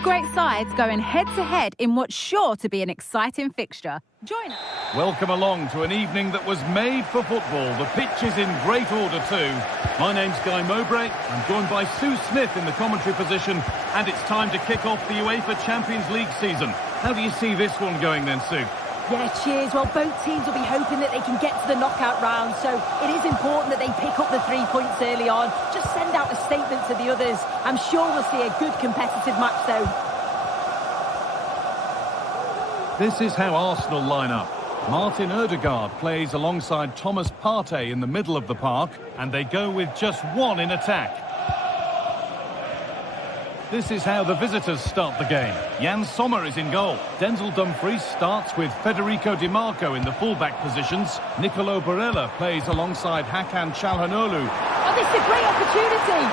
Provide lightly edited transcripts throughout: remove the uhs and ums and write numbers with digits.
Two great sides going head-to-head in what's sure to be an exciting fixture. Join us. Welcome along to an evening that was made for football. The pitch is in great order too. My name's Guy Mowbray. I'm joined by Sue Smith in the commentary position, and it's time to kick off the UEFA Champions League season. How do you see this one going then, Sue? Yeah, cheers. Well, both teams will be hoping that they can get to the knockout round, so it is important that they pick up the 3 points early on. Just send out a statement to the others. I'm sure we'll see a good competitive match, though. This is how Arsenal line up. Martin Odegaard plays alongside Thomas Partey in the middle of the park, and they go with just one in attack. This is how the visitors start the game. Jan Sommer is in goal. Denzel Dumfries starts with Federico Di Marco in the fullback positions. Nicolo Barella plays alongside Hakan Çalhanoğlu. Oh, this is a great opportunity.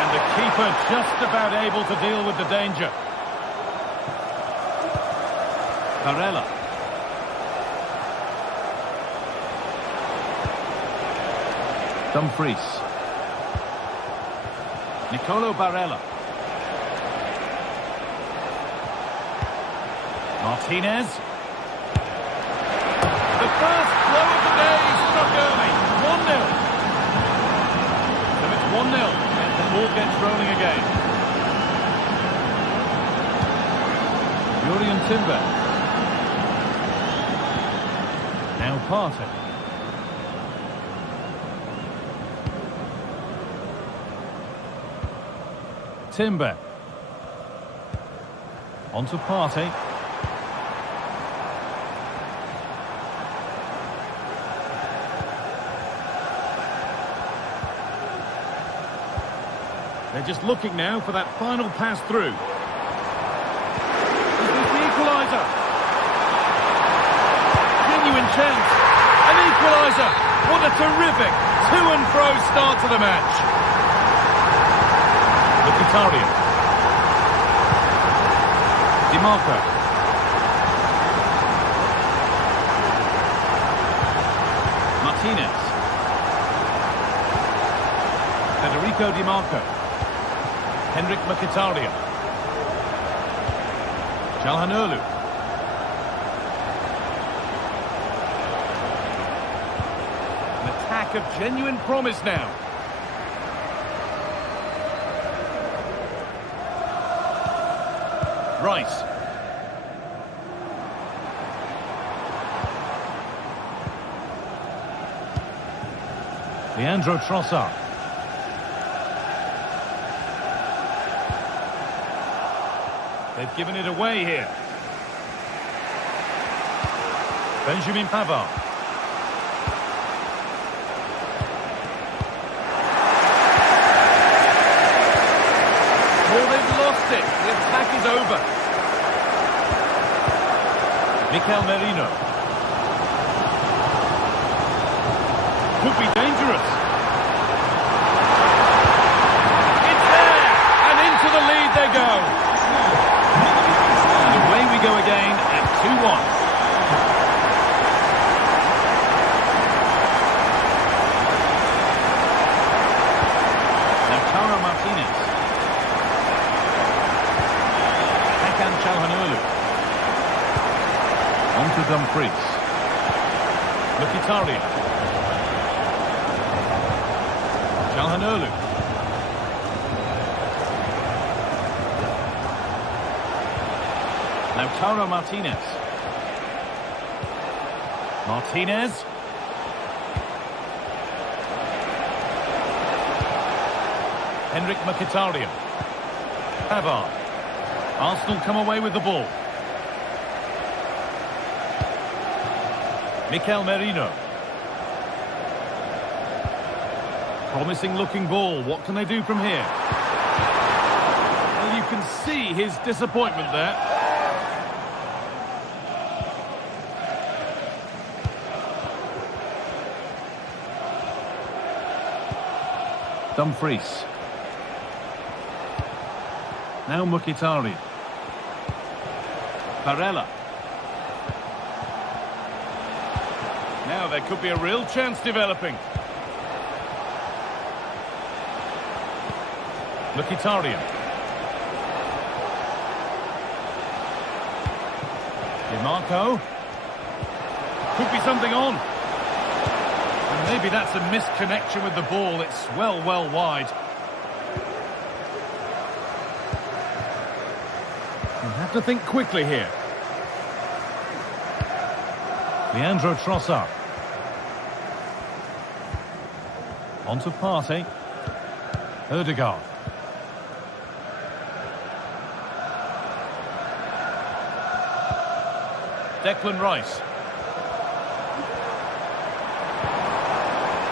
And the keeper just about able to deal with the danger. Barella. Dumfries. Nicolo Barella. Martinez. The first blow of the day struck early. 1-0. So it's 1-0 as the ball gets rolling again. Jurrien Timber. Now Partey. Timber. On to Partey. They're just looking now for that final pass through. This is the equaliser. Genuine chance. An equaliser. What a terrific to-and-fro start to the match. Mkhitaryan. Di Marco. Martinez. Federico Di Marco. Henrik Mkhitaryan. Çalhanoğlu. An attack of genuine promise now. Rice. Leandro Trossard. They've given it away here. Benjamin Pavard. Well, they've lost it. The attack is over. Mikel Merino. Could be dangerous. It's there! And into the lead they go. And away we go again at 2-1. Lautaro Martinez. Hakan Çalhanoğlu. On to Dumfries. Mkhitaryan. Çalhanoğlu. Lautaro Martinez. Martinez. Henrik Mkhitaryan. Pavard. Arsenal come away with the ball. Mikel Merino. Promising looking ball. What can they do from here? Well, you can see his disappointment there. Dumfries. Now Mkhitaryan. Barella. Now there could be a real chance developing. Mkhitaryan. DiMarco. Could be something on. And maybe that's a misconnection with the ball. It's well wide. You have to think quickly here. Leandro Trossard. On to Partey. Ødegaard. Declan Rice.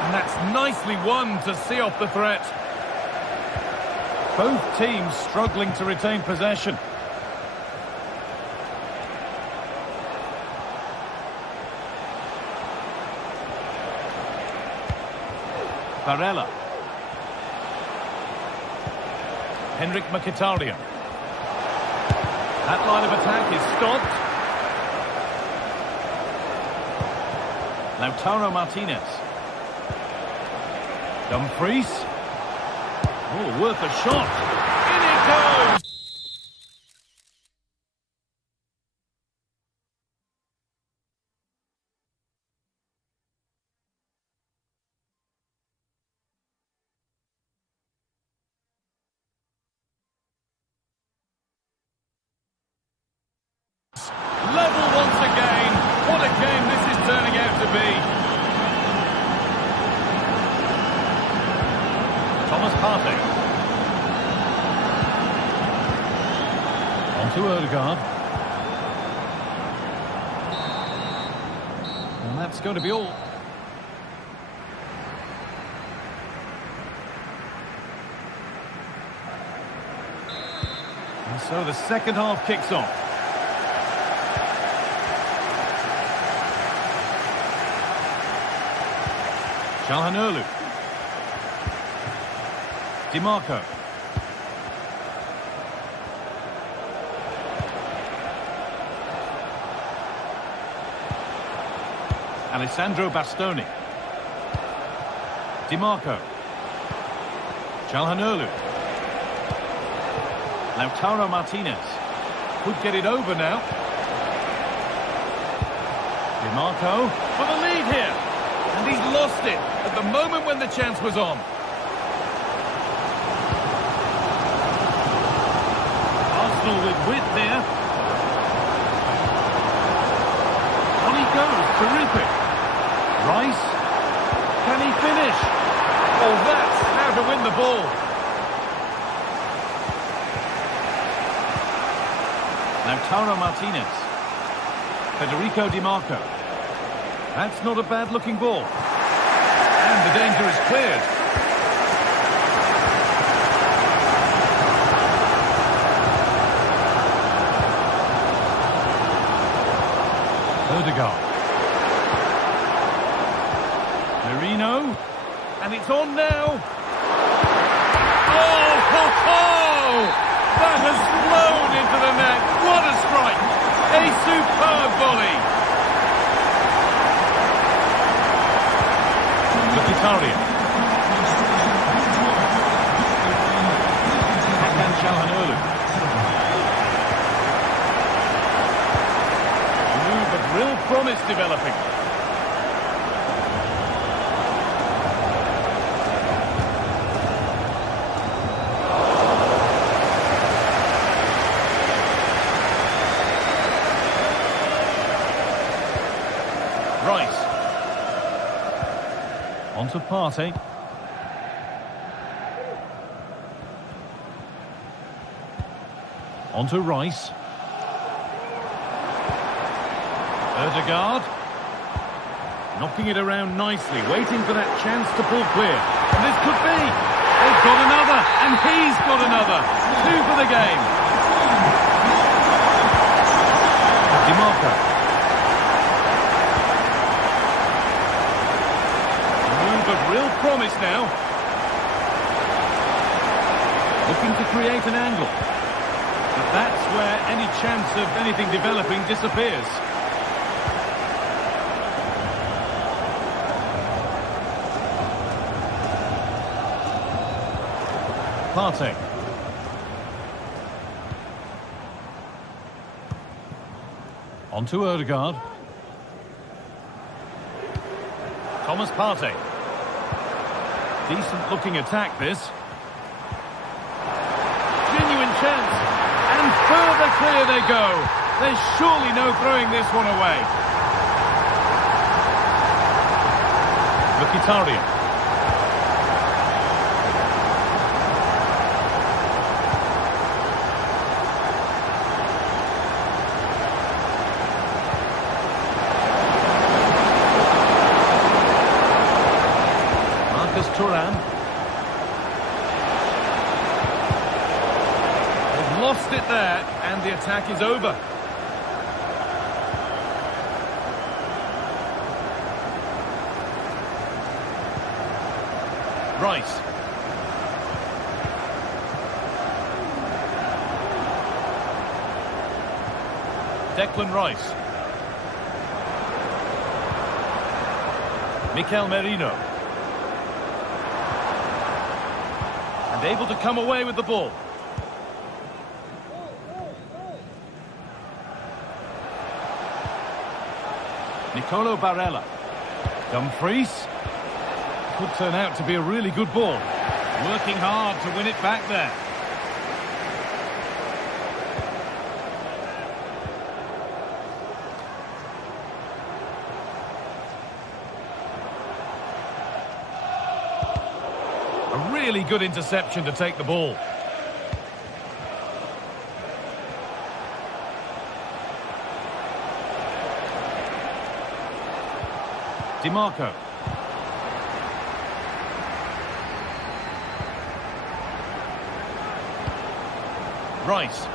And that's nicely won to see off the threat. Both teams struggling to retain possession. Barella. Henrik Mkhitaryan. That line of attack is stopped. Lautaro Martinez. Dumfries. Oh, worth a shot. In it goes! Level once again. What a game this is turning out to be. Thomas Partey. On to Ødegaard. And that's going to be all. And so the second half kicks off. Çalhanoğlu. DiMarco. Alessandro Bastoni. DiMarco. Çalhanoğlu. Lautaro Martinez. Could get it over now. DiMarco for the lead here. And he's lost it at the moment when the chance was on. Arsenal with width here. On he goes, terrific. Rice, can he finish? Oh, that's how to win the ball. Lautaro Martinez. Federico DiMarco. That's not a bad-looking ball. And the danger is cleared. Ødegaard. Merino. And it's on now. Oh, ho, ho! That has flown into the net. What a strike! A superb volley. Mkhitaryan. Hakan Çalhanoğlu. A move of real promise developing. Rice. On to Partey. On to Rice. Ødegaard. Knocking it around nicely, waiting for that chance to pull clear. And this could be. They've got another, and he's got another. 2 for the game. DiMarco. Of real promise now. Looking to create an angle. But that's where any chance of anything developing disappears. Partey. On to Odegaard. Thomas Partey. Decent looking attack, this. Genuine chance. And further clear they go. There's surely no throwing this one away. Mkhitaryan. Turan. They've lost it there, and the attack is over. Rice. Declan Rice. Mikel Merino. And able to come away with the ball. Nicolo Barella. Dumfries. Could turn out to be a really good ball. Working hard to win it back there. A really good interception to take the ball. DiMarco. Rice.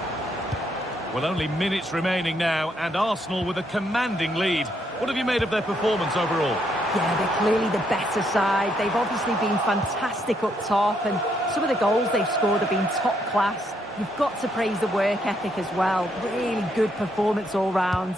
With only minutes remaining now, and Arsenal with a commanding lead. What have you made of their performance overall? Yeah, they're clearly the better side. They've obviously been fantastic up top, and some of the goals they've scored have been top class. You've got to praise the work ethic as well. Really good performance all round.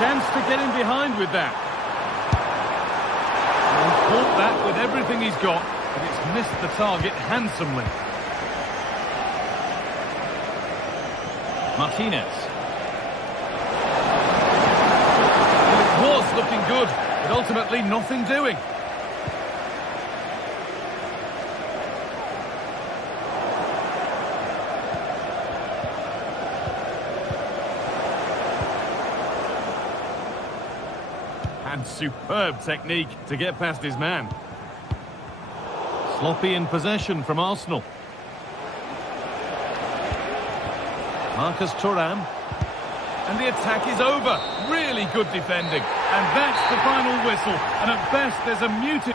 Chance to get in behind with that. And caught that with everything he's got, but it's missed the target handsomely. Martinez. Well, it was looking good, but ultimately nothing doing. And superb technique to get past his man. Sloppy in possession from Arsenal. Marcus Thuram. And the attack is over. Really good defending. And that's the final whistle. And at best, there's a muted...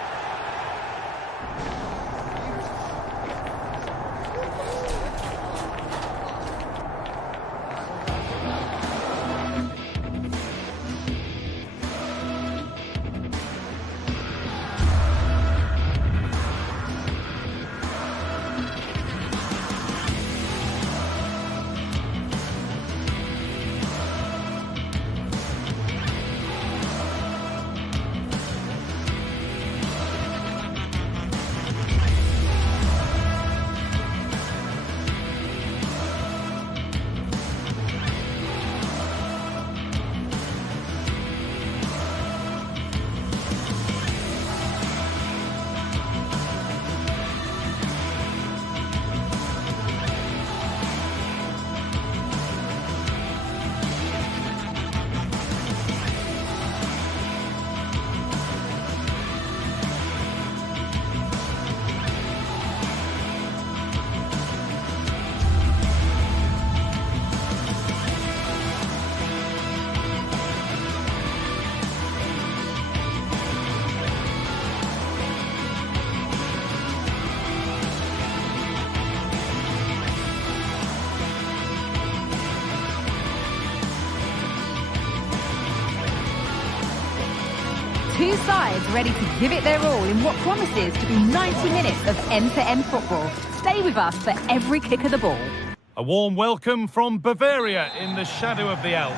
Two sides ready to give it their all in what promises to be 90 minutes of end-to-end football. Stay with us for every kick of the ball. A warm welcome from Bavaria in the shadow of the Alps.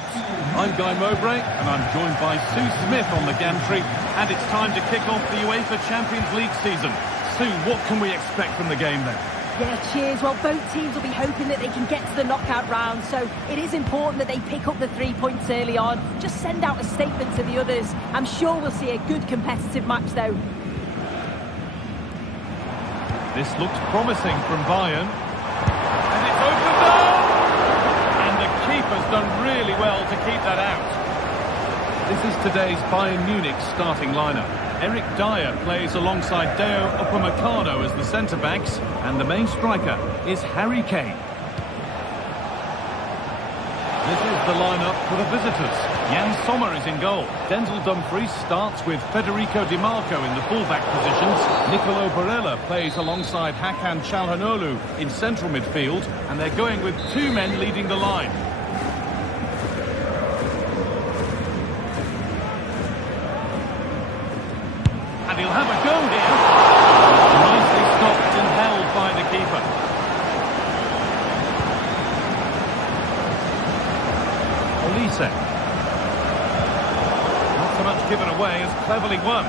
I'm Guy Mowbray and I'm joined by Sue Smith on the gantry, and it's time to kick off the UEFA Champions League season. Sue, what can we expect from the game then? Yeah, cheers. Well, both teams will be hoping that they can get to the knockout round, so it is important that they pick up the 3 points early on. Just send out a statement to the others. I'm sure we'll see a good competitive match though. This looks promising from Bayern. And it's opened up! And the keeper's done really well to keep that out. This is today's Bayern Munich starting lineup. Eric Dyer plays alongside Deo Upamecano as the centre-backs, and the main striker is Harry Kane. This is the lineup for the visitors. Jan Sommer is in goal. Denzel Dumfries starts with Federico Di Marco in the full-back positions. Nicolo Barella plays alongside Hakan Çalhanoğlu in central midfield, and they're going with 2 men leading the line. And he'll have a go here. Nicely stopped and held by the keeper. Olise. Not so much given away as cleverly won.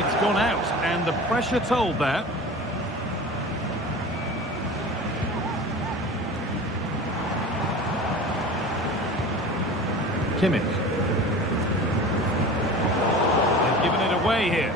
It's gone out, and the pressure told there. Kimmich. They've given it away here.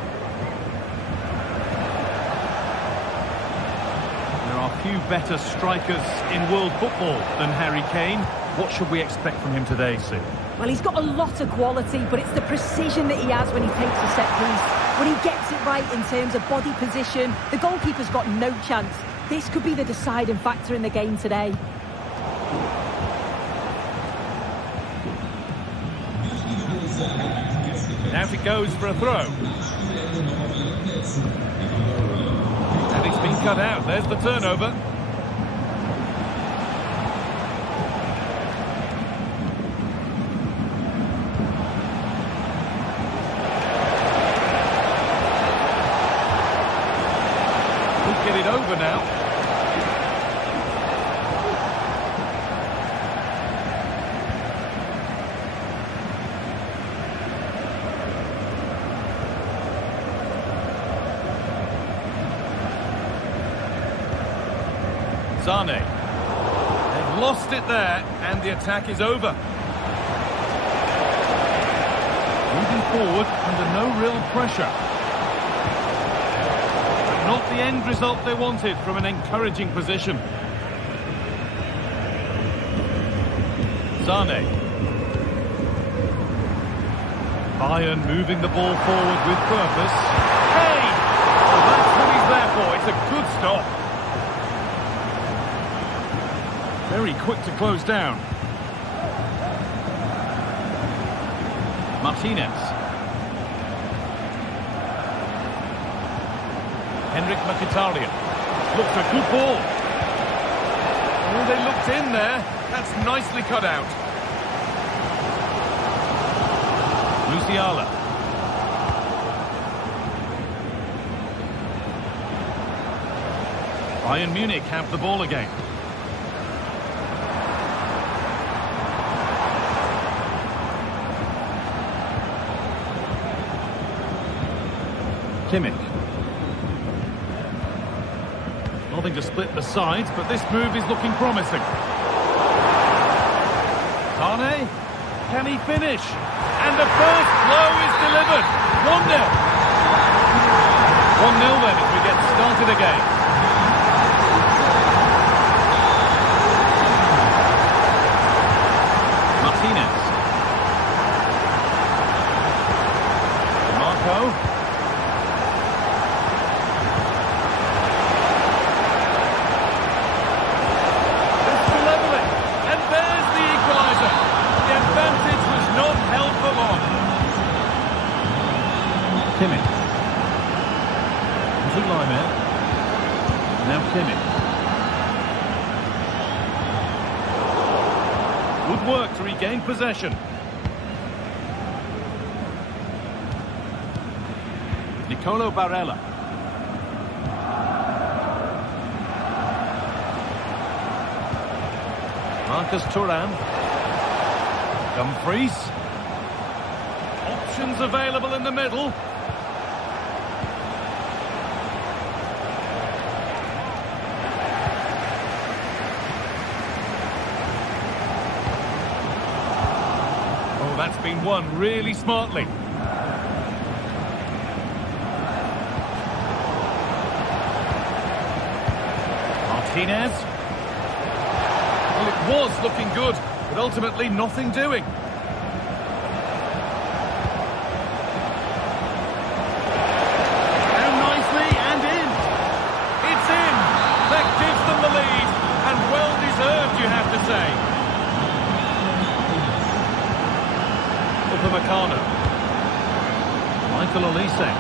There are few better strikers in world football than Harry Kane. What should we expect from him today, Sue? Well, he's got a lot of quality, but it's the precision that he has when he takes a set piece. When he gets it right in terms of body position, the goalkeeper's got no chance. This could be the deciding factor in the game today. Out it goes for a throw. And it's been cut out. There's the turnover. We'll get it over now. Zane. They've lost it there, and the attack is over. Moving forward under no real pressure. But not the end result they wanted from an encouraging position. Zane. Bayern moving the ball forward with purpose. Hey! Well, that's what he's there for. It's a good stop. Very quick to close down. Martinez. Henrik Mkhitaryan. Looks a good ball. Oh, they looked in there. That's nicely cut out. Musiala. Bayern Munich have the ball again. Kimmich. Nothing to split the sides, but this move is looking promising. Zane, can he finish? And the first blow is delivered. 1-0. 1-0 then as we get started again. Martinez. Marco. Kimmich. Zulayman. Now Kimmich. Good work to regain possession. Nicolo Barella. Marcus Thuram. Dumfries. Options available in the middle. Oh, that's been won really smartly. Martinez. Well, it was looking good, but ultimately nothing doing. Down nicely and in. It's in. That gives them the lead, and well deserved, you have to say. Upamecano. Michael Olise.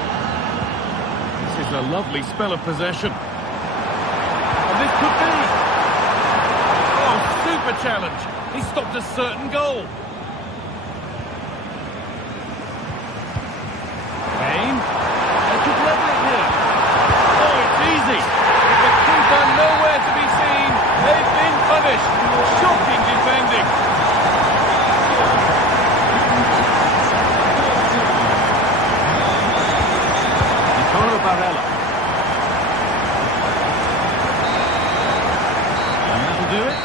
This is a lovely spell of possession. This could be. Oh, super challenge. He stopped a certain goal. Kane. They could level it here. Oh, it's easy. With the keeper nowhere to be seen. They've been punished. Shocking defending. Barella. And that'll do it.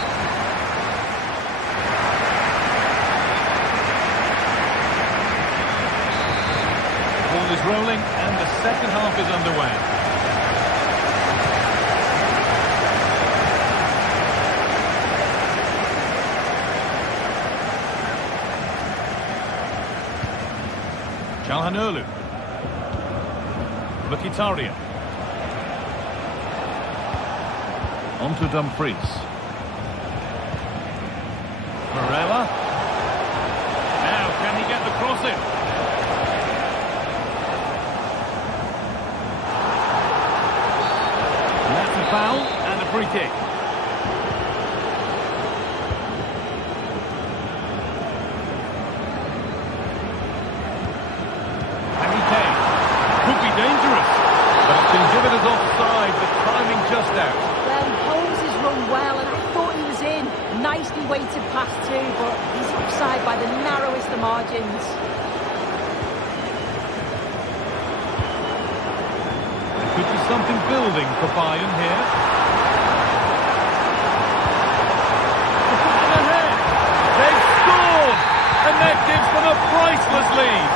Ball is rolling and the second half is underway. Calhanoglu. Mkhitaryan. On to Dumfries. Morella. Now, can he get the cross in? And that's a foul and a free kick. Given as offside, the timing just out. Well, Holmes has run well, and I thought he was in. Nicely weighted pass too, but he's offside by the narrowest of margins. There could be something building for Bayern here. Ahead. They've scored, and that gives them a priceless lead.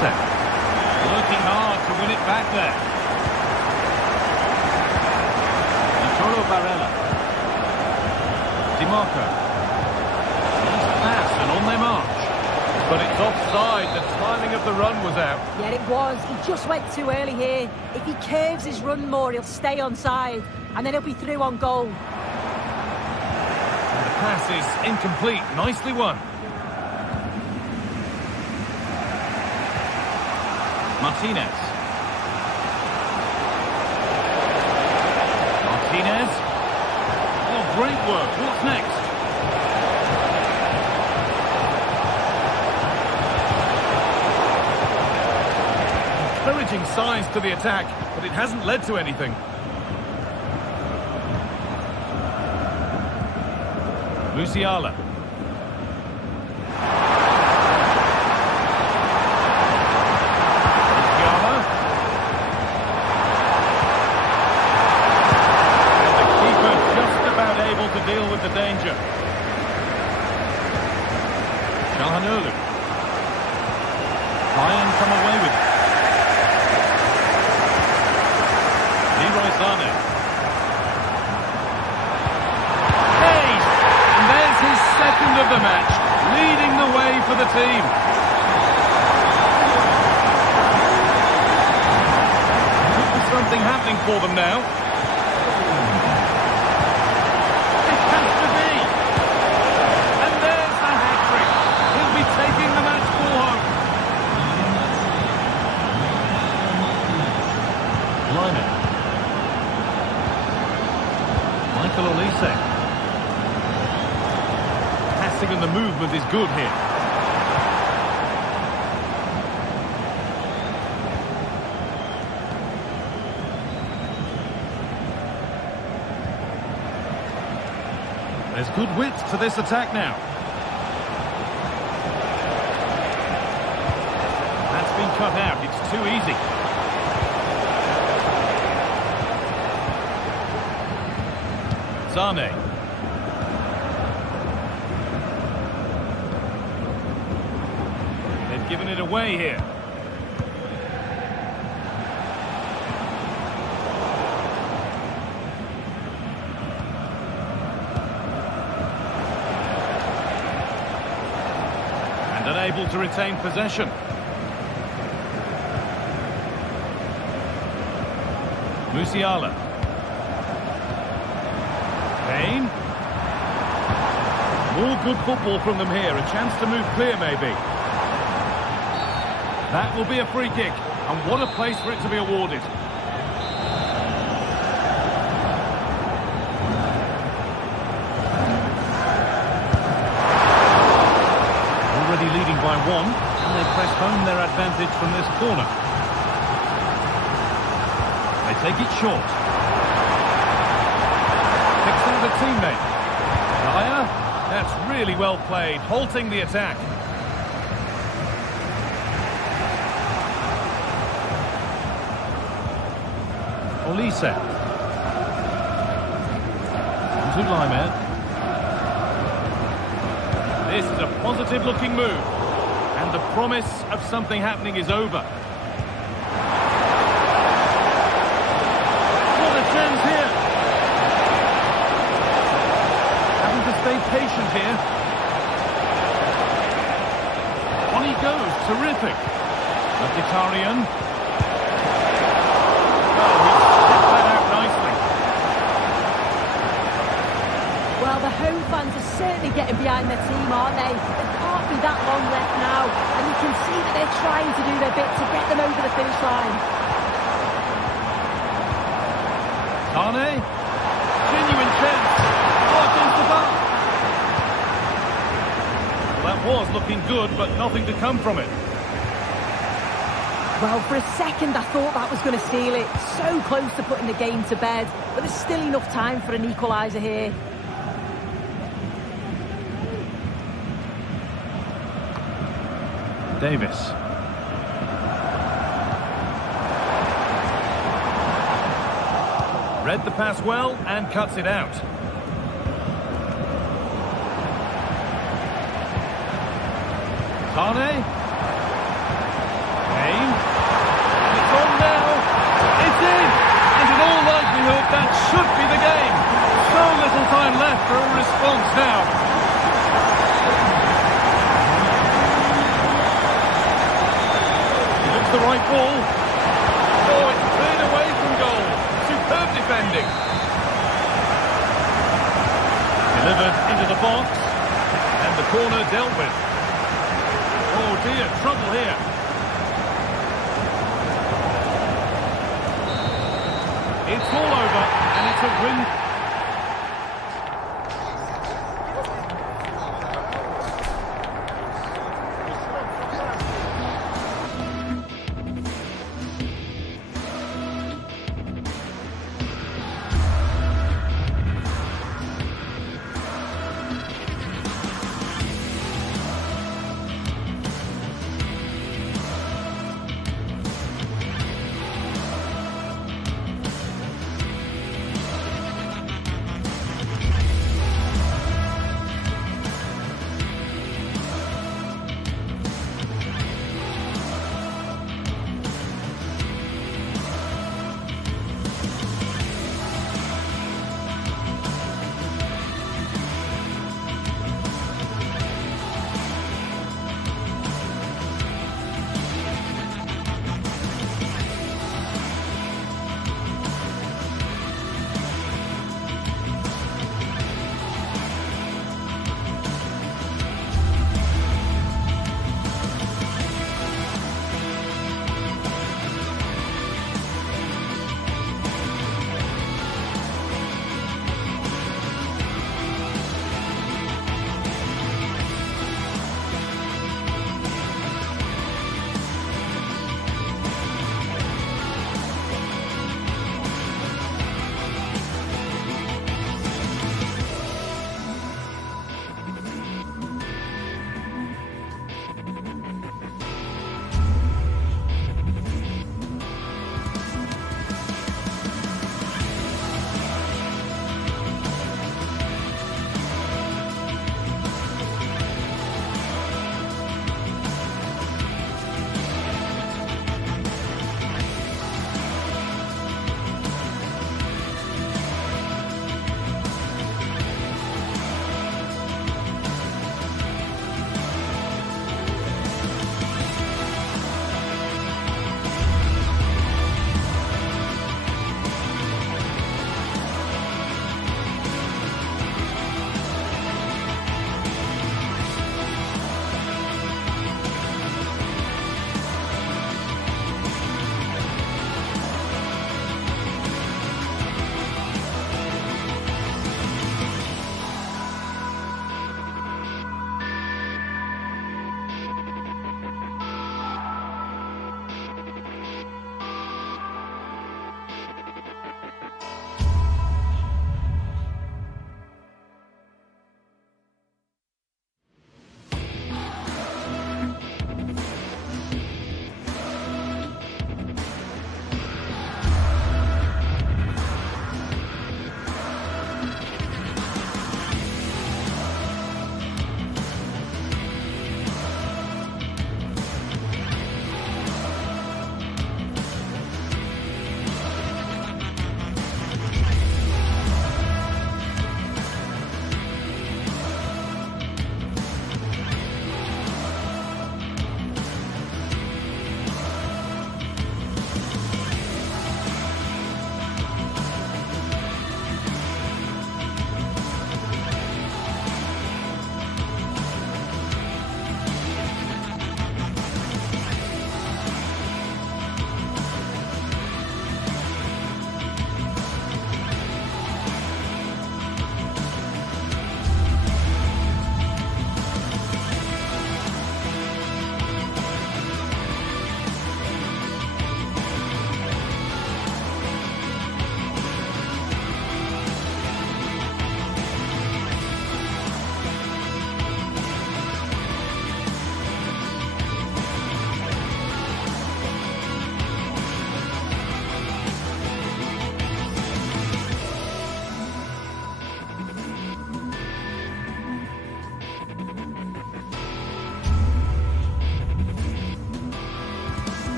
Working hard to win it back there. Barella. Di Marco. Nice pass and on their march. But it's offside. The timing of the run was out. Yeah, it was. He just went too early here. If he curves his run more, he'll stay onside. And then he'll be through on goal. And the pass is incomplete. Nicely won. Martinez. Martinez. Oh, great work. What's next? Encouraging signs to the attack, but it hasn't led to anything. Musiala. Deal with the danger. Calhanoglu. Bayern come away with it. Leroy Sané. Hey! And there's his second of the match, leading the way for the team. Could be something happening for them now. Taking the match ball home. Lyman. Michael Olise. Passing and the movement is good here. There's good width to this attack now. That's been cut out. It's too easy. Zane. They've given it away here. And unable to retain possession. Musiala. Kane. More good football from them here. A chance to move clear, maybe. That will be a free kick. And what a place for it to be awarded. Already leading by one. And they press home their advantage from this corner. They take it short. Picks out a teammate. Dyer, that's really well played, halting the attack. Olise. To Lyman. This is a positive looking move. And the promise of something happening is over. Chance here. Having to stay patient here. On he goes. Terrific. Mkhitaryan. Well, he stepped that out nicely. Well, the home fans are certainly getting behind their team, aren't they? There can't be that long left now. And you can see that they're trying to do their bit to get them over the finish line. Sane, genuine chance. Oh, against the bar. Well, that was looking good, but nothing to come from it. Well, for a second I thought that was going to seal it. So close to putting the game to bed, but there's still enough time for an equaliser here. Davis. Read the pass well and cuts it out. Sane. Kane. And it's on now. It's in. And in all likelihood, that should be the game. So little time left for a response now. He looks the right ball. Oh, it's cleared away from goal. Superb defending. Delivered into the box. And the corner dealt with. Oh dear, trouble here. It's all over, and it's a win.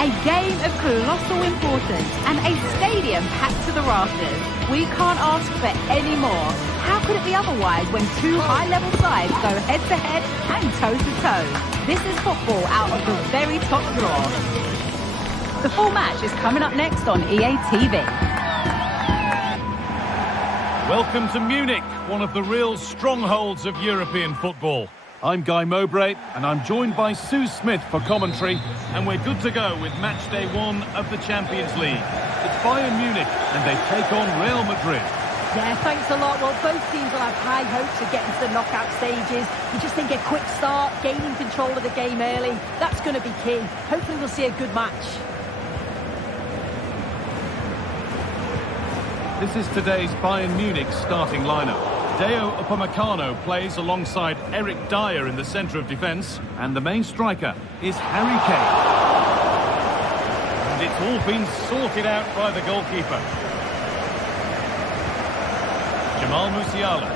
A game of colossal importance and a stadium packed to the rafters. We can't ask for any more. How could it be otherwise when two high-level sides go head-to-head and toe-to-toe? This is football out of the very top drawer. The full match is coming up next on EA TV. Welcome to Munich, one of the real strongholds of European football. I'm Guy Mowbray, and I'm joined by Sue Smith for commentary, and we're good to go with match day 1 of the Champions League. It's Bayern Munich, and they take on Real Madrid. Yeah, thanks a lot. Well, both teams will have high hopes of getting to the knockout stages. You just think a quick start, gaining control of the game early, that's going to be key. Hopefully we'll see a good match. This is today's Bayern Munich starting lineup. Deo Upamecano plays alongside Eric Dyer in the centre of defence, and the main striker is Harry Kane. And it's all been sorted out by the goalkeeper. Jamal Musiala.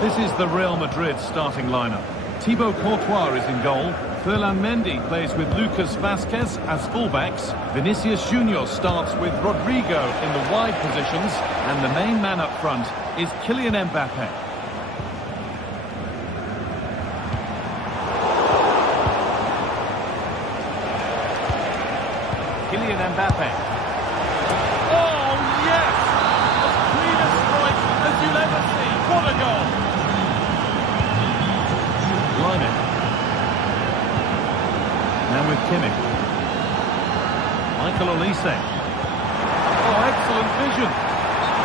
This is the Real Madrid starting lineup. Thibaut Courtois is in goal. Ferland Mendy plays with Lucas Vazquez as fullbacks. Vinicius Junior starts with Rodrigo in the wide positions, and the main man up front is Kylian Mbappe. Kylian Mbappe. Oh, yes! As clean a strike as you'll ever see. What a goal! Line. Now with Kimmich. Michael Olise. Oh, excellent vision.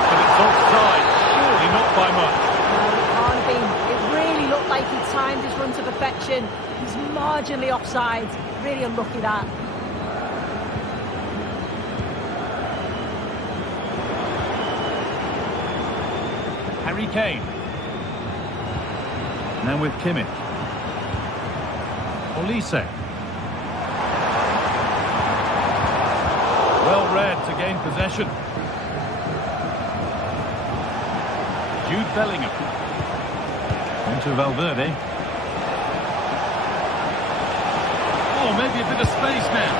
But it's offside. Surely not by much. No, it can't be. It really looked like he timed his run to perfection. He's marginally offside. Really unlucky that. Harry Kane. Now with Kimmich. Olise. Well read to gain possession. Jude Bellingham. Into Valverde. Oh, maybe a bit of space now.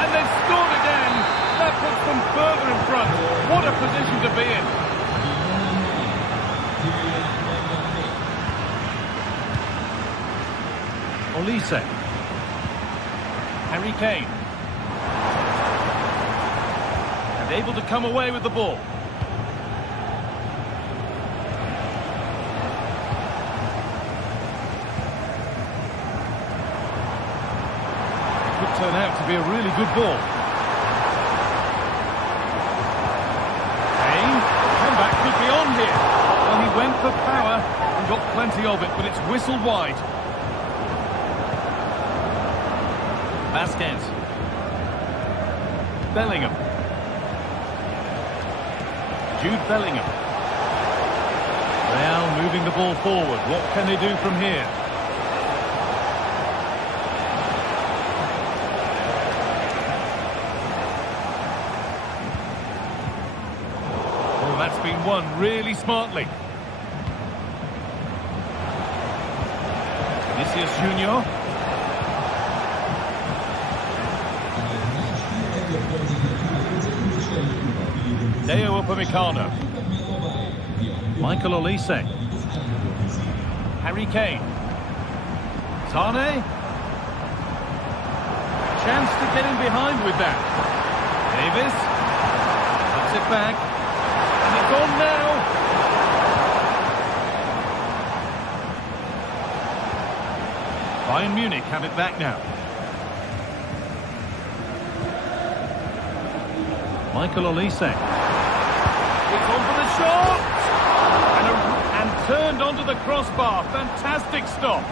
And they've scored again. That puts them further in front. What a position to be in. Olise. Harry Kane. And able to come away with the ball. Could turn out to be a really good ball. Kane. Comeback could be on here. Well, he went for power and got plenty of it, but it's whistled wide. Vazquez. Bellingham. Jude Bellingham. Real moving the ball forward. What can they do from here? Oh, that's been won really smartly. Vinicius Junior. Deo Upamecano. Michael Olise. Harry Kane. Sane. Chance to get in behind with that. Davis. Puts it back. And it's on now. Bayern Munich have it back now. Michael Olise. It's on for the shot! And turned onto the crossbar. Fantastic stop.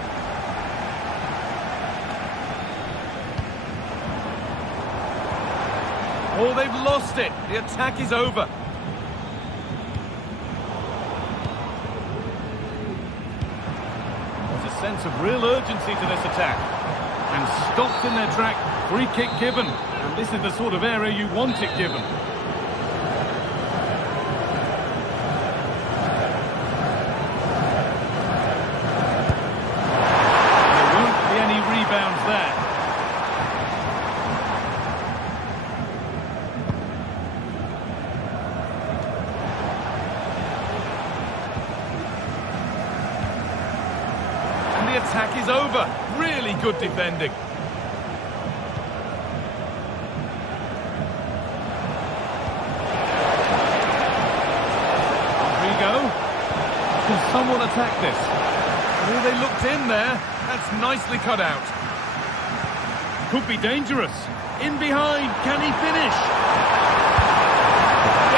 Oh, they've lost it. The attack is over. There's a sense of real urgency to this attack. And stopped in their track. Free kick given. And this is the sort of area you want it given. There won't be any rebounds there. really good defending. Rodrigo. Can someone attack this? Oh, they looked in there. That's nicely cut out. Could be dangerous. In behind. Can he finish?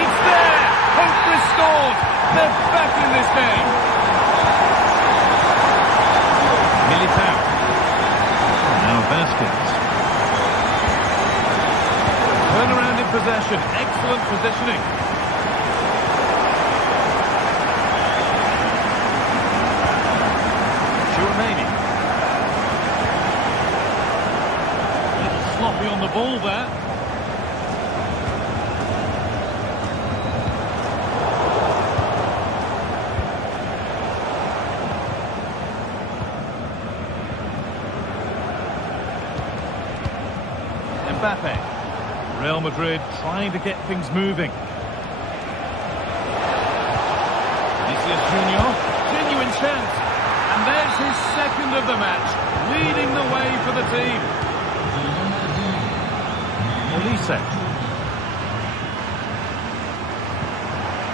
It's there! Hope restored! They're back in this game. Militao. Now Vasquez. Turnaround in possession. Excellent positioning. Sloppy on the ball there. Mbappe. Real Madrid trying to get things moving. Vinicius Junior, genuine chance. And there's his second of the match, leading the way for the team. Olise.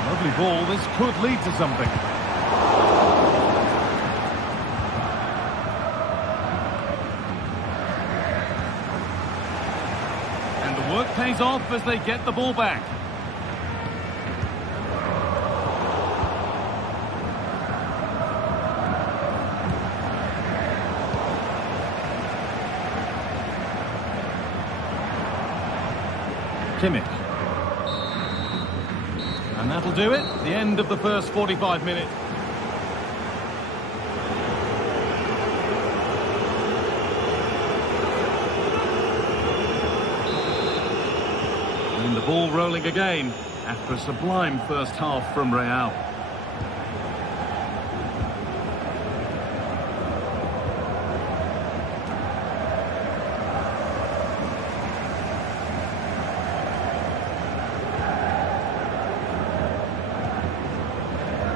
Lovely ball, this could lead to something. And the work pays off as they get the ball back. Kimmich. And that'll do it. The end of the first 45 minutes. And the ball rolling again after a sublime first half from Real.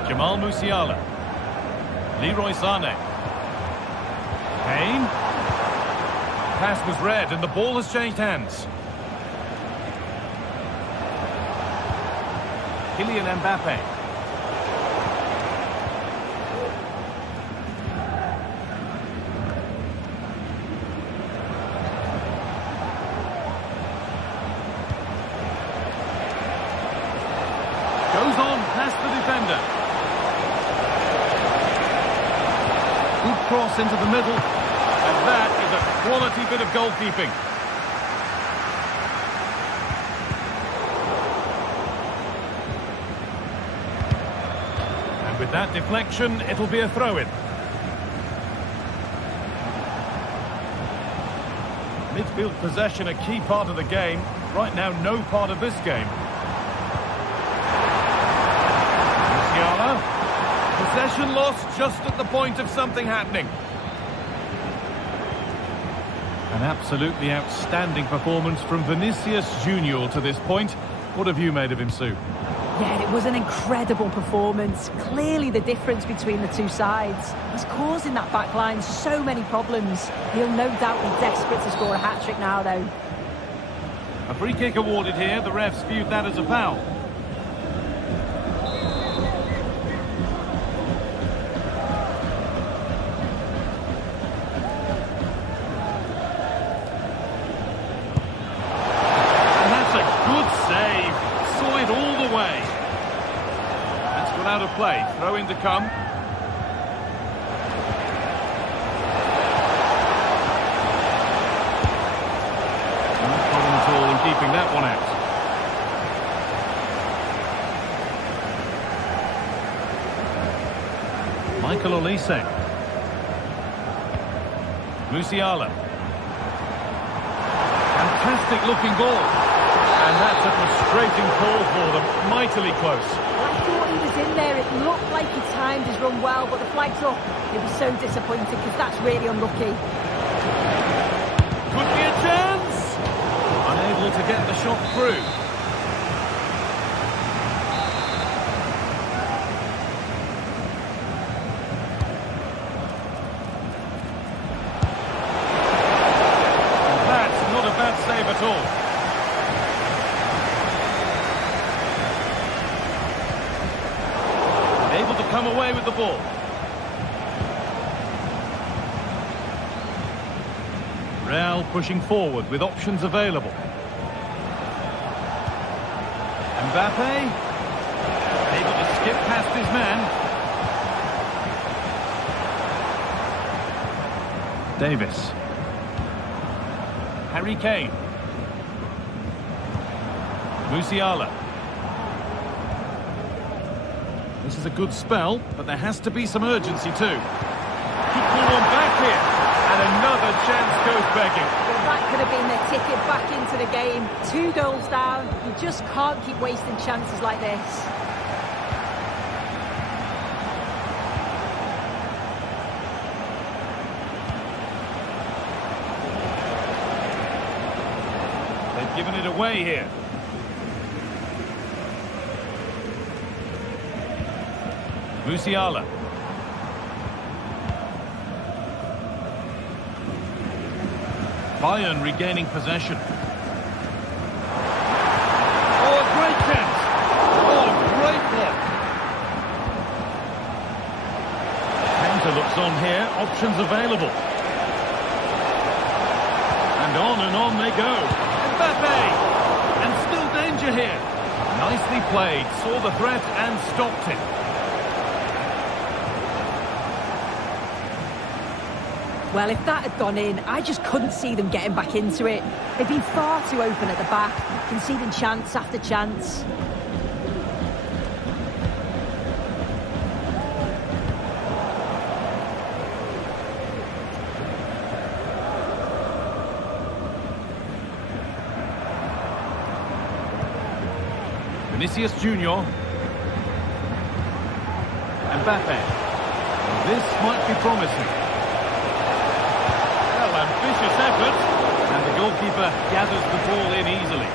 Jamal Musiala. Leroy Sané. Kane. Pass was read and the ball has changed hands. Kylian Mbappe. Goes on past the defender. Good cross into the middle, and that is a quality bit of goalkeeping. And with that deflection, it'll be a throw-in. Midfield possession, a key part of the game. Right now, no part of this game. Musiala. Possession lost just at the point of something happening. An absolutely outstanding performance from Vinicius Junior to this point. What have you made of him, Sue? Yeah, it was an incredible performance. Clearly the difference between the two sides. He's causing that back line so many problems. He'll no doubt be desperate to score a hat-trick now, though. A free kick awarded here. The refs viewed that as a foul. Out of play, throw in to come. No problem at all in keeping that one out. Michael Olise. Musiala. Fantastic looking ball. And that's a frustrating call for them, mightily close. I thought he was in there. It looked like he timed his run well, but the flag's up. He'll be so disappointed because that's really unlucky. Could be a chance! Unable to get the shot through. at all. Able to come away with the ball. Real pushing forward with options available. Mbappe, able to skip past his man. Davis. Harry Kane. Musiala. This is a good spell, but there has to be some urgency too. Could pull one back here, and another chance goes begging. Well, that could have been their ticket back into the game. 2 goals down. You just can't keep wasting chances like this. They've given it away here. Musiala. Bayern regaining possession. Oh, a great chance. Oh, great block. Counter looks on here. Options available. And on they go. Mbappe! And still danger here. Nicely played. Saw the threat and stopped it. Well, if that had gone in, I just couldn't see them getting back into it. They've been far too open at the back, conceding chance after chance. Vinicius Junior. Mbappe. Well, this might be promising. Ambitious effort, and the goalkeeper gathers the ball in easily.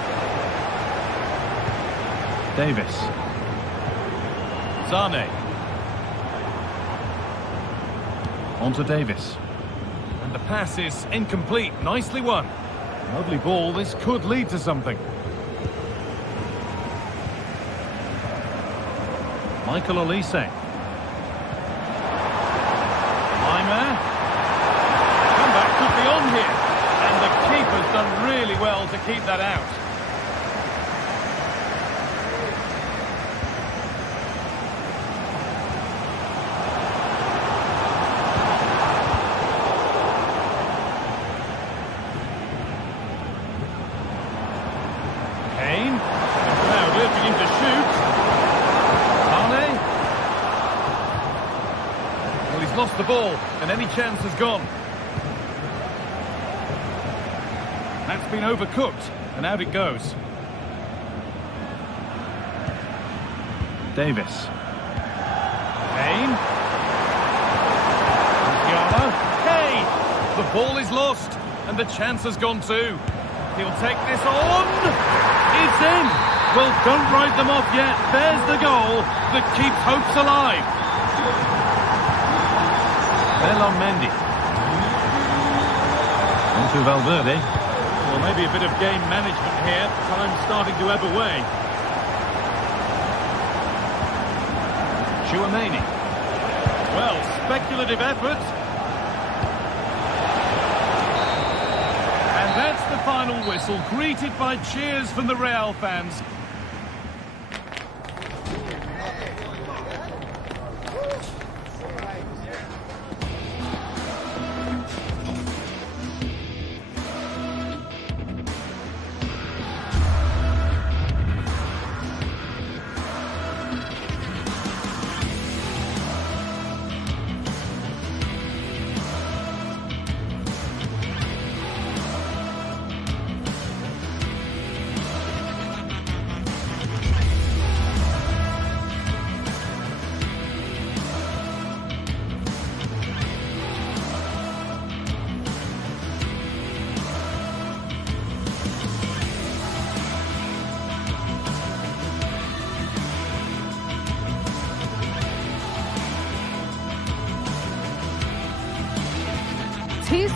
Davis. Zane. On to Davis. And the pass is incomplete. Nicely won. Lovely ball. This could lead to something. Michael Olise. Lima. Could be on here, and the keeper's done really well to keep that out. Kane, the crowd urging him to shoot. Mane. Well, he's lost the ball, and any chance has gone. That's been overcooked, and out it goes. Davis. Kane. Musiala. Kane! The ball is lost, and the chance has gone too. He'll take this on. It's in. Well, don't write them off yet. There's the goal that keeps hopes alive. Mendy. On to Valverde. Well, maybe a bit of game management here. Time starting to ebb away. Chouameni. Well, speculative effort. And that's the final whistle, greeted by cheers from the Real fans.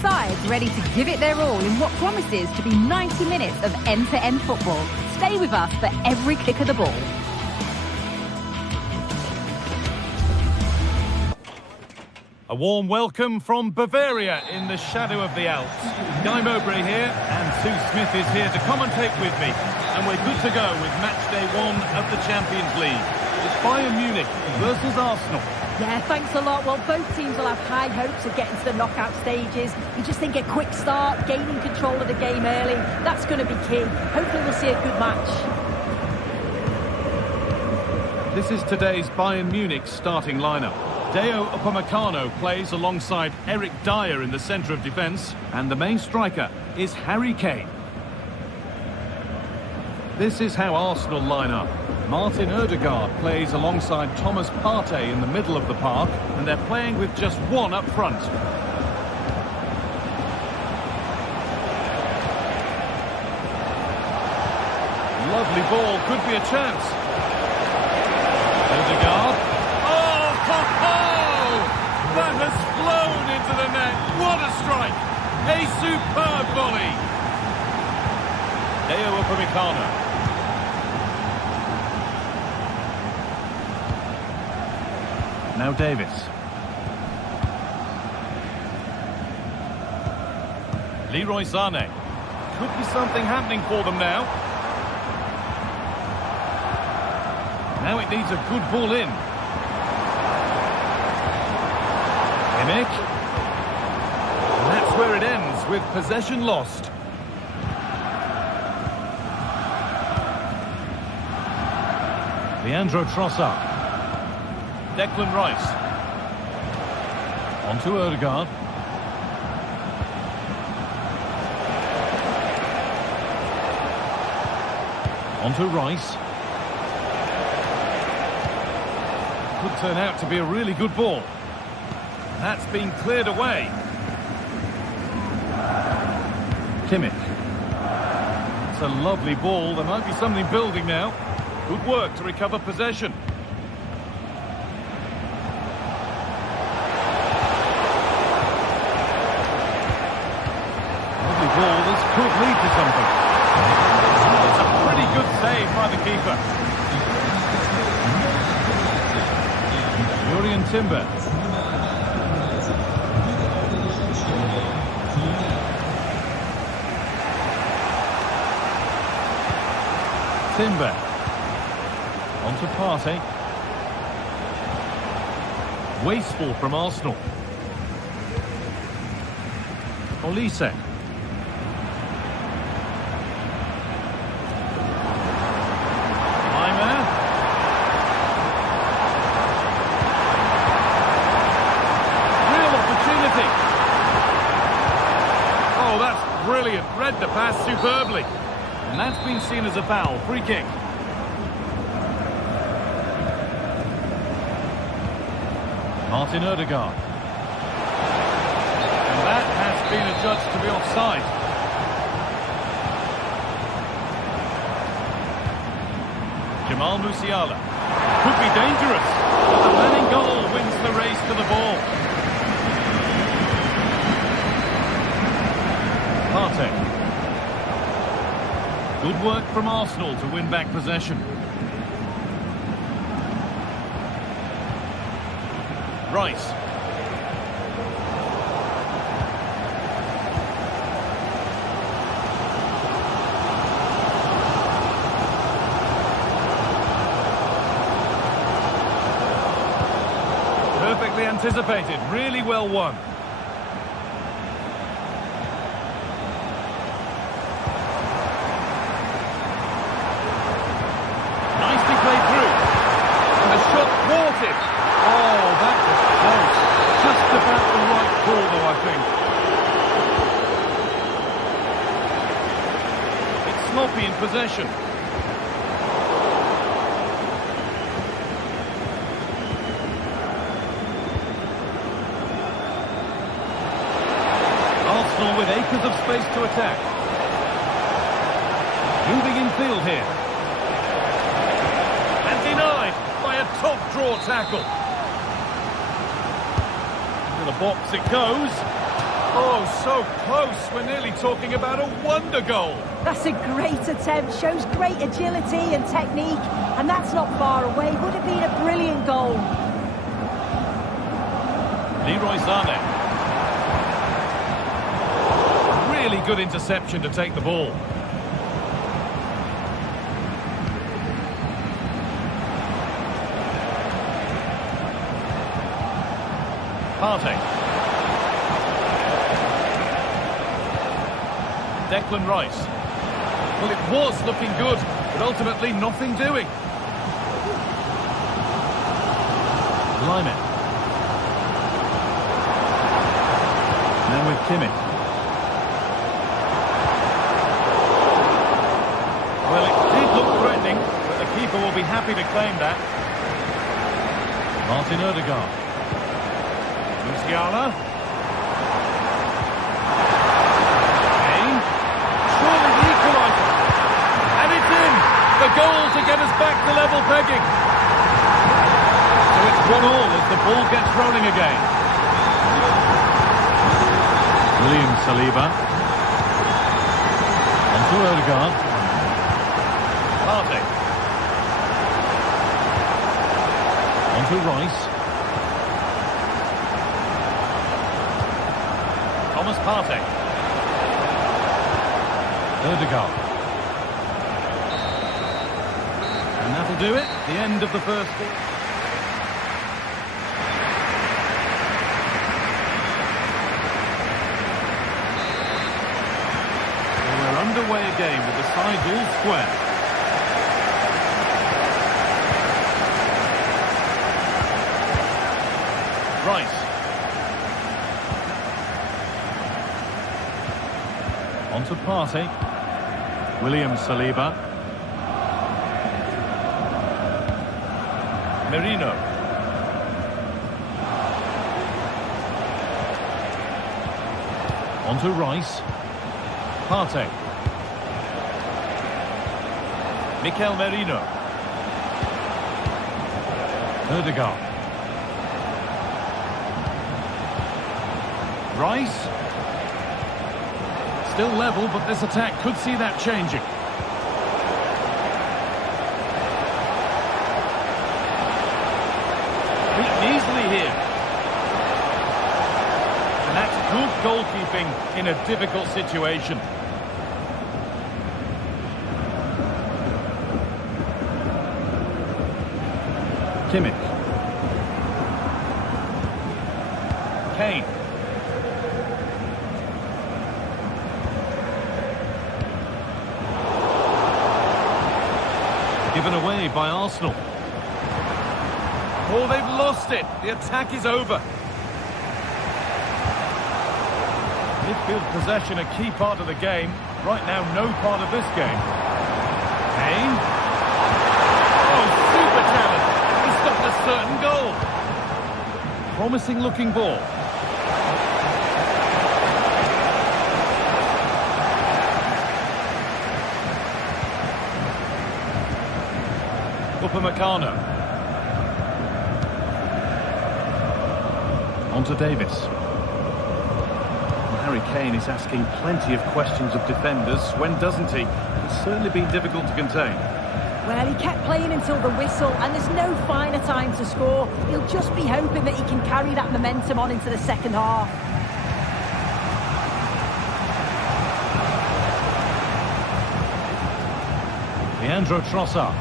sides ready to give it their all in what promises to be 90 minutes of end-to-end football. Stay with us for every kick of the ball. A warm welcome from Bavaria in the shadow of the Alps. Guy Mowbray here, and Sue Smith is here to commentate with me. And we're good to go with match day 1 of the Champions League. It's Bayern Munich versus Arsenal. Yeah, thanks a lot. Well, both teams will have high hopes of getting to the knockout stages. You just think a quick start, gaining control of the game early, that's going to be key. Hopefully we'll see a good match. This is today's Bayern Munich starting lineup. Deo Upamecano plays alongside Eric Dyer in the centre of defence, and the main striker is Harry Kane. This is how Arsenal line up. Martin Odegaard plays alongside Thomas Partey in the middle of the park, and they're playing with just one up front. Lovely ball, could be a chance. Odegaard. Oh, ho, ho! That has flown into the net. What a strike! A superb volley. Deo Upamecano. Now Davis. Leroy Sané. Could be something happening for them now. Now it needs a good ball in. Kimmich. And that's where it ends, with possession lost. Leandro Trossard. Declan Rice. On to Odegaard. On to Rice. Could turn out to be a really good ball. That's been cleared away. Kimmich. It's a lovely ball. There might be something building now. Good work to recover possession. Ball, this could lead to something. It's a pretty good save by the keeper. Jurrien Timber. Timber. On to Partey. Wasteful from Arsenal. Olise. Brilliant, read the pass superbly. And that's been seen as a foul, free kick. Martin Odegaard. And that has been adjudged to be offside. Jamal Musiala. Could be dangerous, but the man in goal wins the race to the ball. Partey. Good work from Arsenal to win back possession. Rice. Perfectly anticipated, really well won. Oh, that was close. Just about the right call, though, I think. It's sloppy in possession. Arsenal with acres of space to attack. Moving in field here. And denied by a top-draw tackle. To the box it goes. Oh, so close. We're nearly talking about a wonder goal. That's a great attempt, shows great agility and technique, and that's not far away. Would have been a brilliant goal. Leroy Sané. Really good interception to take the ball. Partey. Declan Rice. Well, it was looking good, but ultimately nothing doing. Lyman. Now with Kimmich. Well, it did look threatening, but the keeper will be happy to claim that. Martin Odegaard. Musiala. Kane. Surely the equaliser. And it's in! The goal to get us back to level pegging. So it's 1-1 as the ball gets rolling again. William Saliba. On to Odegaard. Partey. On to Rice. Thomas Partey. Odegaard. And that'll do it. The end of the first quarter. We're underway again with the sides all square. Rice. On to Partey. William Saliba. Merino. On to Rice. Partey. Mikel Merino. Odegaard. Rice. Still level, but this attack could see that changing. Beaten easily here. And that's good goalkeeping in a difficult situation. Kimmich. Kane. Given away by Arsenal. Oh, they've lost it. The attack is over. Midfield possession a key part of the game. Right now, no part of this game. Kane. Oh, super challenge. He stopped a certain goal. Promising looking ball. Upamecano. On to Davis. Well, Harry Kane is asking plenty of questions of defenders. When doesn't he? It's certainly been difficult to contain. Well, he kept playing until the whistle, and there's no finer time to score. He'll just be hoping that he can carry that momentum on into the second half. Leandro Trossard.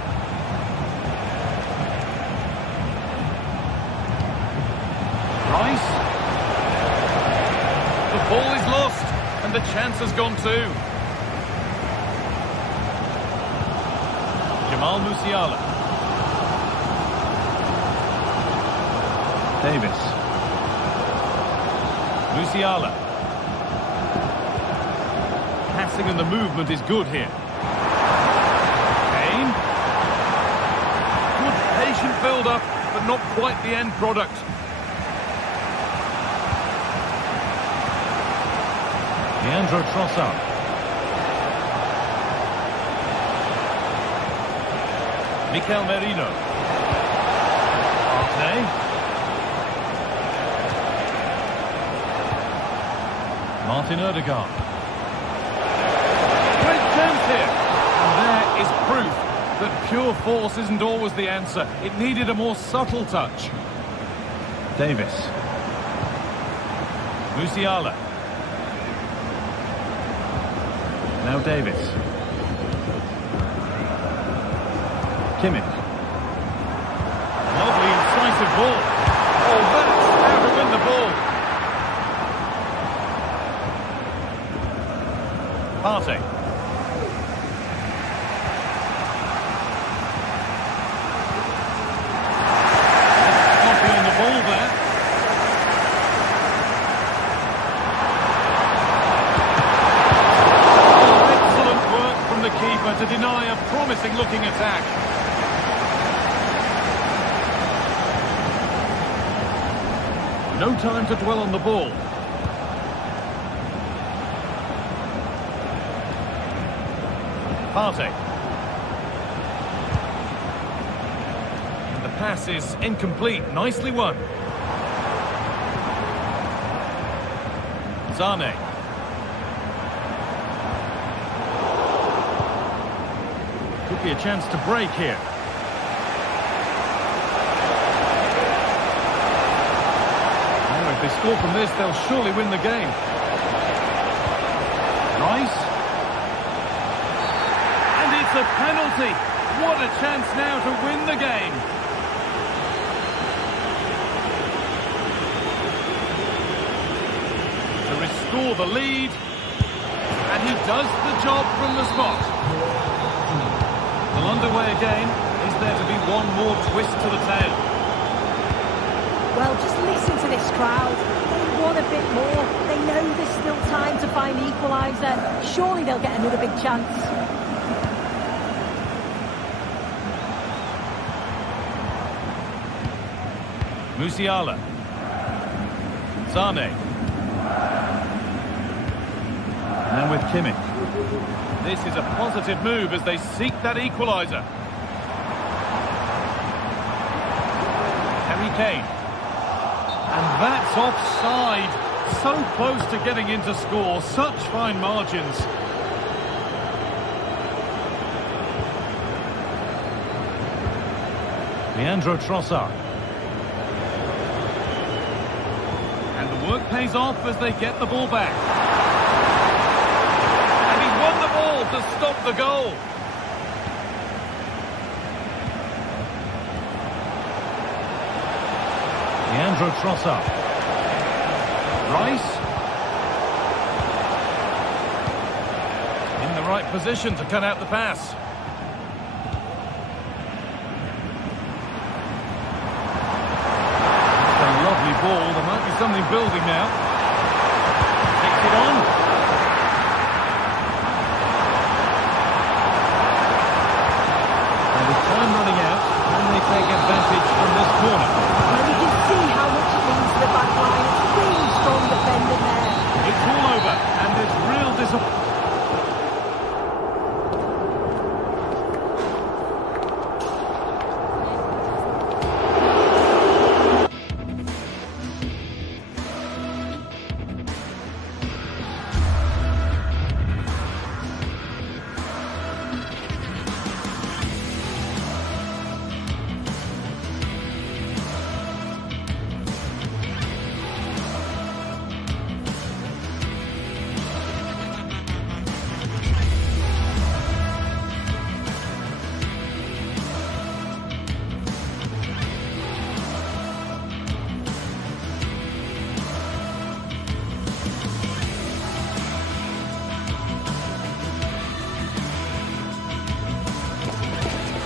Rice. The ball is lost, and the chance has gone too. Jamal Musiala. Davis. Musiala. Passing and the movement is good here. Kane. Good patient build-up, but not quite the end product. Leandro Trossard. Mikel Merino. Partey. Martin Odegaard. Great chance here. And there is proof that pure force isn't always the answer. It needed a more subtle touch. Davis. Musiala. Now Davis. Kimmich. Lovely incisive ball. Oh, that's how to win the ball. Partey. Copy on the ball there. Oh, excellent work from the keeper to deny a promising looking attack. No time to dwell on the ball. Partey. And the pass is incomplete. Nicely won. Zane. Could be a chance to break here. If they score from this, they'll surely win the game. Rice. And it's a penalty. What a chance now to win the game. To restore the lead. And he does the job from the spot. Well, underway again. Is there to be one more twist to the tale? Well, just listen to this crowd. They want a bit more. They know there's still time to find the equaliser. Surely they'll get another big chance. Musiala. Zane. Now with Kimmich. This is a positive move as they seek that equaliser. Harry Kane. And that's offside. So close to getting in to score. Such fine margins. Leandro Trossard. And the work pays off as they get the ball back. And he won the ball to stop the goal. Leandro Trossard. Rice. In the right position to cut out the pass. It's a lovely ball. There might be something building now. Takes it on. And with time running out, can they take advantage from this corner? Well, you can see how much it means to the back line. It's really strong defending there. It's all over, and there's real disappointment.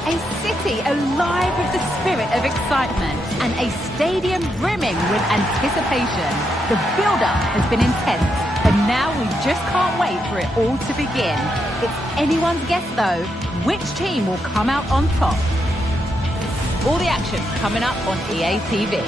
A city alive with the spirit of excitement and a stadium brimming with anticipation. The build-up has been intense, and now we just can't wait for it all to begin. It's anyone's guess, though, which team will come out on top. All the action coming up on EA TV.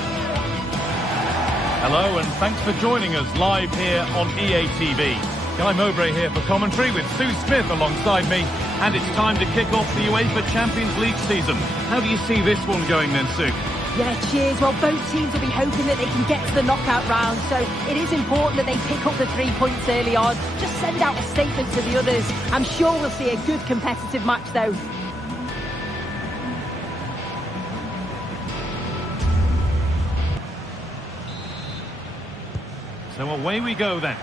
Hello, and thanks for joining us live here on EA TV. Guy Mowbray here for commentary with Sue Smith alongside me. And it's time to kick off the UEFA Champions League season. How do you see this one going then, Sue? Yeah, cheers. Well, both teams will be hoping that they can get to the knockout round, so it is important that they pick up the 3 points early on. Just send out a statement to the others. I'm sure we'll see a good competitive match, though. So away we go then.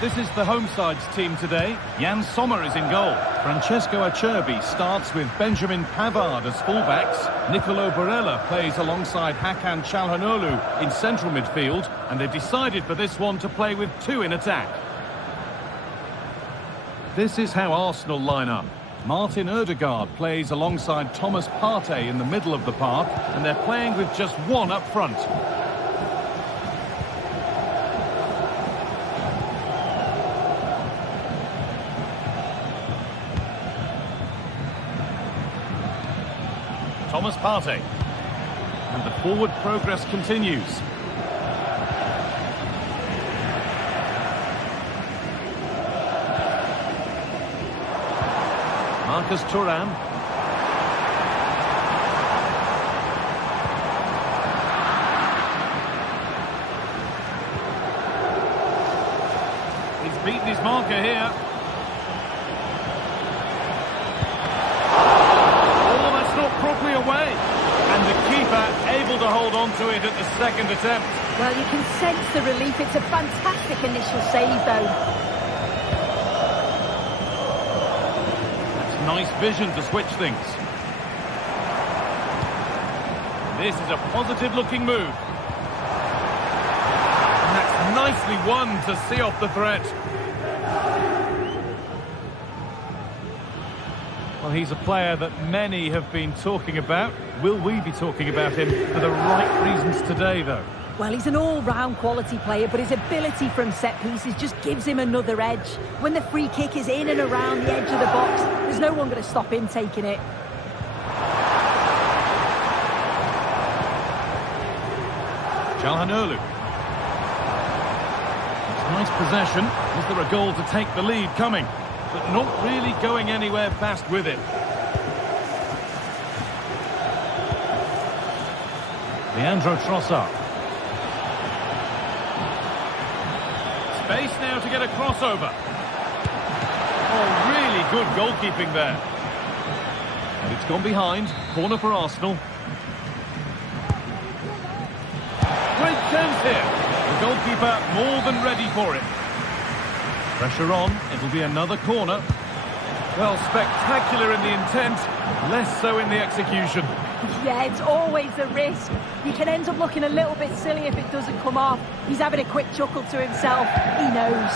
This is the home side's team today. Jan Sommer is in goal. Francesco Acerbi starts with Benjamin Pavard as fullbacks. Nicolo Barella plays alongside Hakan Çalhanoğlu in central midfield, and they've decided for this one to play with 2 in attack. This is how Arsenal line up. Martin Ødegaard plays alongside Thomas Partey in the middle of the park, and they're playing with just 1 up front. Thomas Partey. And the forward progress continues. Marcus Thuram. He's beaten his marker here. Properly away, and the keeper able to hold on to it at the second attempt. Well, you can sense the relief. It's a fantastic initial save, though. That's nice vision to switch things. This is a positive-looking move. And that's nicely won to see off the threat. Well, he's a player that many have been talking about. Will we be talking about him for the right reasons today, though? Well, he's an all-round quality player, but his ability from set pieces just gives him another edge. When the free kick is in and around the edge of the box, there's no one going to stop him taking it. Çalhanoğlu. Nice possession. Is there a goal to take the lead coming? But not really going anywhere fast with it. Leandro Trossard. Space now to get a crossover. Oh, really good goalkeeping there. And it's gone behind. Corner for Arsenal. Great chance here. The goalkeeper more than ready for it. Pressure on, it'll be another corner. Well, spectacular in the intent, less so in the execution. Yeah, it's always a risk. You can end up looking a little bit silly if it doesn't come off. He's having a quick chuckle to himself. He knows.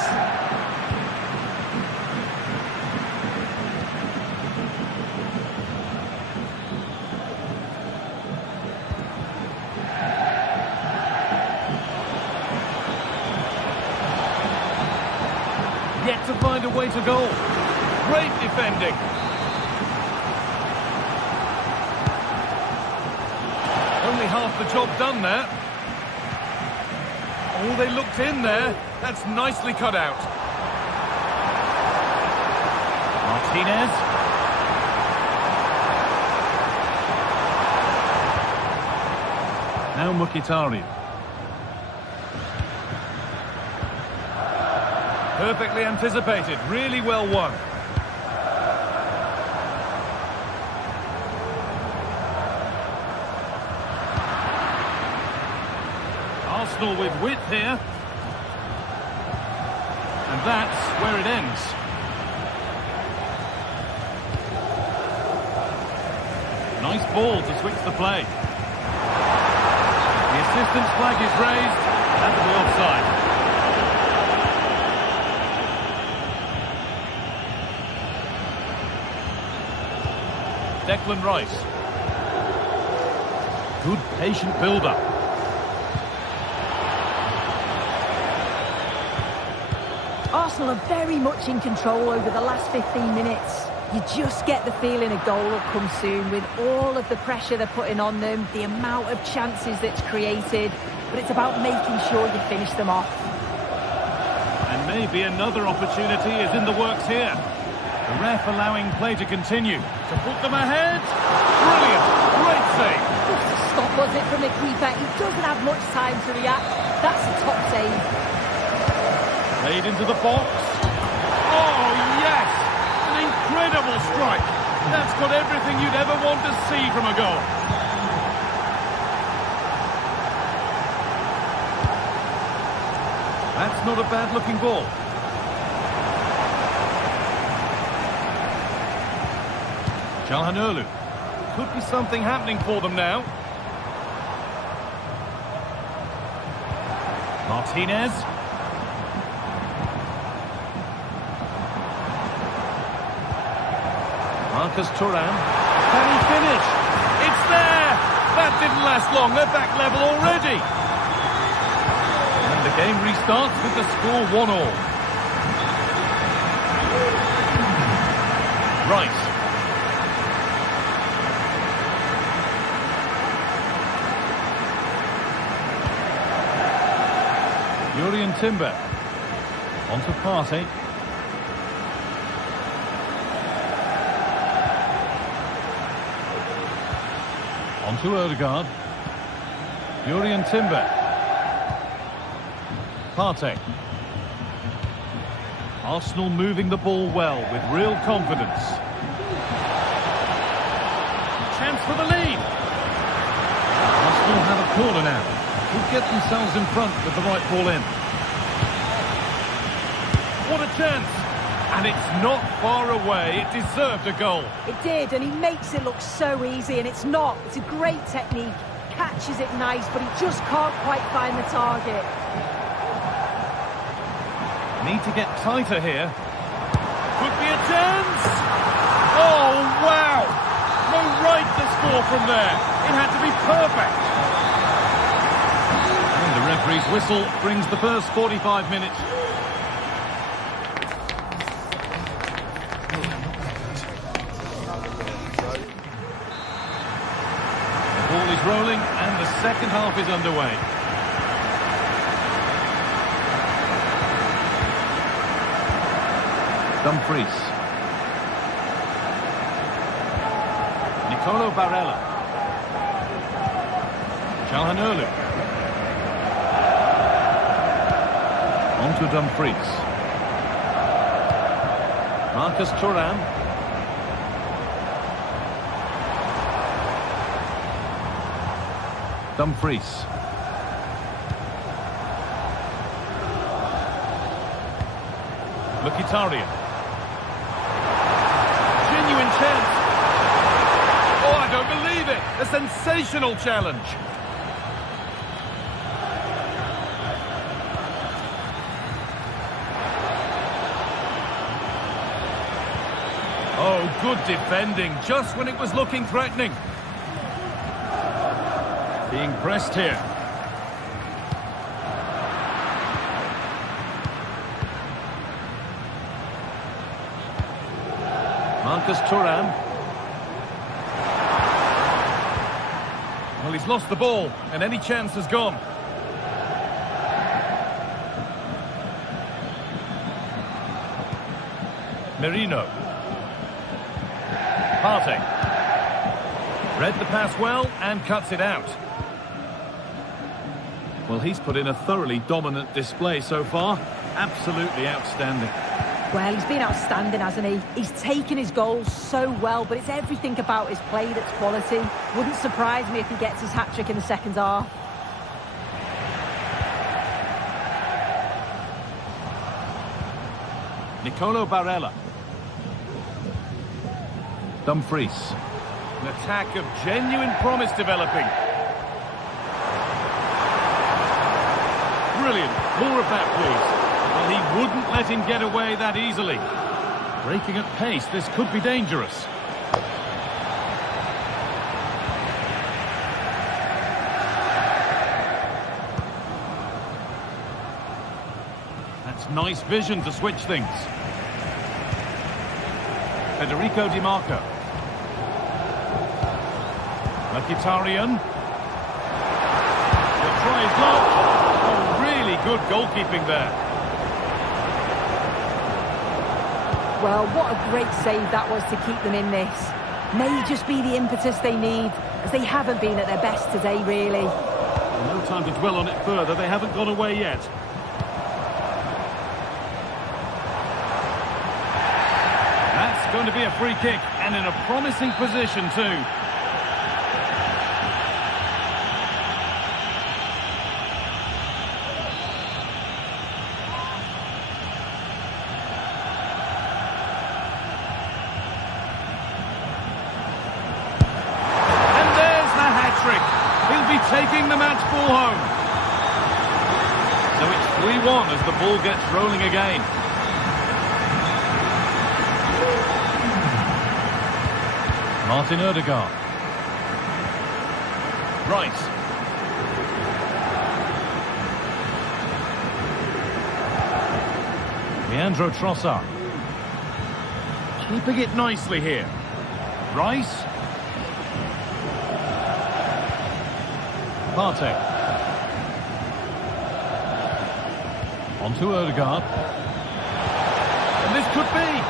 Yet to find a way to goal. Great defending. Only half the job done there. Oh, they looked in there. That's nicely cut out. Martinez. Now Mkhitaryan. Perfectly anticipated, really well won. Arsenal with width here. And that's where it ends. Nice ball to switch the play. The assistant's flag is raised. That'll be offside. Declan Rice. Good patient build-up. Arsenal are very much in control over the last 15 minutes. You just get the feeling a goal will come soon with all of the pressure they're putting on them, the amount of chances that's created, but it's about making sure you finish them off. And maybe another opportunity is in the works here. The ref allowing play to continue. To put them ahead. Brilliant. Great save. Just a stop, was it, from the keeper? He doesn't have much time to react. That's a top save. Played into the box. Oh, yes! An incredible strike. That's got everything you'd ever want to see from a goal. That's not a bad-looking ball. Calhanoglu. Could be something happening for them now. Martinez. Marcus Thuram. Can he finish? It's there! That didn't last long. They're back level already. And the game restarts with the score 1-1. Right. Jurrien Timber. On to Partey. On to Odegaard. Jurrien Timber. Partey. Arsenal moving the ball well with real confidence. Chance for the lead. Arsenal have a corner now. Could get themselves in front with the right ball in. What a chance! And it's not far away. It deserved a goal. It did, and he makes it look so easy, and it's not. It's a great technique. Catches it nice, but he just can't quite find the target. Need to get tighter here. Could be a chance! Oh, wow! No right to score from there. It had to be perfect. And the referee's whistle brings the first 45 minutes. The ball is rolling and the second half is underway. Dumfries. Nicolo Barella. Calhanoglu. On to Dumfries. Marcus Thuram. Dumfries. Mkhitaryan. Genuine chance. Oh, I don't believe it. A sensational challenge. Oh, good defending, just when it was looking threatening. Being pressed here. Marcus Thuram. Well, he's lost the ball, and any chance has gone. Merino. Partey. Read the pass well and cuts it out. Well, he's put in a thoroughly dominant display so far. Absolutely outstanding. Well, he's been outstanding, hasn't he? He's taken his goals so well, but it's everything about his play that's quality. Wouldn't surprise me if he gets his hat-trick in the second half. Nicolo Barella. Dumfries. An attack of genuine promise developing. Brilliant. More of that, please. Well, he wouldn't let him get away that easily. Breaking at pace, this could be dangerous. That's nice vision to switch things. Federico Di Marco. Mkhitaryan. The try is blocked. Oh, really good goalkeeping there. Well, what a great save that was to keep them in this. May just be the impetus they need, as they haven't been at their best today, really. No time to dwell on it further. They haven't gone away yet. That's going to be a free kick, and in a promising position too. He'll be taking the match ball home. So it's 3-1 as the ball gets rolling again. Martin Ødegaard. Rice. Leandro Trossard. Keeping it nicely here. Rice. Partey. On to Ødegaard. And this could be.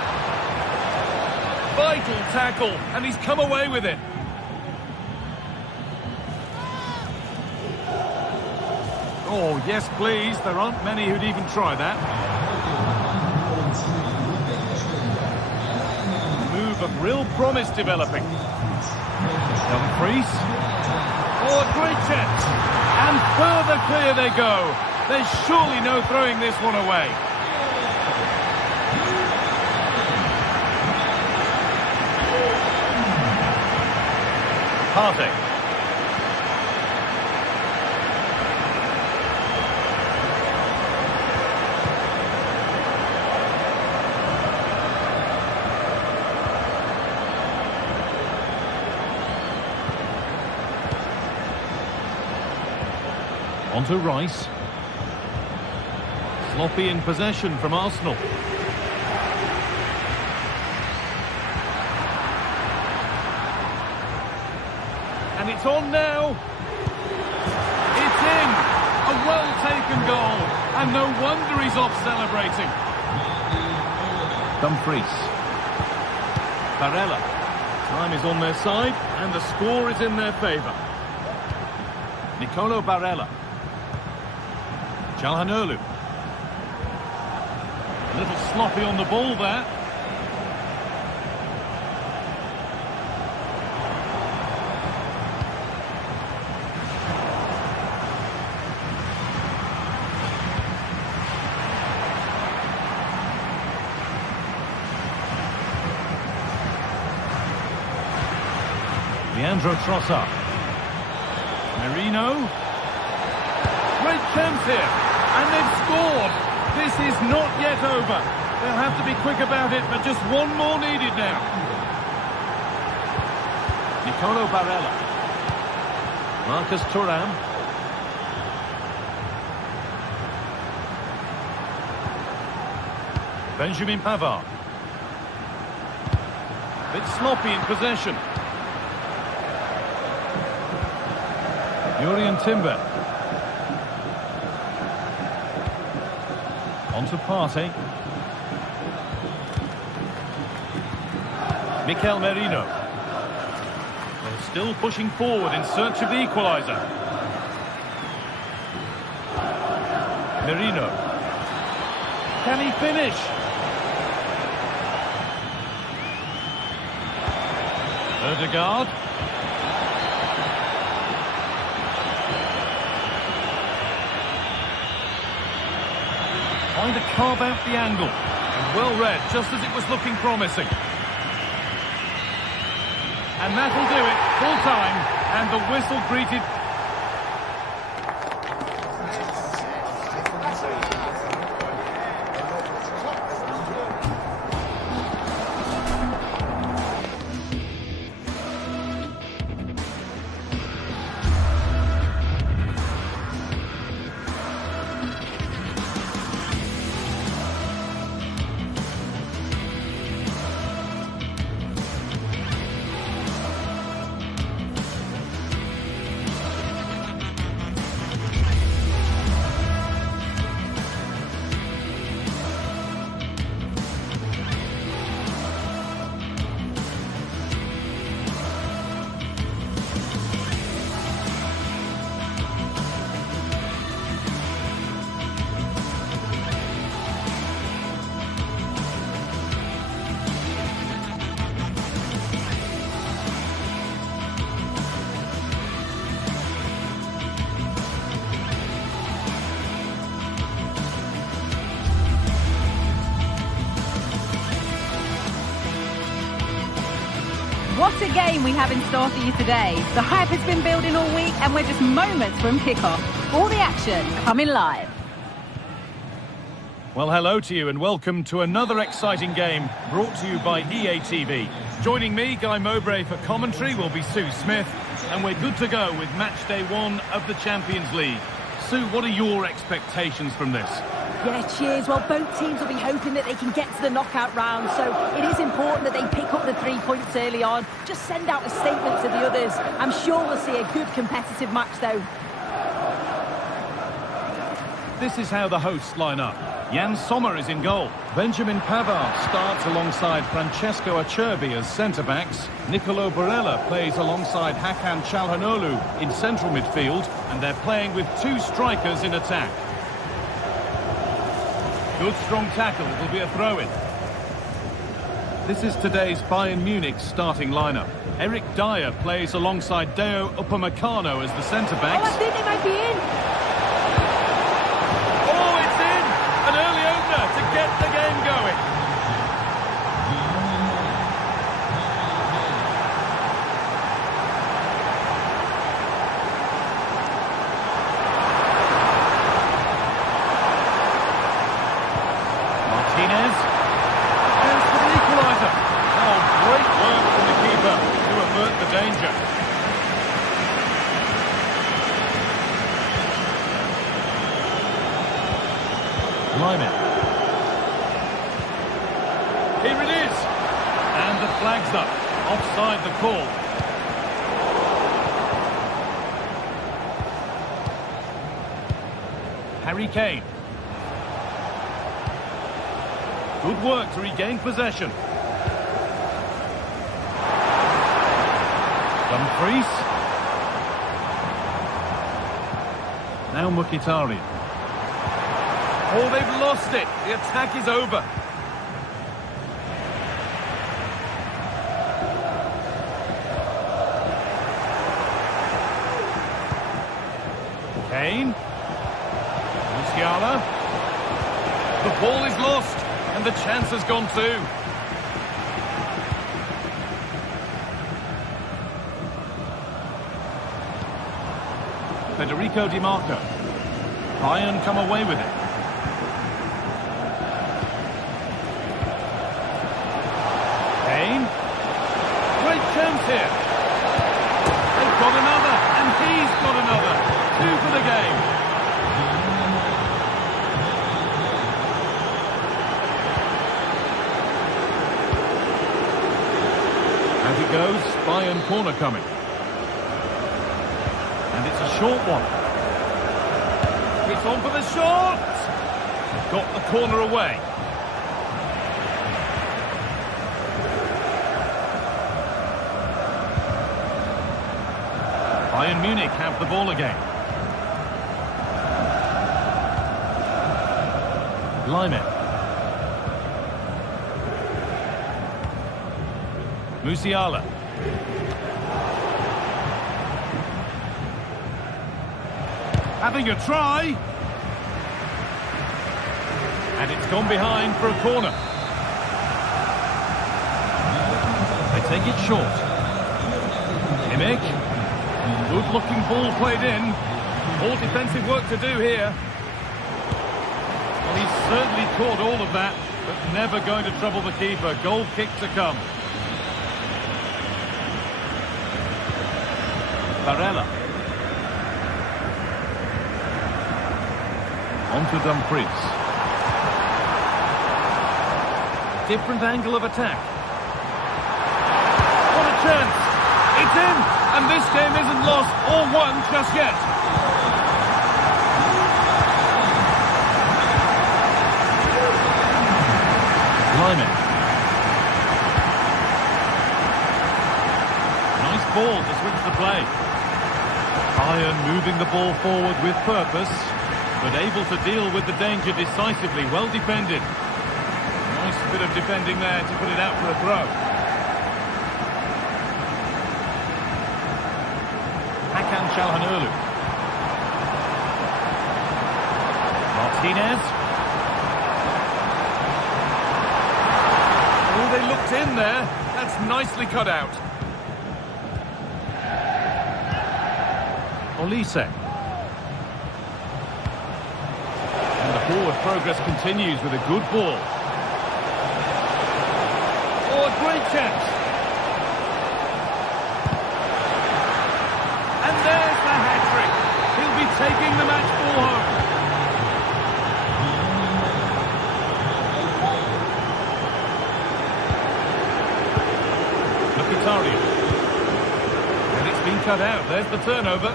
Vital tackle, and he's come away with it. Oh, yes, please. There aren't many who'd even try that. Move of real promise developing. Dumfries. Oh, a great chance. And further clear they go. There's surely no throwing this one away. Partey. On to Rice. Sloppy in possession from Arsenal. And it's on now. It's in. A well-taken goal. And no wonder he's off celebrating. Dumfries. Barella. Time is on their side and the score is in their favour. Nicolo Barella. Çalhanoğlu. A little sloppy on the ball there. Leandro Trossard. Merino. Great chance here. And they've scored. This is not yet over. They'll have to be quick about it, but just one more needed now. Nicolo Barella. Marcus Thuram. Benjamin Pavard. Bit sloppy in possession. Jurrien Timber. On to Partey. Mikel Merino. They're still pushing forward in search of the equaliser. Merino. Can he finish? Ødegaard. Trying to carve out the angle. And well read, just as it was looking promising. And that'll do it, full time, and the whistle greeted. What a game we have in store for you today. The hype has been building all week and we're just moments from kickoff. All the action coming live. Well, hello to you and welcome to another exciting game brought to you by EA TV. Joining me, Guy Mowbray, for commentary will be Sue Smith, and we're good to go with match day 1 of the Champions League. Sue, what are your expectations from this? Yeah, cheers. Well, both teams will be hoping that they can get to the knockout round, so it is important that they pick up the 3 points early on. Just send out a statement to the others. I'm sure we'll see a good competitive match, though. This is how the hosts line up. Jan Sommer is in goal. Benjamin Pavard starts alongside Francesco Acerbi as centre-backs. Nicolo Barella plays alongside Hakan Çalhanoğlu in central midfield, and they're playing with 2 strikers in attack. Good strong tackle, it'll be a throw-in. This is today's Bayern Munich starting lineup. Eric Dyer plays alongside Deo Upamecano as the centre-backs. Oh, I think they might be in. An early opener to get the game going. Martinez. And for the equaliser. Oh, great work from the keeper to avert the danger. Lyman. Here it is. And the flag's up. Offside the call. Harry Kane. Good work to regain possession. Dumfries. Now Mkhitaryan. Oh, they've lost it. The attack is over. Kane. Musiala. The ball is lost, and the chance has gone too. Federico Di Marco. Bayern come away with it. Great chance here. They've got another, and he's got another. 2 for the game. As it goes, Bayern corner coming. And it's a short one. It's on for the shot. They've got the corner away. Bayern Munich have the ball again. Lyman. Musiala. Having a try. And it's gone behind for a corner. They take it short. Kimmich. Good-looking ball played in. More defensive work to do here. Well, he's certainly caught all of that, but never going to trouble the keeper. Goal kick to come. Barella. On to Dumfries. Different angle of attack. What a chance! It's in! And this game isn't lost or won just yet. Lyman. Nice ball to switch the play. Bayern moving the ball forward with purpose, but able to deal with the danger decisively. Well defended. Nice bit of defending there to put it out for a throw. Hakan Çalhanoğlu. Martinez. Oh, they looked in there. That's nicely cut out. Olise. And the forward progress continues with a good ball. Oh, a great chance. And there's the hat-trick. He'll be taking the match ball home. Mkhitaryan. And it's been cut out. There's the turnover.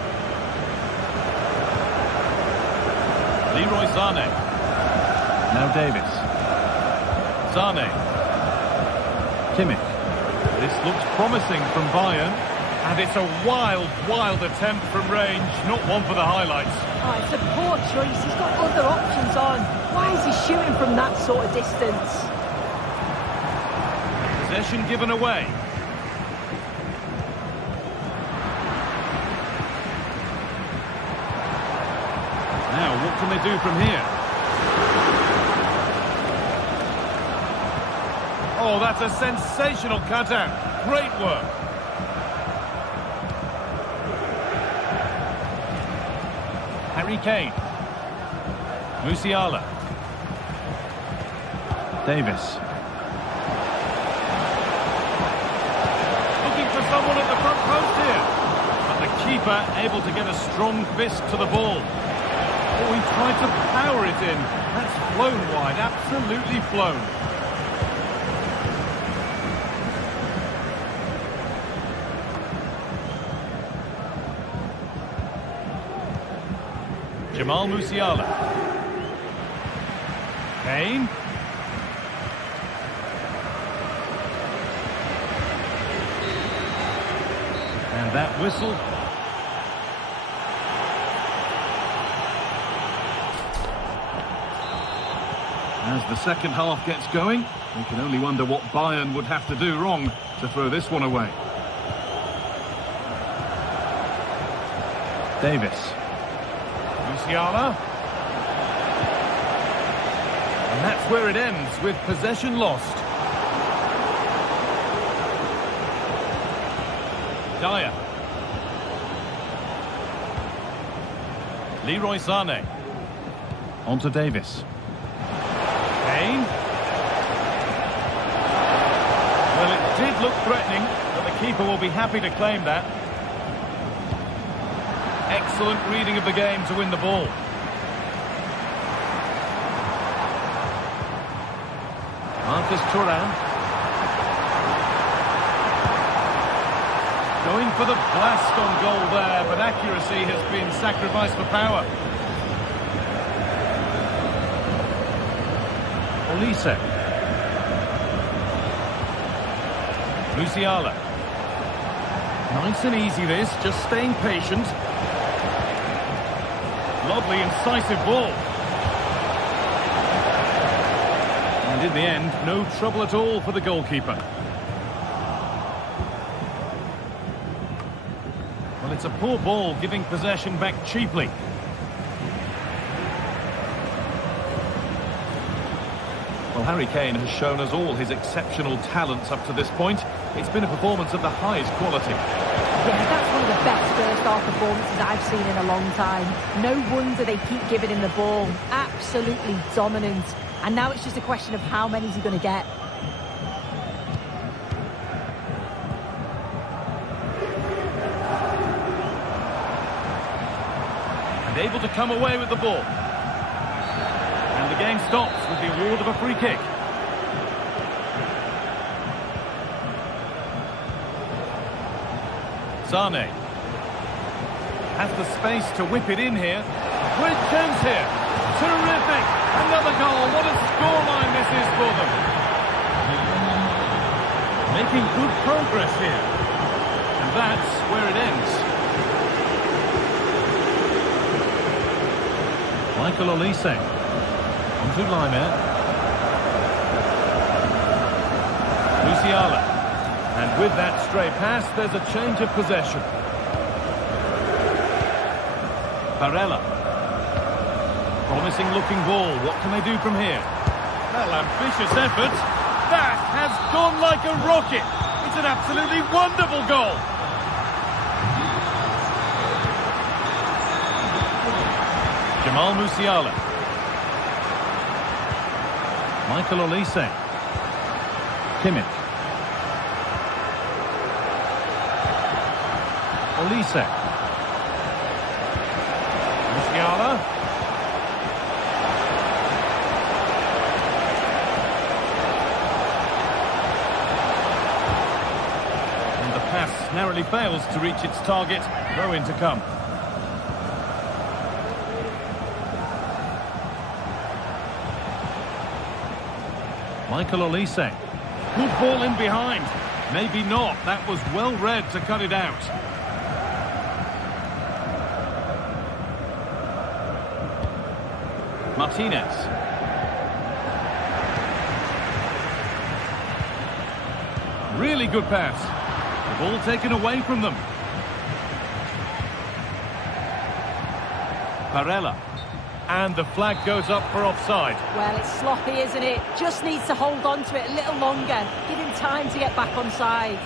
Leroy Sané. Now Davis. Sané. Kimmich. This looks promising from Bayern. And it's a wild, wild attempt from range. Not one for the highlights. Oh, it's a poor choice. He's got other options on. Why is he shooting from that sort of distance? Possession given away. Now, what can they do from here? Oh, that's a sensational cutout. Great work. Harry Kane. Musiala. Davis. Looking for someone at the front post here. But the keeper able to get a strong fist to the ball. Oh, he tried to power it in. That's flown wide, absolutely flown. Jamal Musiala. Kane. And that whistle. As the second half gets going, we can only wonder what Bayern would have to do wrong to throw this one away. Davis. Musiala. And that's where it ends, with possession lost. Dyer. Leroy Sané. On to Davis. Kane. Well, it did look threatening, but the keeper will be happy to claim that. Excellent reading of the game to win the ball. Marcus Thuram. Going for the blast on goal there, but accuracy has been sacrificed for power. Olise. Musiala. Nice and easy this, just staying patient. Lovely, incisive ball. And in the end, no trouble at all for the goalkeeper. Well, it's a poor ball, giving possession back cheaply. Well, Harry Kane has shown us all his exceptional talents up to this point. It's been a performance of the highest quality. Yeah, that's one of the best first-half performances I've seen in a long time. No wonder they keep giving him the ball. Absolutely dominant. And now it's just a question of how many is he going to get. And able to come away with the ball. And the game stops with the award of a free kick. Sané has the space to whip it in here. Great chance here. Terrific. Another goal. What a scoreline this is for them. Making good progress here. And that's where it ends. Michael Olise. On to Laimer. Musiala. And with that stray pass, there's a change of possession. Barella. Promising looking ball. What can they do from here? Well, ambitious effort. That has gone like a rocket. It's an absolutely wonderful goal. Jamal Musiala. Michael Olise. Kimmich. Olise. Musiala. And the pass narrowly fails to reach its target. Throw-in to come. Michael Olise. Good ball in behind. Maybe not. That was well read to cut it out. Martinez. Really good pass. The ball taken away from them. Barella. And the flag goes up for offside. Well, it's sloppy, isn't it? Just needs to hold on to it a little longer. Give him time to get back on side.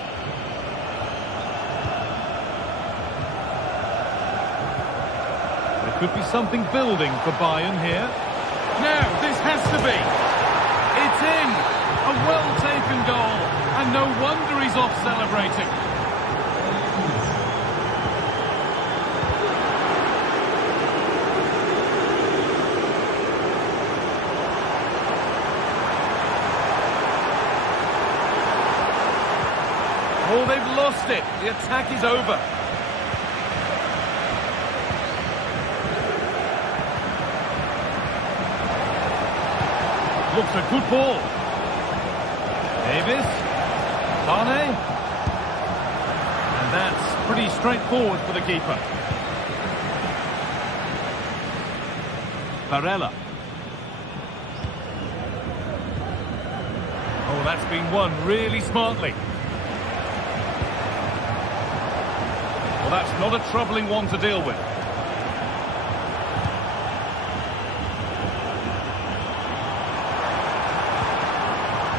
There could be something building for Bayern here. Now, this has to be. It's in. A well-taken goal. And no wonder he's off celebrating. Oh, they've lost it. The attack is over. Looks a good ball. Davis. Sane. And that's pretty straightforward for the keeper. Barella. Oh, that's been won really smartly. Well, that's not a troubling one to deal with.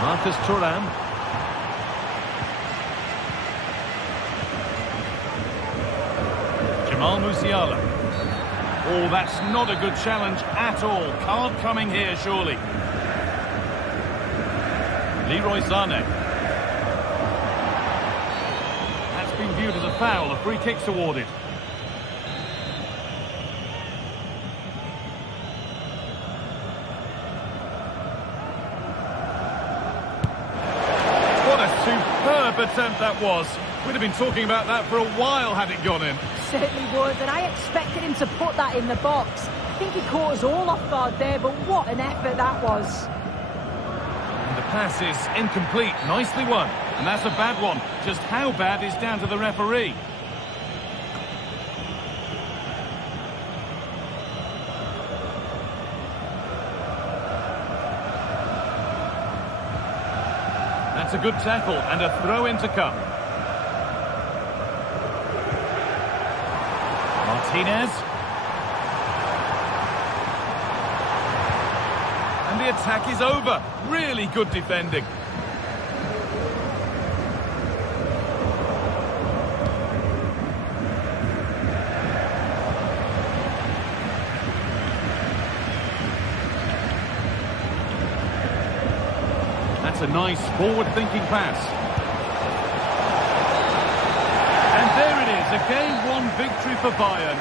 Marcus Thuram. Jamal Musiala. Oh, that's not a good challenge at all. Card coming here, surely. Leroy Sané. Been viewed as a foul. A free kick's awarded. What a superb attempt that was. We'd have been talking about that for a while had it gone in. Certainly would, and I expected him to put that in the box. I think he caught us all off guard there, but what an effort that was. And the pass is incomplete. Nicely won. And that's a bad one. Just how bad is down to the referee. That's a good tackle and a throw-in to come. Martinez. And the attack is over. Really good defending. That's a nice forward-thinking pass. And there it is, a game one victory for Bayern.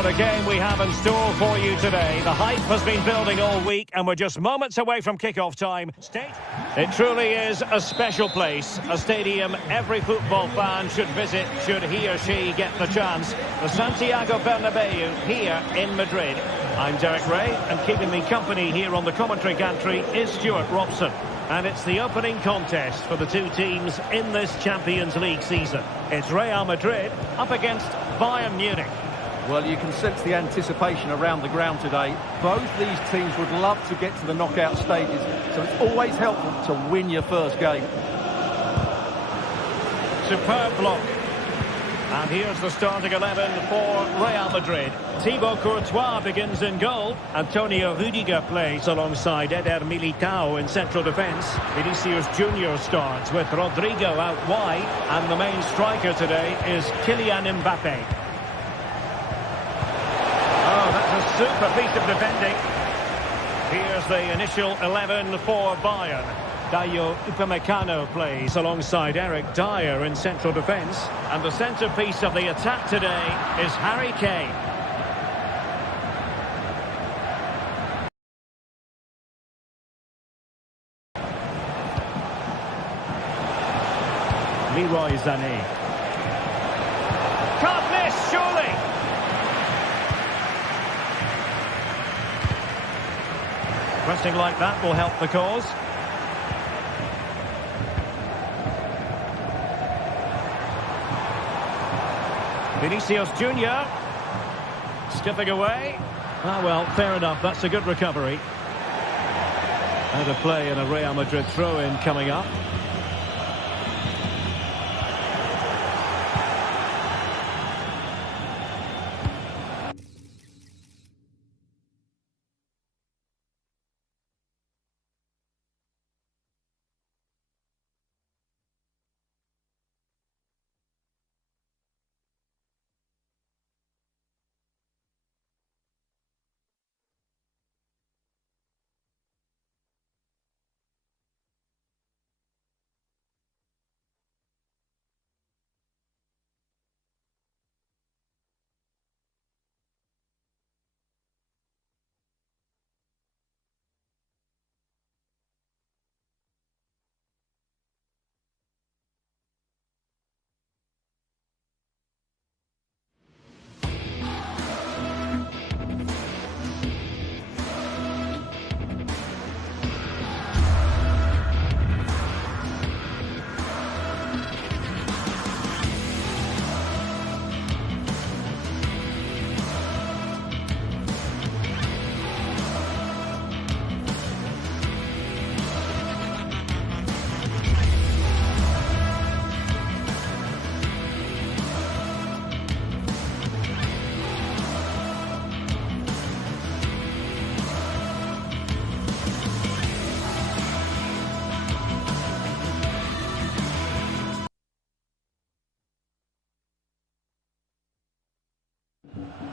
What a game we have in store for you today. The hype has been building all week and we're just moments away from kick-off time. It truly is a special place, a stadium every football fan should visit should he or she get the chance. The Santiago Bernabeu here in Madrid. I'm Derek Ray, and keeping me company here on the commentary gantry is Stuart Robson. And it's the opening contest for the two teams in this Champions League season. It's Real Madrid up against Bayern Munich. Well, you can sense the anticipation around the ground today. Both these teams would love to get to the knockout stages, so it's always helpful to win your first game. Superb block. And here's the starting 11 for Real Madrid. Thibaut Courtois begins in goal. Antonio Rudiger plays alongside Eder Militao in central defence. Vinicius Junior starts with Rodrigo out wide. And the main striker today is Kylian Mbappe. Oh, that's a super piece of defending. Here's the initial 11 for Bayern. Dayo Upamecano plays alongside Eric Dyer in central defence. And the centrepiece of the attack today is Harry Kane. Leroy Sané. Can't miss, surely! Pressing like that will help the cause. Vinicius Junior skipping away. Ah, well, fair enough. That's a good recovery. Out of play and a Real Madrid throw-in coming up.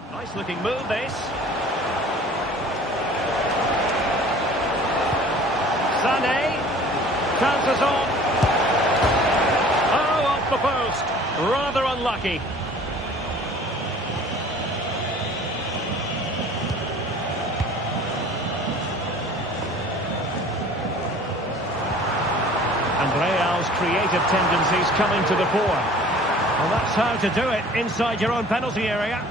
Nice looking move, this. Sané. Chances on. Oh, off the post. Rather unlucky. And Real's creative tendencies coming to the fore. Well, that's how to do it inside your own penalty area.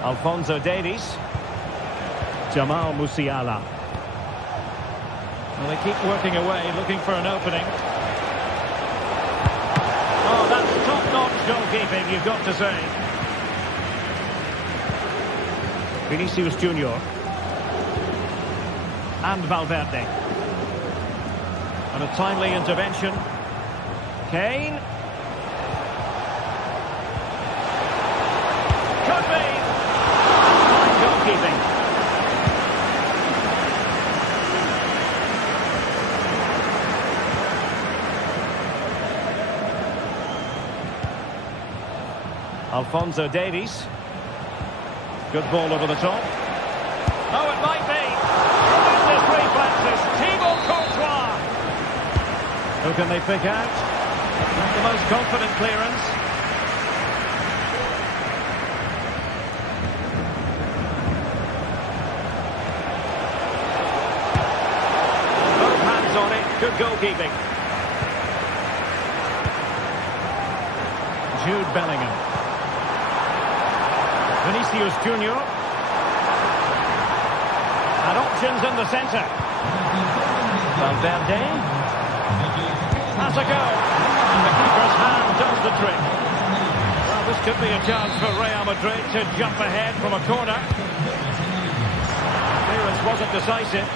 Alphonso Davies. Jamal Musiala. Well, they keep working away, looking for an opening. Oh, that's top-notch goalkeeping, you've got to say. Vinicius Junior. And Valverde. And a timely intervention. Kane. Could be. Fine goalkeeping. Alphonso Davies. Good ball over the top. Oh, it might be. Tremendous reflexes. Thibaut Courtois. Who can they pick out? Not the most confident clearance. goalkeeping. Jude Bellingham. Vinicius Junior. And options in the centre. Valverde. Has a go. And the keeper's hand does the trick. Well, this could be a chance for Real Madrid to jump ahead from a corner. Clearance wasn't decisive.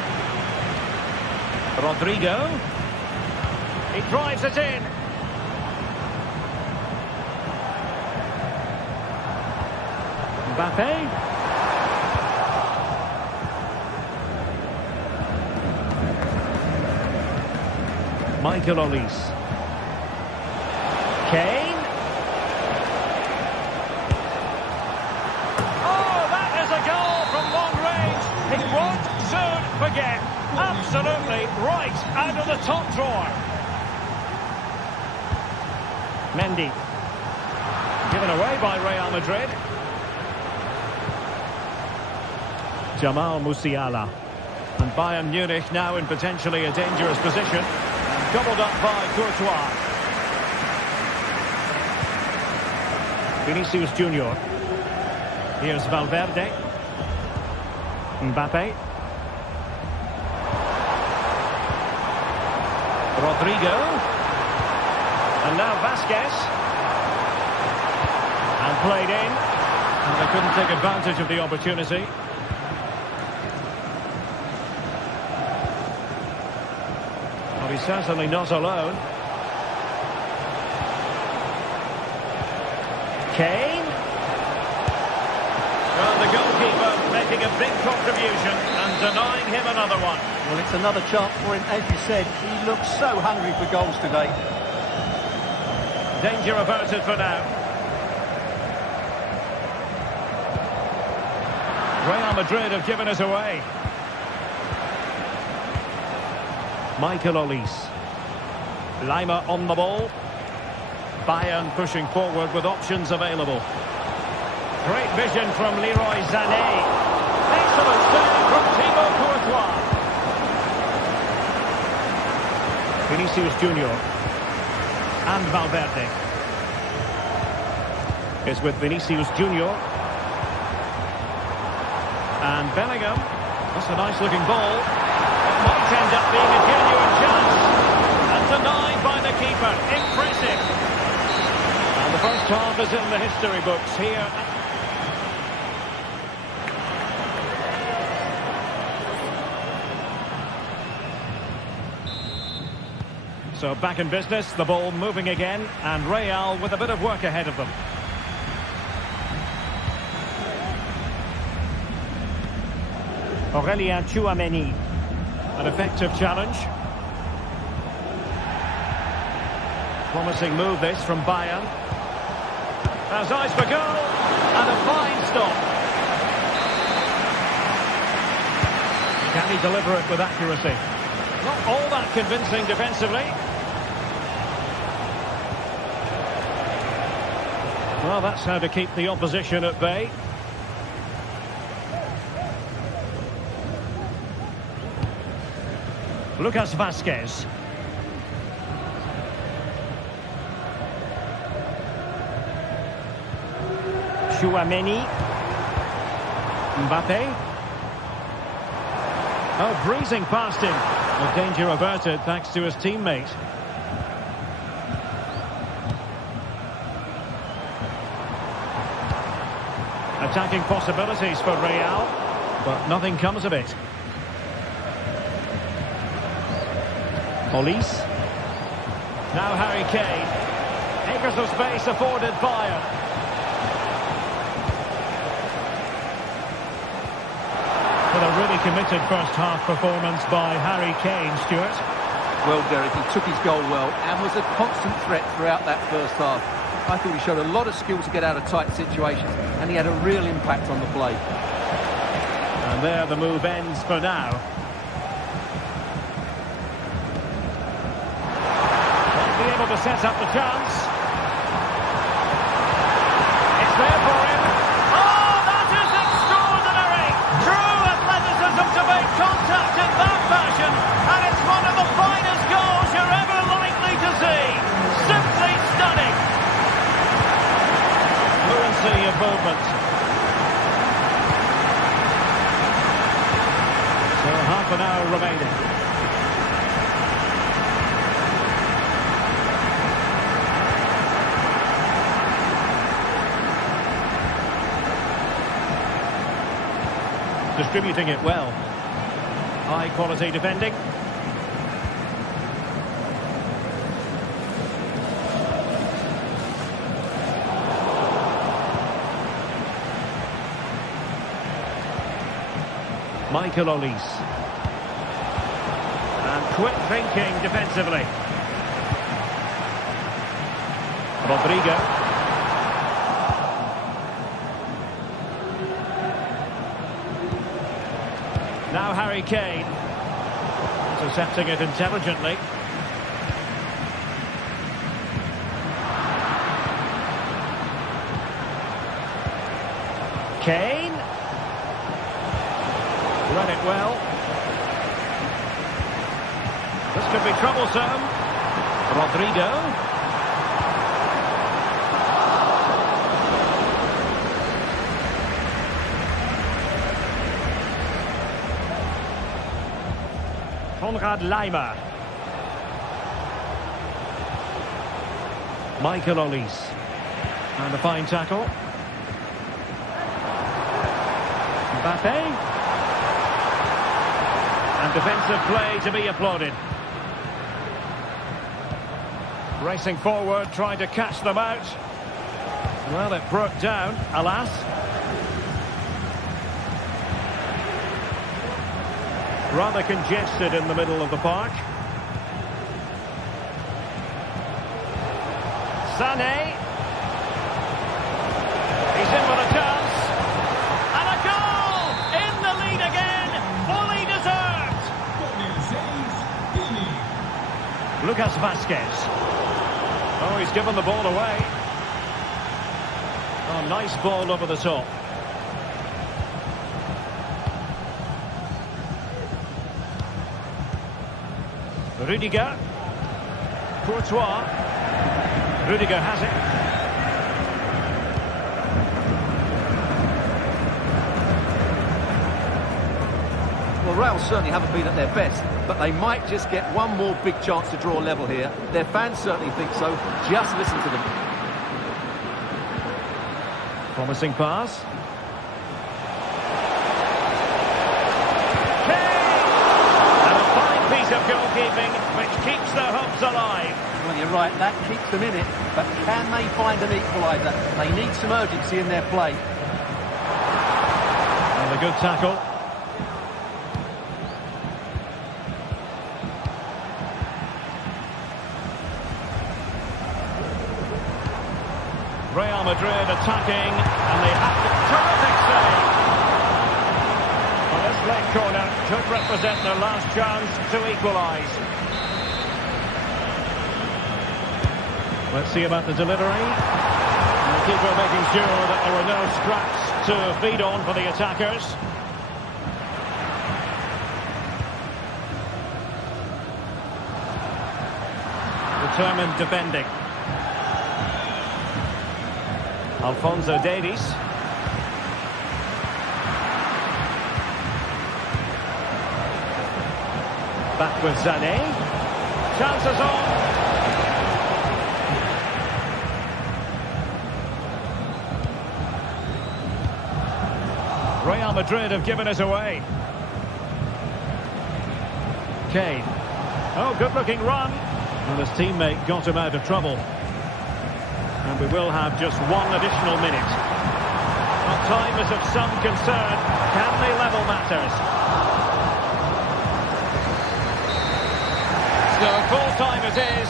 Rodrigo. He drives it in. Mbappe. Michael Olise. Kane. Oh, that is a goal from long range. He won't soon forget. Absolutely right out of the top drawer. Mendy. Given away by Real Madrid. Jamal Musiala. And Bayern Munich now in potentially a dangerous position. Doubled up by Courtois. Vinicius Junior. Here's Valverde. Mbappe. Rodrigo. And now Vasquez. And played in. And they couldn't take advantage of the opportunity. Well, he's certainly not alone. Kane. Well, the goalkeeper making a big contribution and denying him another one. Well, it's another chance for him. As you said, he looks so hungry for goals today. Danger averted for now. Real Madrid have given it away. Michael Olise. Lima on the ball. Bayern pushing forward with options available. Great vision from Leroy Sané. Excellent save from Thibaut Courtois. Vinicius Junior. And Valverde. Is with Vinicius Junior. And Bellingham. That's a nice looking ball. It might end up being a genuine chance. And denied by the keeper. Impressive. And the first half is in the history books here. So back in business, the ball moving again, and Real with a bit of work ahead of them. Aurélien Tchouameni. An effective challenge. Promising move this from Bayern. Has eyes for goal, and a fine stop. Can he deliver it with accuracy? Not all that convincing defensively. Well, that's how to keep the opposition at bay. Lucas Vasquez. Tchouameni. Mbappe. Oh, breezing past him. The danger averted thanks to his teammate. Attacking possibilities for Real, but nothing comes of it. Olise. Now Harry Kane. Acres of space afforded Bayern. With a really committed first-half performance by Harry Kane, Stuart. Well, Derek, he took his goal well and was a constant threat throughout that first half. I thought he showed a lot of skill to get out of tight situations, and he had a real impact on the play. And there the move ends for now. Won't be able to set up the chance. It's there for him. Oh, that is extraordinary! True athleticism to make contact in that fashion, and it's one of the finest goals an hour remaining. Distributing it well. High quality defending. Michael Olise. And quick thinking defensively. Rodrigo. Now Harry Kane. Intercepting it intelligently. Kane. Read it well. This could be troublesome. Rodrigo. Konrad Laimer. Michael Olise. And a fine tackle. Mbappe. And defensive play to be applauded. Racing forward, trying to catch them out. Well, it broke down, alas. Rather congested in the middle of the park. Sané. He's in with a chance. And a goal! In the lead again. Fully deserved. Lucas Vazquez. Oh, he's given the ball away. Oh, nice ball over the top. Rudiger. Courtois. Rudiger has it. Well, Real certainly haven't been at their best, but they might just get one more big chance to draw level here. Their fans certainly think so. Just listen to them. Promising pass. Piece of goalkeeping which keeps their hopes alive. Well, you're right, that keeps them in it, but can they find an equaliser? They need some urgency in their play. And a good tackle. Real Madrid attacking, and they have to... Terrific save! This late corner could represent their last chance to equalise. Let's see about the delivery. And the keeper making sure that there were no scraps to feed on for the attackers. Determined defending. Alphonso Davies. Back with Sané. Chances on. Real Madrid have given us away. Kane. Oh, good-looking run. And his teammate got him out of trouble. And we will have just one additional minute. Well, time is of some concern. Can they level matters? So full time it is.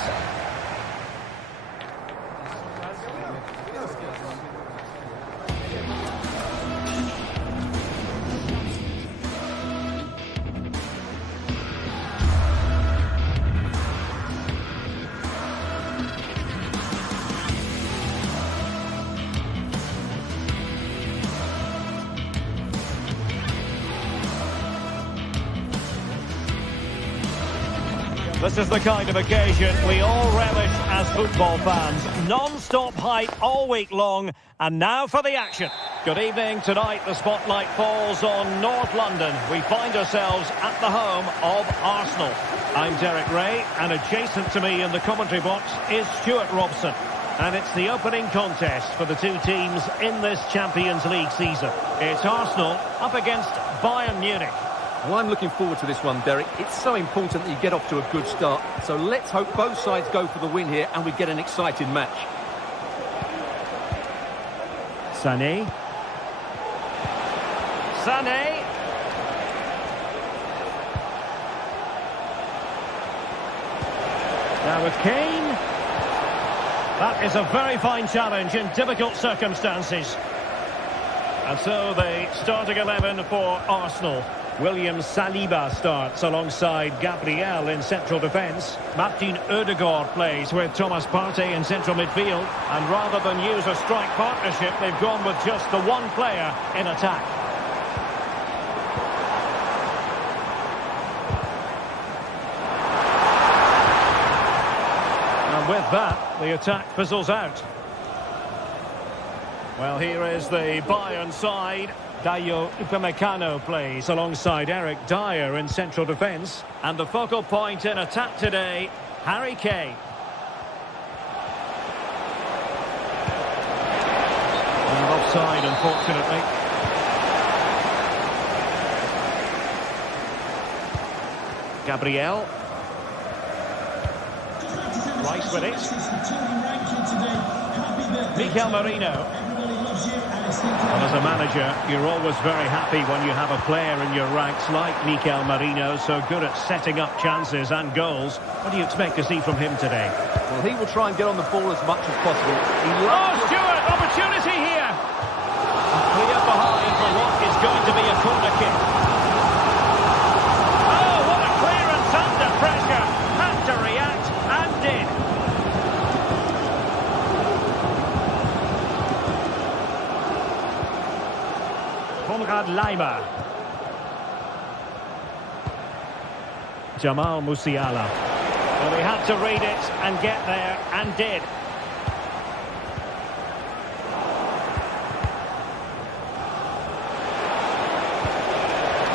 This is the kind of occasion we all relish as football fans. Non-stop hype all week long, and now for the action. Good evening. Tonight the spotlight falls on North London. We find ourselves at the home of Arsenal. I'm Derek Ray, and adjacent to me in the commentary box is Stuart Robson. And it's the opening contest for the two teams in this Champions League season. It's Arsenal up against Bayern Munich. Well, I'm looking forward to this one, Derek. It's so important that you get off to a good start. So let's hope both sides go for the win here and we get an exciting match. Sané. Now with Kane. That is a very fine challenge in difficult circumstances. And so the starting 11 for Arsenal. William Saliba starts alongside Gabriel in central defence. Martin Odegaard plays with Thomas Partey in central midfield. And rather than use a strike partnership, they've gone with just the one player in attack. And with that, the attack fizzles out. Well, here is the Bayern side. Dayo Upamecano plays alongside Eric Dyer in central defence. And the focal point in attack today, Harry Kane. And offside, unfortunately. Gabriel. Rice with it. Mikel Merino. Well, as a manager, you're always very happy when you have a player in your ranks like Mikel Merino, so good at setting up chances and goals. What do you expect to see from him today? Well, he will try and get on the ball as much as possible. Stuart, opportunity here! Clear behind for what is going to be a corner kick. Oh, what a clearance under pressure! Had to react and did. Konrad Laimer. Jamal Musiala. Well, he had to read it and get there, and did.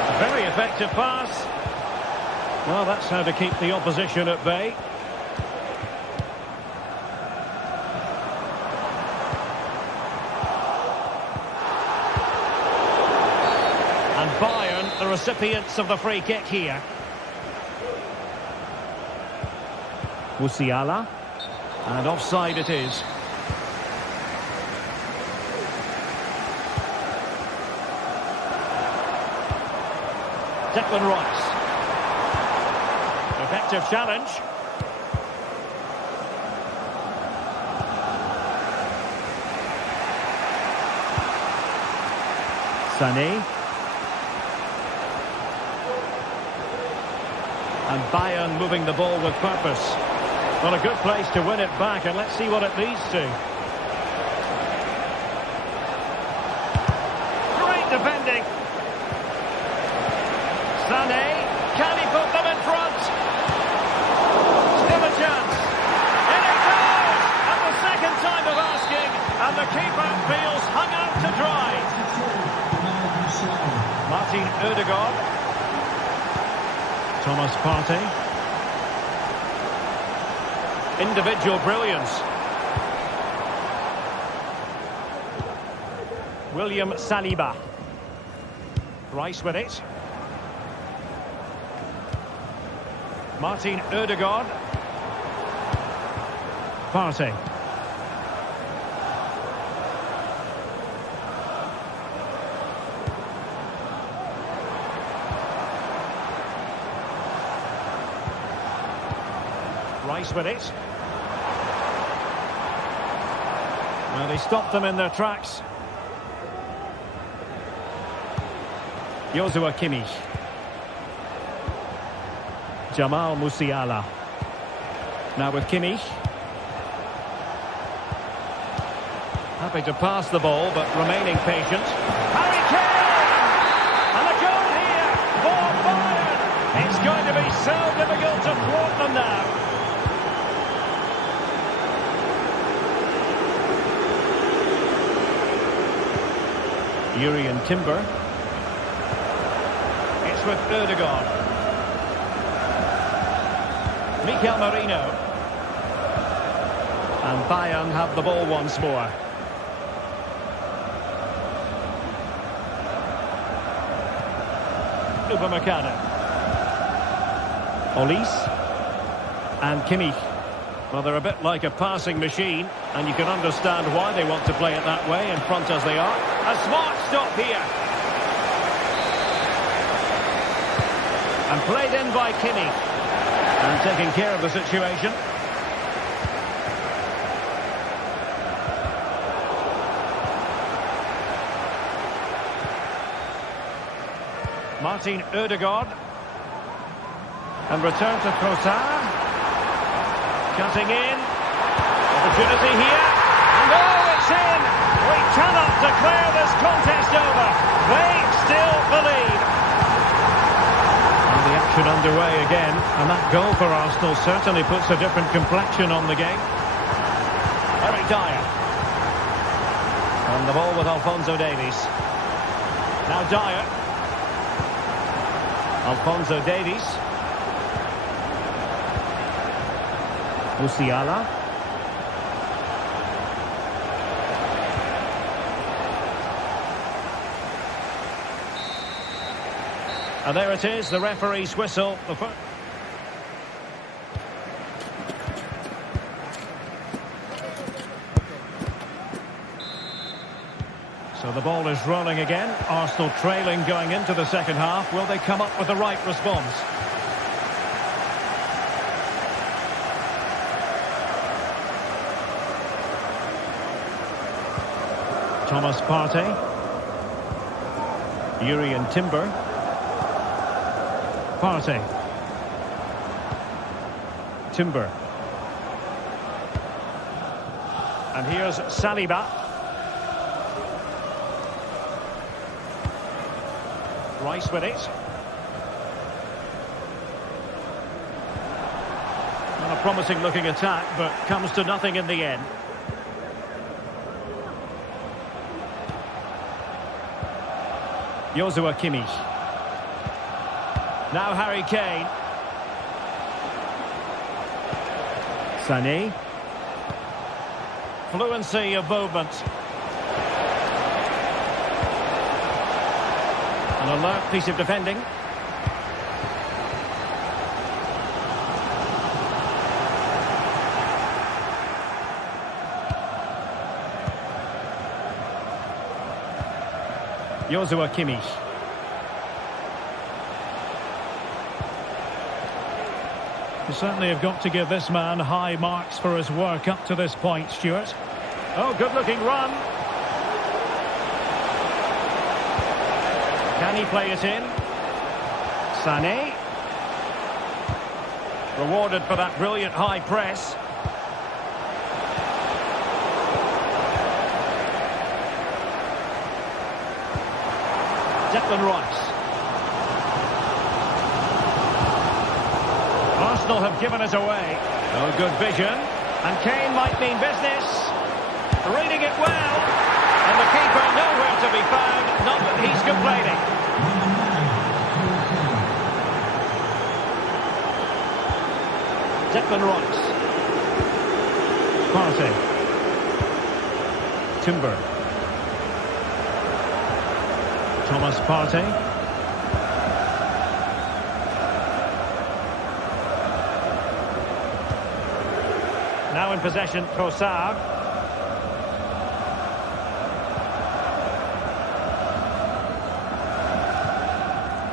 A very effective pass. Well, that's how to keep the opposition at bay. And Bayern, the recipients of the free kick here. Musiala. And offside it is. Declan Rice. Effective challenge. Sané. And Bayern moving the ball with purpose. Well, a good place to win it back, and let's see what it leads to. Great defending. Sané, can he put them in front? Still a chance. In it goes! And the second time of asking, and the keeper feels hung out to dry. Martin Odegaard. Thomas Partey. Individual brilliance. William Saliba. Rice with it. Martin Odegaard. Partey. Rice with it. Well, they stopped them in their tracks. Joshua Kimmich. Jamal Musiala. Now with Kimmich. Happy to pass the ball, but remaining patient. Harry Kane! And a goal here for Bayern! It's going to be so difficult to thwart them now. Yuri and Timber. It's with Ødegaard. Mikel Merino. And Bayern have the ball once more. Upamecano. Olise. And Kimmich. Well, they're a bit like a passing machine, and you can understand why they want to play it that way, in front as they are. A smart stop here. And played in by Kimmich. And taking care of the situation. Martin Ødegaard. And return to Trossard. Cutting in. Opportunity here. And oh, it's in! We cannot declare this contest over. They still believe. And the action underway again. And that goal for Arsenal certainly puts a different complexion on the game. Eric Dyer. And the ball with Alphonso Davies. Now Dyer. Alphonso Davies. Musiala. And there it is, the referee's whistle. So the ball is rolling again. Arsenal trailing going into the second half. Will they come up with the right response? Thomas Partey. Yuri and Timber. Partey. Timber. And here's Saliba. Rice with it. Not a promising looking attack, but comes to nothing in the end. Joshua Kimmich. Now Harry Kane. Sané. Fluency of movement. An alert piece of defending. Joshua Kimmich. You certainly have got to give this man high marks for his work up to this point, Stuart. Oh, good-looking run. Can he play it in? Sané. Rewarded for that brilliant high press. Declan Rice. Arsenal have given it away. Oh, good vision. And Kane might mean business. Reading it well. And the keeper nowhere to be found. Not that he's complaining. Declan Rice. Partey. Timber. Thomas Partey. Now in possession, Trossard.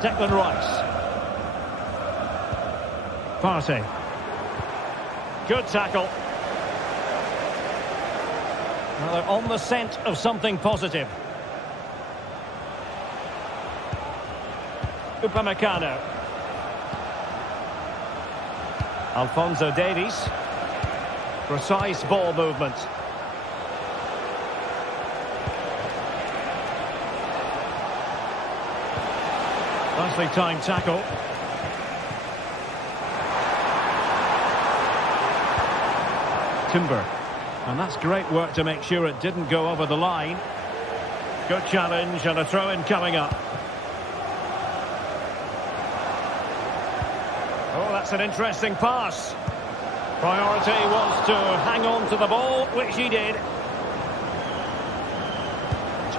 Declan Rice. Partey. Good tackle. Well, they're on the scent of something positive. Upamecano. Alphonso Davies. Precise ball movement. Nicely timed tackle. Timber. And that's great work to make sure it didn't go over the line. Good challenge and a throw-in coming up. Oh, that's an interesting pass. Priority wants to hang on to the ball, which he did.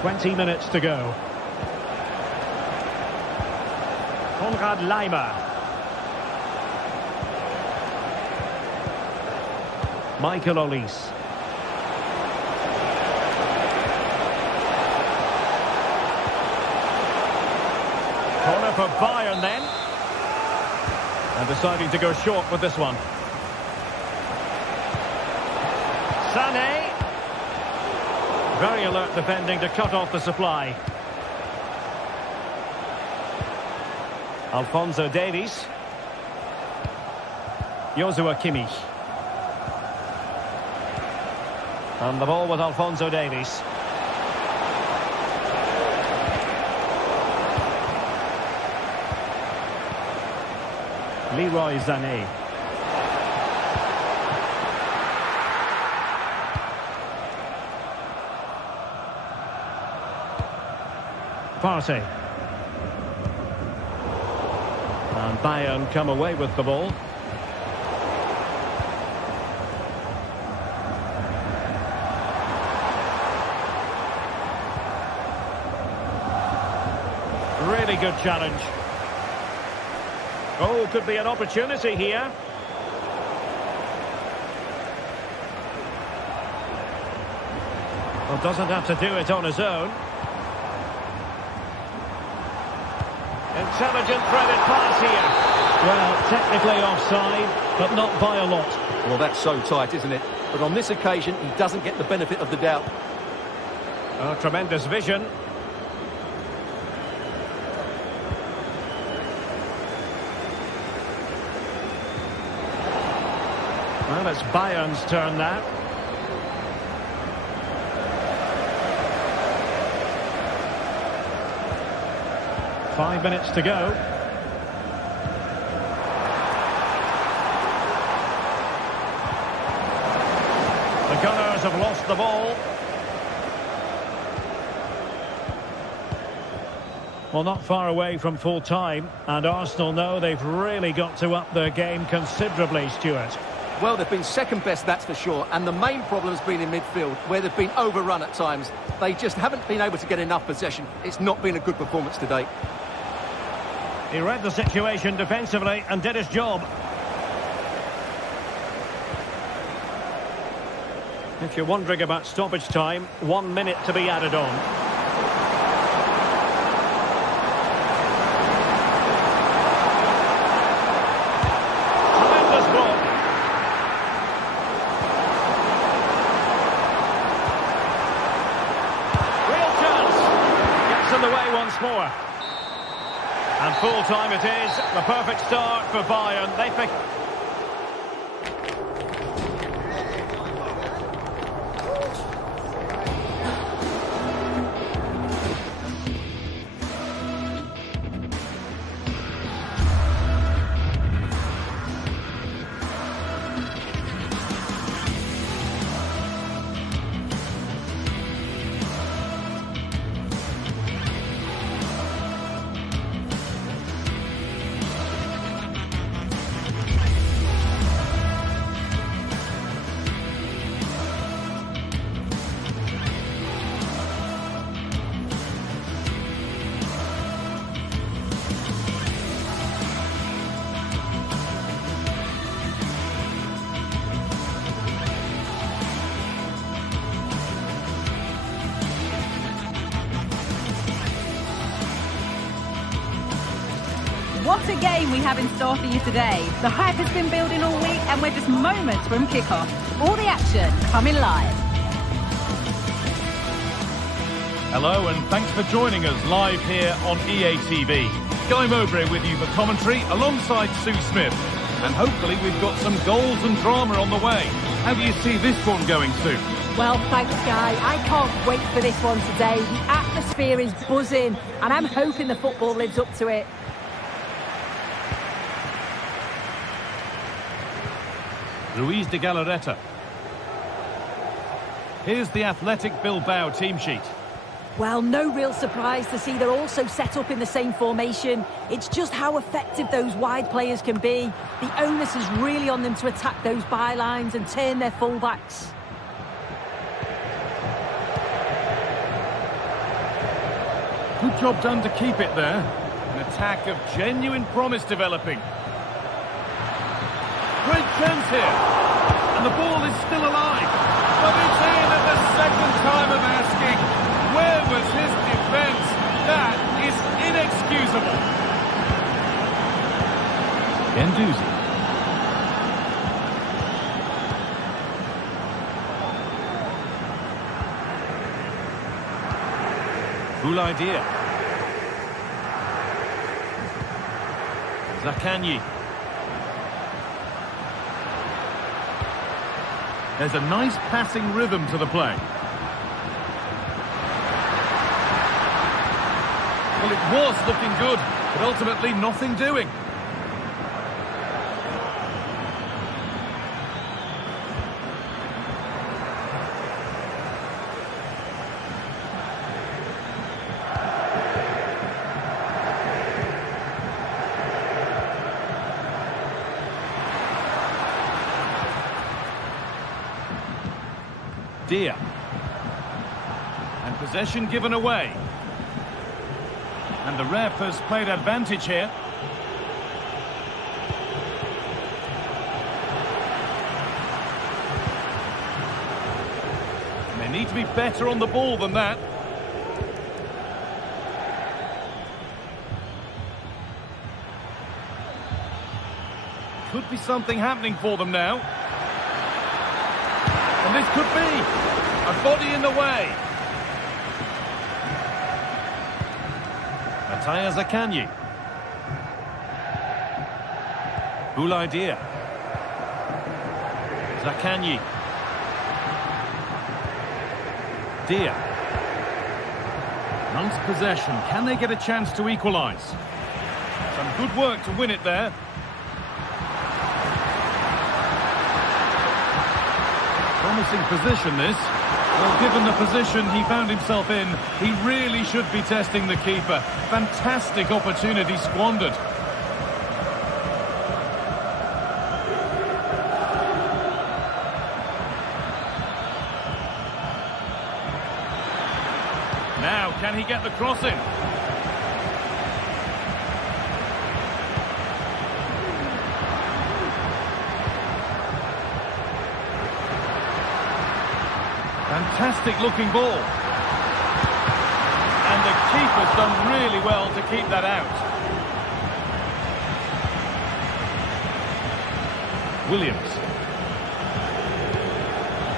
20 minutes to go. Konrad Laimer. Michael Olise. Corner for Bayern then. And deciding to go short with this one. Sané. Very alert defending to cut off the supply. Alphonso Davies. Joshua Kimmich. And the ball with Alphonso Davies. Leroy Sané. Partey. And Bayern come away with the ball. Really good challenge. Oh, could be an opportunity here. Well, doesn't have to do it on his own. Intelligent threaded pass here. Well, technically offside, but not by a lot. Well, that's so tight, isn't it? But on this occasion, he doesn't get the benefit of the doubt. Oh, tremendous vision. Well, it's Bayern's turn now. Five minutes to go. The Gunners have lost the ball. Well, not far away from full time, and Arsenal know they've really got to up their game considerably, Stuart. Well, they've been second best, that's for sure, and the main problem has been in midfield, where they've been overrun at times. They just haven't been able to get enough possession. It's not been a good performance today. He read the situation defensively and did his job. If you're wondering about stoppage time, 1 minute to be added on. Tremendous block. Real chance. Gets in the way once more. And full time it is. The perfect start for Bayern. They pick. What a game we have in store for you today. The hype has been building all week and we're just moments from kickoff. All the action coming live. Hello and thanks for joining us live here on EA TV. Guy Mowbray with you for commentary alongside Sue Smith. And hopefully we've got some goals and drama on the way. How do you see this one going, Sue? Well, thanks, Guy. I can't wait for this one today. The atmosphere is buzzing and I'm hoping the football lives up to it. Ruiz de Galarreta. Here's the Athletic Bilbao team sheet. Well, no real surprise to see they're also set up in the same formation. It's just how effective those wide players can be. The onus is really on them to attack those bylines and turn their fullbacks. Good job done to keep it there. An attack of genuine promise developing. Great chance here. And the ball is still alive. But it's in at the second time of asking. Where was his defence? That is inexcusable. Gendouzi. Cool idea. Zakanyi. There's a nice passing rhythm to the play. Well, it was looking good, but ultimately nothing doing. Dia. And possession given away. And the ref has played advantage here. And they need to be better on the ball than that. Could be something happening for them now. And this could be a body in the way. Zakanyi. Cool idea. Zakanyi. Dia. Nice possession. Can they get a chance to equalise? Some good work to win it there. Promising position this. Well, given the position he found himself in, he really should be testing the keeper. Fantastic opportunity squandered. Now, can he get the cross in? Fantastic looking ball. And the keeper's done really well to keep that out. Williams.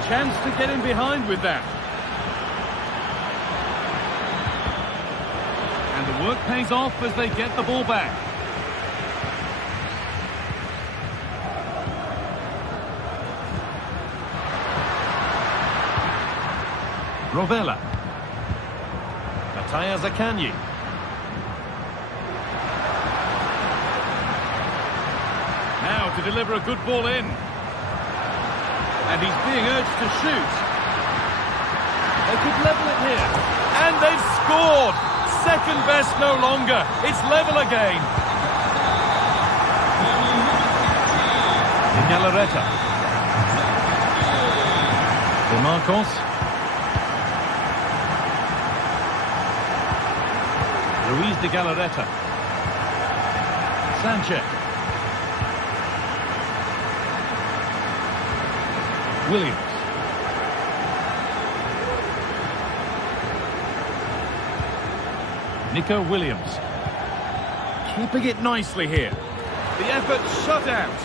Chance to get in behind with that. And the work pays off as they get the ball back. Rovella. Zakanyi. Now to deliver a good ball in. And he's being urged to shoot. They could level it here. And they've scored! Second best no longer. It's level again. Galarreta. DeMarcos. Ruiz de Galarreta. Sanchez. Williams. Nico Williams. Keeping it nicely here. The effort shut out.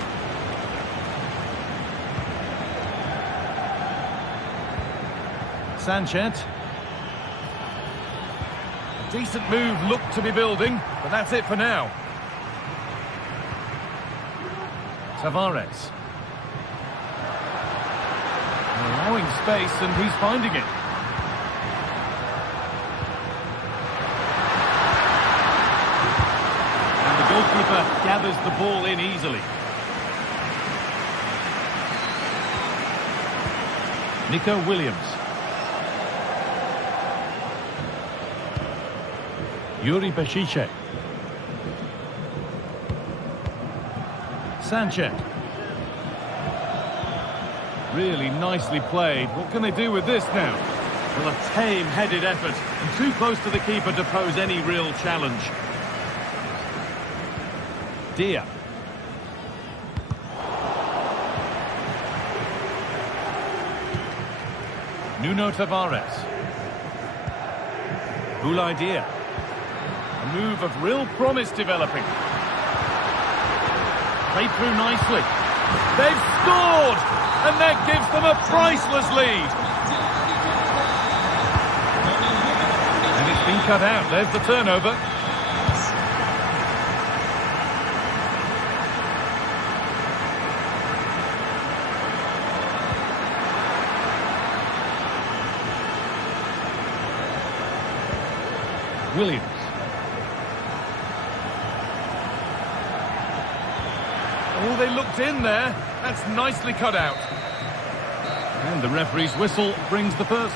Sanchez. Decent move looked to be building, but that's it for now. Tavares. Allowing space and he's finding it. And the goalkeeper gathers the ball in easily. Nico Williams. Yuri Bešice. Sanchez. Really nicely played. What can they do with this now? Well, a tame-headed effort, and too close to the keeper to pose any real challenge. Dia. Nuno Tavares. Boulaye Dia. A move of real promise developing. Played through nicely. They've scored! And that gives them a priceless lead. And it's been cut out. There's the turnover. Williams. Oh, they looked in there. That's nicely cut out. And the referee's whistle brings the first.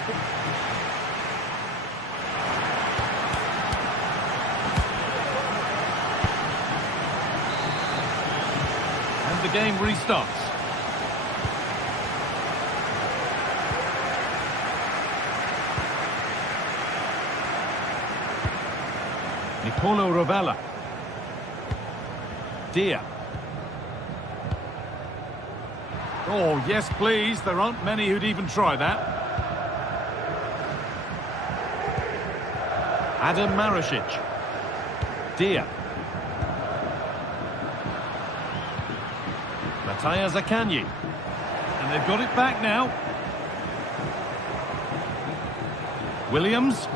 And the game restarts. Nicolo Rovella. Dia. Oh, yes, please. There aren't many who'd even try that. Adam Marasic. Dia. Mattia Zaccagni. And they've got it back now. Williams.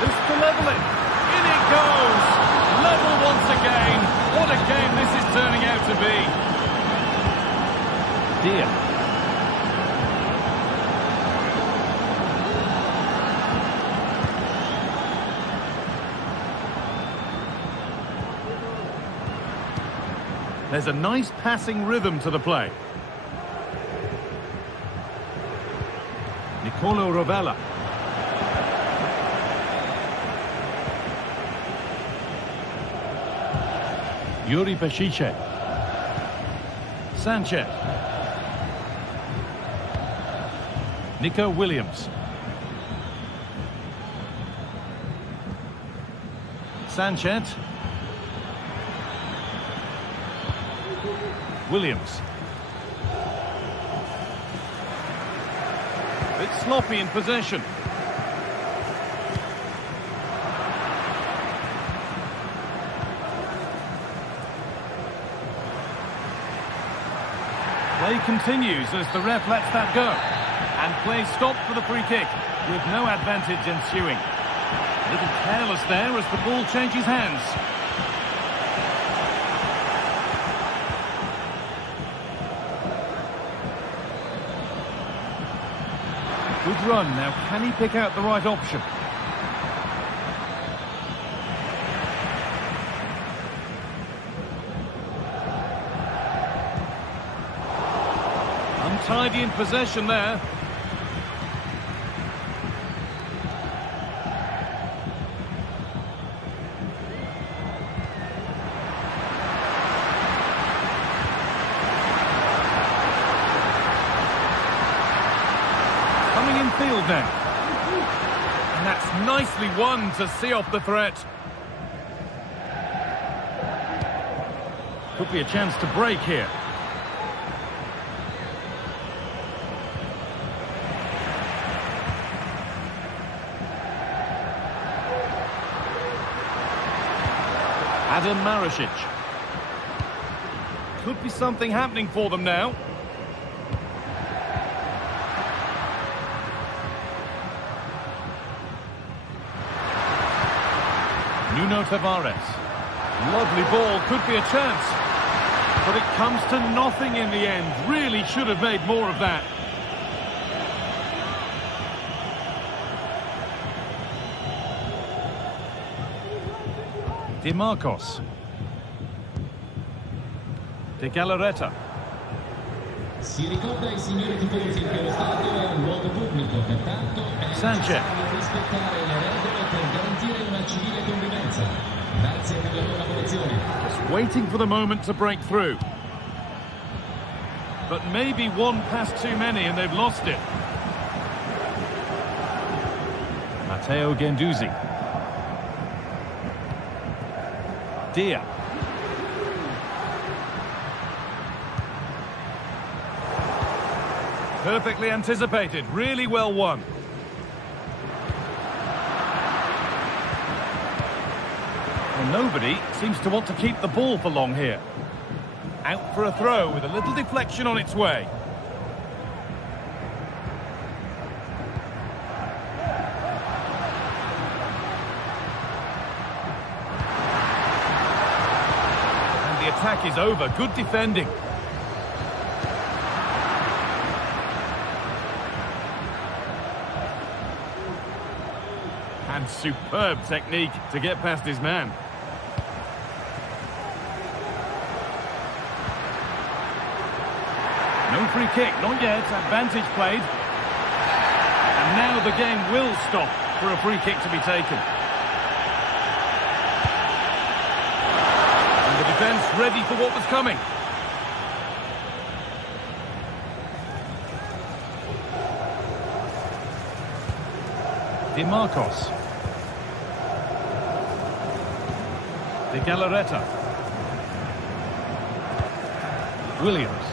This to level it. In it goes. Level once again. What a game this is turning out to be. Dia. There's a nice passing rhythm to the play. Nicolo Rovella. Yuri Bešice. Sanchez. Nico Williams. Sanchez. Williams. A bit sloppy in possession. Play continues as the ref lets that go. And play stopped for the free kick, with no advantage ensuing. A little careless there as the ball changes hands. Good run. Now, can he pick out the right option? Untidy in possession there. Coming in field now. And that's nicely won to see off the threat. Could be a chance to break here. Adam Marasic. Could be something happening for them now. Nuno Tavares. Lovely ball, could be a chance. But it comes to nothing in the end. Really should have made more of that. Di Marcos. De Galarreta. Si ricorda ai signori tifosi che lo stadio è un luogo pubblico. Sanchez. Just waiting for the moment to break through. But maybe one pass too many and they've lost it. Matteo Guendouzi. Dia. Perfectly anticipated, really well won. Well, nobody seems to want to keep the ball for long here. Out for a throw with a little deflection on its way. And the attack is over. Good defending. And superb technique to get past his man. No free kick, not yet. Advantage played. And now the game will stop for a free kick to be taken. And the defence ready for what was coming. Di Marcos. De Galarreta. Williams.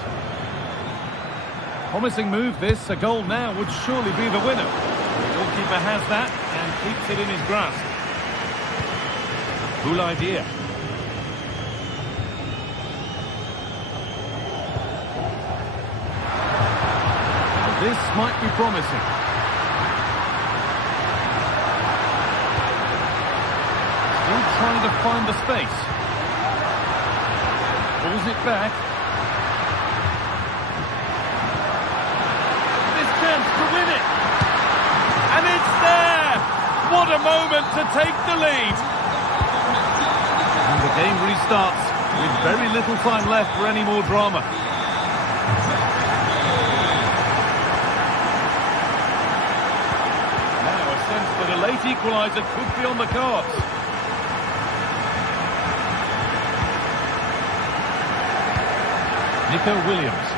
Promising move this. A goal now would surely be the winner. The goalkeeper has that and keeps it in his grasp. Cool idea. Well, this might be promising. Trying to find the space. Pulls it back. This chance to win it. And it's there! What a moment to take the lead. And the game restarts with very little time left for any more drama. Now a sense that a late equaliser could be on the cards. Nico Williams.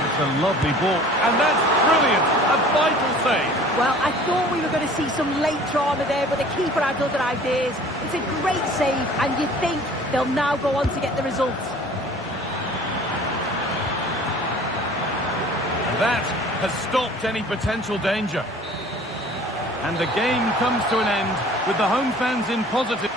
It's a lovely ball, and that's brilliant, a vital save. Well, I thought we were going to see some late drama there, but the keeper had other ideas. It's a great save, and you think they'll now go on to get the result. And that has stopped any potential danger. And the game comes to an end with the home fans in positive.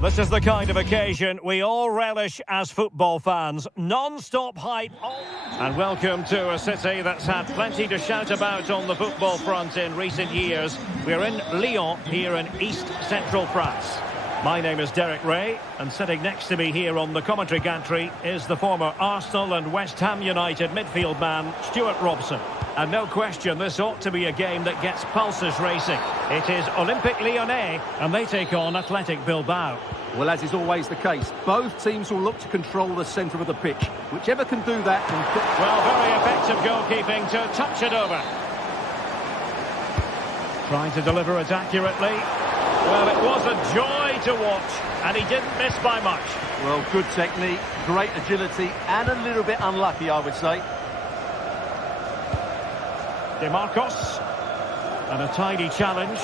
This is the kind of occasion we all relish as football fans. Non-stop hype. And welcome to a city that's had plenty to shout about on the football front in recent years. We're in Lyon, here in East Central France. My name is Derek Ray, and sitting next to me here on the commentary gantry is the former Arsenal and West Ham United midfield man, Stuart Robson. And no question, this ought to be a game that gets pulses racing. It is Olympique Lyonnais, and they take on Athletic Bilbao. Well, as is always the case, both teams will look to control the centre of the pitch. Whichever can do that can... Well, very effective goalkeeping to touch it over. Trying to deliver it accurately. Well, it was a joy to watch, and he didn't miss by much. Well, good technique, great agility, and a little bit unlucky, I would say. De Marcos, and a tidy challenge.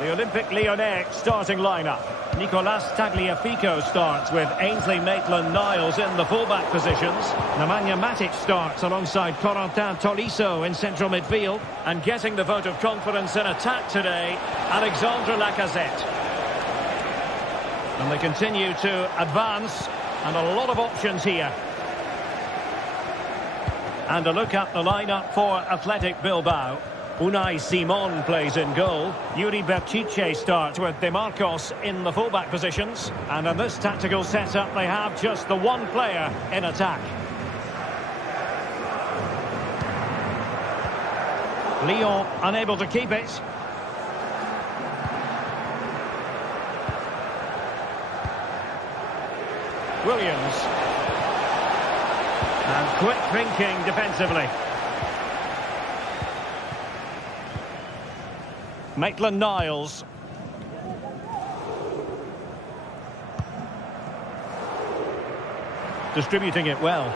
The Olympique Lyonnais starting lineup. Nicolas Tagliafico starts with Ainsley Maitland-Niles in the fullback positions. Nemanja Matic starts alongside Corentin Tolisso in central midfield. And getting the vote of confidence in attack today, Alexandre Lacazette. And they continue to advance, and a lot of options here. And a look at the lineup for Athletic Bilbao. Unai Simon plays in goal. Yuri Berchiche starts with De Marcos in the fullback positions. And in this tactical setup, they have just the one player in attack. Lyon unable to keep it. Williams. And quick thinking defensively. Maitland-Niles. Distributing it well.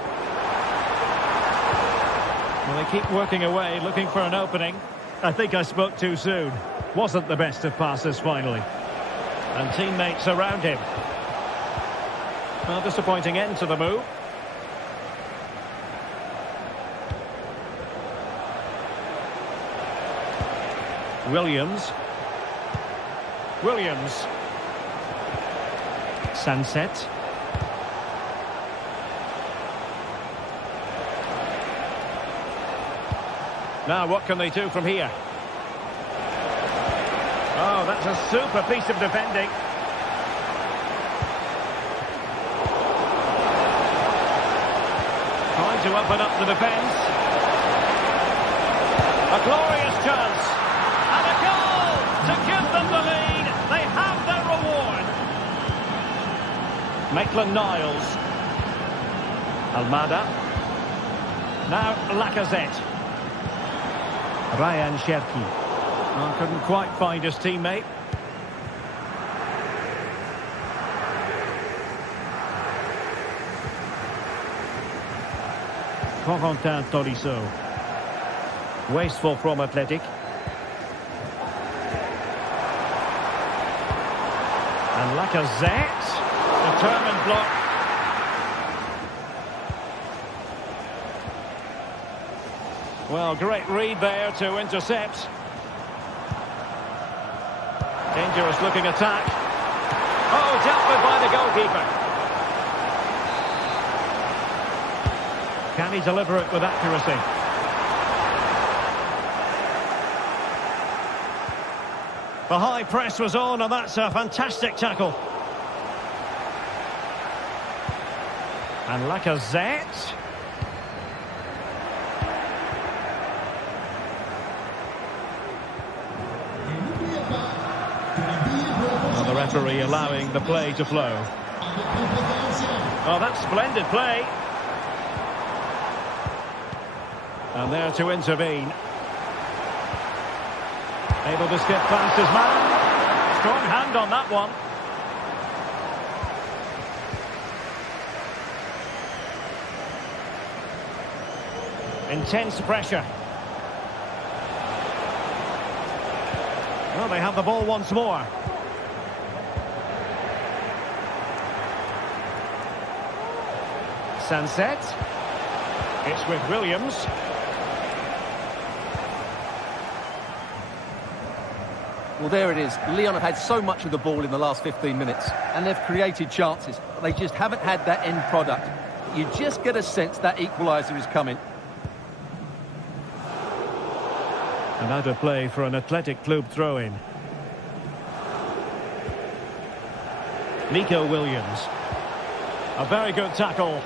Well, they keep working away, looking for an opening. I think I spoke too soon. Wasn't the best of passes finally. And teammates around him. Well, disappointing end to the move. Williams. Sunset. Now what can they do from here? Oh, that's a super piece of defending. Trying to open up the defence. A glorious chance. To give them the lead, they have their reward. Maitland-Niles. Almada. Now Lacazette. Ryan Cherki. Oh, couldn't quite find his teammate. Corentin Tolisso. Wasteful from Athletic. And Lacazette, determined block. Well, great read there to intercept. Dangerous looking attack. Oh, dealt with by the goalkeeper. Can he deliver it with accuracy? The high press was on, and that's a fantastic tackle. And Lacazette. Well, the referee allowing the play to flow. Oh, that's splendid play. And there to intervene. Able to skip past his man. Strong hand on that one. Intense pressure. Well, they have the ball once more. Sunset. It's with Williams. Well, there it is. Lyon have had so much of the ball in the last 15 minutes, and they've created chances, but they just haven't had that end product. You just get a sense that equaliser is coming. And out of play for an Athletic Club throw-in. Nico Williams. A very good tackle.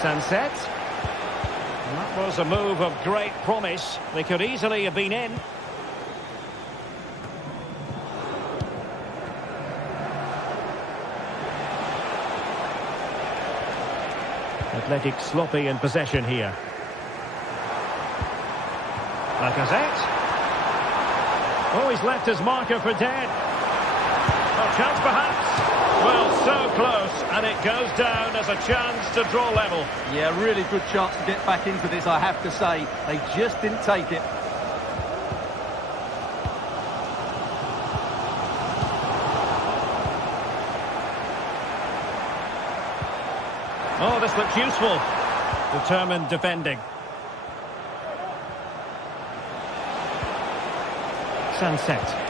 Sunset. That was a move of great promise. They could easily have been in. Athletic sloppy in possession here. Lacazette. Oh, he's left his marker for dead. A chance perhaps. Well, so close, and it goes down as a chance to draw level. Yeah, really good chance to get back into this, I have to say. They just didn't take it. Oh, this looks useful. Determined defending. Sunset.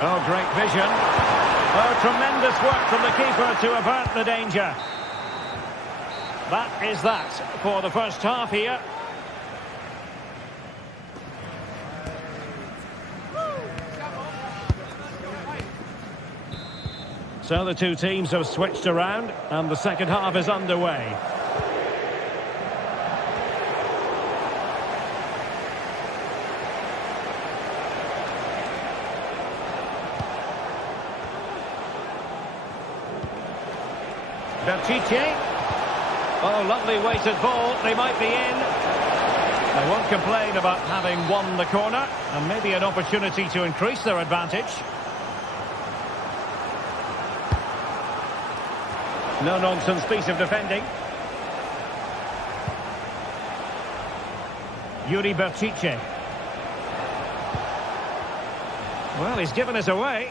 Oh, great vision. Oh, tremendous work from the keeper to avert the danger. That is that for the first half here. So the two teams have switched around and the second half is underway. Berchiche. Oh, lovely weighted ball. They might be in. They won't complain about having won the corner, and maybe an opportunity to increase their advantage. No-nonsense piece of defending. Yuri Berchiche. Well, he's given us away.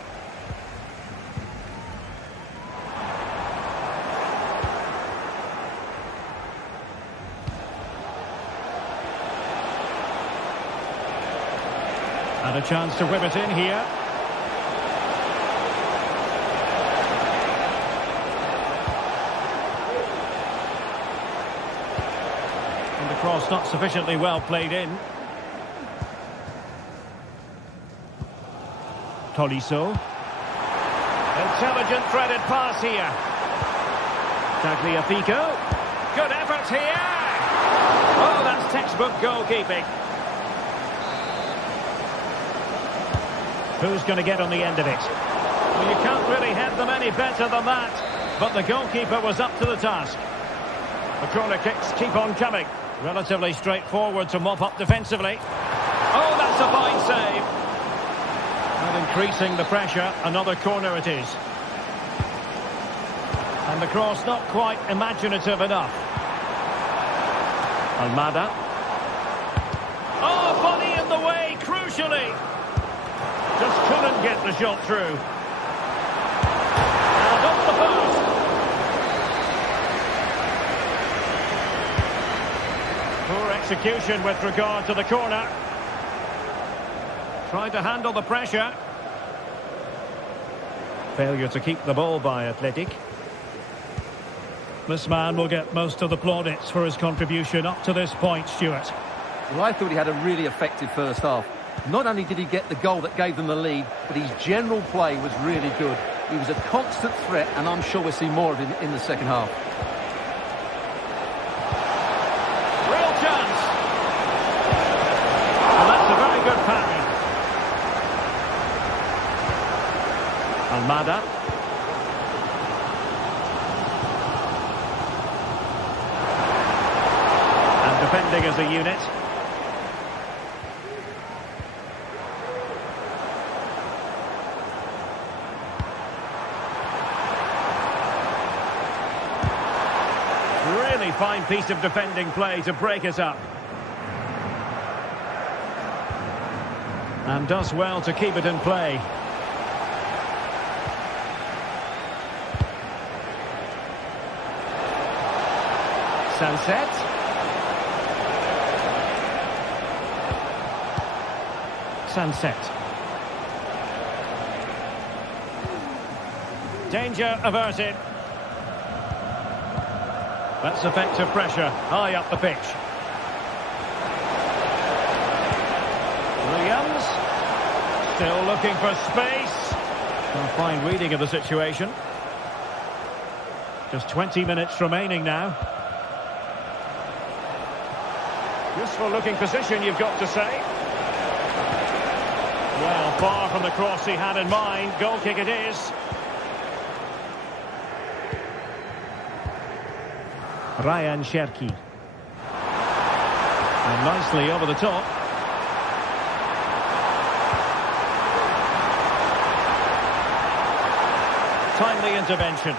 And a chance to whip it in here. And the cross not sufficiently well played in. Tolisso. Intelligent threaded pass here. Tagliafico. Good effort here. Oh, that's textbook goalkeeping. Who's going to get on the end of it? Well, you can't really head them any better than that. But the goalkeeper was up to the task. The corner kicks keep on coming. Relatively straightforward to mop up defensively. Oh, that's a fine save. And increasing the pressure, another corner it is. And the cross not quite imaginative enough. Almada. Oh, body in the way, crucially. Just couldn't get the shot through. And off the post. Poor execution with regard to the corner. Tried to handle the pressure. Failure to keep the ball by Athletic. This man will get most of the plaudits for his contribution up to this point, Stuart. Well, I thought he had a really effective first half. Not only did he get the goal that gave them the lead, but his general play was really good. He was a constant threat, and I'm sure we'll see more of him in the second half. Real chance. And that's a very good parry. Almada. And defending as a unit. Really fine piece of defending play to break it up. And does well to keep it in play. Sunset. Sunset. Danger averted. That's effective pressure, high up the pitch. Williams, still looking for space. A fine reading of the situation. Just 20 minutes remaining now. Useful looking position, you've got to say. Well, far from the cross he had in mind. Goal kick it is. Ryan Cherki. And nicely over the top. Timely intervention.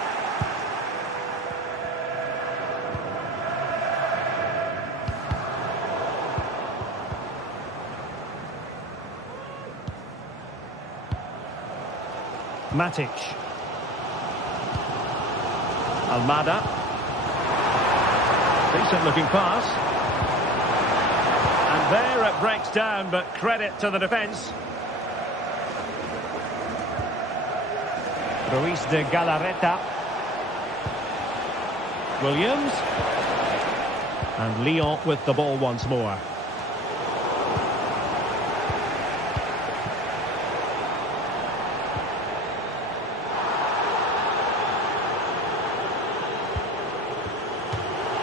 Matic. Almada. Decent looking pass. And there it breaks down, but credit to the defence. Ruiz de Galarreta. Williams. And Lyon with the ball once more.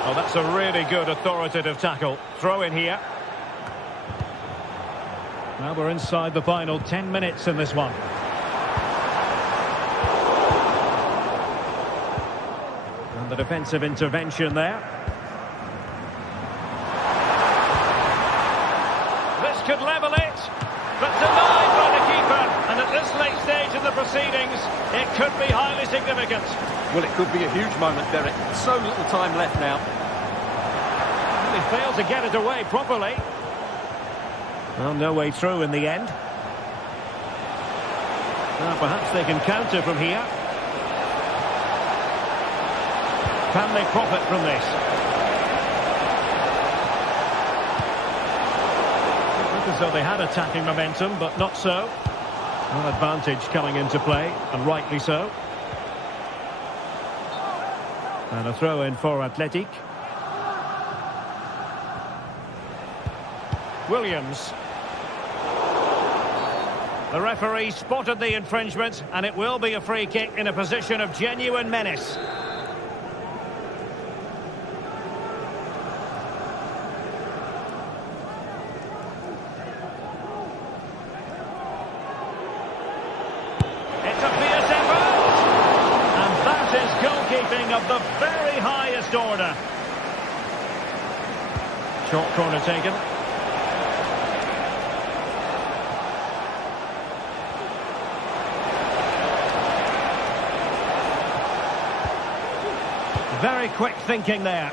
Oh, that's a really good authoritative tackle. Throw in here. Now we're inside the final 10 minutes in this one. And the defensive intervention there. This could level it, but denied by the keeper. And at this late stage in the proceedings, it could be highly significant. Well, it could be a huge moment, Derek. So little time left now. He failed to get it away properly. Well, no way through in the end. Now, perhaps they can counter from here. Can they profit from this? Look as though they had attacking momentum, but not so. An advantage coming into play, and rightly so. And a throw in for Athletic. Williams. The referee spotted the infringement, and it will be a free kick in a position of genuine menace. It's a fierce effort, and that is goalkeeping of the very highest order. Short corner taken. Very quick thinking there.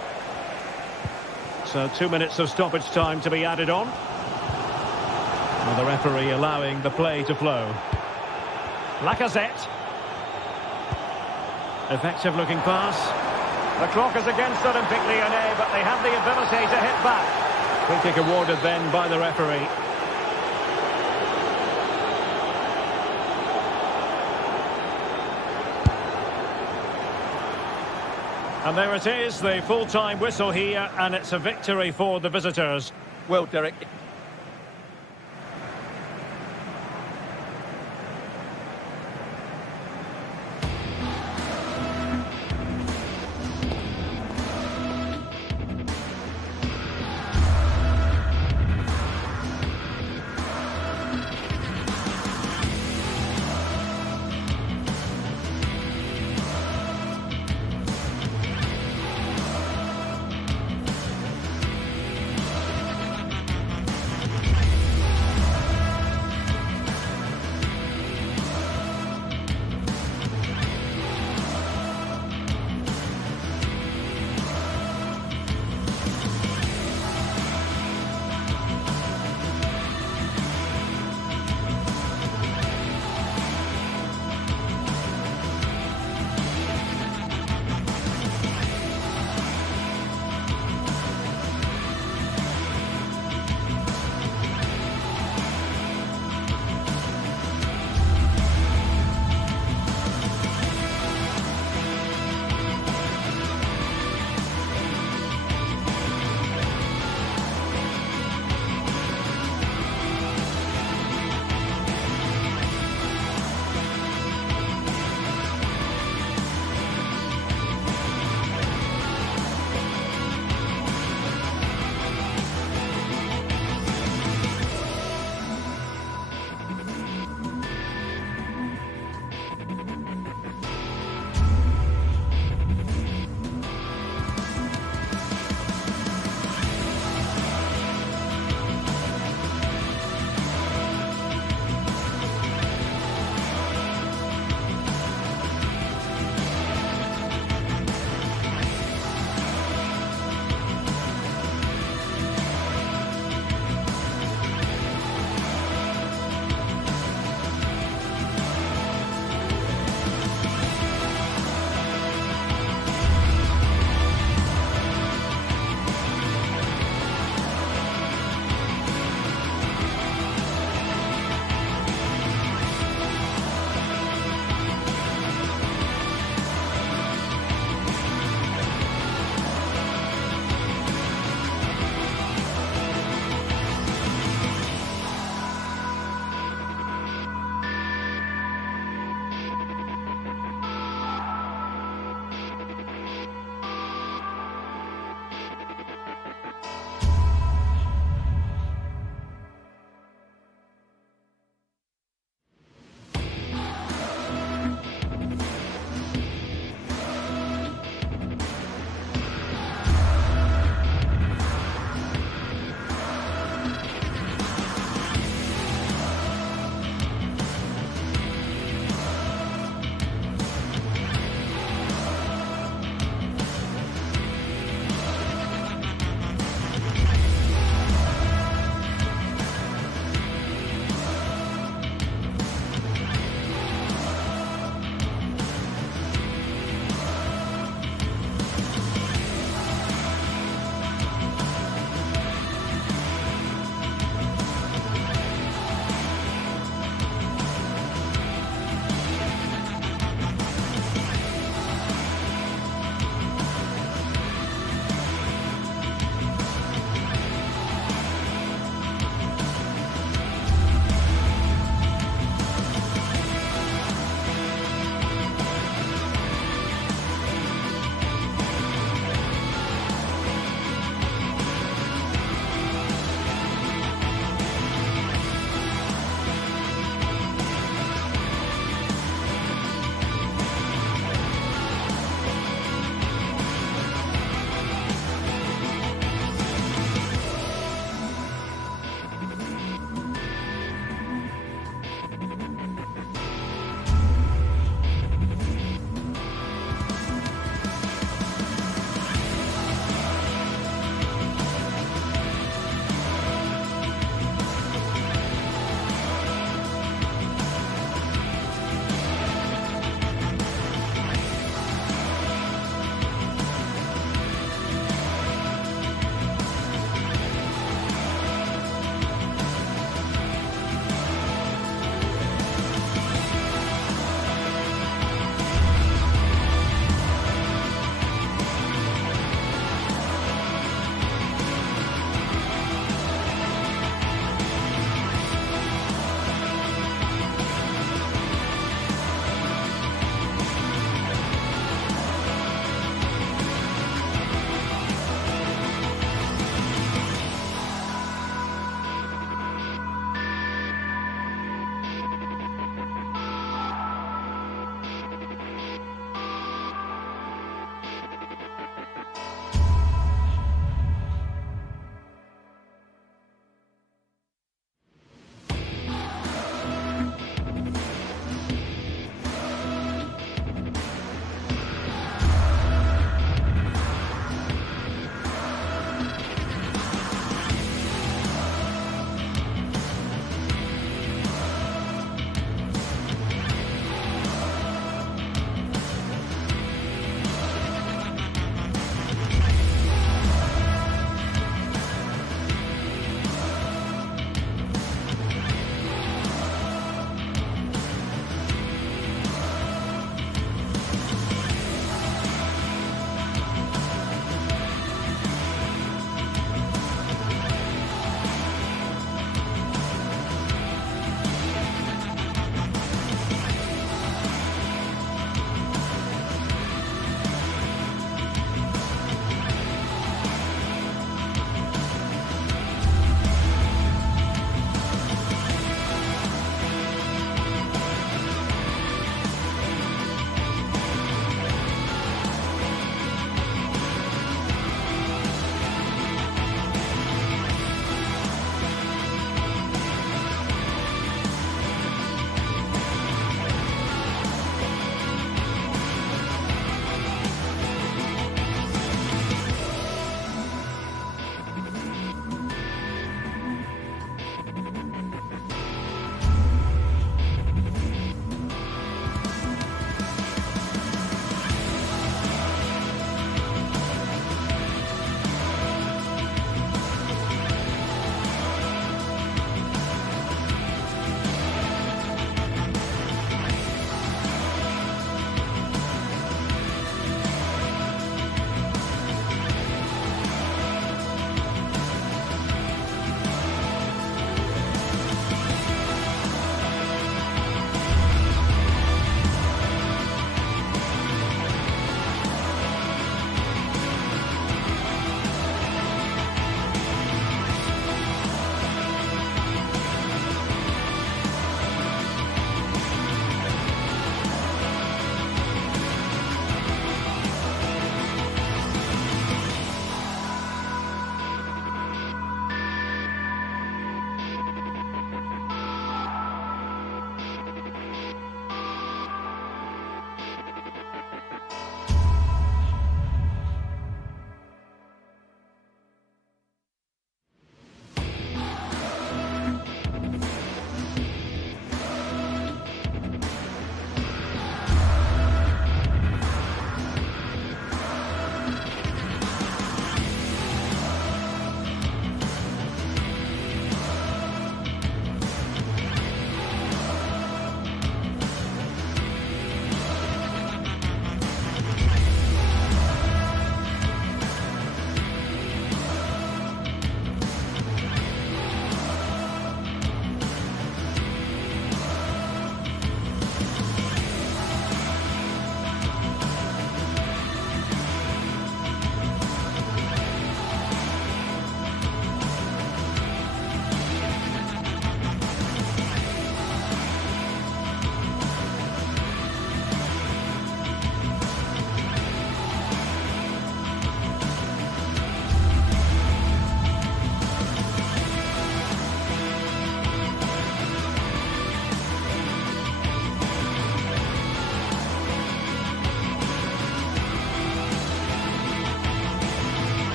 So 2 minutes of stoppage time to be added on. And the referee allowing the play to flow. Lacazette. Effective looking pass. The clock is against Olympique Lyonnais, but they have the ability to hit back. Free kick awarded then by the referee. And there it is, the full-time whistle here, and it's a victory for the visitors. Well, Derek...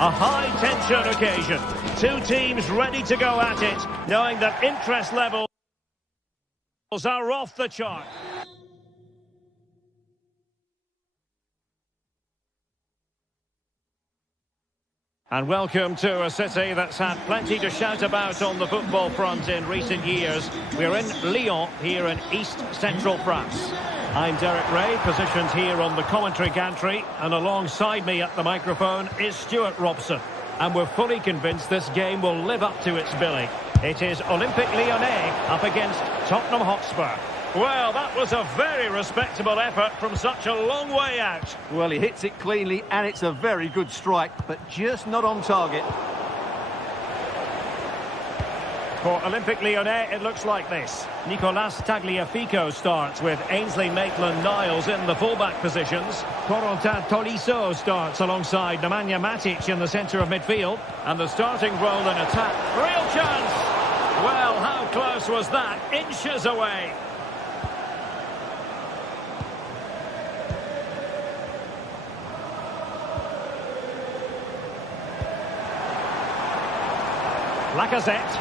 A high-tension occasion. Two teams ready to go at it, knowing that interest levels are off the chart. And welcome to a city that's had plenty to shout about on the football front in recent years. We're in Lyon, here in east-central France. I'm Derek Ray, positioned here on the commentary gantry, and alongside me at the microphone is Stuart Robson. And we're fully convinced this game will live up to its billing. It is Olympique Lyonnais up against Tottenham Hotspur. Well, that was a very respectable effort from such a long way out. Well, he hits it cleanly, and it's a very good strike, but just not on target. For Olympique Lyonnais, it looks like this. Nicolas Tagliafico starts with Ainsley Maitland-Niles in the fullback positions. Corentin Tolisso starts alongside Nemanja Matic in the centre of midfield. And the starting role in attack. Real chance! Well, how close was that? Inches away. Lacazette.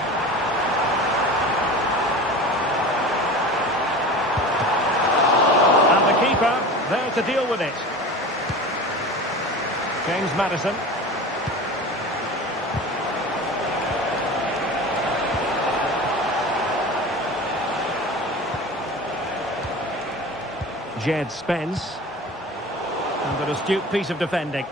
And the keeper there to deal with it. James Maddison. Jed Spence. And an astute piece of defending.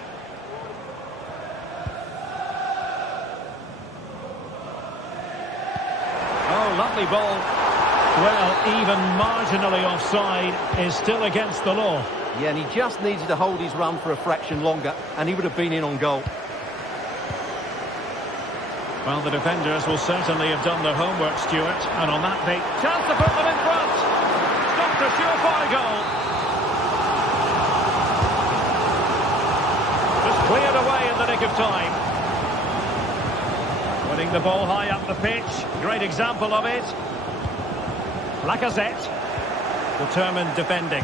Lovely ball. Well, even marginally offside is still against the law. Yeah, and he just needed to hold his run for a fraction longer, and he would have been in on goal. Well, the defenders will certainly have done their homework, Stuart. And on that, they chance to put them in front. Stopped a surefire goal. Just cleared away in the nick of time. Putting the ball high up the pitch. Great example of it. Lacazette. Determined defending.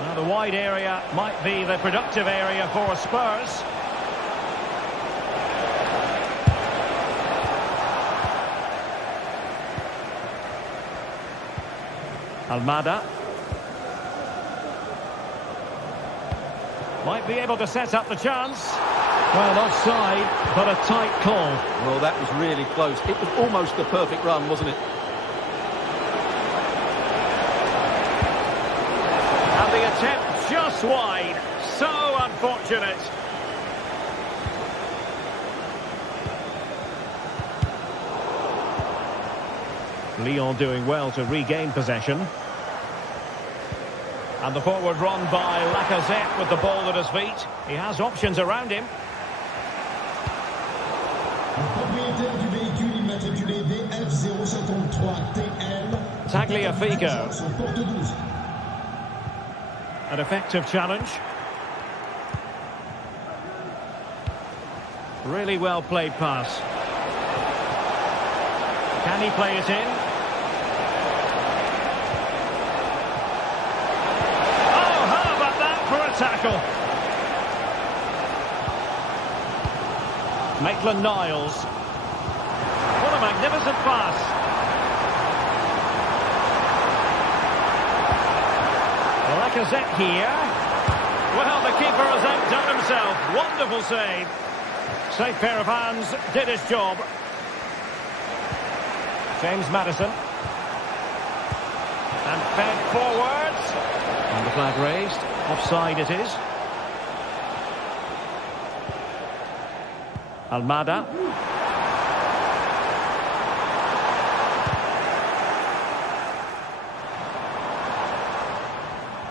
Now the wide area might be the productive area for Spurs. Almada. Might be able to set up the chance. Well, offside, but a tight call. Well, that was really close. It was almost the perfect run, wasn't it? And the attempt just wide. So unfortunate. Lyon doing well to regain possession. And the forward run by Lacazette with the ball at his feet. He has options around him. Tagliafico. An effective challenge. Really well played pass. Can he play it in? Oh, how about that for a tackle? Maitland-Niles. What a magnificent pass. Lacazette here. Well, the keeper has outdone himself. Wonderful save. Safe pair of hands, did his job. James Maddison. And fed forwards. And the flag raised. Offside it is. Almada.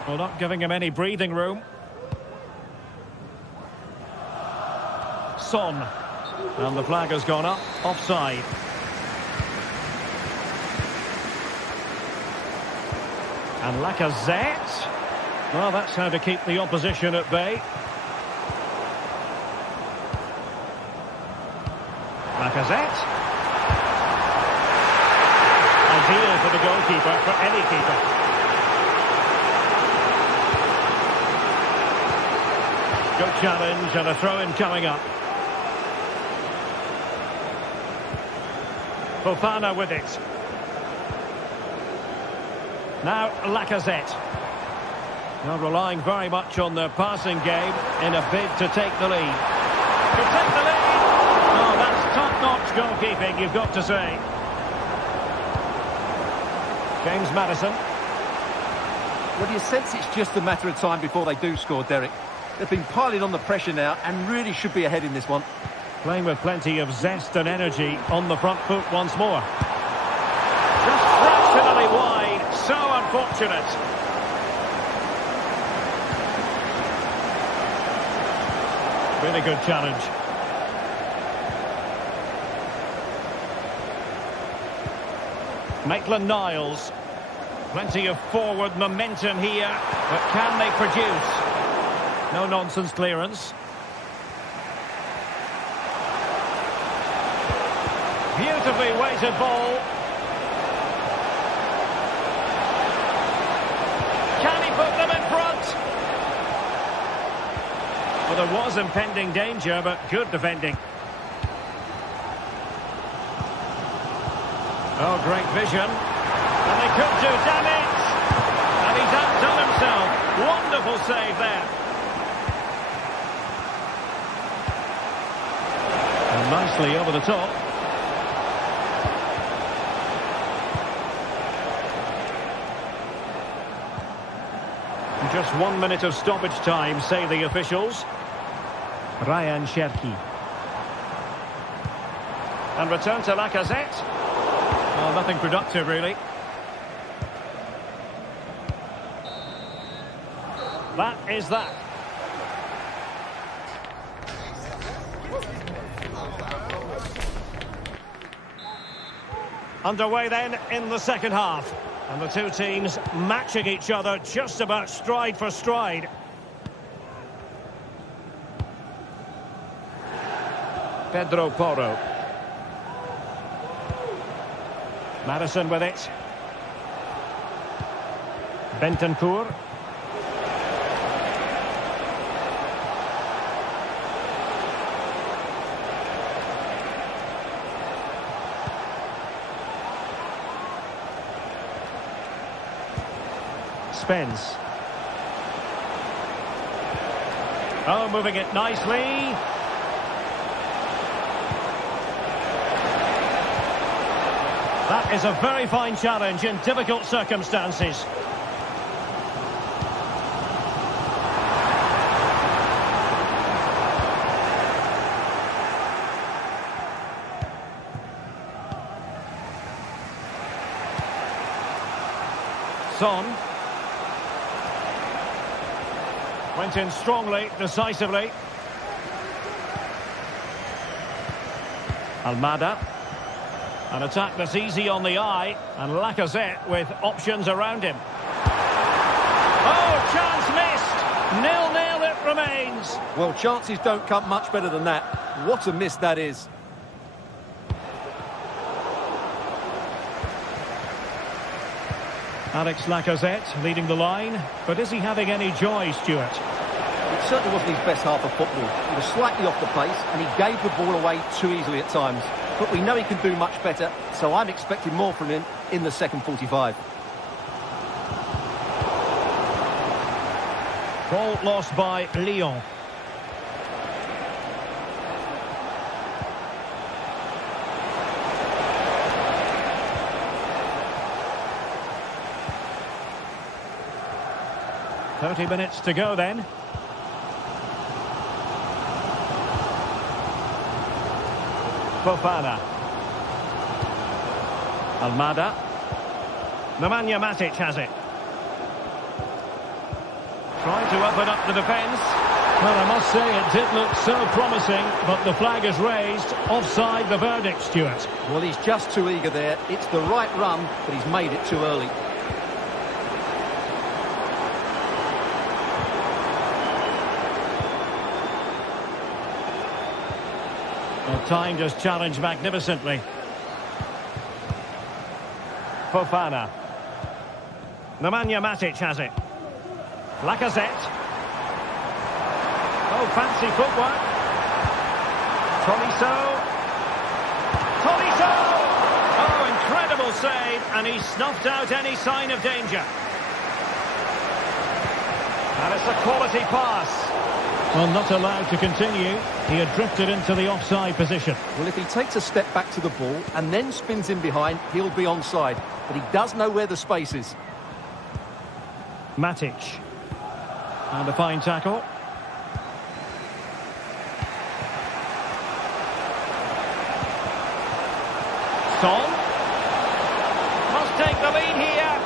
Well, not giving him any breathing room. Son. And the flag has gone up. Offside. And Lacazette. Well, that's how to keep the opposition at bay. Lacazette. Ideal for the goalkeeper, for any keeper. Good challenge and a throw-in coming up. Fofana with it. Now Lacazette. Now relying very much on their passing game in a bid to take the lead. To take the lead! Oh, that's top-notch goalkeeping, you've got to say. James Maddison. Well, do you sense it's just a matter of time before they do score, Derek? They've been piling on the pressure now and really should be ahead in this one. Playing with plenty of zest and energy on the front foot once more. Just fractionally wide. So unfortunate. Really good challenge. Maitland-Niles. Plenty of forward momentum here, but can they produce? No nonsense clearance. Beautifully weighted ball. Can he put them in front? Well, there was impending danger, but good defending. Oh, great vision. And they could do damage. And he's outdone himself. Wonderful save there. And nicely over the top. Just 1 minute of stoppage time, say the officials. Ryan Cherki. And return to Lacazette. Well, nothing productive, really. That is that. Underway then in the second half. And the two teams matching each other just about stride for stride. Pedro Porro. Maddison with it. Bentancur. Spence. Oh, moving it nicely. That is a very fine challenge in difficult circumstances. Son. Went in strongly, decisively. Almada. An attack that's easy on the eye. And Lacazette with options around him. Oh, chance missed. 0-0 it remains. Well, chances don't come much better than that. What a miss that is. Alex Lacazette leading the line. But is he having any joy, Stuart? It certainly wasn't his best half of football. He was slightly off the pace and he gave the ball away too easily at times. But we know he can do much better, so I'm expecting more from him in the second 45. Ball lost by Lyon. "30 minutes to go then. Fofana. Almada. Nemanja Matic has it. Trying to open up the defence. Well, I must say it did look so promising, but the flag is raised. Offside the verdict, Stuart. Well, he's just too eager there. It's the right run, but he's made it too early. Well, timed his challenge magnificently. Fofana. Nemanja Matic has it. Lacazette. No fancy footwork. Tolisso. Tolisso! Oh, incredible save, and he snuffed out any sign of danger. And it's a quality pass. Well, not allowed to continue. He had drifted into the offside position. Well, if he takes a step back to the ball and then spins in behind, he'll be onside. But he does know where the space is. Matic. And a fine tackle. Son. Must take the lead here.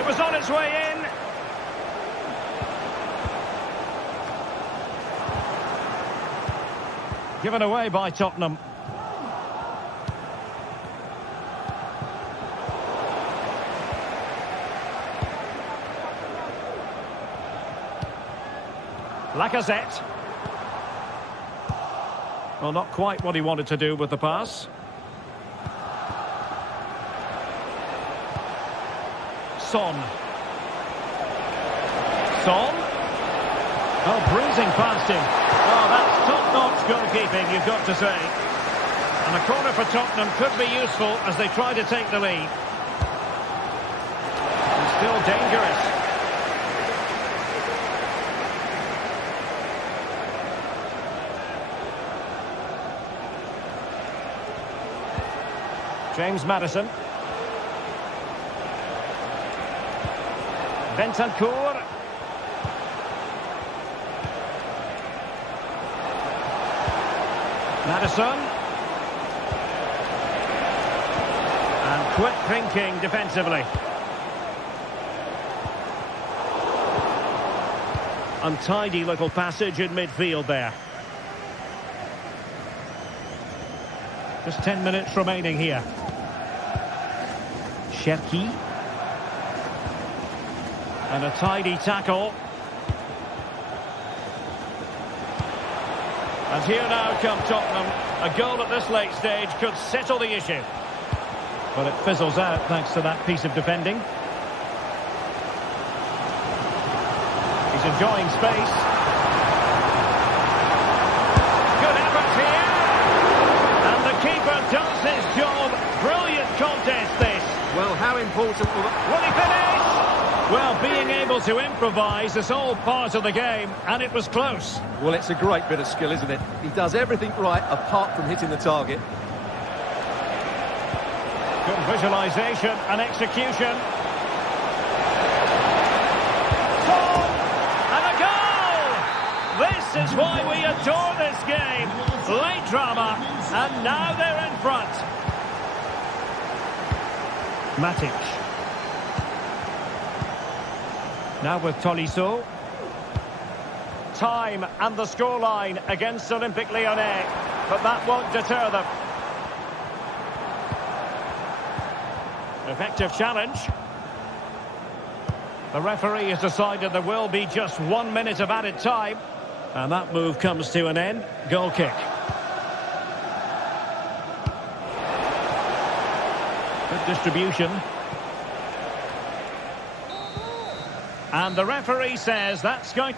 It was on its way in. Given away by Tottenham. Lacazette. Well, not quite what he wanted to do with the pass. Son. Son. Oh, breezing past him. Oh, that's top-notch goalkeeping, you've got to say. And a corner for Tottenham could be useful as they try to take the lead. And still dangerous. James Maddison. Bentancur. Maddison. And quick thinking defensively. Untidy little passage in midfield there. Just 10 minutes remaining here. Cherki. And a tidy tackle. And here now come Tottenham. A goal at this late stage could settle the issue. But it fizzles out thanks to that piece of defending. He's enjoying space. Good effort here. And the keeper does his job. Brilliant contest this. Well, how important Will he finish? Well, being able to improvise is all part of the game, and it was close. Well, it's a great bit of skill, isn't it? He does everything right apart from hitting the target. Good visualisation and execution. Goal! And a goal! This is why we adore this game. Late drama, and now they're in front. Matic. Now with Tolisso. Time and the scoreline against Olympique Lyonnais, but that won't deter them. Effective challenge. The referee has decided there will be just 1 minute of added time. And that move comes to an end. Goal kick. Good distribution. And the referee says that's going...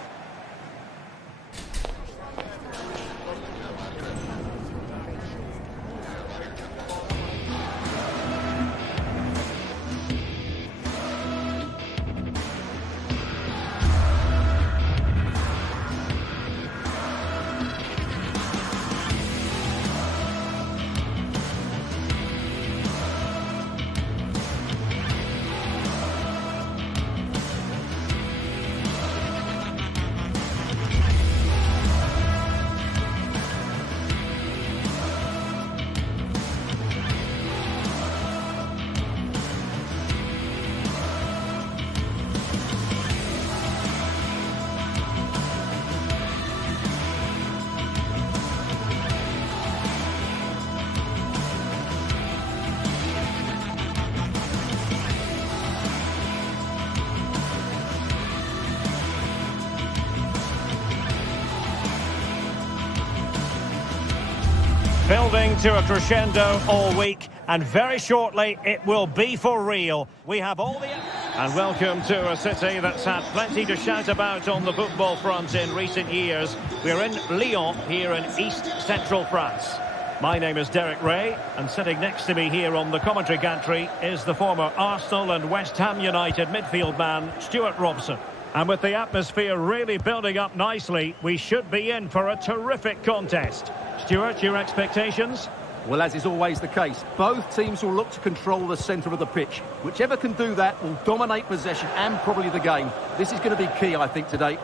Building to a crescendo all week, and very shortly it will be for real. We have all the... And welcome to a city that's had plenty to shout about on the football front in recent years. We're in Lyon, here in East Central France. My name is Derek Ray, and sitting next to me here on the commentary gantry is the former Arsenal and West Ham United midfield man, Stuart Robson. And with the atmosphere really building up nicely, we should be in for a terrific contest. Stuart, your expectations? Well, as is always the case, both teams will look to control the centre of the pitch. Whichever can do that will dominate possession and probably the game. This is going to be key, I think, today.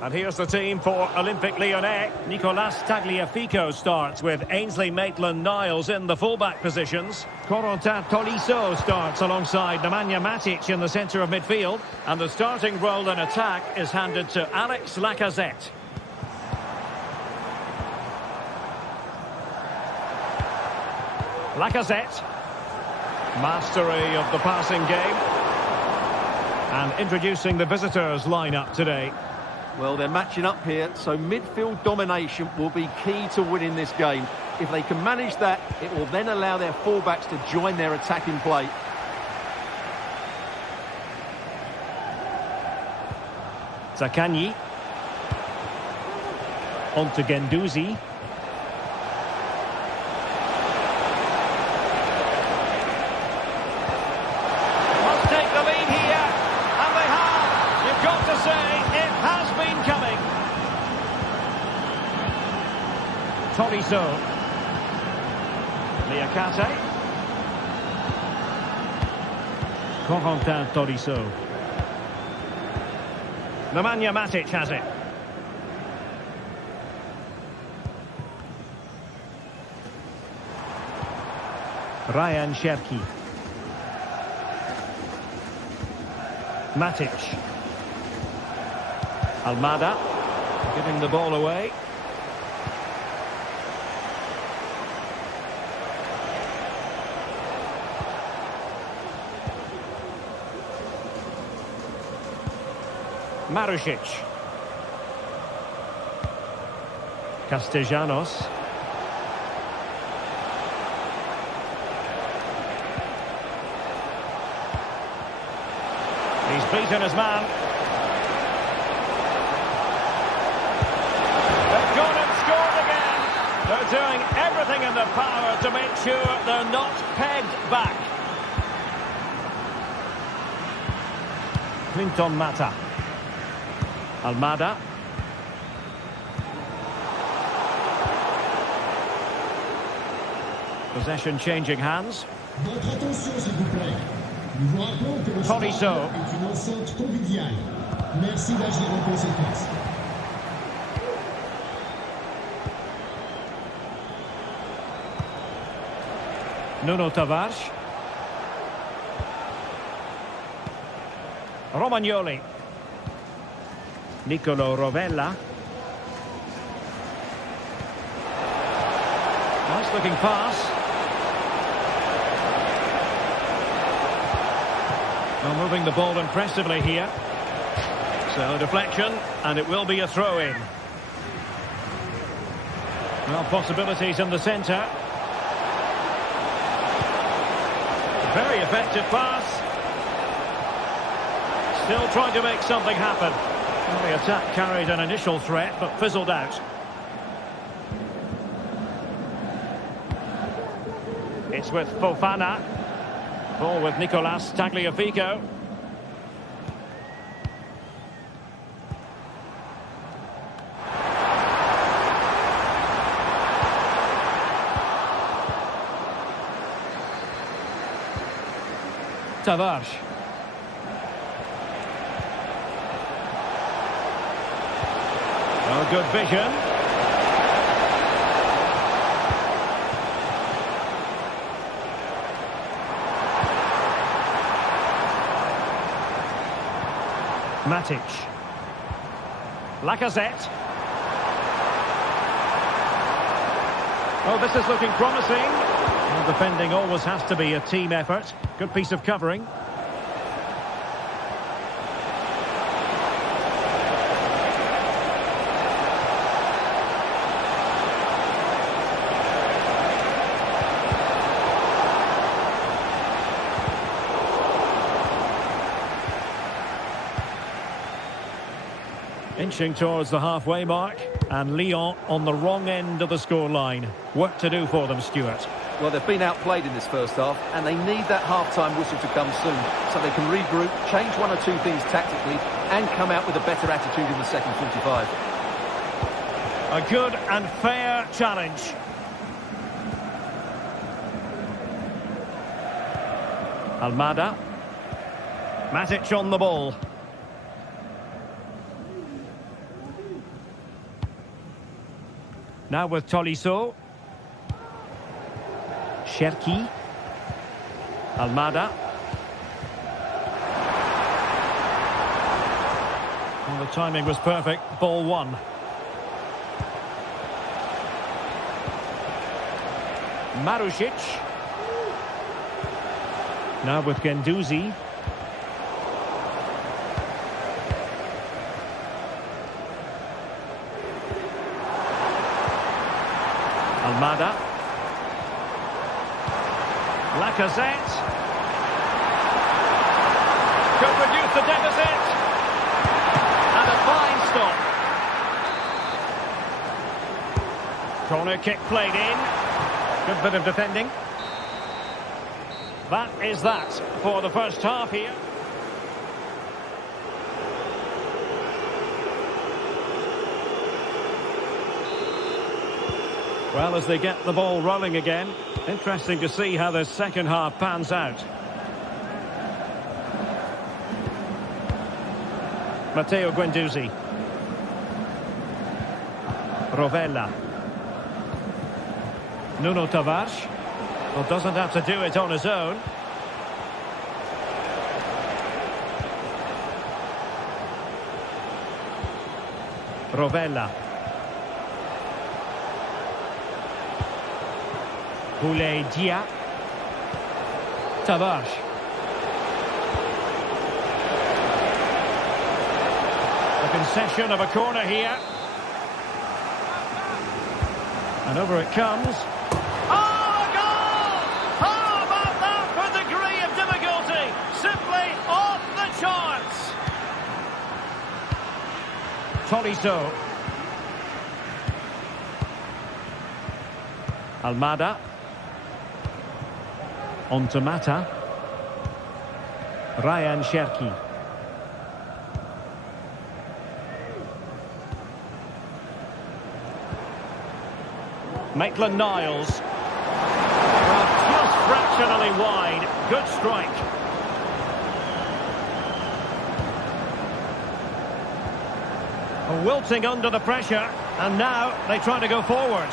And here's the team for Olympique Lyonnais. Nicolas Tagliafico starts with Ainsley Maitland-Niles in the fullback positions. Corentin Tolisso starts alongside Nemanja Matic in the centre of midfield. And the starting role in attack is handed to Alex Lacazette. Lacazette. Mastery of the passing game. And introducing the visitors lineup today. Well, they're matching up here, so midfield domination will be key to winning this game. If they can manage that, it will then allow their fullbacks to join their attacking play. Zaccagni. On to Guendouzi. Must take the lead here, and they have. You've got to say, it has been coming. Tolisso. Liakate. Corentin Tolisso. Nemanja Matic has it. Ryan Cherki. Matic. Almada giving the ball away. Marusic. Castellanos. He's beaten his man. They've gone and scored again. They're doing everything in their power to make sure they're not pegged back. Clinton Mata. Almada. Possession changing hands. Tolisso. Nuno Tavares. Romagnoli. Nicolo Rovella. Nice looking pass. Well, moving the ball impressively here. So deflection, and it will be a throw-in. Well, possibilities in the centre. Very effective pass. Still trying to make something happen. Well, the attack carried an initial threat, but fizzled out. It's with Fofana. Ball with Nicolas Tagliafico. Tavares. Oh, good vision. Matic. Lacazette. Oh, this is looking promising. Well, defending always has to be a team effort. Good piece of covering. Inching towards the halfway mark, and Lyon on the wrong end of the scoreline. Work to do for them, Stuart. Well, they've been outplayed in this first half, and they need that half-time whistle to come soon, so they can regroup, change one or two things tactically, and come out with a better attitude in the second 45. A good and fair challenge. Almada. Matic on the ball. Now with Tolisso. Cherki. Almada. Well, the timing was perfect. Ball one. Marusic. Now with Guendouzi. Almada. Lacazette. Could reduce the deficit. And a fine stop. Corner kick played in. Good bit of defending. That is that for the first half here. Well, as they get the ball rolling again, interesting to see how the second half pans out. Matteo Guendouzi. Rovella. Nuno Tavares. Well, doesn't have to do it on his own. Rovella. Boulay Dia. Tavares. The concession of a corner here. And over it comes. Oh, a goal! How about that for degree of difficulty? Simply off the charts. Tolisso. Almada. On to Mata. Ryan Cherki. Maitland-Niles. Well, just fractionally wide. Good strike. Wilting under the pressure, and now they try to go forward.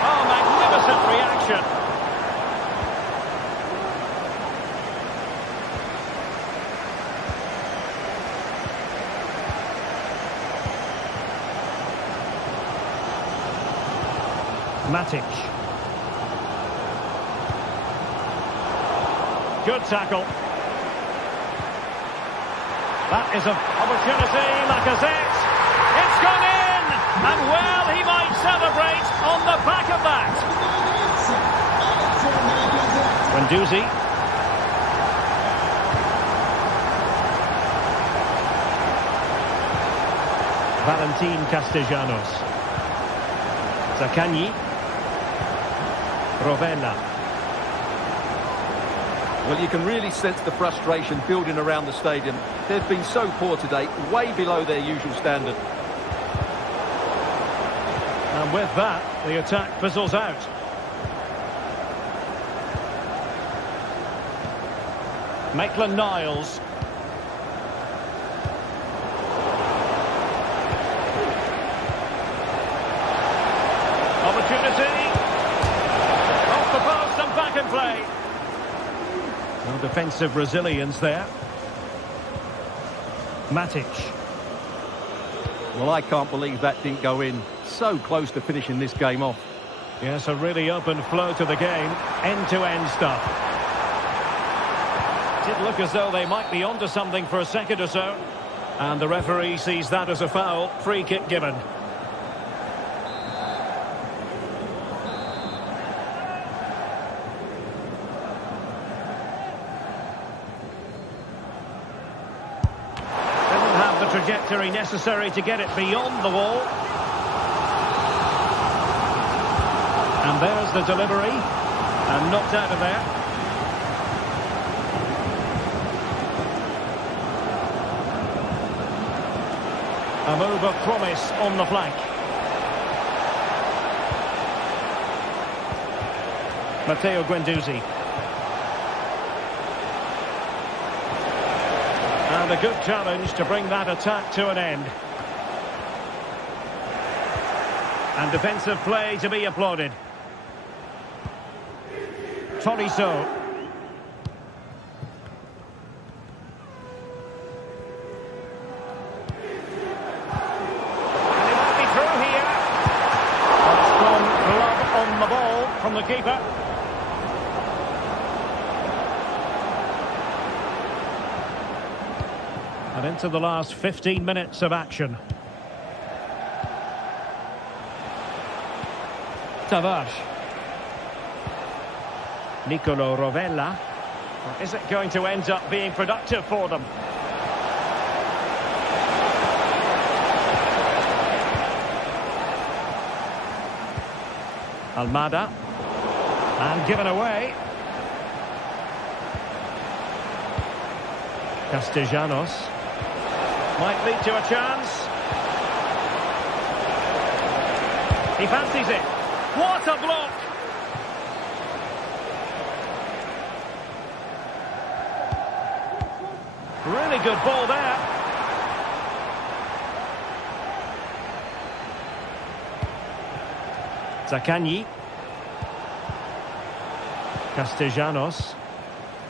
Oh, magnificent reaction. Matic. Good tackle. That is an opportunity. Lacazette. It's gone in. And well, he might celebrate on the back of that. Guendouzi. Valentin Castellanos. Zaccagni. Rovella. Well, you can really sense the frustration building around the stadium. They've been so poor today, way below their usual standard. And with that, the attack fizzles out. Maitland-Niles. Opportunity. Off the post and back in play. No defensive resilience there. Matic. Well, I can't believe that didn't go in. So close to finishing this game off. Yes, a really open flow to the game. End-to-end stuff. It did look as though they might be onto something for a second or so. And the referee sees that as a foul. Free kick given. trajectory necessary to get it beyond the wall. And there's the delivery. And knocked out of there. A move of promise on the flank. Matteo Guendouzi. And a good challenge to bring that attack to an end. And defensive play to be applauded. Tolisso. And he might be through here. A strong glove on the ball from the keeper. And into the last 15 minutes of action. Tavares. Nicolo Rovella. Or is it going to end up being productive for them? Almada. And given away. Castellanos. Might lead to a chance. He fancies it. What a block! Really good ball there. Zaccagni. Castellanos.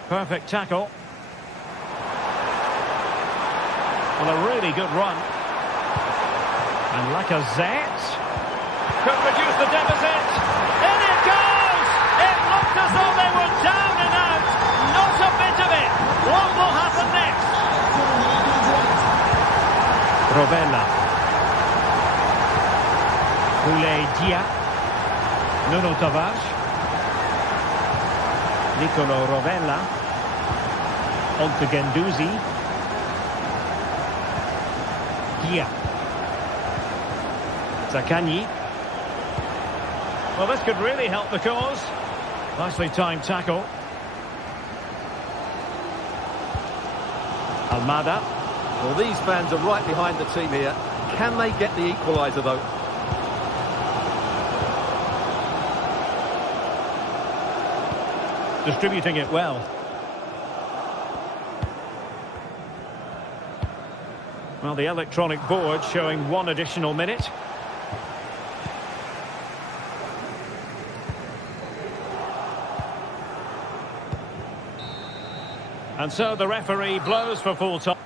Perfect tackle. Well, a really good run. And Lacazette could reduce the deficit. In it goes! It looked as though they were down and out. Not a bit of it. What will happen next? Rovella. Boulaye Dia. Nuno Tavares. Nicolo Rovella. On to Guendouzi. Dia. Zaccagni. Well, this could really help the cause. Nicely timed tackle. Almada. Well, these fans are right behind the team here. Can they get the equaliser, though? Distributing it well. Well, the electronic board showing 1 additional minute. And so the referee blows for full time.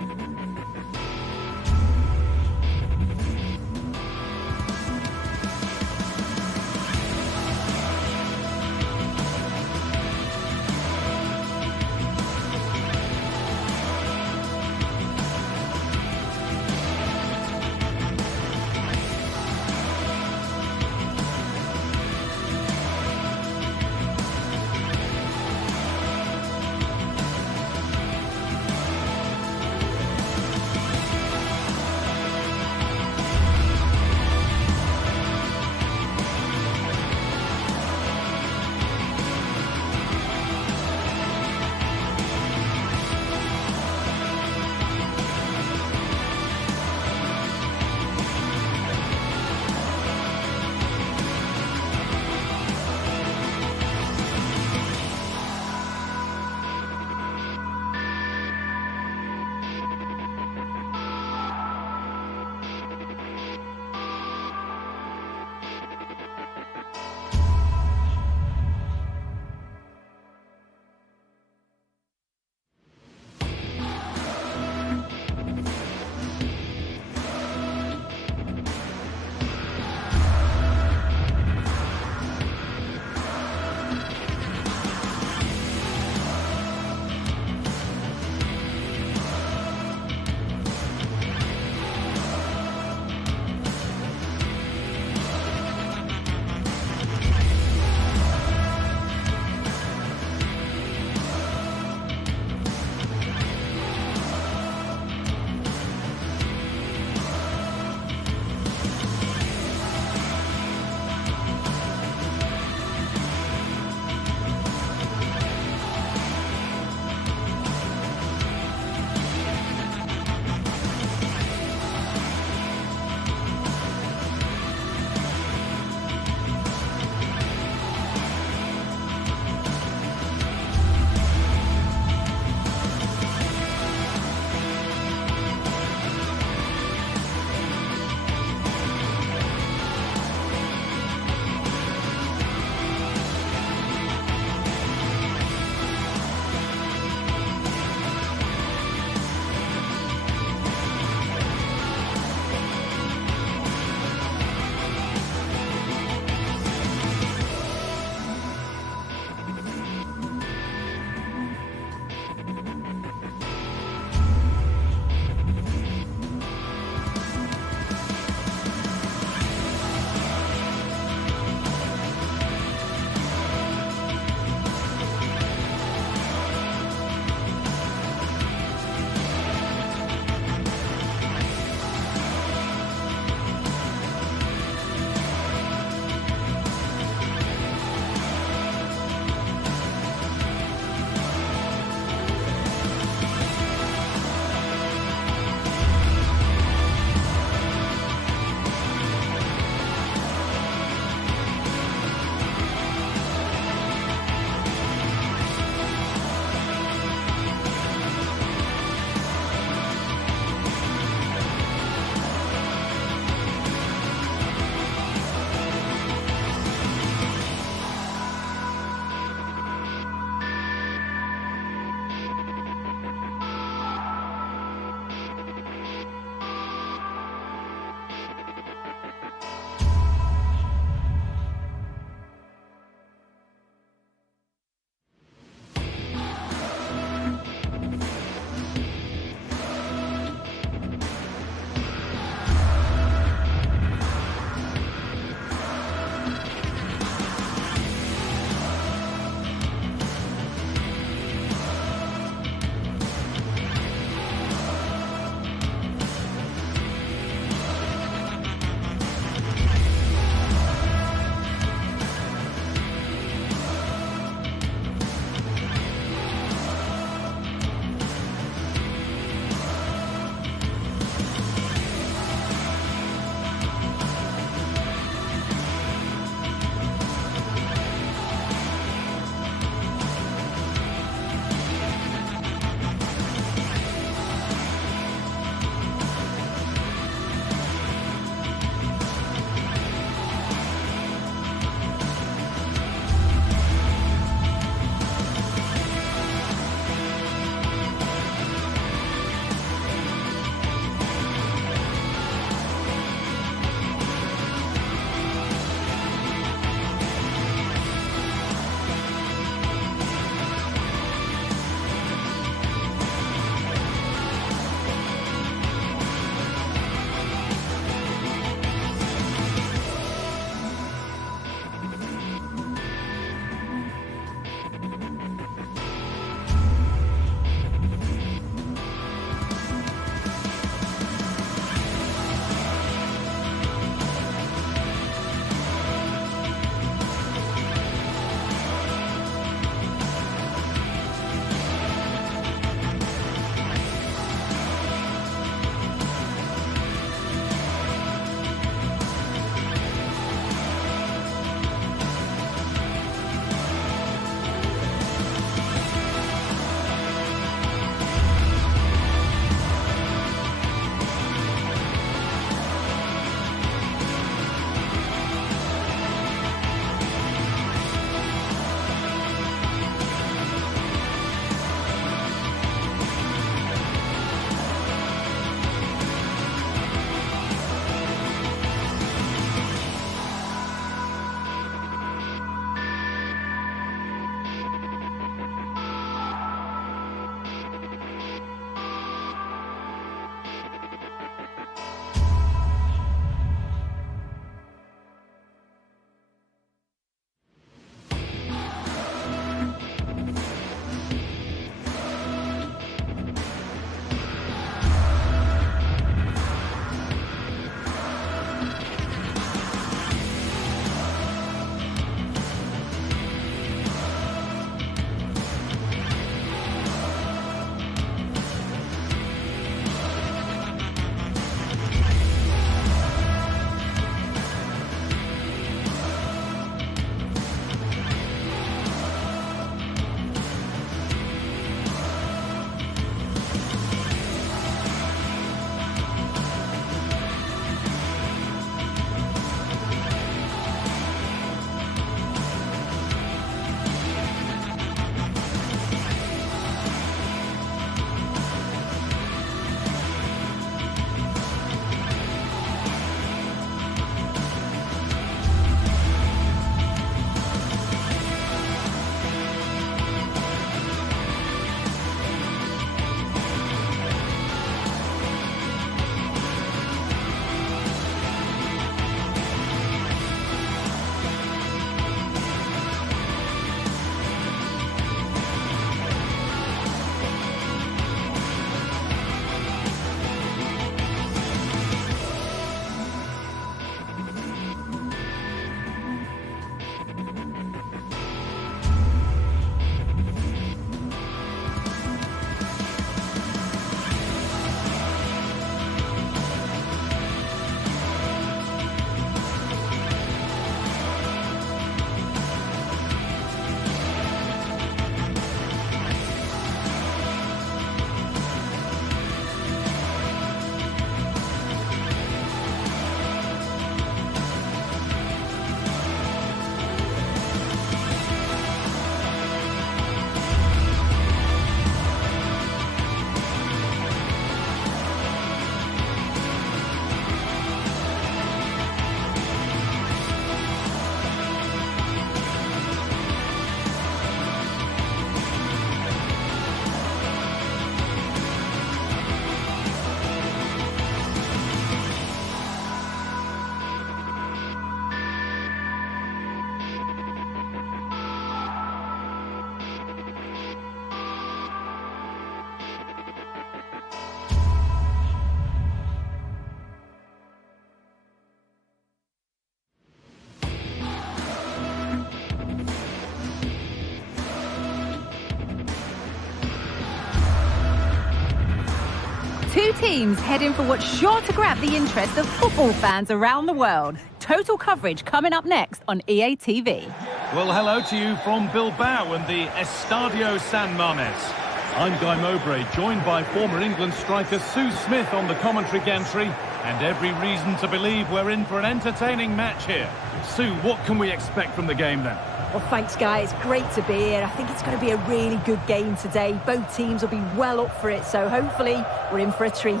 Two teams heading for what's sure to grab the interest of football fans around the world. Total coverage coming up next on EA TV. Well, hello to you from Bilbao and the Estadio San Mamés. I'm Guy Mowbray, joined by former England striker Sue Smith on the commentary gantry, and every reason to believe we're in for an entertaining match here. Sue, what can we expect from the game then? Well, thanks, Guy. It's great to be here. I think it's going to be a really good game today. Both teams will be well up for it, so hopefully we're in for a treat.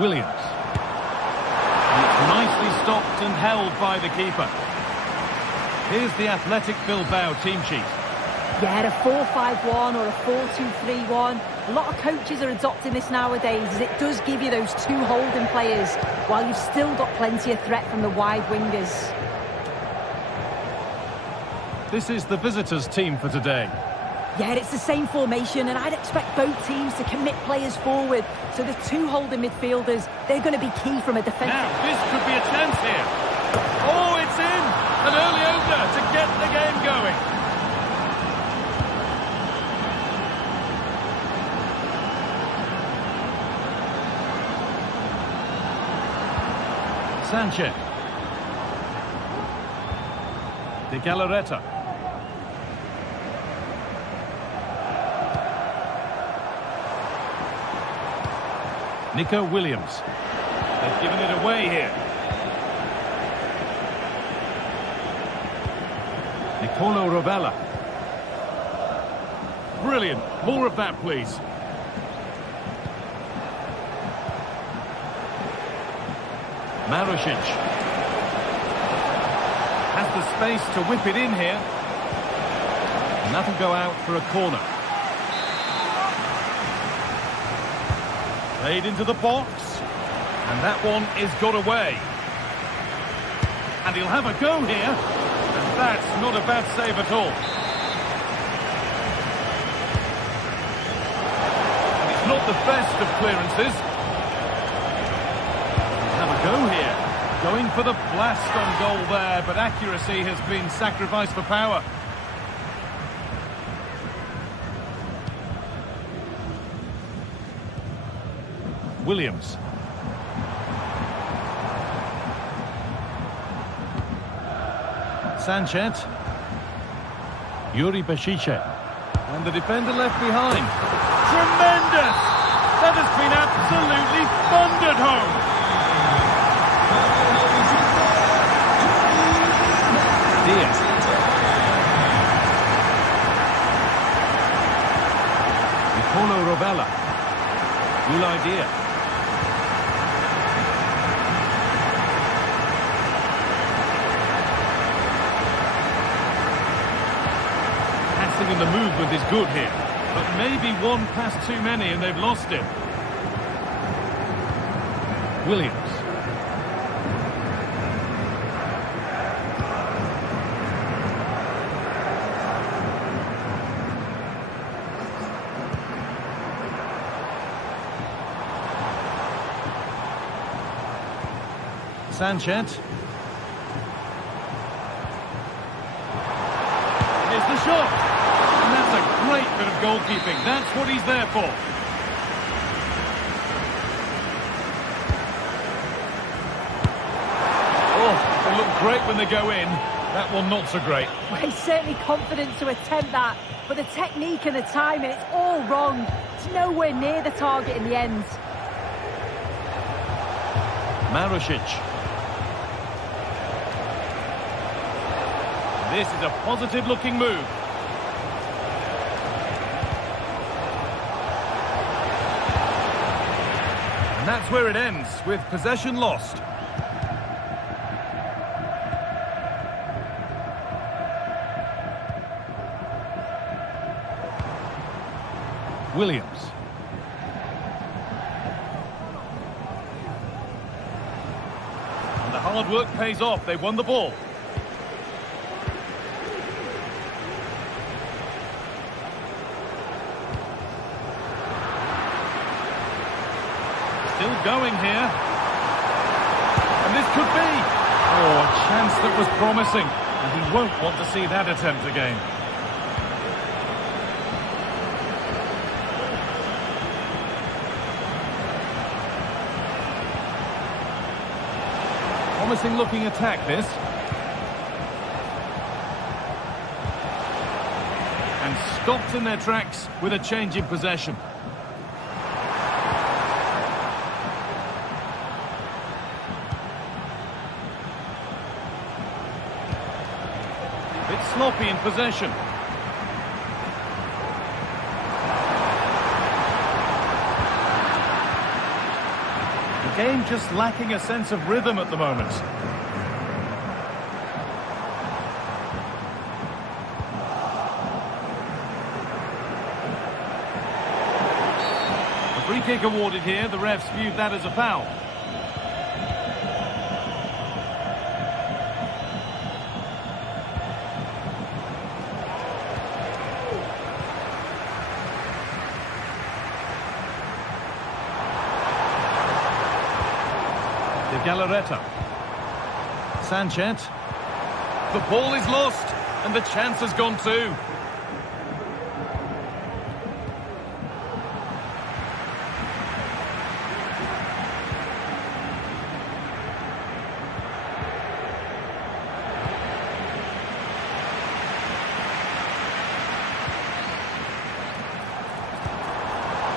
Williams. And it's nicely stopped and held by the keeper. Here's the Athletic Bilbao team sheet. Yeah, a 4-5-1 or a 4-2-3-1. A lot of coaches are adopting this nowadays, as it does give you those two holding players, while you've still got plenty of threat from the wide wingers. This is the visitors' team for today. Yeah, it's the same formation, and I'd expect both teams to commit players forward. So the two holding midfielders, they're going to be key from a defensive... Now, this could be a chance here. Oh, it's in! An early opener to get the game going. Sanchez. De Galarreta. Nico Williams. They've given it away here. Nicolo Rovella. Brilliant. More of that, please. Marusic. Has the space to whip it in here. And that'll go out for a corner. Played into the box. And that one is got away. And he'll have a go here. And that's not a bad save at all. And it's not the best of clearances. Have a go here. Going for the blast on goal there, but accuracy has been sacrificed for power. Williams. Sanchez. Yuri Bashiche. And the defender left behind. Tremendous! That has been absolutely thundered home. Diaz. Nicolo Rovella. Good idea. Passing and the movement is good here, but maybe one pass too many and they've lost it. Williams. Sanchez. Here's the shot. And that's a great bit of goalkeeping. That's what he's there for. Oh, they look great when they go in. That one not so great. Well, he's certainly confident to attempt that, but the technique and the timing, it's all wrong. It's nowhere near the target in the end. Marusic. This is a positive-looking move. And that's where it ends, with possession lost. Williams. And the hard work pays off. They won the ball. Still going here. And this could be. Oh, a chance that was promising. And he won't want to see that attempt again. promising looking attack, this. And stopped in their tracks with a change in possession. A bit sloppy in possession. The game just lacking a sense of rhythm at the moment. A free kick awarded here. The refs viewed that as a foul. Galarreta. Sanchez. The ball is lost, and the chance has gone too.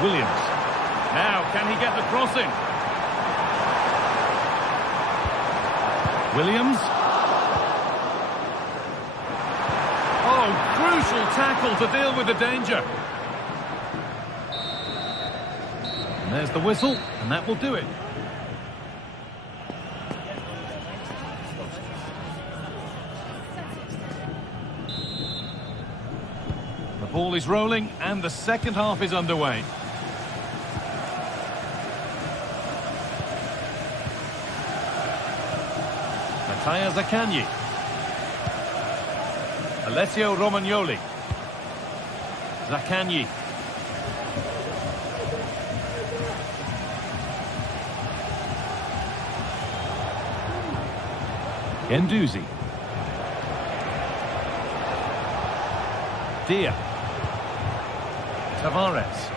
Williams. Now, can he get the crossing? Williams. Oh, crucial tackle to deal with the danger. And there's the whistle, and that will do it. The ball is rolling, and the second half is underway. Mattia Zaccagni. Alessio Romagnoli. Zaccagni. Guendouzi. Dia. Tavares.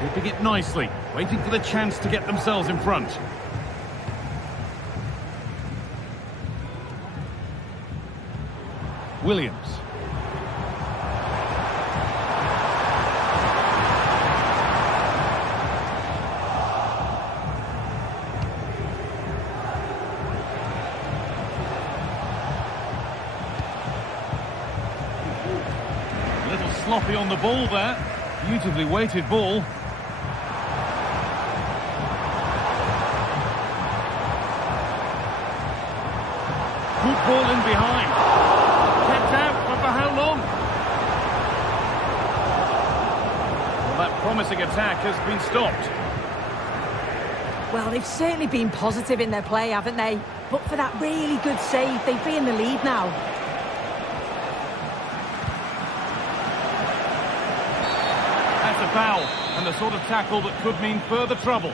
Keeping it nicely, waiting for the chance to get themselves in front. Williams. A little sloppy on the ball there. Beautifully weighted ball. Good ball in behind. Kept out, but for how long? Well, that promising attack has been stopped. Well, they've certainly been positive in their play, haven't they? But for that really good save, they'd be in the lead now. That's a foul, and the sort of tackle that could mean further trouble.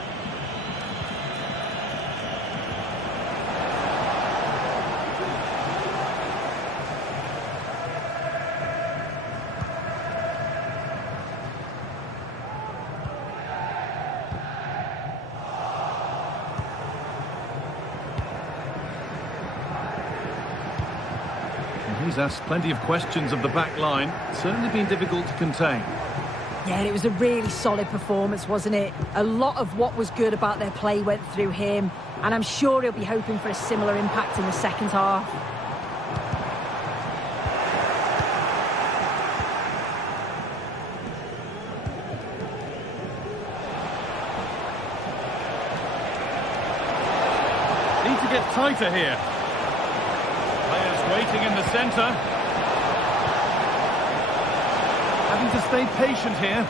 He's asked plenty of questions of the back line. Certainly been difficult to contain. Yeah, it was a really solid performance, wasn't it? A lot of what was good about their play went through him, and I'm sure he'll be hoping for a similar impact in the second half. Need to get tighter here. Players waiting in the centre. Having to stay patient here.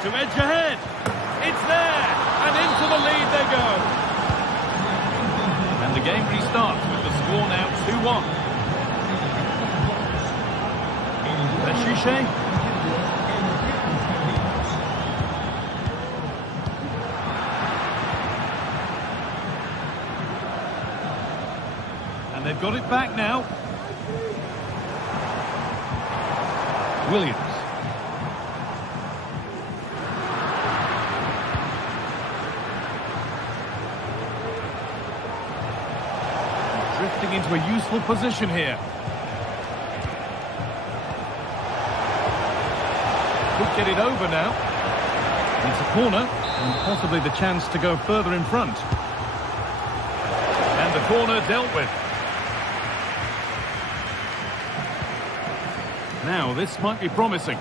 To edge ahead. It's there. And into the lead they go. And the game restarts with the score now 2-1. Bechiche. And they've got it back now. Williams. getting into a useful position here. Could get it over now. It's a corner, and possibly the chance to go further in front. And the corner dealt with. Now, this might be promising.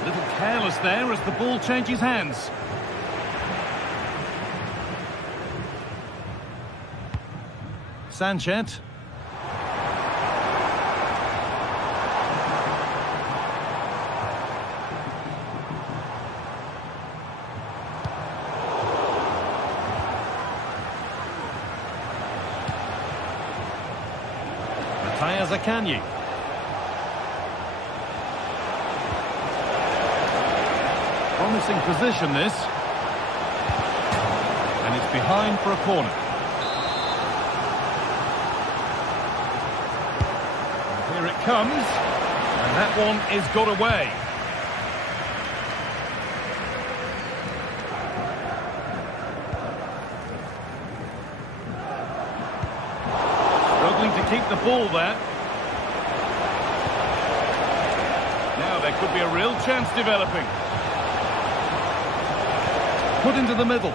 A little careless there as the ball changes hands. Sanchez. Zakanyi. Promising position this. And it's behind for a corner. And here it comes. And that one is got away. Struggling to keep the ball there. There could be a real chance developing. Put into the middle.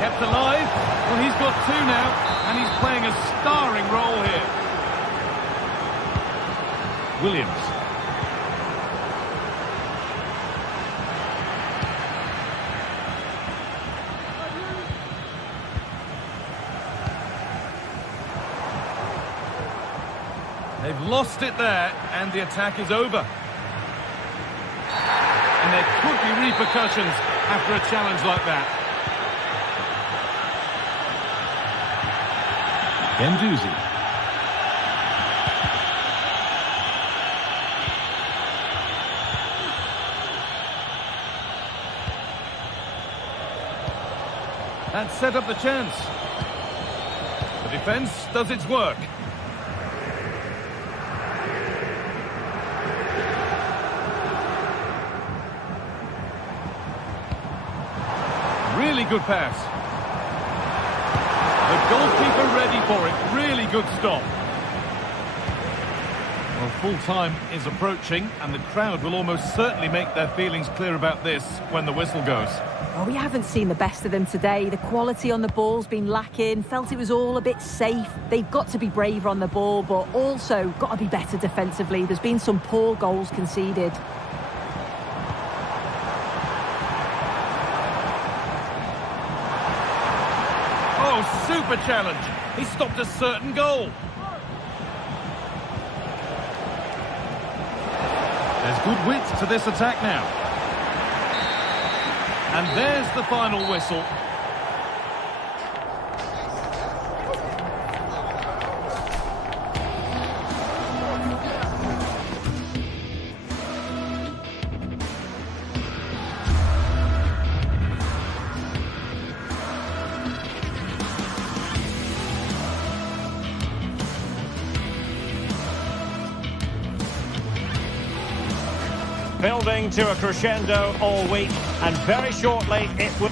Kept alive. Well, he's got two now, and he's playing a starring role here. Williams. They've lost it there, and the attack is over. And there could be repercussions after a challenge like that. Gendouzi. That set up the chance. The defence does its work. Really good pass. The goalkeeper ready for it. Really good stop. Well, full-time is approaching, and the crowd will almost certainly make their feelings clear about this when the whistle goes. Well, we haven't seen the best of them today. The quality on the ball's been lacking. Felt it was all a bit safe. They've got to be braver on the ball, but also got to be better defensively. There's been some poor goals conceded. Oh, super challenge. He stopped a certain goal. There's good width to this attack now. And there's the final whistle. Building to a crescendo all week, and very shortly it will...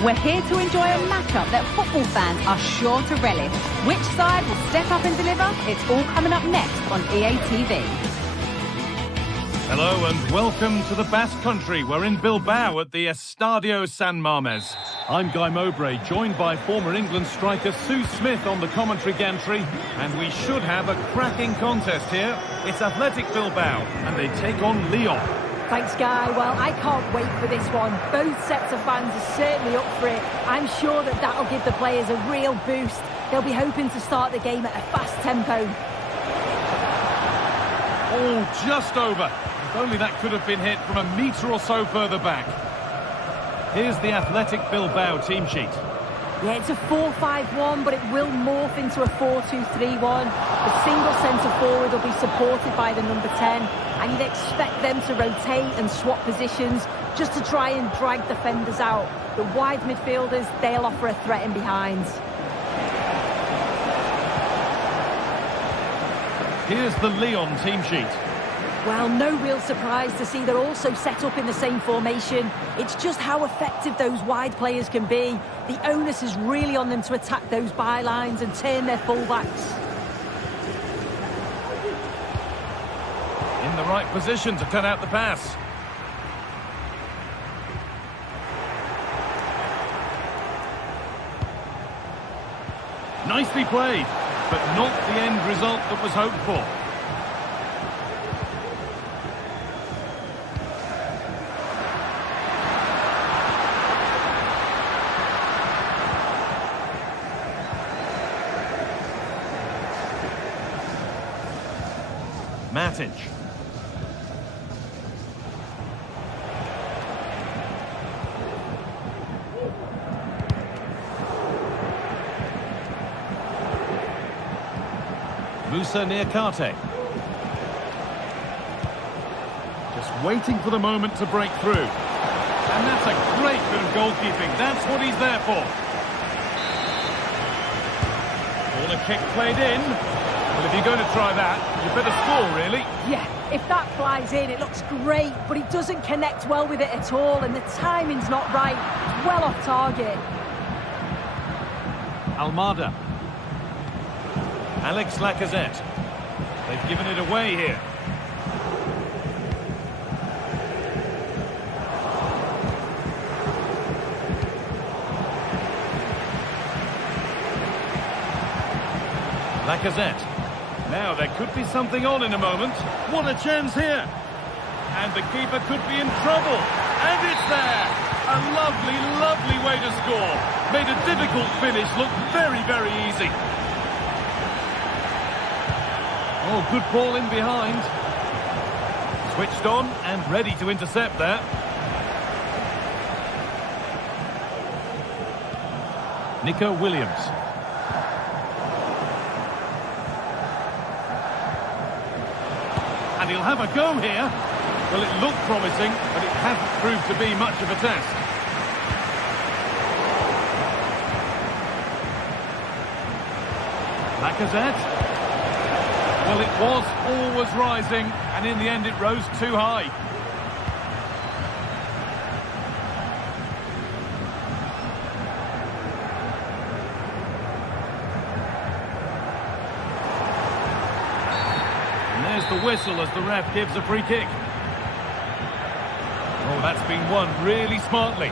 We're here to enjoy a matchup that football fans are sure to relish. Which side will step up and deliver? It's all coming up next on EA TV. Hello and welcome to the Basque Country. We're in Bilbao at the Estadio San Mamés. I'm Guy Mowbray, joined by former England striker Sue Smith on the commentary gantry, and we should have a cracking contest here. It's Athletic Bilbao, and they take on Lyon. Thanks, Guy. Well, I can't wait for this one. Both sets of fans are certainly up for it. I'm sure that that'll give the players a real boost. They'll be hoping to start the game at a fast tempo. Oh, just over. If only that could have been hit from a metre or so further back. Here's the Athletic Bilbao team sheet. Yeah, it's a 4-5-1, but it will morph into a 4-2-3-1. The single centre-forward will be supported by the number 10, and you'd expect them to rotate and swap positions just to try and drag defenders out. The wide midfielders, they'll offer a threat in behind. Here's the Lyon team sheet. Well, no real surprise to see they're also set up in the same formation. It's just how effective those wide players can be. The onus is really on them to attack those bylines and turn their fullbacks. In the right position to cut out the pass. Nicely played, but not the end result that was hoped for. Matic. Musa Niakate. Just waiting for the moment to break through. And that's a great bit of goalkeeping. That's what he's there for. Corner kick played in. Well, if you're going to try that, you better score, really. Yeah, if that flies in, it looks great, but he doesn't connect well with it at all, and the timing's not right. It's well off target. Almada. Alex Lacazette. They've given it away here. Lacazette. Now, there could be something on in a moment. What a chance here. And the keeper could be in trouble. And it's there. A lovely, lovely way to score. Made a difficult finish look very, very easy. Oh, good ball in behind. Switched on and ready to intercept there. Nico Williams. And he'll have a go here. Well, it looked promising, but it hasn't proved to be much of a test. Lacazette. Well, it was always rising, and in the end it rose too high. The whistle as the ref gives a free kick. Oh, that's been won really smartly.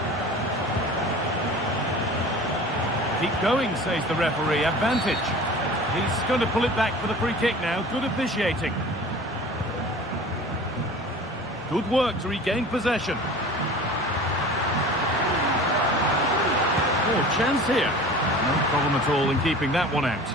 Keep going, says the referee. Advantage. He's going to pull it back for the free kick now. Good officiating. Good work to regain possession. Oh, chance here. No problem at all in keeping that one out.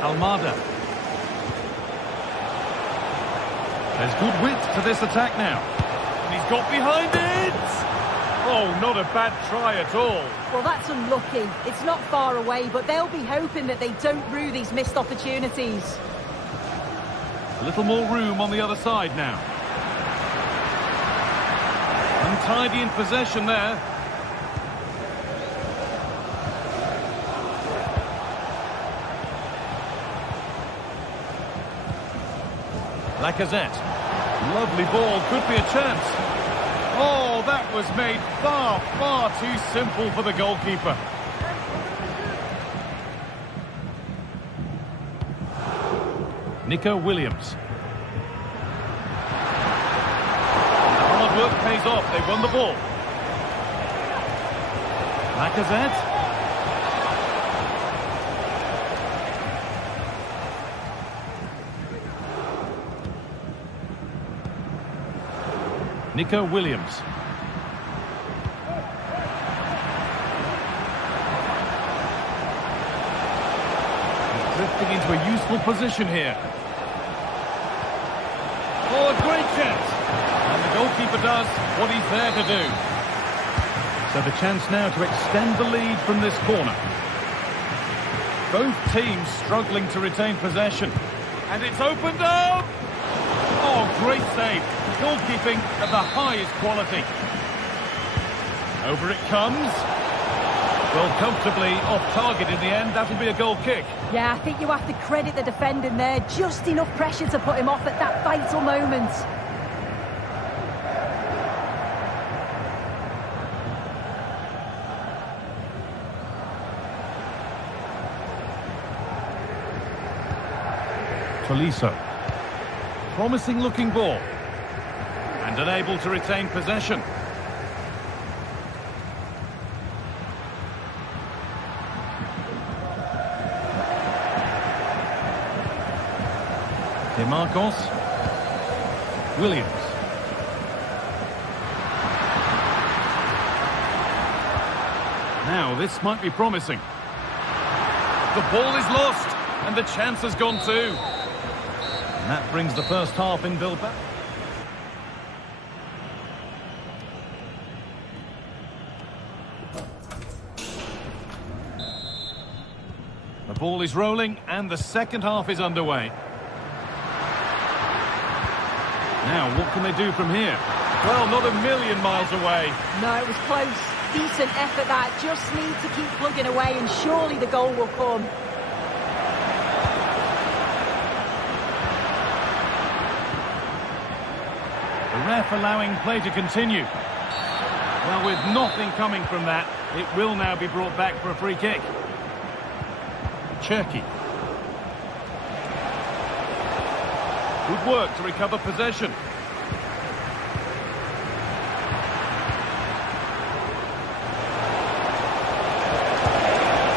Almada. There's good width to this attack now. And he's got behind it! Oh, not a bad try at all. Well, that's unlucky. It's not far away, but they'll be hoping that they don't rue these missed opportunities. A little more room on the other side now. Untidy in possession there. Lacazette. Lovely ball, could be a chance. Oh, that was made far, far too simple for the goalkeeper. Nico Williams. Hard work pays off. They won the ball. Lacazette. Nico Williams. Drifting into a useful position here. Oh, a great chance. And the goalkeeper does what he's there to do. So the chance now to extend the lead from this corner. Both teams struggling to retain possession. And it's opened up! Oh, great save. Goalkeeping of the highest quality. Over it comes. Well, comfortably off target in the end. That'll be a goal kick. Yeah, I think you have to credit the defending there. Just enough pressure to put him off at that vital moment. Tolisso. Promising looking ball. And unable to retain possession. Marcos. Williams. Now, this might be promising. The ball is lost, and the chance has gone too. And that brings the first half in Bilbao. The ball is rolling, and the second half is underway. Now, what can they do from here? Well, not a million miles away. No, it was close. Decent effort that. Just need to keep plugging away and surely the goal will come. The ref allowing play to continue. Well, with nothing coming from that, it will now be brought back for a free kick. Cherki. Good work to recover possession.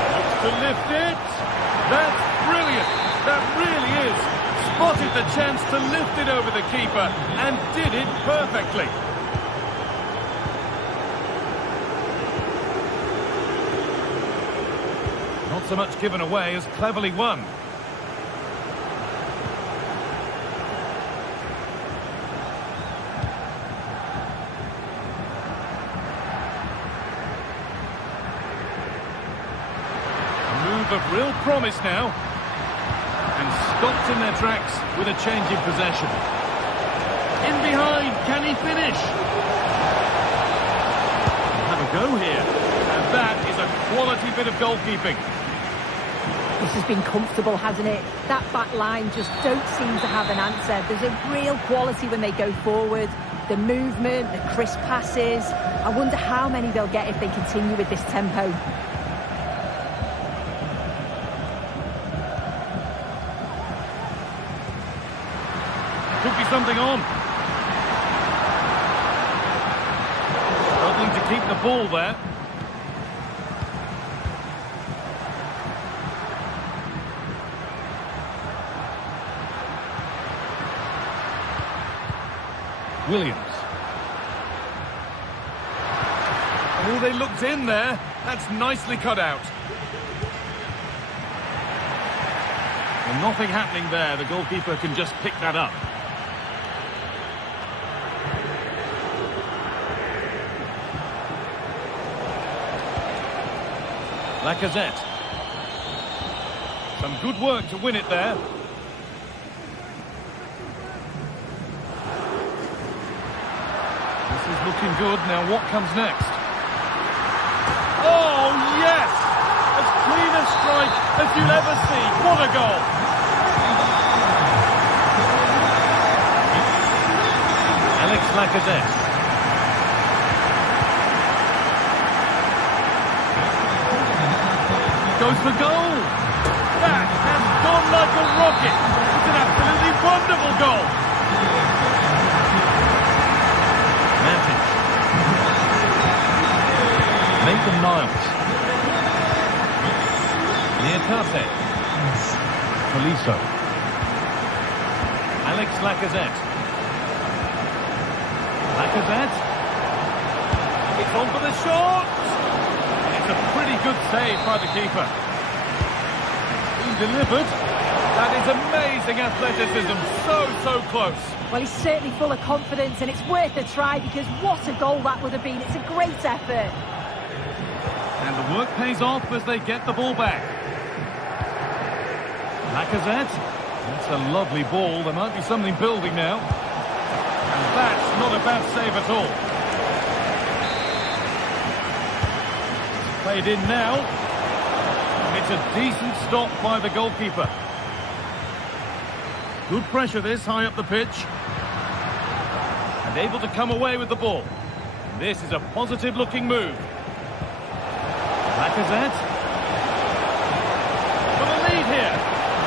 Looks to lift it. That's brilliant. That really is. Spotted the chance to lift it over the keeper and did it perfectly. Not so much given away as cleverly won. Of real promise now, and stopped in their tracks with a change in possession. In behind, can he finish? Have a go here, and that is a quality bit of goalkeeping. This has been comfortable, hasn't it? That back line just don't seem to have an answer. There's a real quality when they go forward. The movement, the crisp passes. I wonder how many they'll get if they continue with this tempo. Could be something on. Struggling to keep the ball there. Williams. Oh, they looked in there. That's nicely cut out. Well, nothing happening there. The goalkeeper can just pick that up. Lacazette. Some good work to win it there. This is looking good. Now what comes next? Oh, yes! As clean a strike as you'll ever see. What a goal! Alex Lacazette. Goes for goal. That has gone like a rocket. It's an absolute Wonderful goal! Matic. Maitland-Niles. Niakate. Tolisso. Alex Lacazette. Lacazette. It's on for the shot! It's a pretty good save by the keeper. He delivered. That is amazing athleticism. So close. Well, he's certainly full of confidence, and it's worth a try, because what a goal that would have been. It's a great effort. And the work pays off as they get the ball back. Lacazette. That's a lovely ball. There might be something building now. And that's not a bad save at all. It's played in now. And it's a decent stop by the goalkeeper. Good pressure this, high up the pitch. And able to come away with the ball. This is a positive-looking move. Lacazette. For the lead here.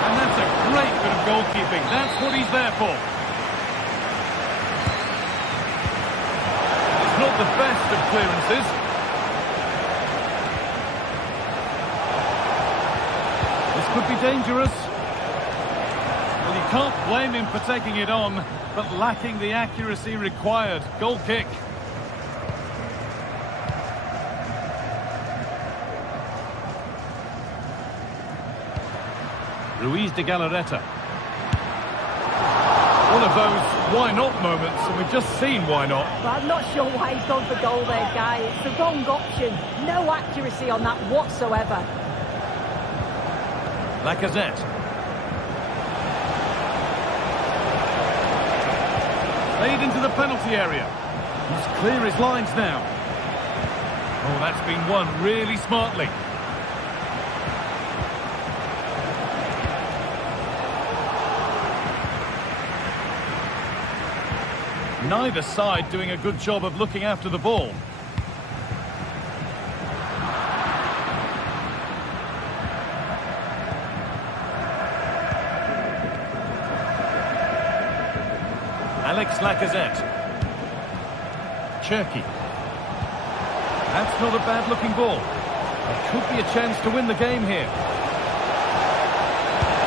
And that's a great bit of goalkeeping. That's what he's there for. It's not the best of clearances. This could be dangerous. Well, you can't blame him for taking it on, but lacking the accuracy required. Goal kick. Ruiz de Galarreta. One of those why not moments, and we've just seen why not. But I'm not sure why he's gone for goal there, Guy. It's the wrong option. No accuracy on that whatsoever. Lacazette. Played into the penalty area. He's clear his lines now. Oh, that's been won really smartly. Neither side doing a good job of looking after the ball. Alex Lacazette. Cherki. That's not a bad-looking ball. There could be a chance to win the game here.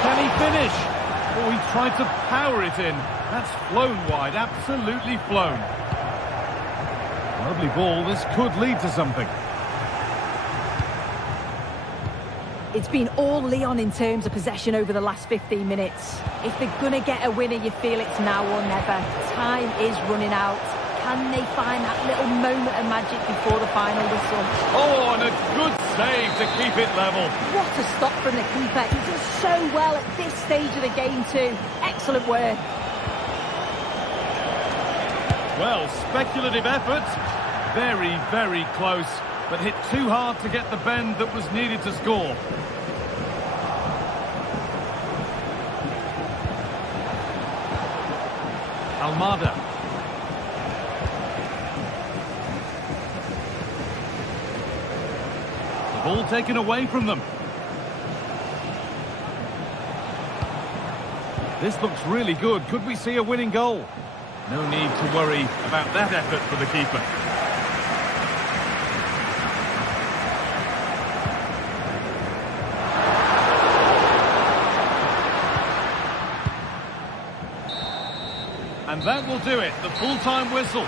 Can he finish? Oh, he tried to power it in. That's flown wide, absolutely flown. Lovely ball, this could lead to something. It's been all Lyon in terms of possession over the last 15 minutes. If they're going to get a winner, you feel it's now or never. Time is running out. Can they find that little moment of magic before the final whistle? Oh, and a good save to keep it level. What a stop from the keeper. He does so well at this stage of the game too. Excellent work. Well, speculative effort. Very close, but hit too hard to get the bend that was needed to score. Almada. The ball taken away from them. This looks really good. Could we see a winning goal? No need to worry about that effort for the keeper. And that will do it, the full-time whistle.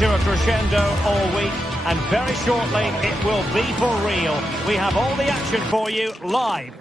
to a crescendo all week, and very shortly it will be for real. We have all the action for you live.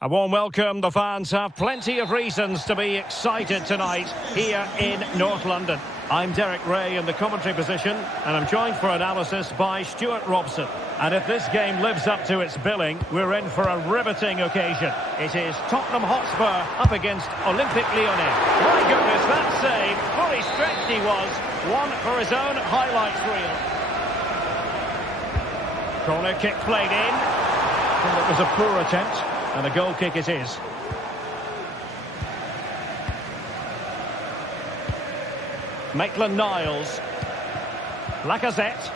A warm welcome. The fans have plenty of reasons to be excited tonight here in North London. I'm Derek Ray in the commentary position, and I'm joined for analysis by Stuart Robson. And if this game lives up to its billing, we're in for a riveting occasion. It is Tottenham Hotspur up against Olympique Lyonnais. My goodness, that save, fully stretched he was, one for his own highlights reel. Corner kick played in. Well, it was a poor attempt. And a goal kick it is. Maitland-Niles. Lacazette.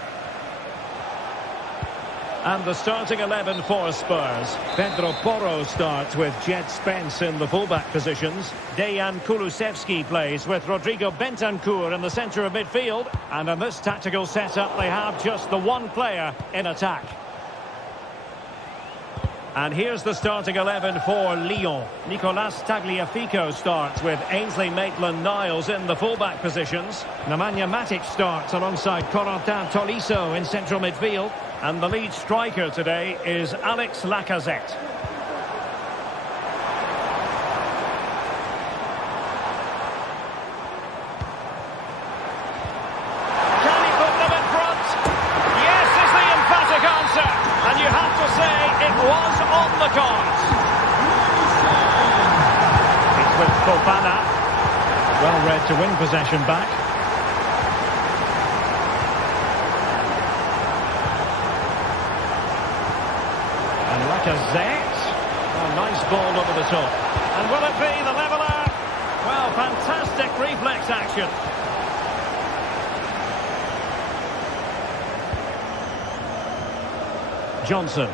And the starting 11 for Spurs. Pedro Porro starts with Jed Spence in the fullback positions. Dejan Kulusevski plays with Rodrigo Bentancur in the centre of midfield. And in this tactical setup, they have just the one player in attack. And here's the starting 11 for Lyon. Nicolas Tagliafico starts with Ainsley Maitland-Niles in the fullback positions. Nemanja Matic starts alongside Corentin Tolisso in central midfield. And the lead striker today is Alex Lacazette. Can he put them in front? Yes is the emphatic answer. And you have to say it was on the cards. It's with Fofana. Well read to win possession back. And Lacazette. Oh, nice ball over the top. And will it be the leveller? Well, fantastic reflex action. Johnson.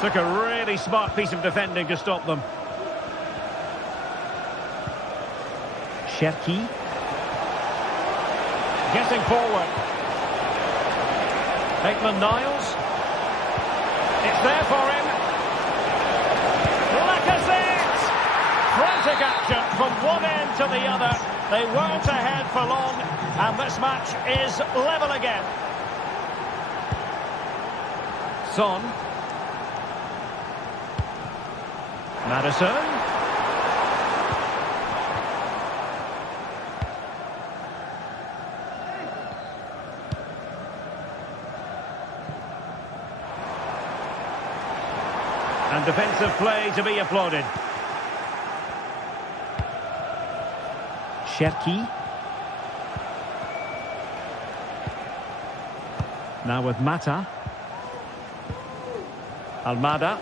Took a really smart piece of defending to stop them. Cherki. Getting forward. Maitland-Niles. It's there for him. Lacazette! Frantic action from one end to the other. They weren't ahead for long, and this match is level again. Son. Maddison. And defensive play to be applauded. Cherki. Now with Mata. Almada.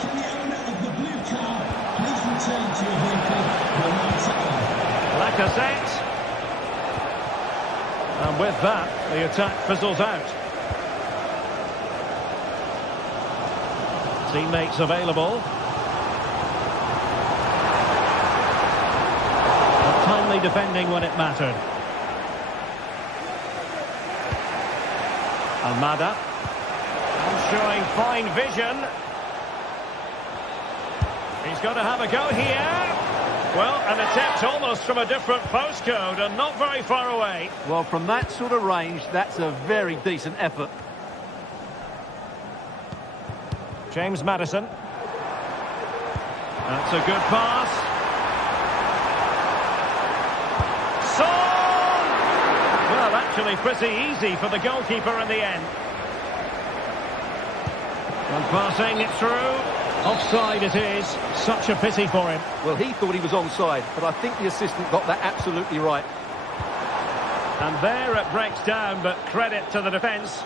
Can the owner of the blue car please return to your vehicle when lights are on? Lacazette. And with that, the attack fizzles out. Teammates available. But timely defending when it mattered. Almada. And showing fine vision. He's got to have a go here. Well, an attempt almost from a different postcode and not very far away. Well, from that sort of range, that's a very decent effort. James Maddison. That's a good pass. Son! Well, actually pretty easy for the goalkeeper in the end. And passing it through. Offside it is. Such a pity for him. Well, he thought he was onside, but I think the assistant got that absolutely right. And there it breaks down, but credit to the defence.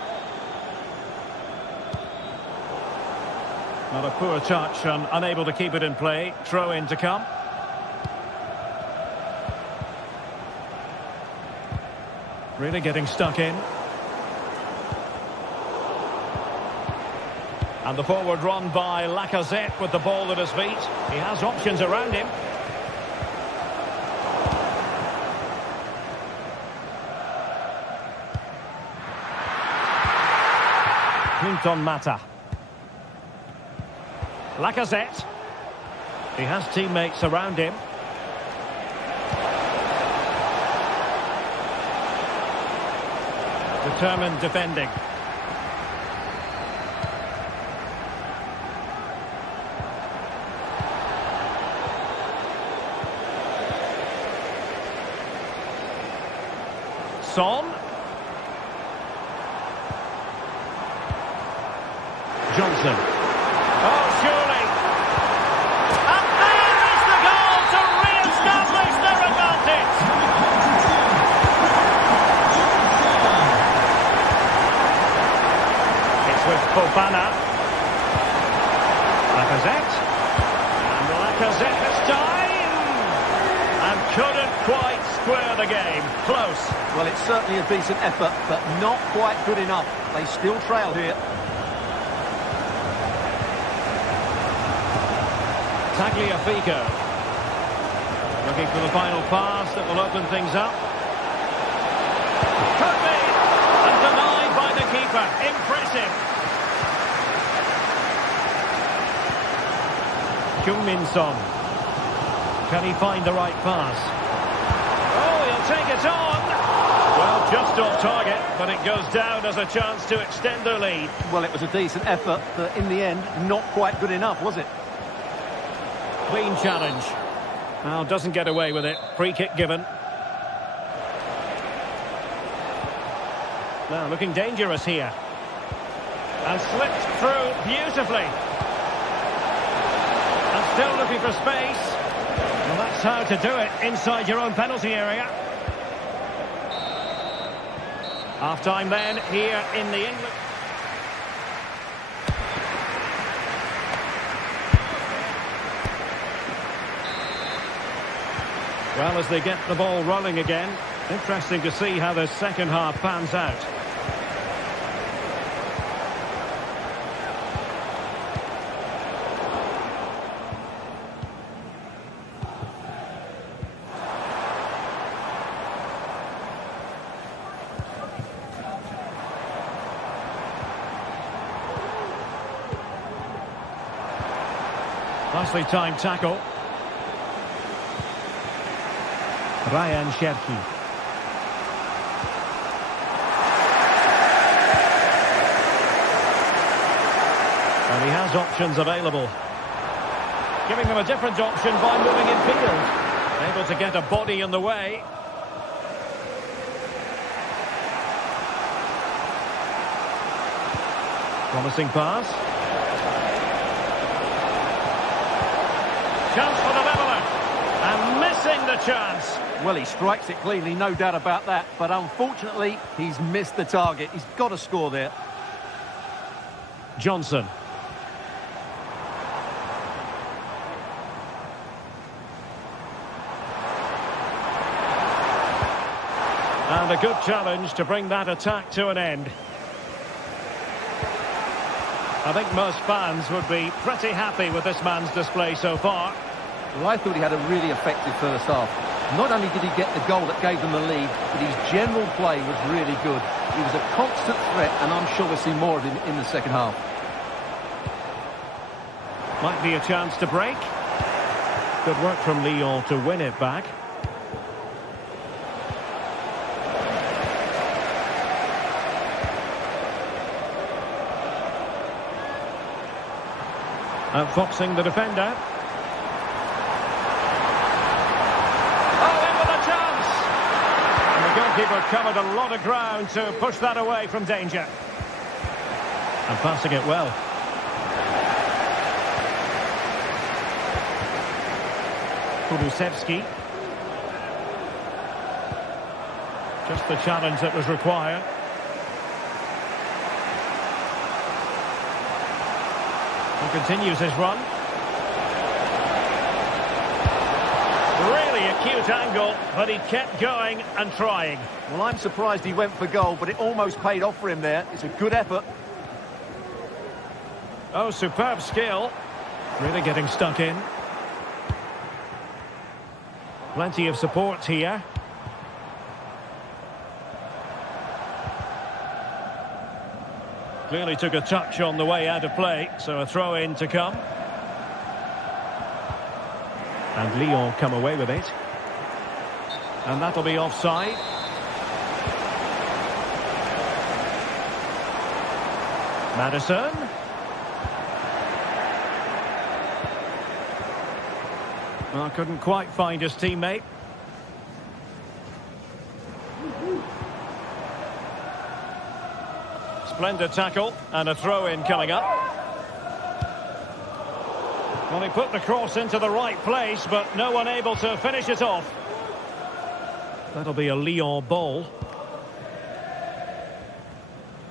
Not a poor touch and unable to keep it in play. Throw in to come. Really getting stuck in. And the forward run by Lacazette with the ball at his feet. He has options around him. Clinton Mata. Lacazette. He has teammates around him. Determined defending. Son. Johnson. Oh, surely. And there is the goal to re-establish their advantage. It's with Fofana. Lacazette. And Lacazette this time. And couldn't quite square the game. Close. Well, it's certainly a decent effort, but not quite good enough. They still trail here. Tagliafico. Looking for the final pass that will open things up. Could be! And denied by the keeper. Impressive. Heung-min Son. Can he find the right pass? Oh, he'll take it on. Well, just off target, but it goes down as a chance to extend their lead. Well, it was a decent effort, but in the end, not quite good enough, was it? Clean challenge. Now doesn't get away with it. Free kick given. Now looking dangerous here. And slipped through beautifully. And still looking for space. Well, that's how to do it inside your own penalty area. Half-time then here in the England. Well, as they get the ball rolling again, interesting to see how the second half pans out. Nicely timed tackle. Ryan Cherki. And he has options available. Giving them a different option by moving in field. Able to get a body in the way. Promising pass. Chance for the leveller. And missing the chance. Well, he strikes it cleanly, no doubt about that. But unfortunately, he's missed the target. He's got to score there. Johnson. And a good challenge to bring that attack to an end. I think most fans would be pretty happy with this man's display so far. Well, I thought he had a really effective first half. Not only did he get the goal that gave them the lead, but his general play was really good. He was a constant threat, and I'm sure we'll see more of him in the second half. Might be a chance to break. Good work from Lyon to win it back. Outfoxing the defender. Goalkeeper covered a lot of ground to push that away from danger. And passing it well. Kulusevski. Just the challenge that was required. He continues his run. Really acute angle, but he kept going and trying. Well, I'm surprised he went for goal, but it almost paid off for him there. It's a good effort. Oh, superb skill. Really getting stuck in. Plenty of support here. Clearly took a touch on the way out of play, so a throw-in to come. And Lyon come away with it. And that'll be offside. Madison. Well, couldn't quite find his teammate. Splendid tackle and a throw-in coming up. Well, he put the cross into the right place, but no one able to finish it off. That'll be a Lyon ball.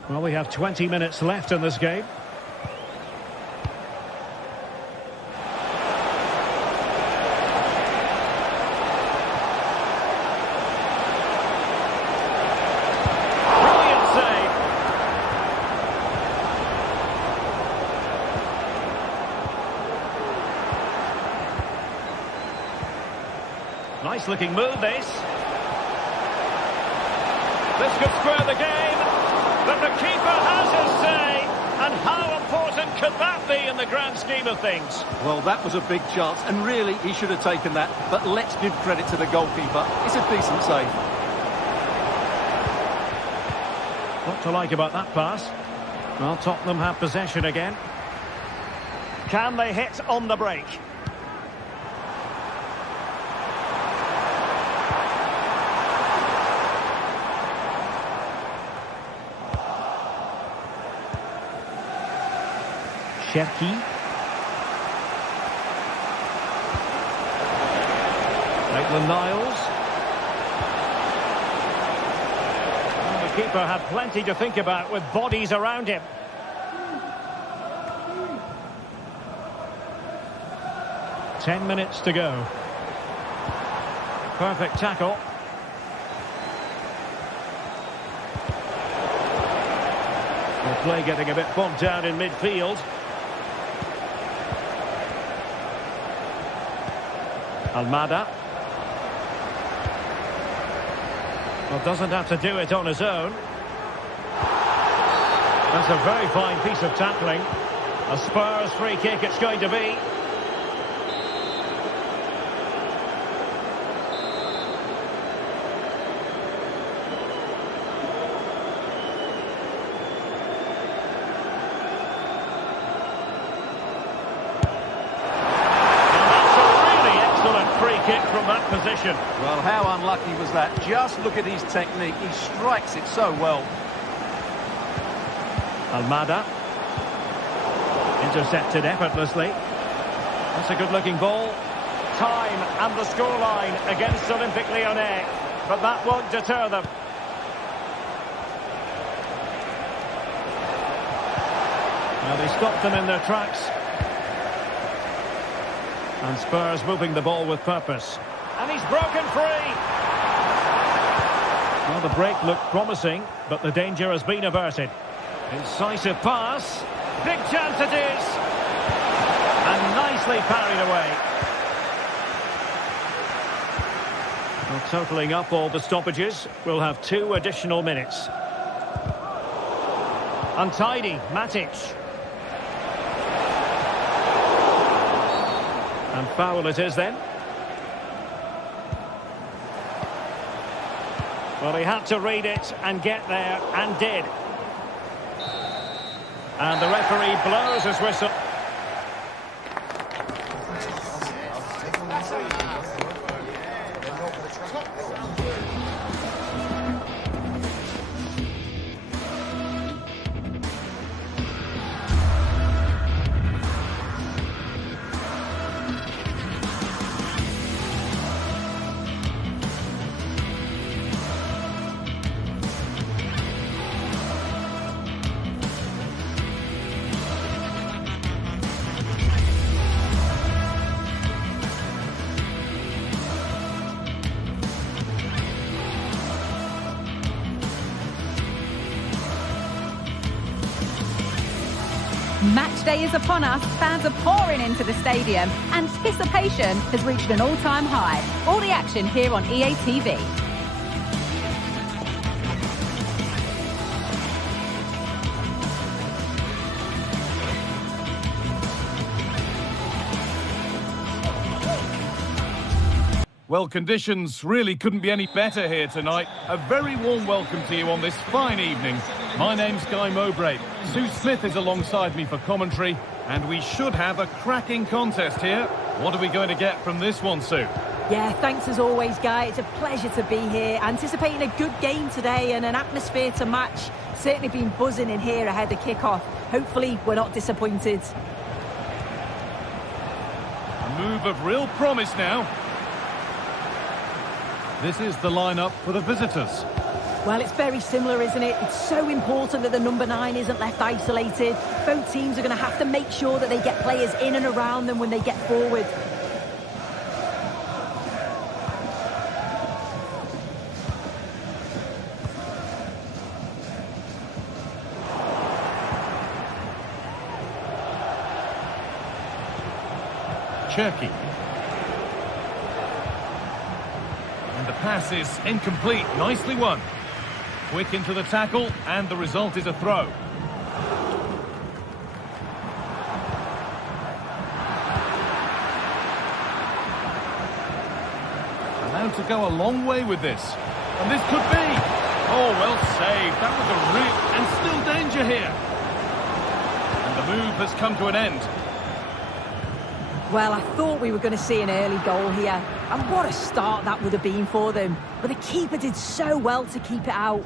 Well, we have 20 minutes left in this game. Brilliant save. Nice looking move, this. This could square the game. But the keeper has his say, and how important could that be in the grand scheme of things? Well, that was a big chance, and really he should have taken that. But let's give credit to the goalkeeper. It's a decent save. What to like about that pass? Well, Tottenham have possession again. Can they hit on the break? Cherki. Maitland-Niles. Well, the keeper had plenty to think about with bodies around him. Ten minutes to go. Perfect tackle. The play getting a bit bogged down in midfield. Almada. Well, doesn't have to do it on his own. That's a very fine piece of tackling. A Spurs free kick it's going to be. From that position. Well, how unlucky was that? Just look at his technique. He strikes it so well. Almada. Intercepted effortlessly. That's a good-looking ball. Time and the scoreline against Olympique Lyonnais. But that won't deter them. Well, they stopped them in their tracks. And Spurs moving the ball with purpose. And he's broken free! Well, the break looked promising, but the danger has been averted. Incisive pass. Big chance it is! And nicely parried away. Well, totalling up all the stoppages, we'll have 2 additional minutes. Untidy, Matic. And foul it is then. Well, he had to read it and get there, and did. And the referee blows his whistle. Match day is upon us. Fans are pouring into the stadium. Anticipation has reached an all-time high. All the action here on EA TV. Well, conditions really couldn't be any better here tonight. A very warm welcome to you on this fine evening. My name's Guy Mowbray. Sue Smith is alongside me for commentary, and we should have a cracking contest here. What are we going to get from this one, Sue? Yeah, thanks as always, Guy. It's a pleasure to be here. Anticipating a good game today and an atmosphere to match. Certainly been buzzing in here ahead of kick-off. Hopefully, we're not disappointed. A move of real promise now. This is the lineup for the visitors. Well, it's very similar, isn't it? It's so important that the number 9 isn't left isolated. Both teams are going to have to make sure that they get players in and around them when they get forward. Cherky. And the pass is incomplete. Nicely won. Quick into the tackle, and the result is a throw. Allowed to go a long way with this. And this could be. Oh, well saved. That was a real... And still danger here. And the move has come to an end. Well, I thought we were going to see an early goal here. And what a start that would have been for them. But the keeper did so well to keep it out.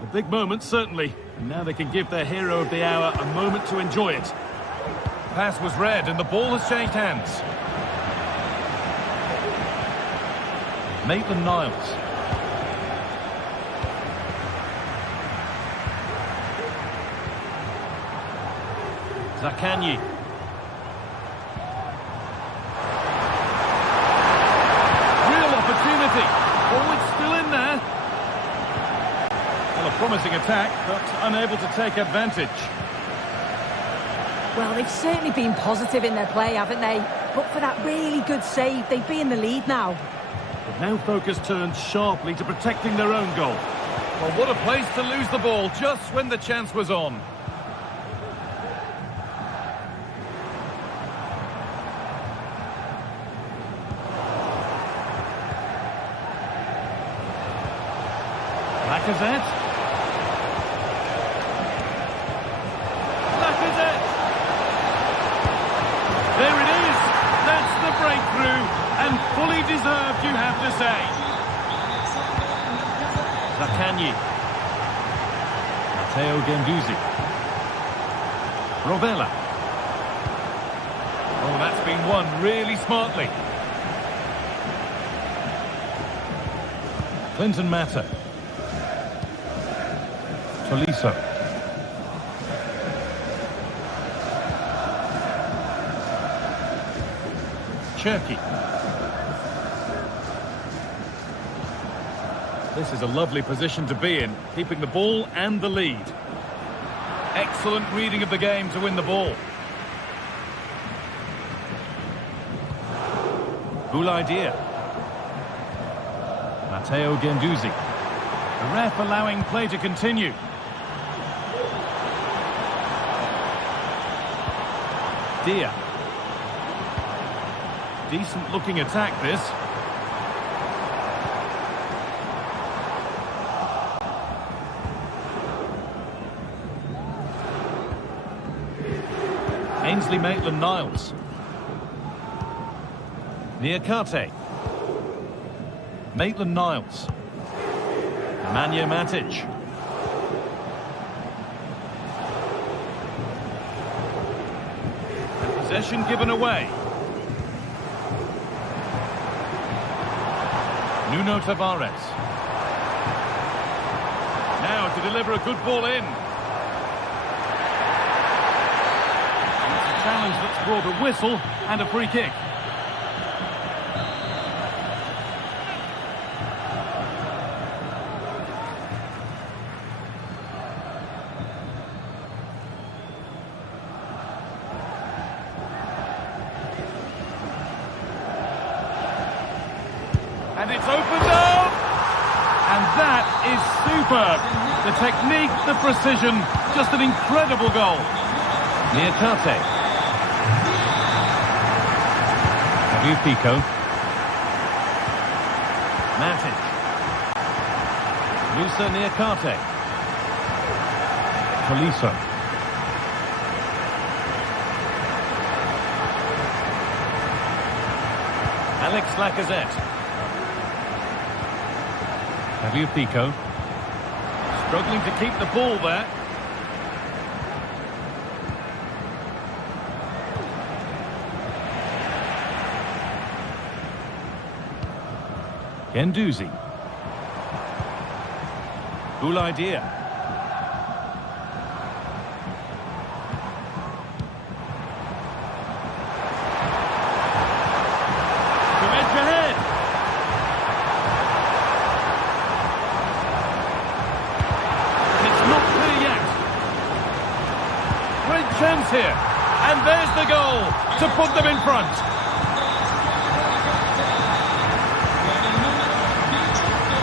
A big moment, certainly. And now they can give their hero of the hour a moment to enjoy it. Pass was read and the ball has changed hands. Maitland-Niles. Zakanyi. Oh, it's still in there. Well, a promising attack, but unable to take advantage. Well, they've certainly been positive in their play, haven't they? But for that really good save, they'd be in the lead now. But now focus turns sharply to protecting their own goal. Well, what a place to lose the ball just when the chance was on. Lacazette. There it is. That's the breakthrough. And fully deserved, you have to say. Zakanyi. Matteo Guendouzi. Rovella. Oh, that's been won really smartly. Clinton Mata. Tolisso. Cherky. This is a lovely position to be in, keeping the ball and the lead. Excellent reading of the game to win the ball. Boulaïdia. Matteo Guendouzi. The ref allowing play to continue. Dia. Decent looking attack this. Ainsley Maitland-Niles. Niakate. Maitland-Niles. Nemanja Matic. And possession given away. Nuno Tavares. Now to deliver a good ball in. And it's a challenge that's brought a whistle and a free kick. And it's opened up! And that is superb. The technique, the precision, just an incredible goal. Niakate. Pico. Matic. Musa Niakate. Tolisso. Alex Lacazette. Pico. Struggling to keep the ball there. Guendouzi. Boulaïdia. To edge ahead. It's not clear yet. Great chance here. And there's the goal to put them in front.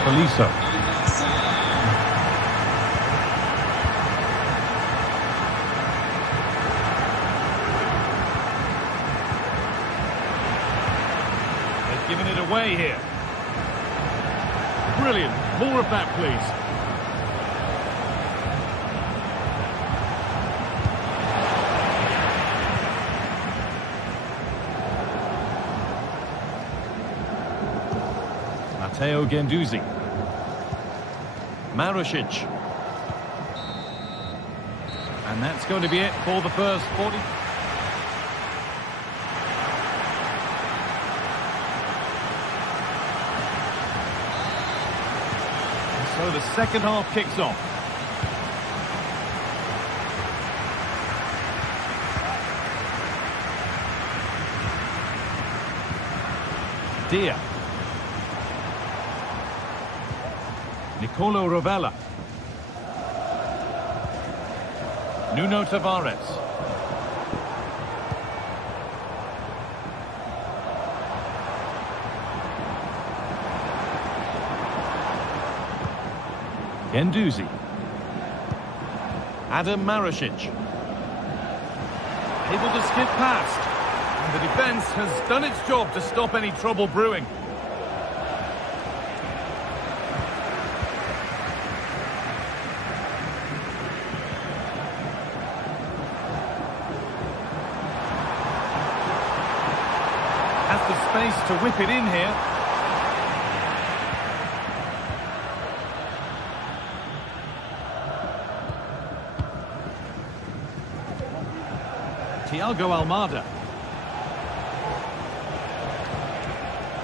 Tolisso. They've given it away here. Brilliant. More of that, please. Matteo Guendouzi. Marušić. And that's going to be it for the first 40. So the second half kicks off. Dia. Nicolo Rovella. Nuno Tavares. Guendouzi. Adam Marušić. Able to skip past. And the defence has done its job to stop any trouble brewing. Has the space to whip it in here. Thiago Almada.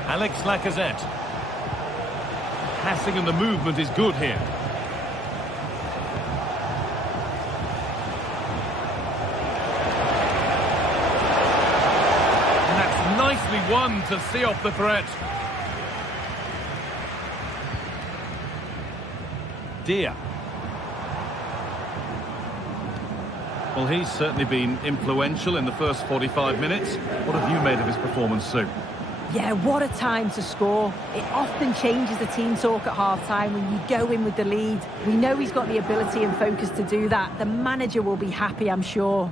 Alex Lacazette. Passing and the movement is good here. And that's nicely won to see off the threat. Dia. Well, he's certainly been influential in the first 45 minutes. What have you made of his performance, Sue? Yeah, what a time to score. It often changes the team talk at half-time when you go in with the lead. We know he's got the ability and focus to do that. The manager will be happy, I'm sure.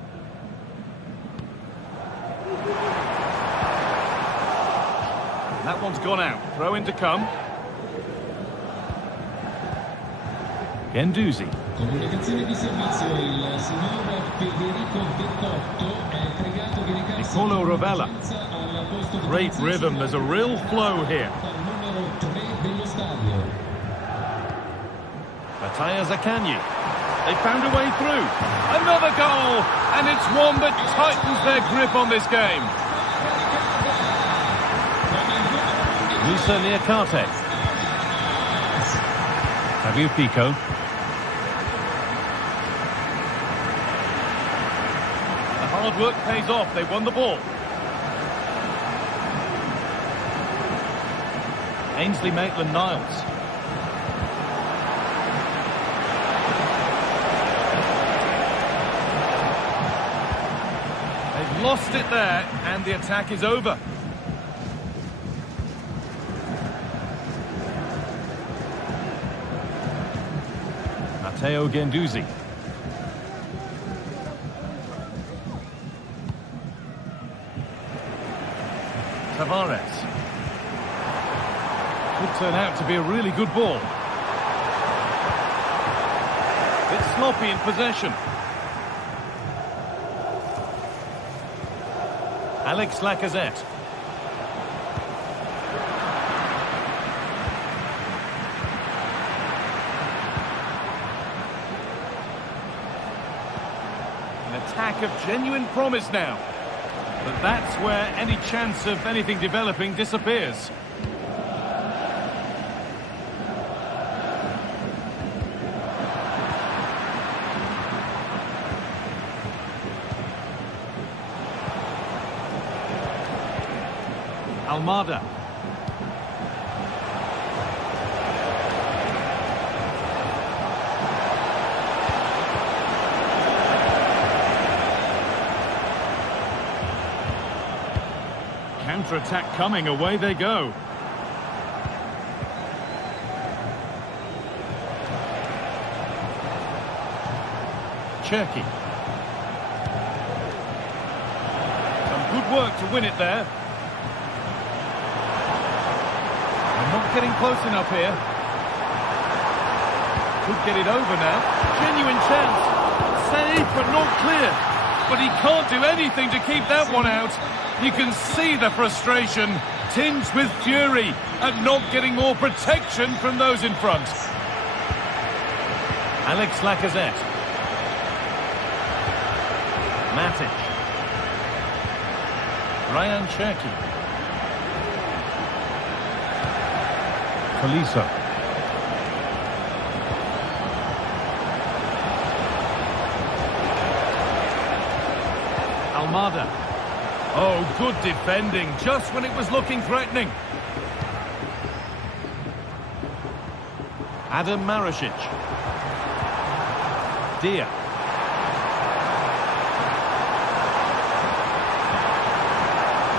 That one's gone out. Throw in to come. Guendouzi. Comunicazione di servizio, il signor Federico Bettotto è pregato di recarsi Nicolo Rovella. al posto di Great rhythm, there's a real flow here. al numero 3 dello stadio. Mattia Zaccagni. They found a way through. Another goal! And it's one that tightens their grip on this game. Musa Niakate. Fabio Pico. The hard work pays off. They won the ball. Ainsley Maitland-Niles. They've lost it there, and the attack is over. Matteo Guendouzi. Tavares. Could turn out to be a really good ball. It's sloppy in possession. Alex Lacazette. An attack of genuine promise now. But that's where any chance of anything developing disappears. Almada. Counter-attack coming, away they go. Cherky. Some good work to win it there. Not getting close enough here. Could get it over now. Genuine chance. Save, but not clear. But he can't do anything to keep that one out. You can see the frustration, tinged with fury, at not getting more protection from those in front. Alex Lacazette. Matic. Ryan Cherky. Felisa. Almada. Oh, good defending, just when it was looking threatening. Adam Marasic. Dia.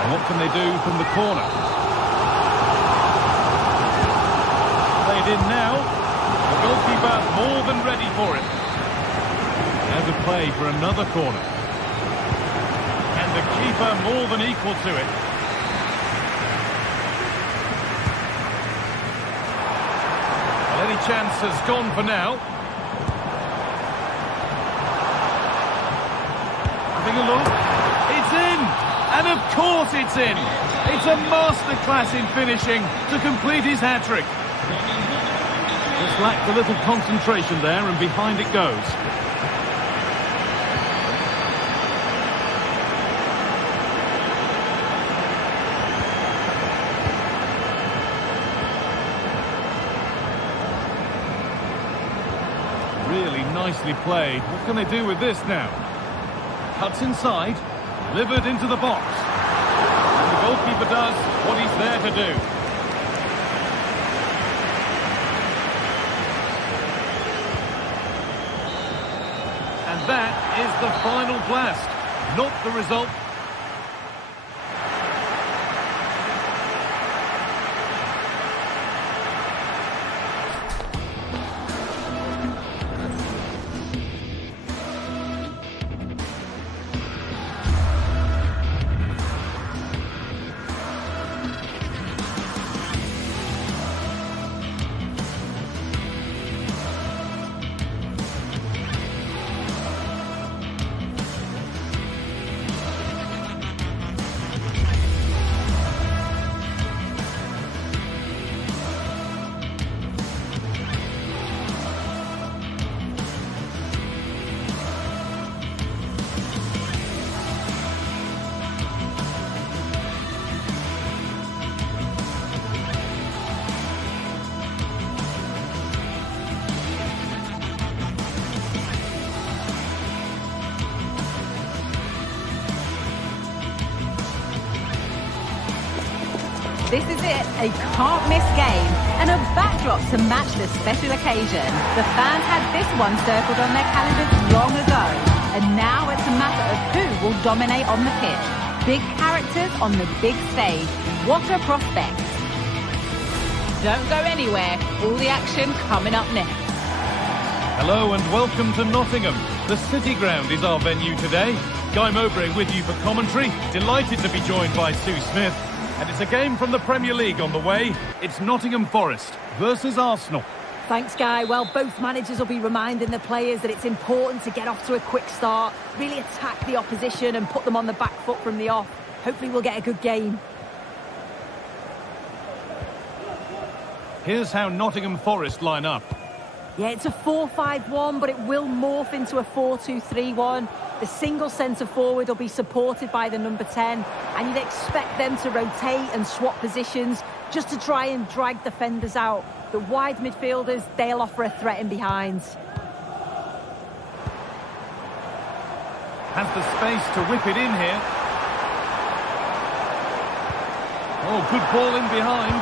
And what can they do from the corner? In now, the goalkeeper more than ready for it. There's a play for another corner. And the keeper more than equal to it. Well, any chance has gone for now. Having a look. It's in! And of course it's in! It's a masterclass in finishing to complete his hat-trick. Just lacked a little concentration there, and behind it goes. Really nicely played. What can they do with this now? Cuts inside, delivered into the box. And the goalkeeper does what he's there to do. That is the final blast, not the result. This is it, a can't-miss game, and a backdrop to match the special occasion. The fans had this one circled on their calendars long ago, and now it's a matter of who will dominate on the pitch. Big characters on the big stage. What a prospect. Don't go anywhere, all the action coming up next. Hello and welcome to Nottingham. The City Ground is our venue today. Guy Mowbray with you for commentary. Delighted to be joined by Sue Smith. And it's a game from the Premier League on the way. It's Nottingham Forest versus Arsenal. Thanks, Guy. Well, both managers will be reminding the players that it's important to get off to a quick start, really attack the opposition and put them on the back foot from the off. Hopefully we'll get a good game. Here's how Nottingham Forest line up. Yeah, it's a 4-5-1, but it will morph into a 4-2-3-1. The single centre-forward will be supported by the number 10, and you'd expect them to rotate and swap positions just to try and drag defenders out. The wide midfielders, they'll offer a threat in behind. Has the space to whip it in here. Oh, good ball in behind.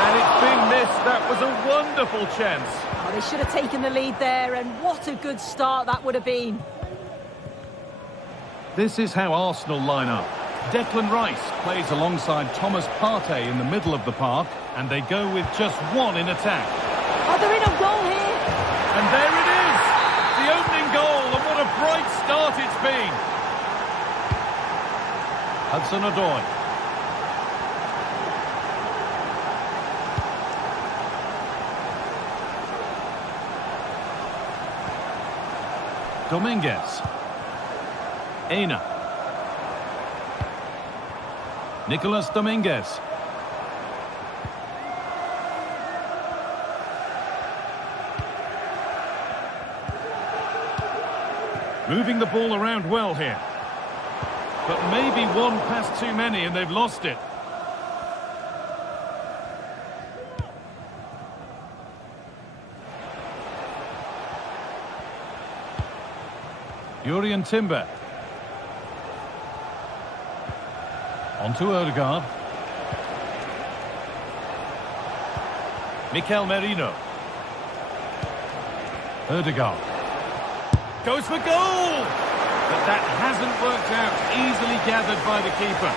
And it's been missed. That was a wonderful chance. Oh, they should have taken the lead there, and what a good start that would have been. This is how Arsenal line up. Declan Rice plays alongside Thomas Partey in the middle of the park, and they go with just one in attack. Oh, they're in a goal here. And there it is! The opening goal, and what a bright start it's been! Hudson-Odoi. Dominguez. Aina. Nicolas Dominguez. Moving the ball around well here. But maybe one pass too many and they've lost it. Jurrien Timber. On to Odegaard. Mikel Merino. Odegaard. Goes for goal! But that hasn't worked out. Easily gathered by the keeper.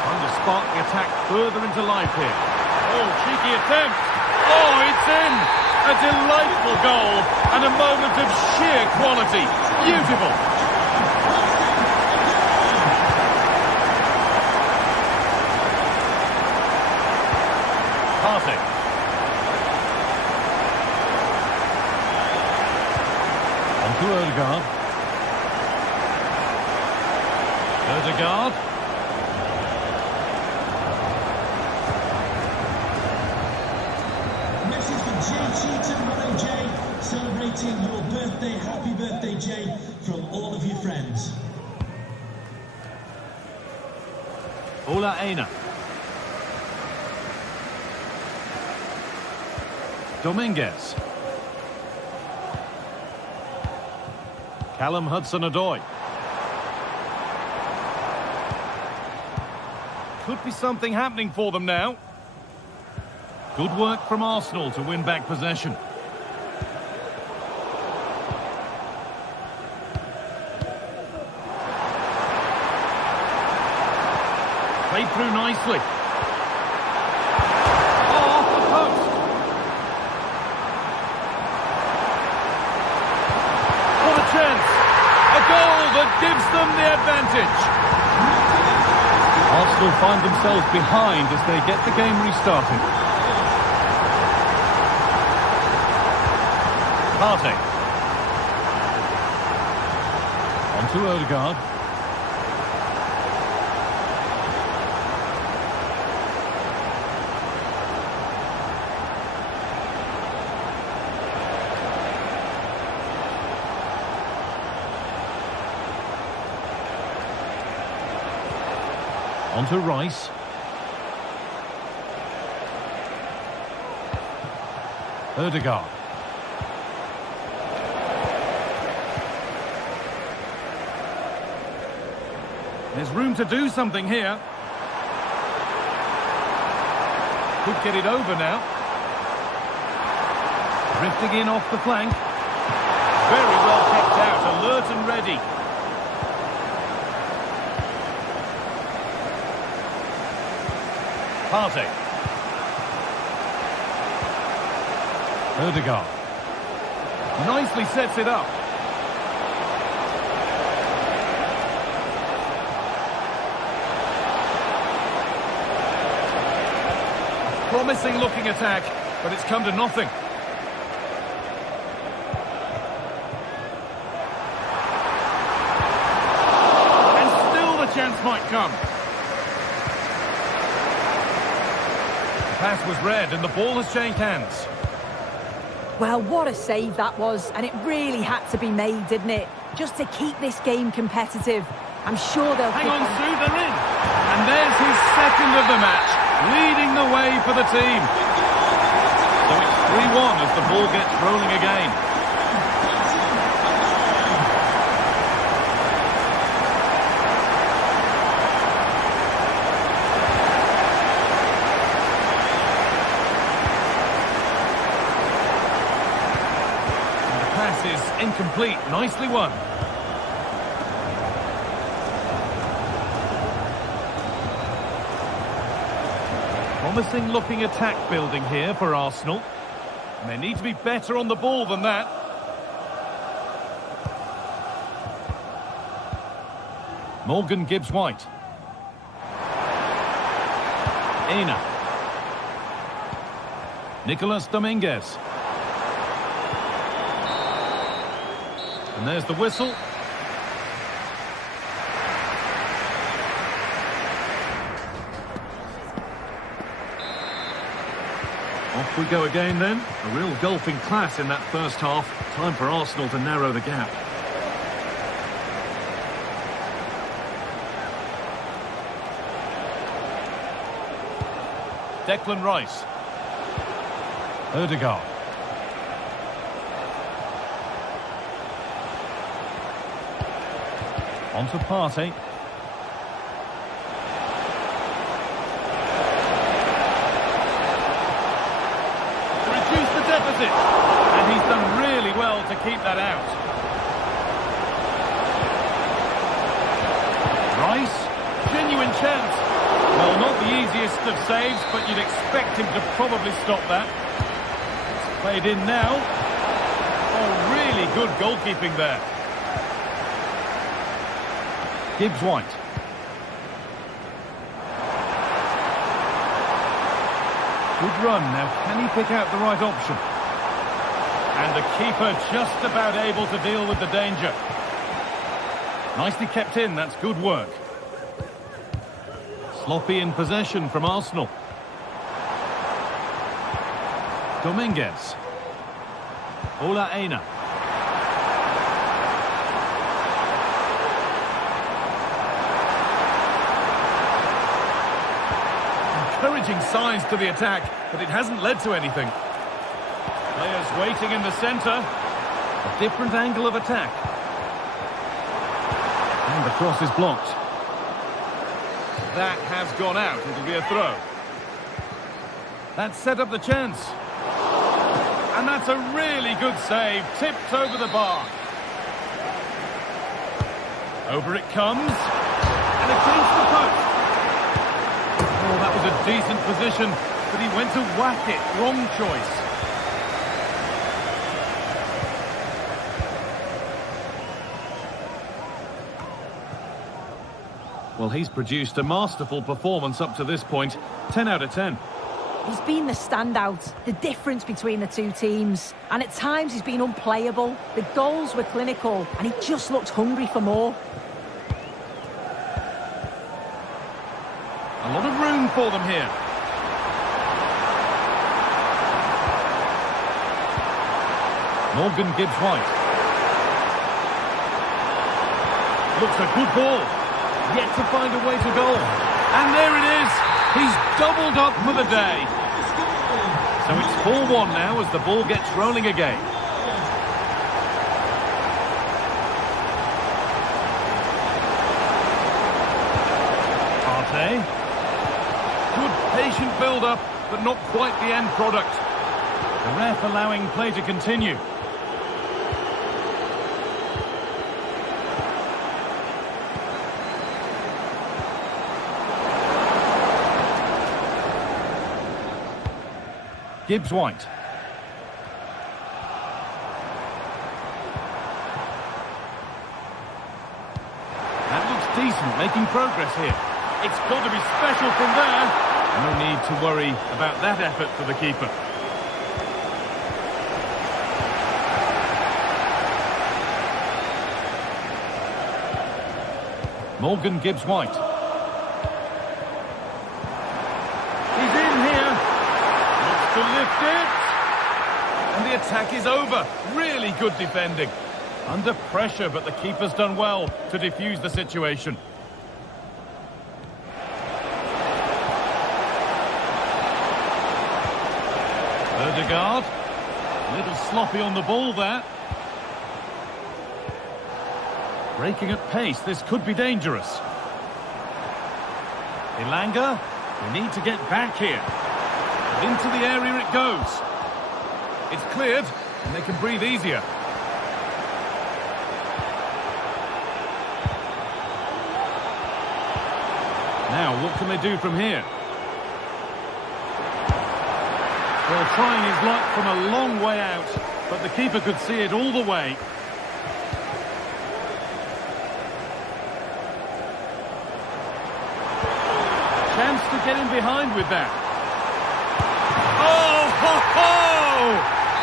Trying to spark the attack further into life here. Oh, cheeky attempt. Oh, it's in! A delightful goal and a moment of sheer quality. Beautiful. Partey. On to Odegaard. Odegaard. Message for GTSports Jay, celebrating your birthday. Happy birthday, Jay, from all of your friends. Ola Aina. Dominguez. Callum Hudson-Odoi. Could be something happening for them now. Good work from Arsenal to win back possession. Played through nicely. Oh, off the post. What a chance. A goal that gives them the advantage. Arsenal find themselves behind as they get the game restarted. Partey. On to Odegaard. On to Rice. Odegaard. There's room to do something here. Could get it over now. Drifting in off the flank. Very well kept out, alert and ready. Partey. Odegaard. Nicely sets it up. Promising looking attack, but it's come to nothing. And still the chance might come. The pass was read and the ball has changed hands. Well, what a save that was, and it really had to be made, didn't it? Just to keep this game competitive. I'm sure they'll... Hang on, Sue, they're in. And there's his second of the match, leading the way for the team. So it's 3-1 as the ball gets rolling again. And the pass is incomplete, nicely won. Promising looking attack building here for Arsenal. And they need to be better on the ball than that. Morgan Gibbs-White. Aina. Nicolas Dominguez. And there's the whistle. Off we go again then. A real golfing class in that first half. Time for Arsenal to narrow the gap. Declan Rice. Odegaard. On to Partey. And he's done really well to keep that out. Rice, genuine chance. Well, not the easiest of saves, but you'd expect him to probably stop that. It's played in now. Oh, really good goalkeeping there. Gibbs-White. Good run. Now, can he pick out the right option? And the keeper just about able to deal with the danger. Nicely kept in, that's good work. Sloppy in possession from Arsenal. Dominguez. Ola Aina. Encouraging signs to the attack, but it hasn't led to anything. Players waiting in the centre. A different angle of attack. And the cross is blocked. That has gone out. It'll be a throw. That set up the chance. And that's a really good save. Tipped over the bar. Over it comes. And against the post. Oh, that was a decent position, but he went to whack it. Wrong choice. Well, he's produced a masterful performance up to this point. 10 out of 10. He's been the standout, the difference between the two teams. And at times he's been unplayable. The goals were clinical, and he just looked hungry for more. A lot of room for them here. Morgan Gibbs-White. Looks a good ball. Yet to find a way to goal. And there it is. He's doubled up for the day. So it's 4-1 now as the ball gets rolling again. Partey. Good patient build-up, but not quite the end product. The ref allowing play to continue. Gibbs-White. That looks decent, making progress here. It's got to be special from there. No need to worry about that effort for the keeper. Morgan Gibbs-White. He's in here. Looks to lift it. And the attack is over. Really good defending. Under pressure, but the keeper's done well to defuse the situation. Ødegaard. A little sloppy on the ball there. Breaking at pace, this could be dangerous. Elanga, they need to get back here. Into the area it goes. It's cleared, and they can breathe easier. Now, what can they do from here? Well, trying his luck from a long way out, but the keeper could see it all the way. Chance to get in behind with that. Oh, ho, ho!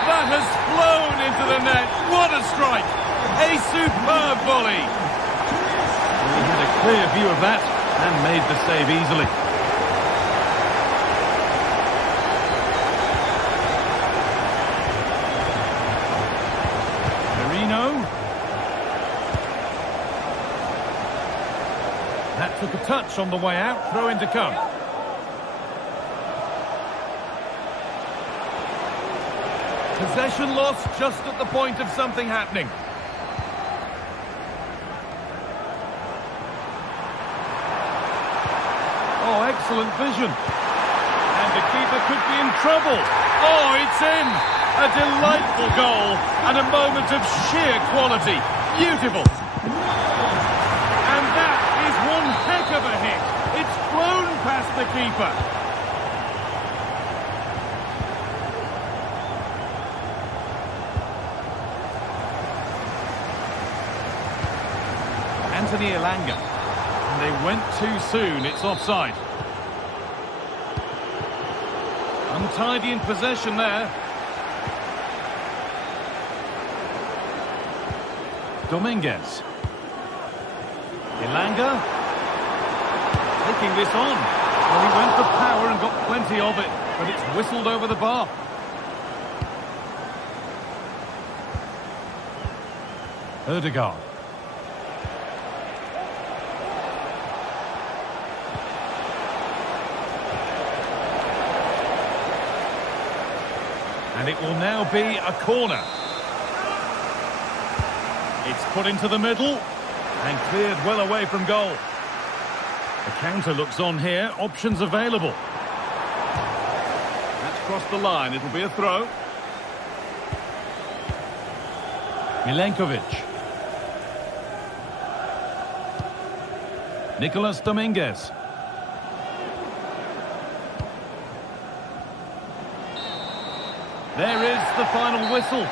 That has flown into the net. What a strike! A superb volley. Well, he had a clear view of that and made the save easily. That took a touch on the way out, throw in to come. Possession lost just at the point of something happening. Oh, excellent vision. And the keeper could be in trouble. Oh, it's in! A delightful goal and a moment of sheer quality. Beautiful. And that is one heck of a hit. It's flown past the keeper. Anthony Elanga. And they went too soon. It's offside. Untidy in possession there. Dominguez. Elanga. Taking this on. Well, he went for power and got plenty of it, but it's whistled over the bar. Ødegaard. And it will now be a corner. It's put into the middle and cleared well away from goal. The counter looks on here, options available. That's crossed the line, it'll be a throw. Milenkovic. Nicolas Dominguez. There is the final whistle.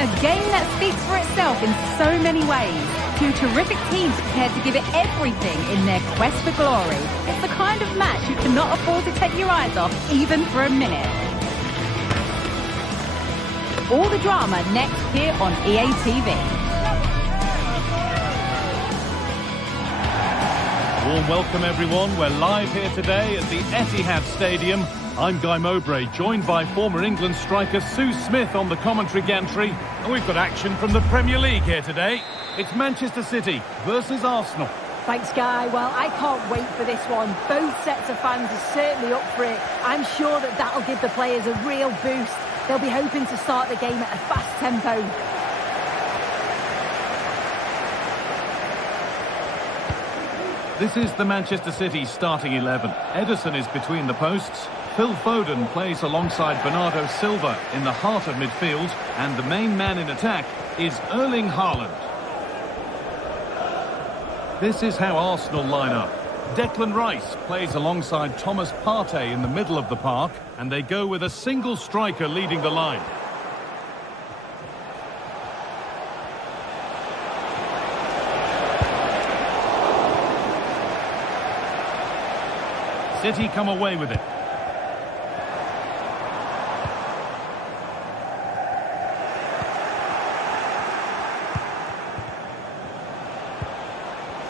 A game that speaks for itself in so many ways. Two terrific teams prepared to give it everything in their quest for glory. It's the kind of match you cannot afford to take your eyes off, even for a minute. All the drama next here on EA TV. Warm welcome, everyone. We're live here today at the Etihad Stadium. I'm Guy Mowbray, joined by former England striker Sue Smith on the commentary gantry. And we've got action from the Premier League here today. It's Manchester City versus Arsenal. Thanks, Guy. Well, I can't wait for this one. Both sets of fans are certainly up for it. I'm sure that that'll give the players a real boost. They'll be hoping to start the game at a fast tempo. This is the Manchester City starting 11. Ederson is between the posts. Phil Foden plays alongside Bernardo Silva in the heart of midfield. And the main man in attack is Erling Haaland. This is how Arsenal line up. Declan Rice plays alongside Thomas Partey in the middle of the park. And they go with a single striker leading the line. City come away with it.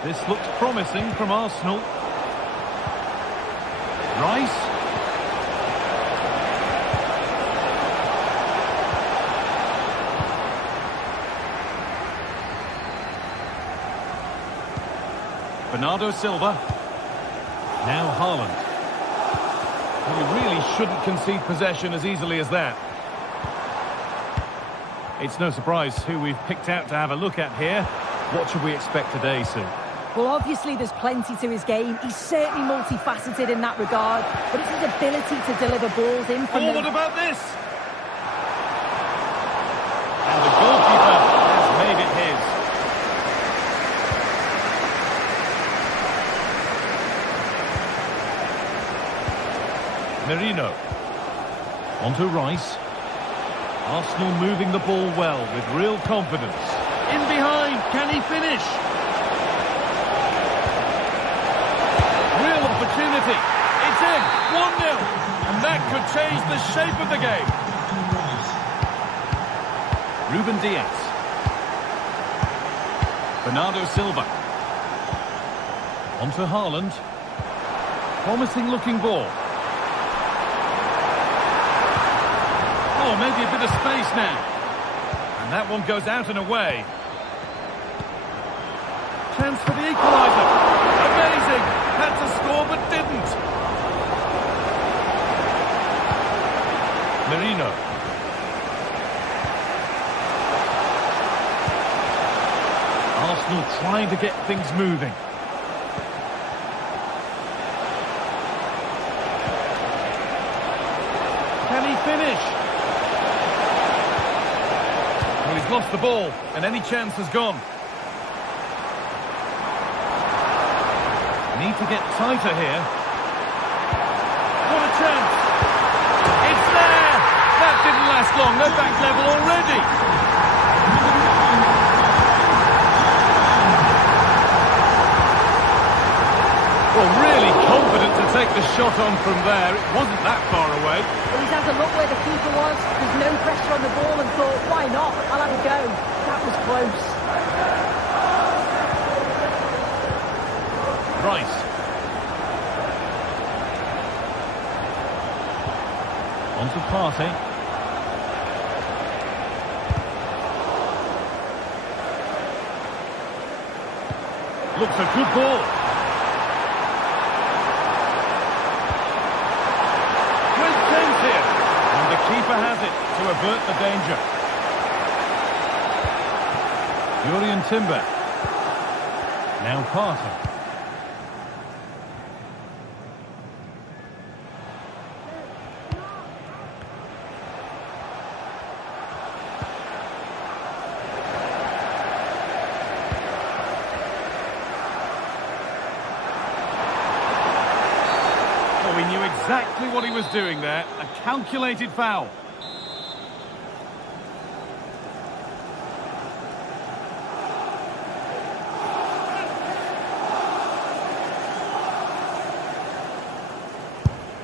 This looks promising from Arsenal. Rice. Bernardo Silva. Now Haaland. We really shouldn't concede possession as easily as that. It's no surprise who we've picked out to have a look at here. What should we expect today, Sue? Well, obviously there's plenty to his game. He's certainly multifaceted in that regard, but it's his ability to deliver balls in from what about this? And the goalkeeper has made it his. Merino. Onto Rice. Arsenal moving the ball well with real confidence. In behind, can he finish? Real opportunity. It's in, 1-0. And that could change the shape of the game. Ruben Diaz. Bernardo Silva. Onto Haaland. Promising looking ball. Oh, maybe a bit of space now. And that one goes out and away. Chance for the equaliser. Amazing. Had to score but didn't. Merino. Arsenal trying to get things moving. Can he finish? Well, he's lost the ball, and any chance has gone. Need to get tighter here. What a chance! It's there! That didn't last long. They're back level already. Well, really confident to take the shot on from there. It wasn't that far away. Well, he's had a look where the keeper was. There's no pressure on the ball and thought, why not? I'll have a go. That was close. Rice. Onto Partey. Looks a good ball. Great chance here. And the keeper has it to avert the danger. Julian Timber. Now Partey. He knew exactly what he was doing there. A calculated foul.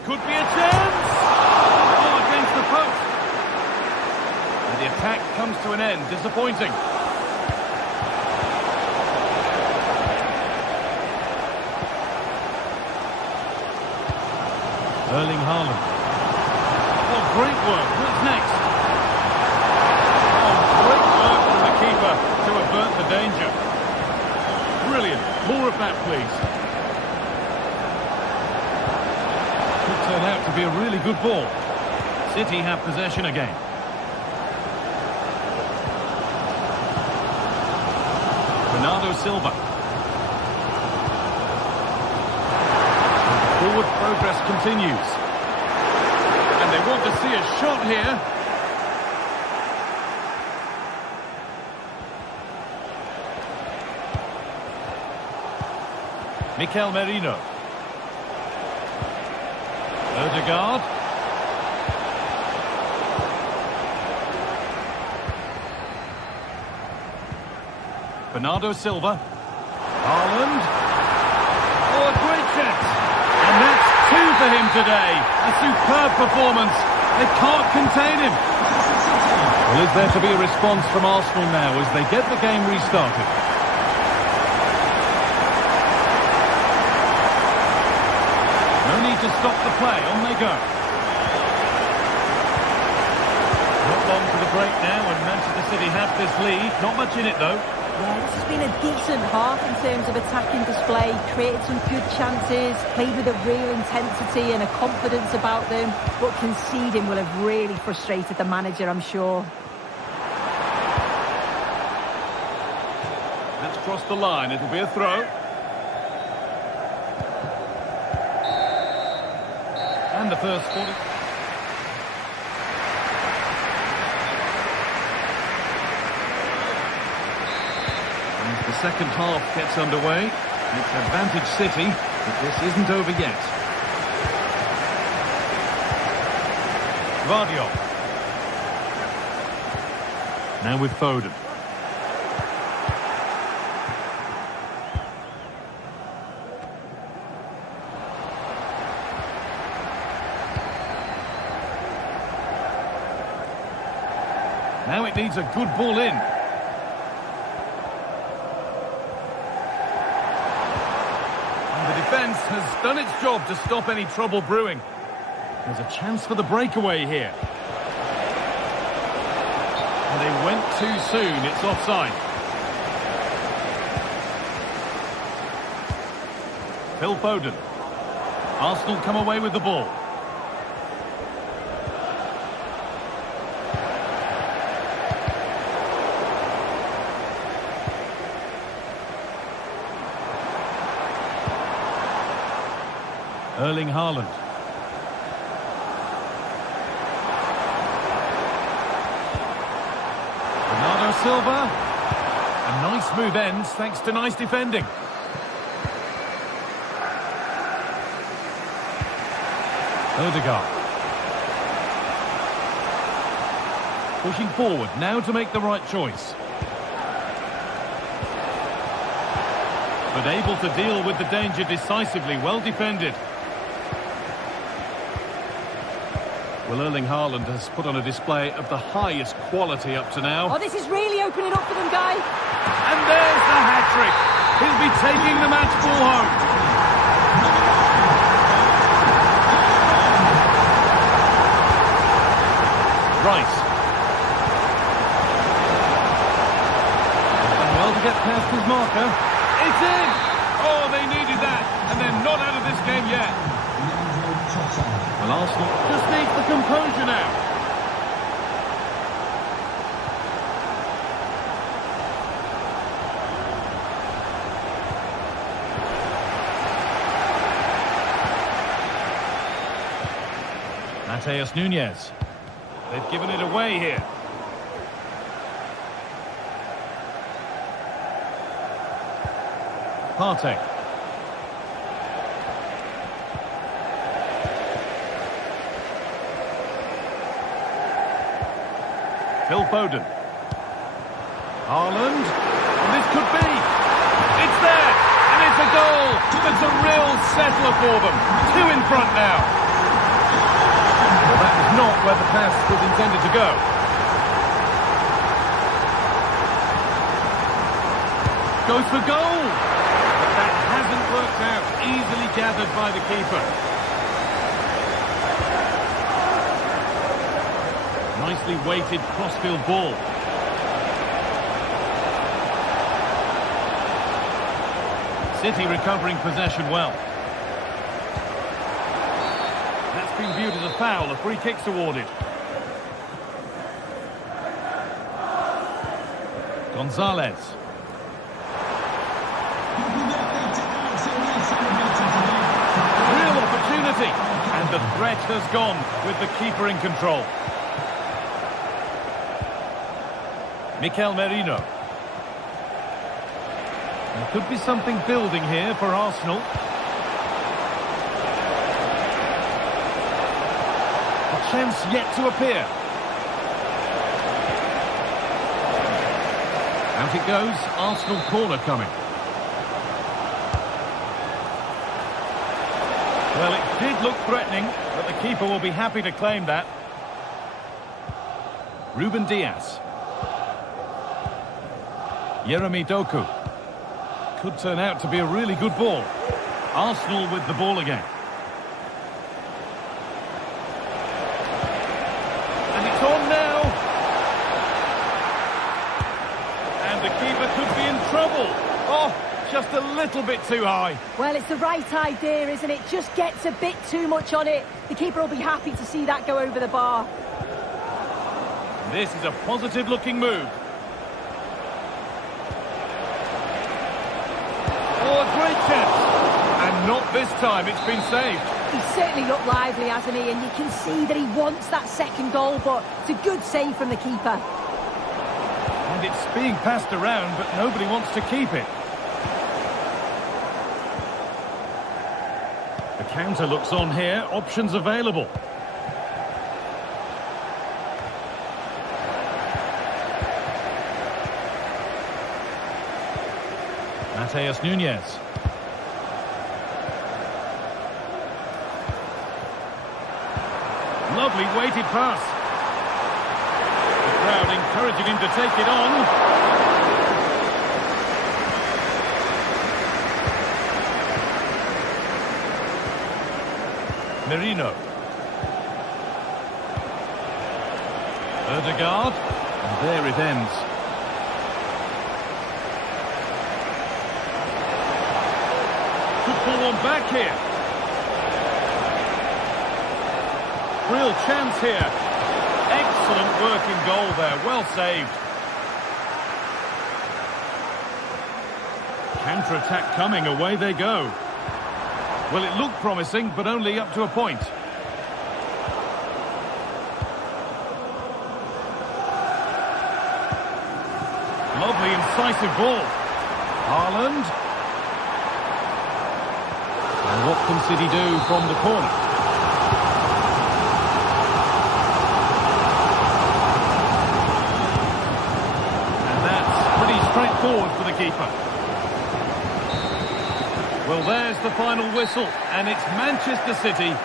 Could be a chance! Oh, against the post. And the attack comes to an end. Disappointing. Erling Haaland. Oh, great work. What's next? Oh, great work from the keeper to avert the danger. Brilliant. More of that, please. Could turn out to be a really good ball. City have possession again. Bernardo Silva. Forward progress continues. And they want to see a shot here. Mikel Merino. Odegaard. Bernardo Silva. Haaland. Oh, a great chance. And that's two for him today. A superb performance. They can't contain him. Well, is there to be a response from Arsenal now as they get the game restarted? No need to stop the play. On they go. Not long to the break now, and Manchester City have this lead. Not much in it, though. Yeah, this has been a decent half in terms of attacking display, created some good chances, played with a real intensity and a confidence about them, but conceding will have really frustrated the manager, I'm sure. That's crossed the line. It'll be a throw. And the first 40. The second half gets underway. It's advantage City, but this isn't over yet. Vardiol. Now with Foden. Now it needs a good ball in. Defence has done its job to stop any trouble brewing. There's a chance for the breakaway here. And they went too soon. It's offside. Phil Foden. Arsenal come away with the ball. Erling Haaland. Bernardo Silva. A nice move ends thanks to nice defending. Odegaard. Pushing forward now to make the right choice. But able to deal with the danger decisively, well defended. Well, Erling Haaland has put on a display of the highest quality up to now. Oh, this is really opening up for them, Guy. And there's the hat-trick. He'll be taking the match ball home. Rice. Done well to get past his marker. It's in! Oh, they needed that. And they're not out of this game yet. Well, Arsenal just needs the composure now. Mateus Nunes. They've given it away here. Partey. Phil Foden. Haaland. And this could be. It's there. And it's a goal. It's a real settler for them. Two in front now. Well, that was not where the pass was intended to go. Goes for goal. But that hasn't worked out. Easily gathered by the keeper. Nicely weighted crossfield ball. City recovering possession well. That's been viewed as a foul. A free kick's awarded. Gonzalez. Real opportunity. And the threat has gone with the keeper in control. Mikel Merino. There could be something building here for Arsenal. A chance yet to appear. Out it goes, Arsenal corner coming. Well, it did look threatening, but the keeper will be happy to claim that. Ruben Diaz. Yeremi Doku. Could turn out to be a really good ball. Arsenal with the ball again. And it's on now. And the keeper could be in trouble. Oh, just a little bit too high. Well, it's the right idea, isn't it? Just gets a bit too much on it. The keeper will be happy to see that go over the bar. This is a positive-looking move. Oh, a great chance. And not this time, it's been saved. He's certainly looked lively, hasn't he? And you can see that he wants that second goal, but it's a good save from the keeper. And it's being passed around, but nobody wants to keep it. The counter looks on here, options available. Mateus Nunes. Lovely weighted pass. The crowd encouraging him to take it on. Merino. Ødegaard. And there it ends. Could pull one back here. Real chance here. Excellent working goal there. Well saved. Counter-attack coming. Away they go. Well, it looked promising, but only up to a point. Lovely, incisive ball. Haaland. And what can City do from the corner? And that's pretty straightforward for the keeper. Well, there's the final whistle, and it's Manchester City.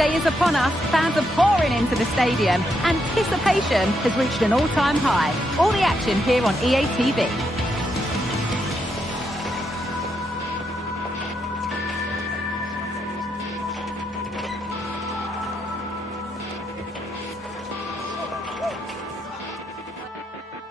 day is upon us, fans are pouring into the stadium. Anticipation has reached an all-time high. All the action here on EA TV.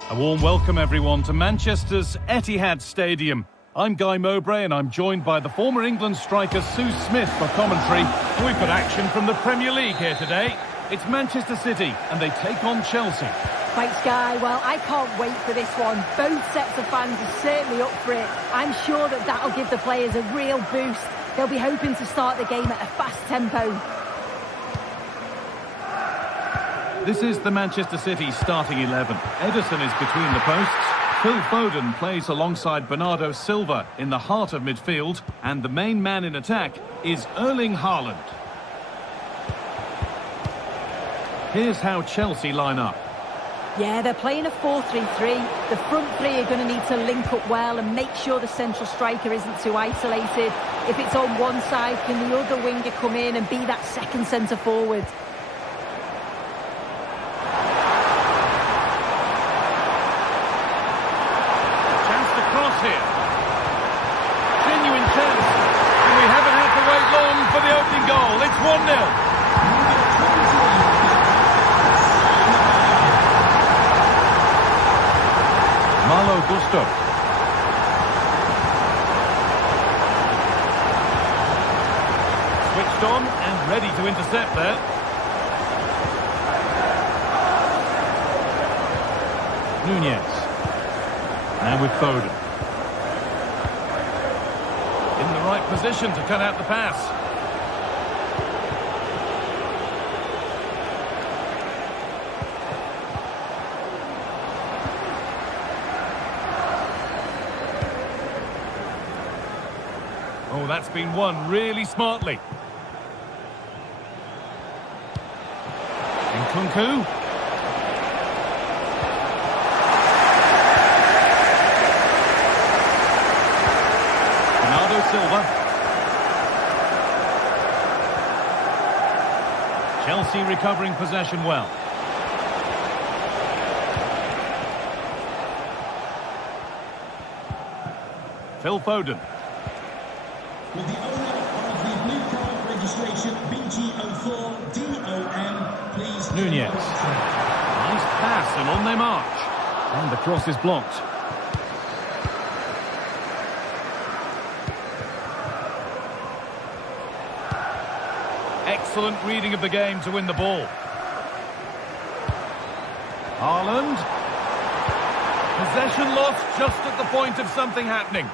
A warm welcome, everyone, to Manchester's Etihad Stadium. I'm Guy Mowbray, and I'm joined by the former England striker Sue Smith for commentary. We've got action from the Premier League here today. It's Manchester City, and they take on Chelsea. Thanks, Guy. Well, I can't wait for this one. Both sets of fans are certainly up for it. I'm sure that that'll give the players a real boost. They'll be hoping to start the game at a fast tempo. This is the Manchester City starting 11. Ederson is between the posts. Phil Foden plays alongside Bernardo Silva in the heart of midfield. And the main man in attack is Erling Haaland. Here's how Chelsea line up. Yeah, they're playing a 4-3-3. The front three are going to need to link up well and make sure the central striker isn't too isolated. If it's on one side, can the other winger come in and be that second centre forward? Here. Genuine chance. And we haven't had to wait long for the opening goal. It's 1-0. Malo Gusto. Switched on and ready to intercept there. Nunez. Now with Foden. In the right position to cut out the pass. Oh, that's been won really smartly. Nkunku. Silva. Chelsea recovering possession well. Phil Foden. With the owner of the blue card registration BG04DOM, please. Nunez. Nice pass and on they march. And the cross is blocked. Excellent reading of the game to win the ball. Haaland. Possession lost just at the point of something happening.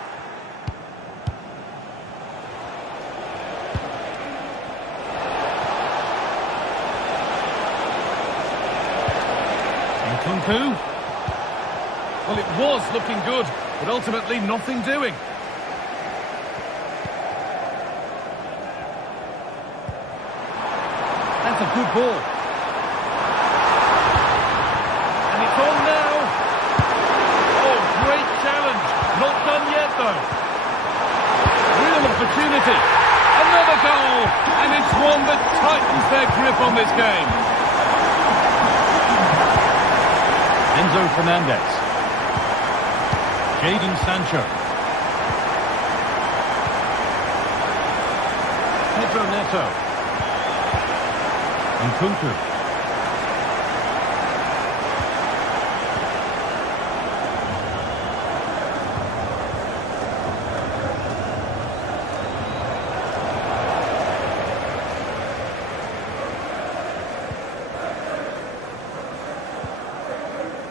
Nkunku. Well, it was looking good, but ultimately nothing doing. That's a good ball. And it's on now. Oh, great challenge. Not done yet, though. Real opportunity. Another goal. And it's one that tightens their grip on this game. Enzo Fernandez. Jadon Sancho. Pedro Neto. Nkunku.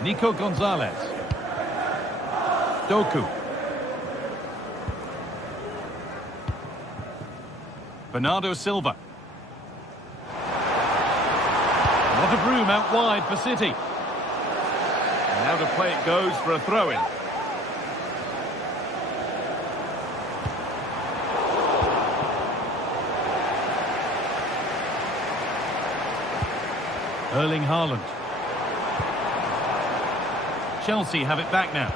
Nico Gonzalez. Doku. Bernardo Silva. A lot of room out wide for City. And now to play it goes for a throw-in. Erling Haaland. Chelsea have it back now.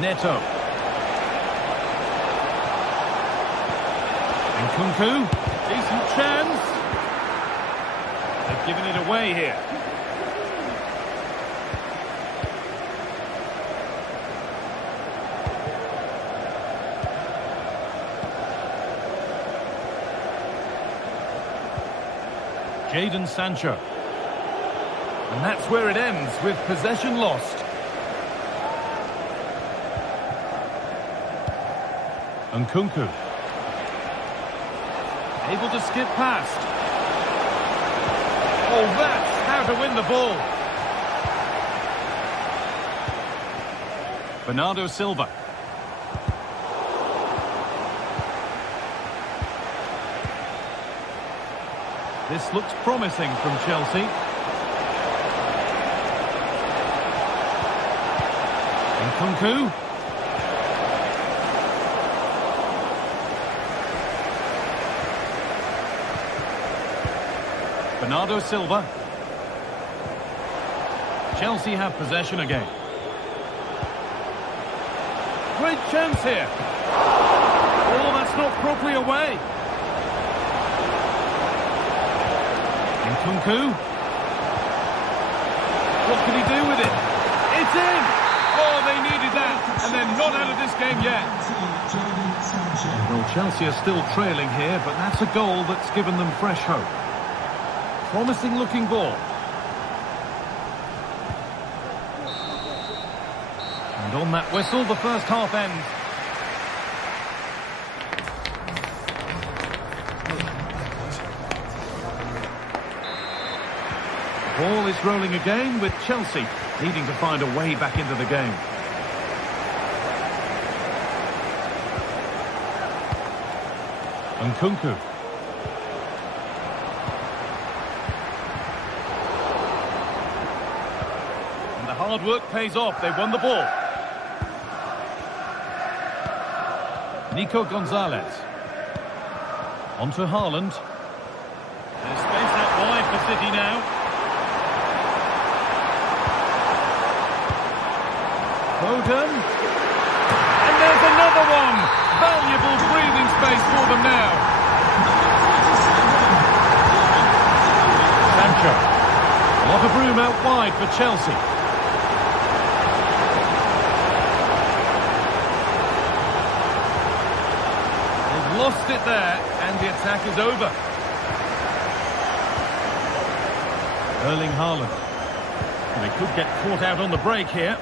Neto. And Kunku. Decent chance. They've given it away here. Jadon Sancho. And that's where it ends, with possession lost. And Kunku. Able to skip past. Oh, that's how to win the ball. Bernardo Silva. This looks promising from Chelsea. And Kunku. Bernardo Silva. Chelsea have possession again. Great chance here. Oh, that's not properly away. And Kunku. What can he do with it? It's in! Oh, they needed that, and they're not out of this game yet. Well, Chelsea are still trailing here, but that's a goal that's given them fresh hope. Promising looking ball. And on that whistle, the first half ends. Ball is rolling again, with Chelsea needing to find a way back into the game. And Kunku. And the hard work pays off. They won the ball. Nico Gonzalez. On to Haaland. There's space out wide for City now. Foden. And there's another one. Valuable breathing space for them now. Sancho. A lot of room out wide for Chelsea. They've lost it there, and the attack is over. Erling Haaland. And they could get caught out on the break here.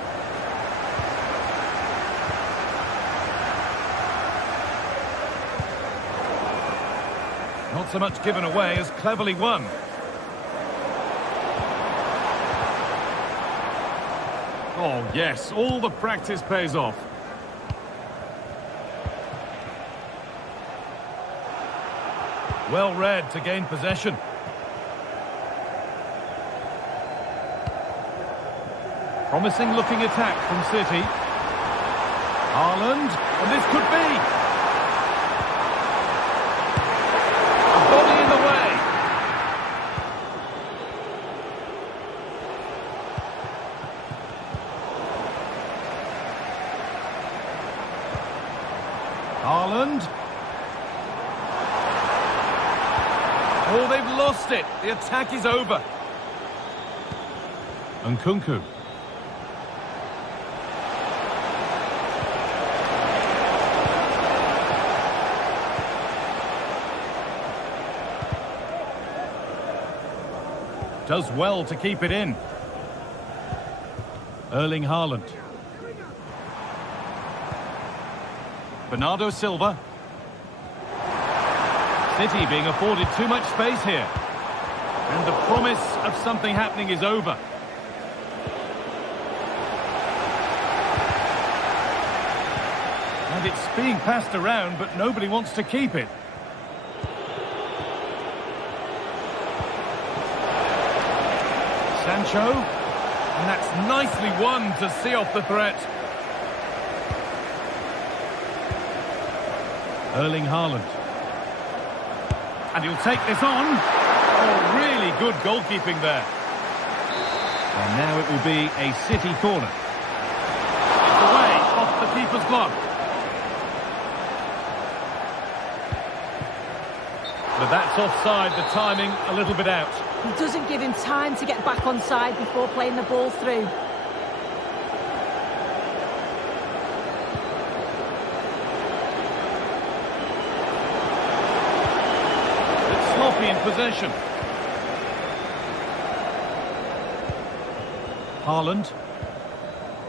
Not so much given away as cleverly won. Oh, yes, all the practice pays off. Well read to gain possession. Promising looking attack from City. Haaland, and this could be. Body in the way. Haaland. Oh, they've lost it. The attack is over. And Kunku. Does well to keep it in. Erling Haaland. Bernardo Silva. City being afforded too much space here. And the promise of something happening is over. And it's being passed around, but nobody wants to keep it. Sancho, and that's nicely won to see off the threat. Erling Haaland. And he'll take this on. Oh, really good goalkeeping there. And now it will be a City corner. It's away off the keeper's glove. But that's offside, the timing a little bit out. He doesn't give him time to get back on side before playing the ball through. It's sloppy in possession. Haaland.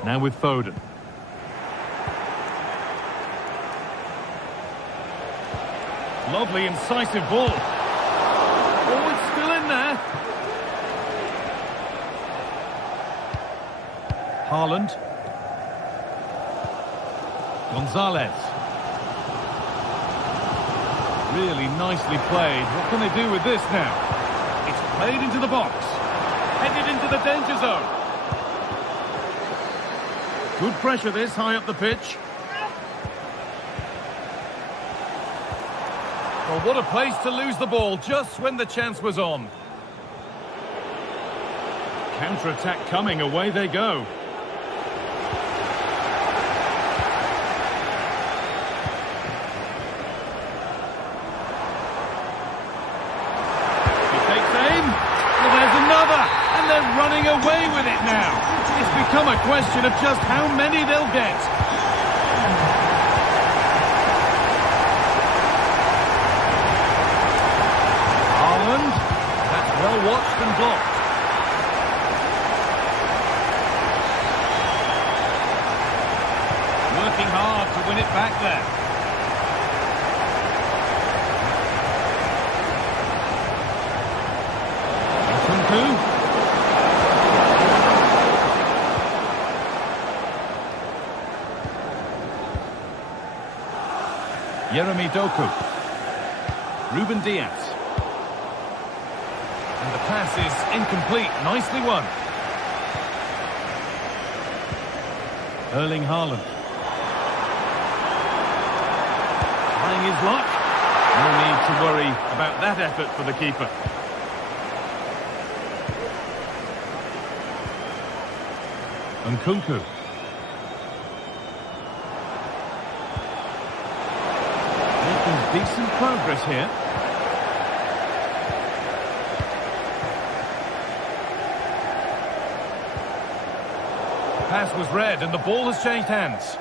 Now with Foden. Lovely, incisive ball. Oh, it's still in there. Haaland. Gonzalez. Really nicely played. What can they do with this now? It's played into the box. Headed into the danger zone. Good pressure this, high up the pitch. Well, what a place to lose the ball just when the chance was on. Counter-attack coming, away they go. He takes aim. Well, there's another, and they're running away with it now. It's become a question of just how many they'll get. Haaland. That's well watched and blocked. Working hard to win it back there. Nkunku. Jeremy Doku. Ruben Diaz. And the pass is incomplete. Nicely won. Erling Haaland. Trying his luck. No need to worry about that effort for the keeper. Nkunku. Decent progress here. The pass was read and the ball has changed hands.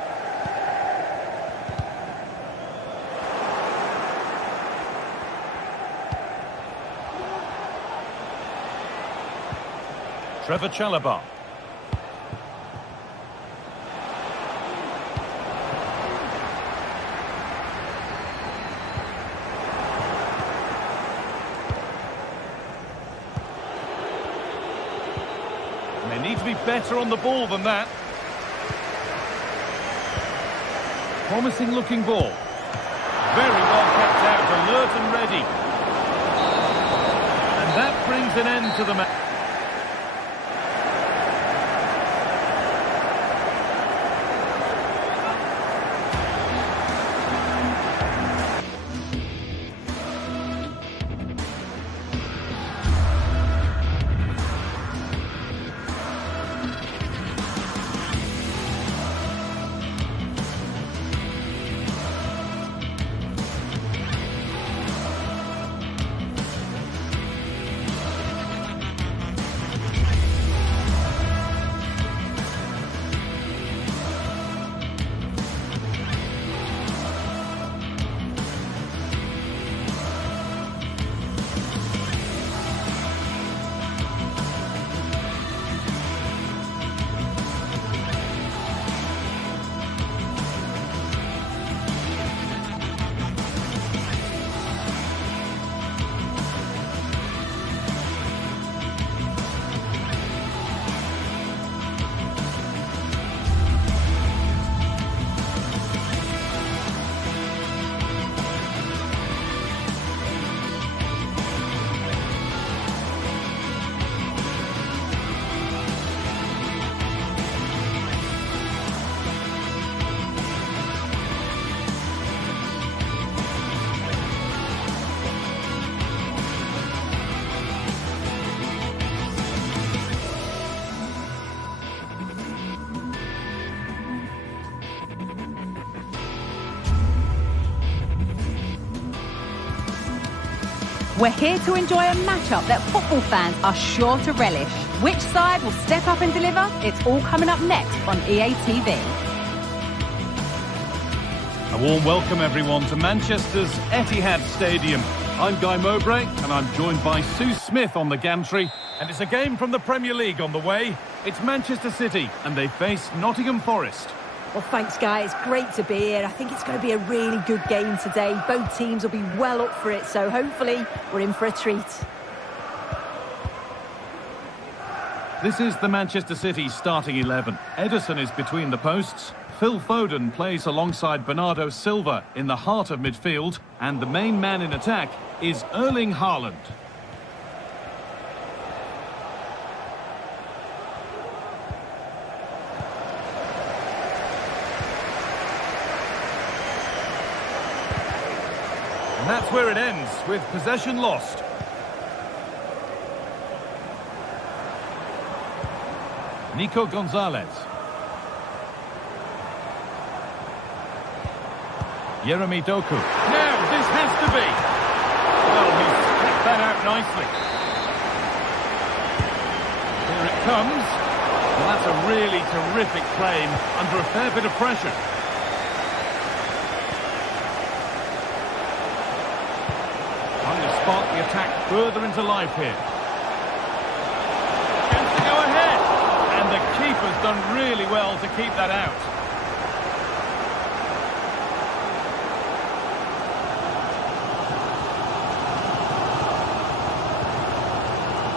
Trevor Chalobah. They need to be better on the ball than that. Promising looking ball. Very well kept out, alert and ready. And that brings an end to the match. We're here to enjoy a matchup that football fans are sure to relish. Which side will step up and deliver? It's all coming up next on EA TV. A warm welcome, everyone, to Manchester's Etihad Stadium. I'm Guy Mowbray, and I'm joined by Sue Smith on the gantry. And it's a game from the Premier League on the way. It's Manchester City, and they face Nottingham Forest. Well, thanks, Guy. It's great to be here. I think it's going to be a really good game today. Both teams will be well up for it, so hopefully we're in for a treat. This is the Manchester City starting 11. Ederson is between the posts. Phil Foden plays alongside Bernardo Silva in the heart of midfield. And the main man in attack is Erling Haaland. And that's where it ends, with possession lost. Nico Gonzalez. Jeremy Doku. Now, this has to be. Well, he's picked that out nicely. Here it comes. Well, that's a really terrific claim under a fair bit of pressure. Trying to spark the attack further into life here. Chance to go ahead. And the keeper's done really well to keep that out.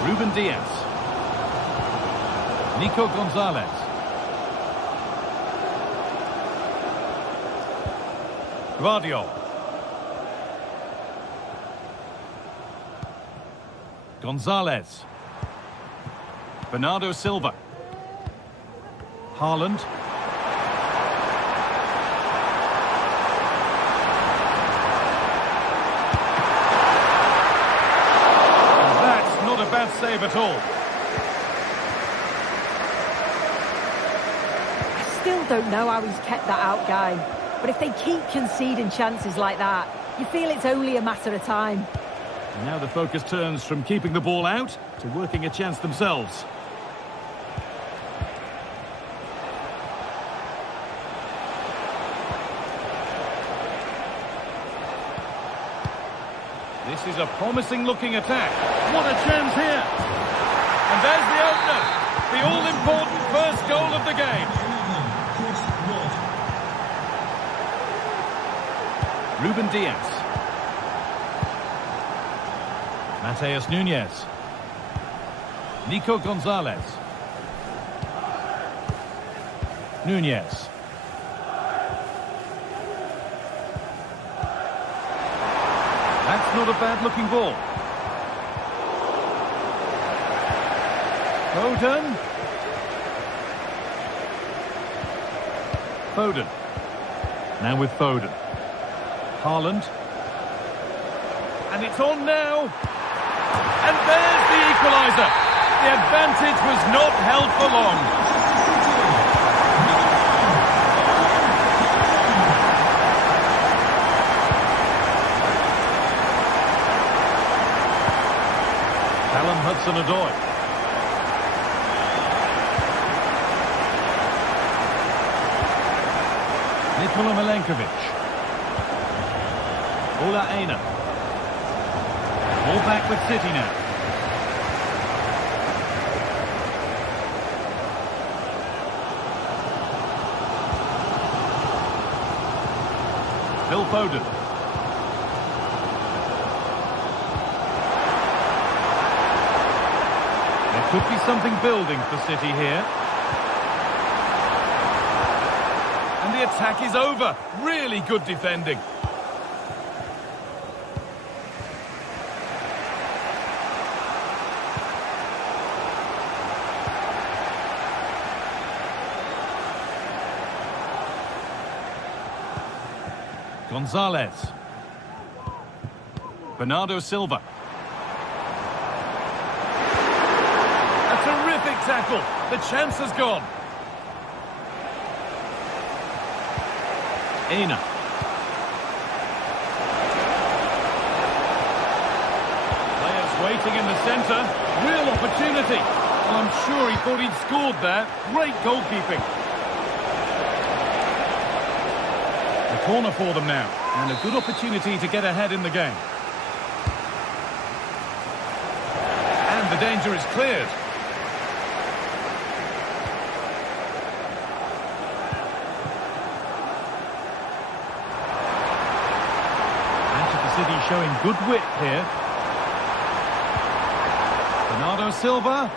Ruben Diaz. Nico Gonzalez. Guardiola. Gonzalez. Bernardo Silva. Haaland. And that's not a bad save at all. I still don't know how he's kept that out, Guy. But if they keep conceding chances like that, you feel it's only a matter of time. Now the focus turns from keeping the ball out to working a chance themselves. This is a promising looking attack. What a chance here. And there's the opener. The all-important first goal of the game. Ruben Diaz. Mateus Nunes. Nico Gonzalez. Nunes. That's not a bad-looking ball. Foden. Foden. Now with Foden. Haaland. And it's on now. And there's the equaliser. The advantage was not held for long. Callum Hudson-Odoi. Nikola Milenkovic. Ola Aina. All back with City now. Phil Foden. There could be something building for City here. And the attack is over. Really good defending. Gonzalez. Bernardo Silva. A terrific tackle. The chance has gone. Aina. waiting in the centre. Real opportunity. Well, I'm sure he thought he'd scored there. Great goalkeeping. A corner for them now. And a good opportunity to get ahead in the game. And the danger is cleared. City showing good wit here. Bernardo Silva.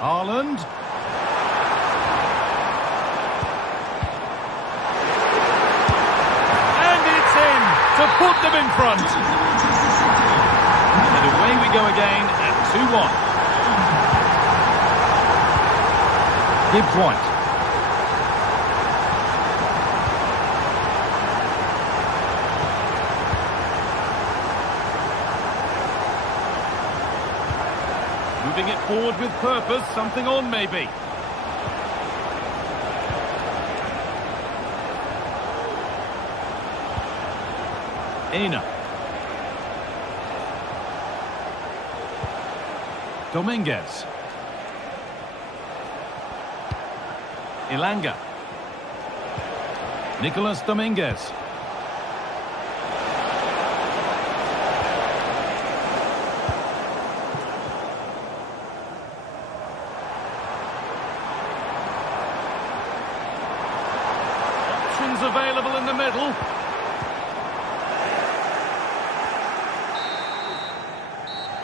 Haaland. And it's in to put them in front. And away we go again at 2-1. Gibbs White. Moving it forward with purpose, something on maybe. Aina. Dominguez. Ilanga. Nicolas Dominguez. Available in the middle.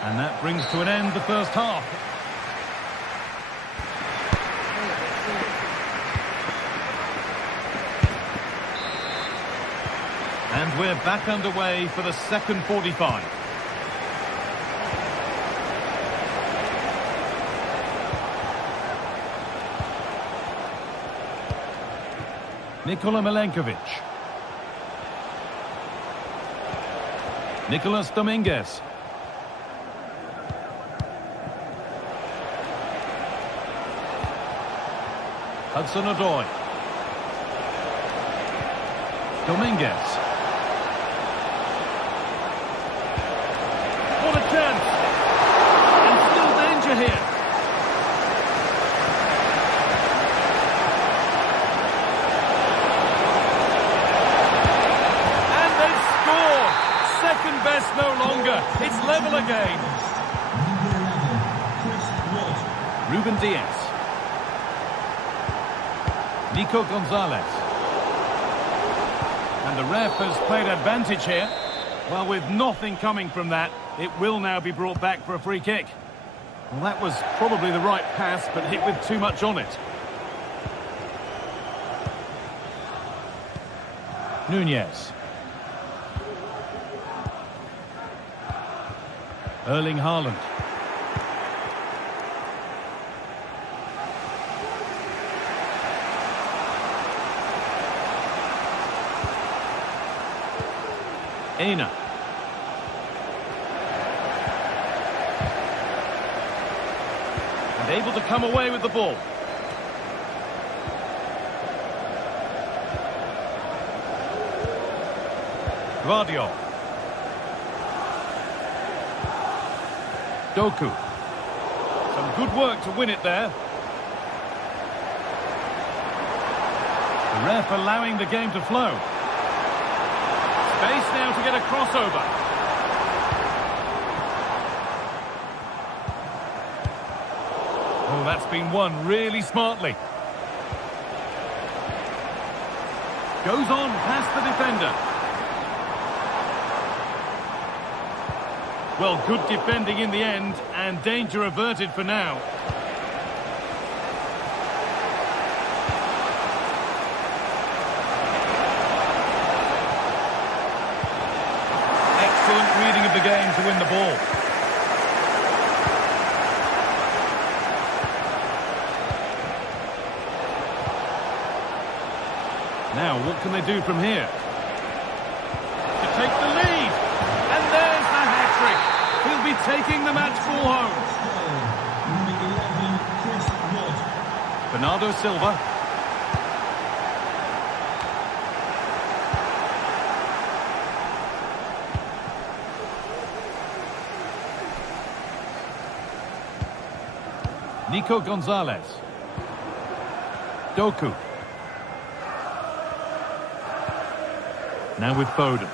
And that brings to an end the first half. And we're back underway for the second 45. Nikola Milenkovic. Nicolas Dominguez. Hudson-Odoi. Dominguez. What a chance! And still danger here. Second best no longer. It's level again. Ruben Diaz. Nico Gonzalez. And the ref has played advantage here. Well, with nothing coming from that, it will now be brought back for a free kick. Well, that was probably the right pass, but hit with too much on it. Nunez. Erling Haaland. Aina. And able to come away with the ball. Gvardiol. Doku. Some good work to win it there. The ref allowing the game to flow. Space now to get a crossover. Oh, that's been won really smartly. Goes on past the defender. Well, good defending in the end, and danger averted for now. Excellent reading of the game to win the ball. Now, what can they do from here? To take the lead. And there's the hat-trick. He'll be taking the match ball home. Bernardo Silva. Nico Gonzalez. Doku. Now with Foden.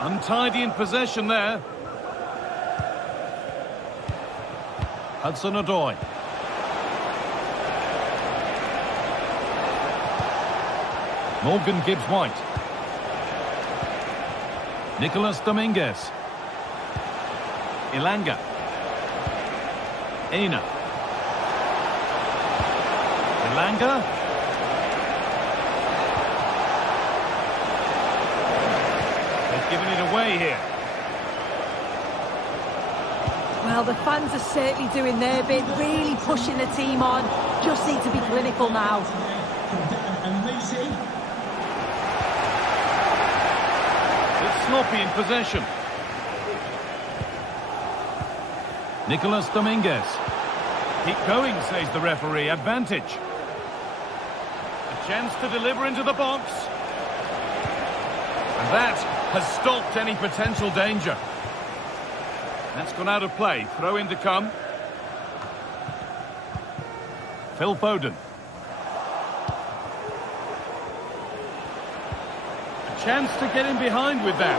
Untidy in possession there. Hudson-Odoi. Morgan Gibbs-White. Nicolas Dominguez. Ilanga. Aina. Ilanga. They've given it away here. Well, the fans are certainly doing their bit, really pushing the team on. Just need to be clinical now. It's sloppy in possession. Nicolas Dominguez. Keep going, says the referee. Advantage. A chance to deliver into the box. And that has stopped any potential danger. That's gone out of play. Throw in to come. Phil Foden. A chance to get in behind with that.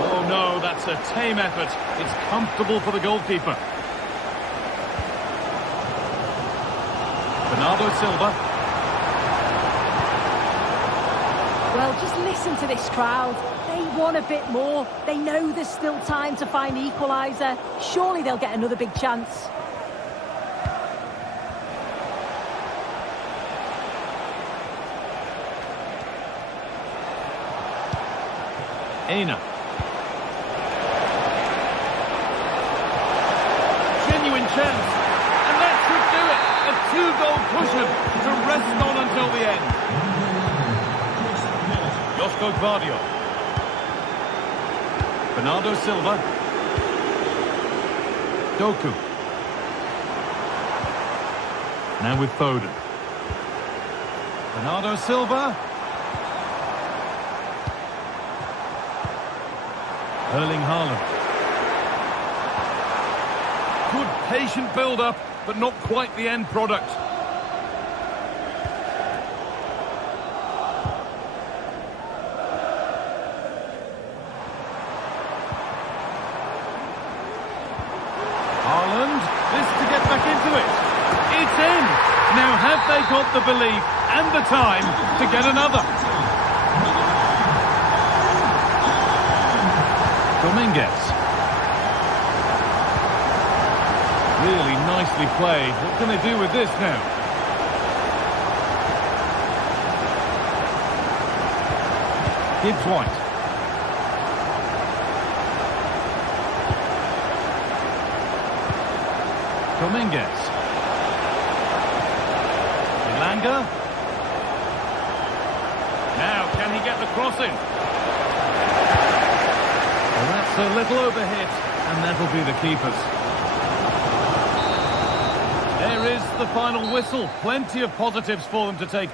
Oh no, that's a tame effort. It's comfortable for the goalkeeper. Bernardo Silva. Well, just listen to this crowd. They want a bit more. They know there's still time to find the equaliser. Surely they'll get another big chance. Aina. Genuine chance. And that should do it. A two-goal cushion to rest on until the end. Josko Gvardiol. Bernardo Silva. Doku. Now with Foden. Bernardo Silva. Erling Haaland. Good patient build-up, but not quite the end product. Haaland, this to get back into it. It's in! Now have they got the belief and the time to get another? Dominguez. Really nicely played. What can they do with this now? Gibbs-White. Dominguez. Ilanga. Now, can he get the cross in? Well, that's a little overhit, and that'll be the keepers. There is the final whistle. Plenty of positives for them to take.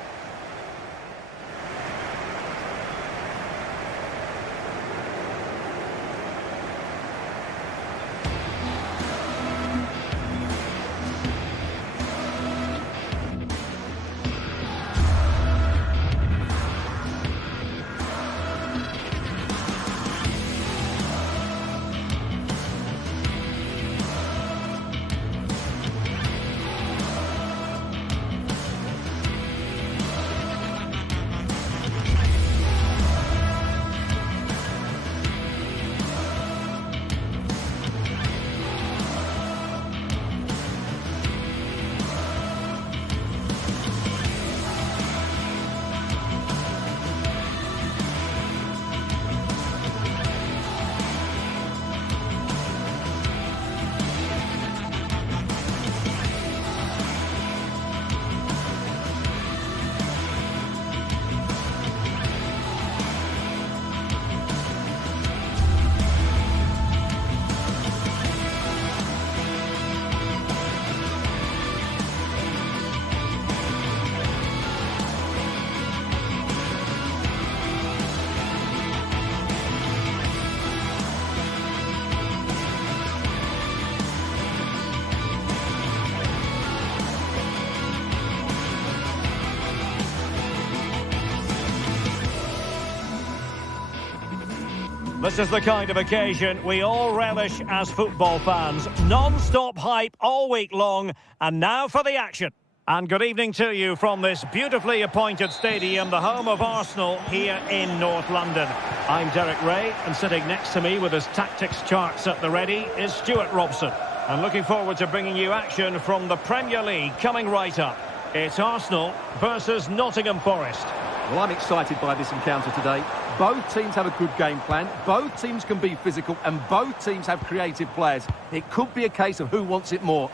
This is the kind of occasion we all relish as football fans. Non-stop hype all week long, and now for the action. And good evening to you from this beautifully appointed stadium, the home of Arsenal, here in North London. I'm Derek Ray, and sitting next to me with his tactics charts at the ready is Stuart Robson. And looking forward to bringing you action from the Premier League coming right up. It's Arsenal versus Nottingham Forest. Well, I'm excited by this encounter today. Both teams have a good game plan, both teams can be physical, and both teams have creative players. It could be a case of who wants it more.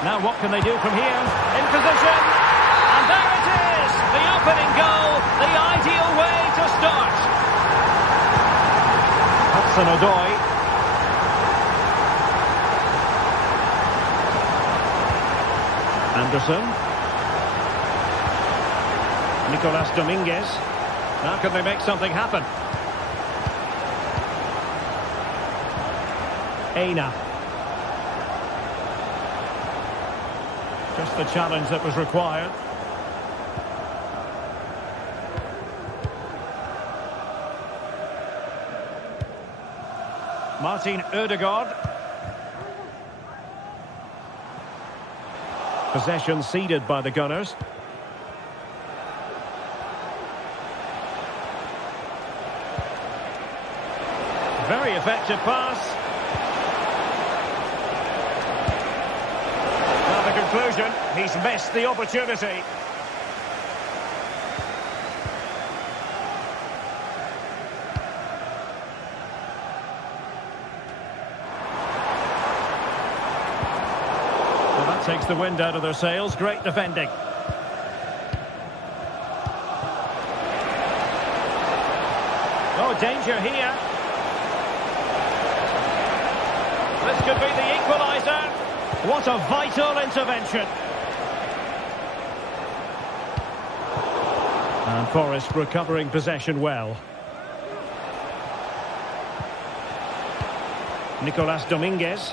Now what can they do from here? In position, and there it is! The opening goal, the ideal way to start. Hudson-Odoi. Anderson. Nicolas Dominguez. Now can they make something happen? Aina. Just the challenge that was required. Martin Ødegaard. Possession ceded by the Gunners. Very effective pass. Now the conclusion, he's missed the opportunity. Takes the wind out of their sails. Great defending. Oh, danger here. This could be the equaliser. What a vital intervention. And Forest recovering possession well. Nicolas Dominguez.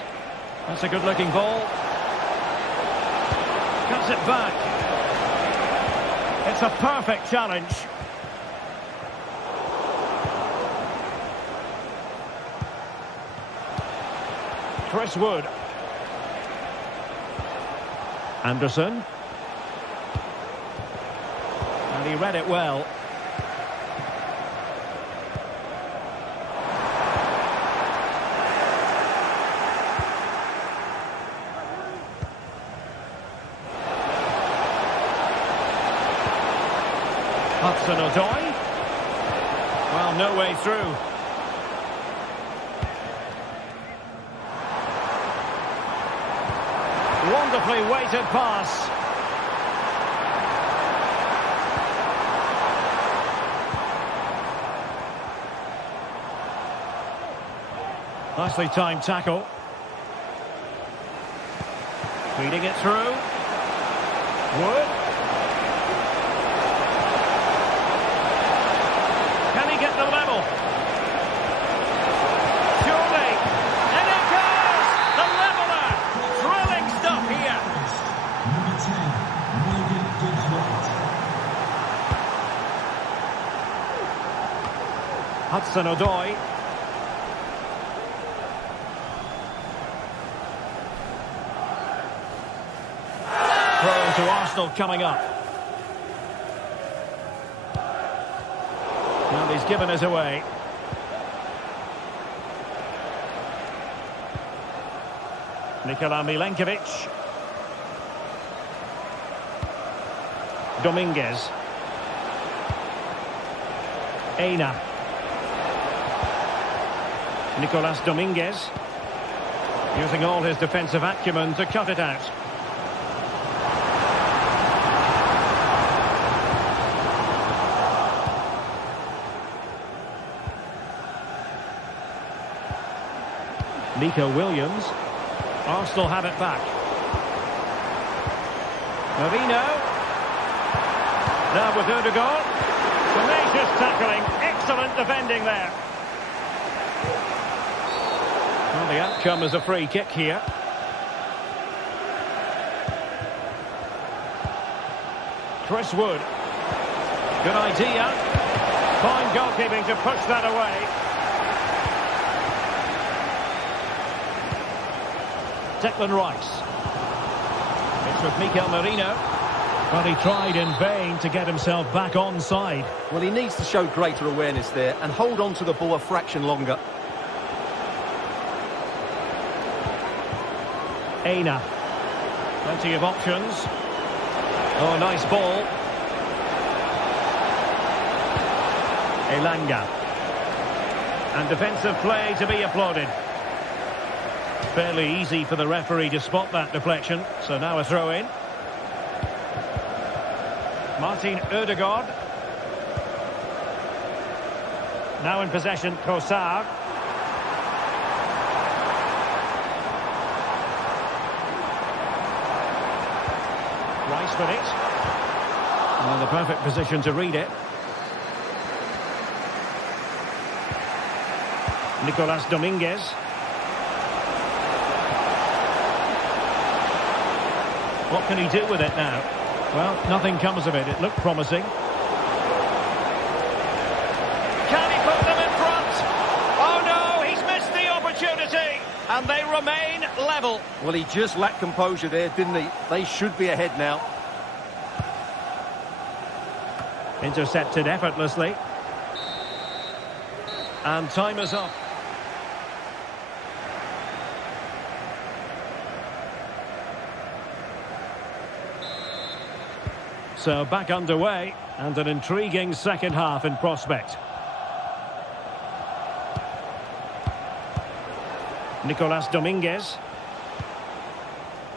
That's a good-looking ball. Cuts it back. It's a perfect challenge. Chris Wood. Anderson. And he read it well. Hudson-Odoi. Well, no way through. Wonderfully weighted pass. Nicely timed tackle. Feeding it through. Wood. Get the level. Surely. And it goes! The leveller! Thrilling stuff here. Number 10, Morgan Gibbs-White. Hudson-Odoi. Throw to Arsenal coming up. Well, he's given us away. Nikola Milenkovic. Dominguez. Aina. Nicolas Dominguez. Using all his defensive acumen to cut it out. Nico Williams. Arsenal have it back. Marino. Now with Ødegaard. Tenacious tackling. Excellent defending there. Well, the outcome is a free kick here. Chris Wood. Good idea. Fine goalkeeping to push that away. Declan Rice. It's with Mikel Merino. But he tried in vain to get himself back onside. Well, he needs to show greater awareness there and hold on to the ball a fraction longer. Aina. Plenty of options. Oh, nice ball. Elanga. And defensive play to be applauded. Fairly easy for the referee to spot that deflection. So now a throw in. Martin Ødegaard. Now in possession, Kossar. Rice with it. Well, the perfect position to read it. Nicolas Dominguez. What can he do with it now? Well, nothing comes of it. It looked promising. Can he put them in front? Oh no, he's missed the opportunity. And they remain level. Well, he just lacked composure there, didn't he? They should be ahead now. Intercepted effortlessly. And time is up. So back underway, and an intriguing second half in prospect. Nicolas Dominguez.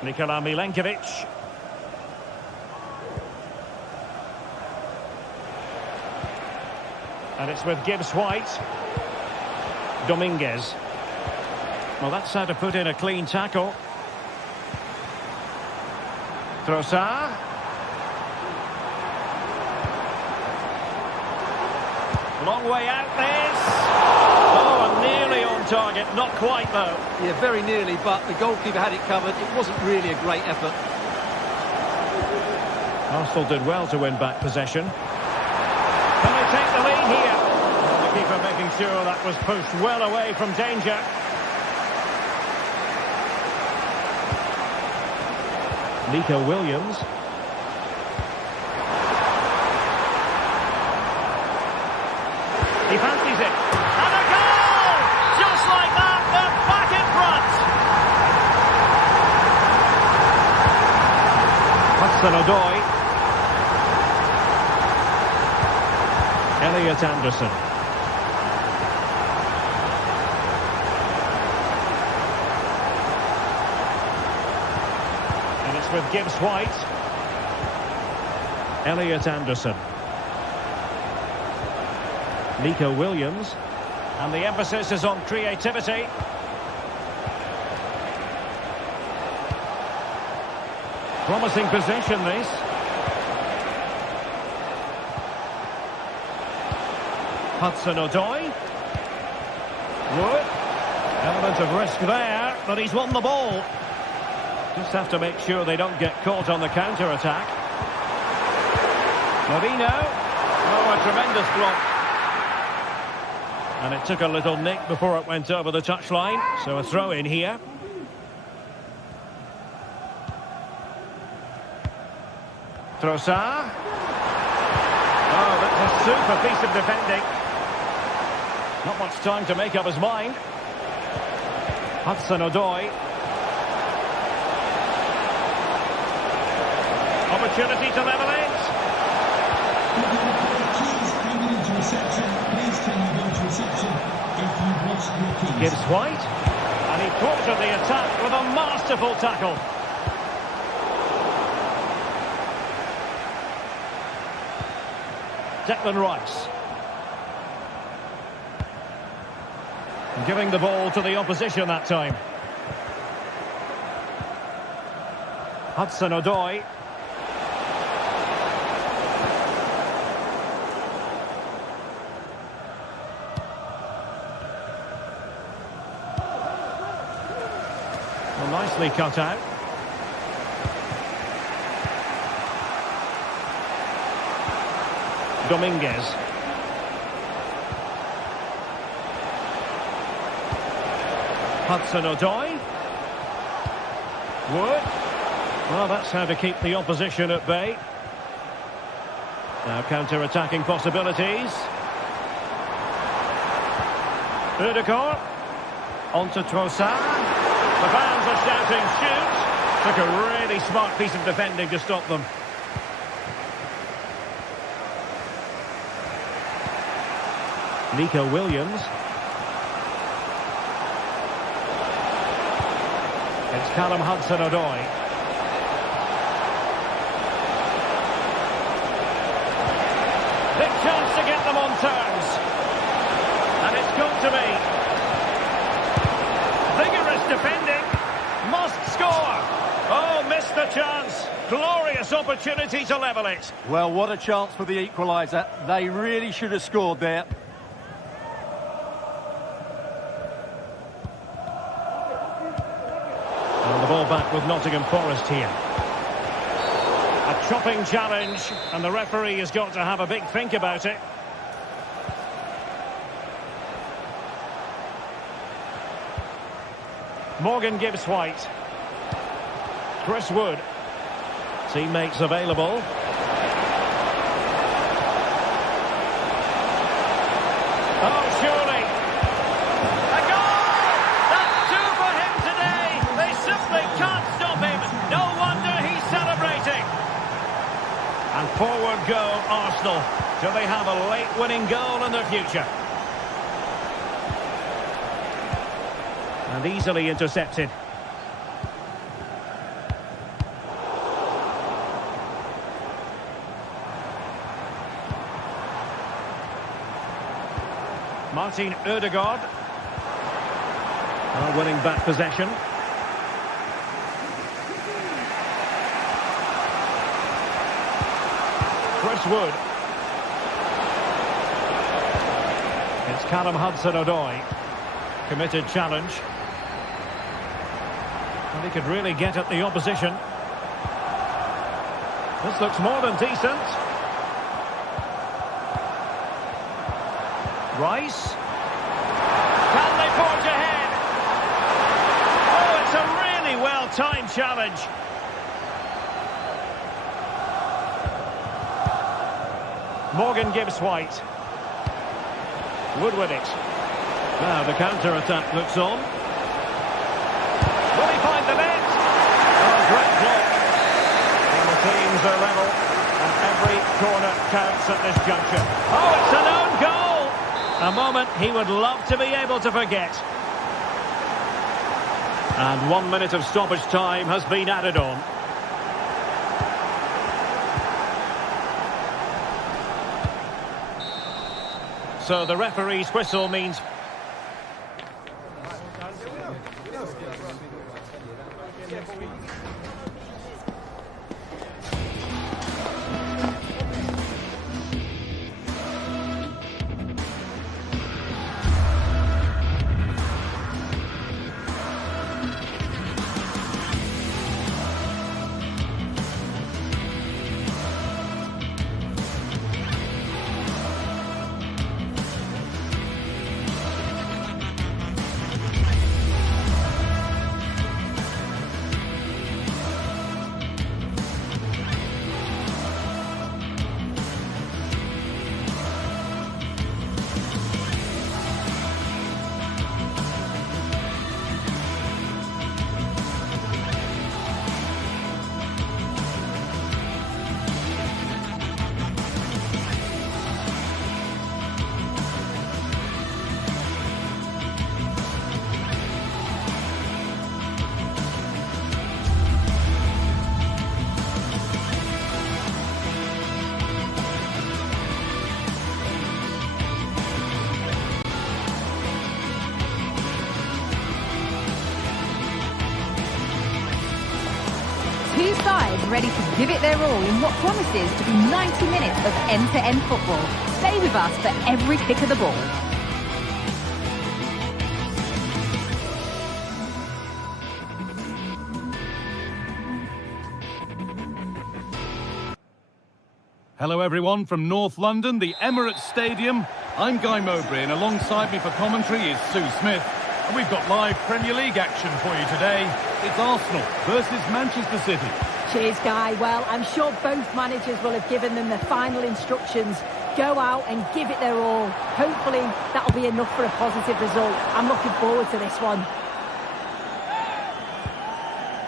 Nikola Milenkovic. And it's with Gibbs White. Dominguez. Well, that's how to put in a clean tackle. Trossard. Long way out this. Oh, and nearly on target. Not quite, though. Yeah, very nearly, but the goalkeeper had it covered. It wasn't really a great effort. Arsenal did well to win back possession. Can they take the lead here? The keeper making sure that was pushed well away from danger. Nico Williams. He fancies it. And a goal! Just like that, they're back in front. Hudson-Odoi. Elliot Anderson. And it's with Gibbs White. Elliot Anderson. Nico Williams. And the emphasis is on creativity. Promising possession, this. Hudson-Odoi. Wood. Element of risk there, but he's won the ball. Just have to make sure they don't get caught on the counter-attack. Marino. Oh, a tremendous block. And it took a little nick before it went over the touchline. So a throw in here. Trossard. Oh, that's a super piece of defending. Not much time to make up his mind. Hudson-Odoi. Opportunity to level it. Gibbs White, and he quartered the attack with a masterful tackle. Declan Rice. Giving the ball to the opposition that time. Hudson-Odoi. Well, nicely cut out. Dominguez. Hudson-Odoi. Wood. Well, that's how to keep the opposition at bay. Now counter-attacking possibilities. Ødegaard. On to Trossard. The fans are shouting, shoot! Took a really smart piece of defending to stop them. Nico Williams. It's Callum Hudson-Odoi. Big chance to get them on terms. And it's got to be. Vigorous defending. Must score. Oh, missed the chance. Glorious opportunity to level it. Well, what a chance for the equaliser. They really should have scored there. And the ball back with Nottingham Forest here. A chopping challenge, and the referee has got to have a big think about it. Morgan Gibbs White. Chris Wood. Teammates available. Oh, surely. A goal! That's two for him today. They simply can't stop him. No wonder he's celebrating. And forward go Arsenal. Do they have a late winning goal in their future? And easily intercepted. Martin Ødegaard. Winning back possession. Chris Wood. It's Callum Hudson-Odoi. Committed challenge. And he could really get at the opposition. This looks more than decent. Rice. Can they forge ahead? Oh, it's a really well-timed challenge. Morgan Gibbs White. Wood with it. Now the counter-attack looks on. Will he find the net? Oh, great block. And the teams are level. And every corner counts at this juncture. Oh, it's an own goal! A moment he would love to be able to forget. And 1 minute of stoppage time has been added on. So the referee's whistle means... Two sides ready to give it their all in what promises to be 90 minutes of end-to-end football. Stay with us for every kick of the ball. Hello everyone from North London, the Emirates Stadium. I'm Guy Mowbray and alongside me for commentary is Sue Smith. And we've got live Premier League action for you today. It's Arsenal versus Manchester City. Cheers, Guy. Well, I'm sure both managers will have given them the final instructions. Go out and give it their all. Hopefully that'll be enough for a positive result. I'm looking forward to this one.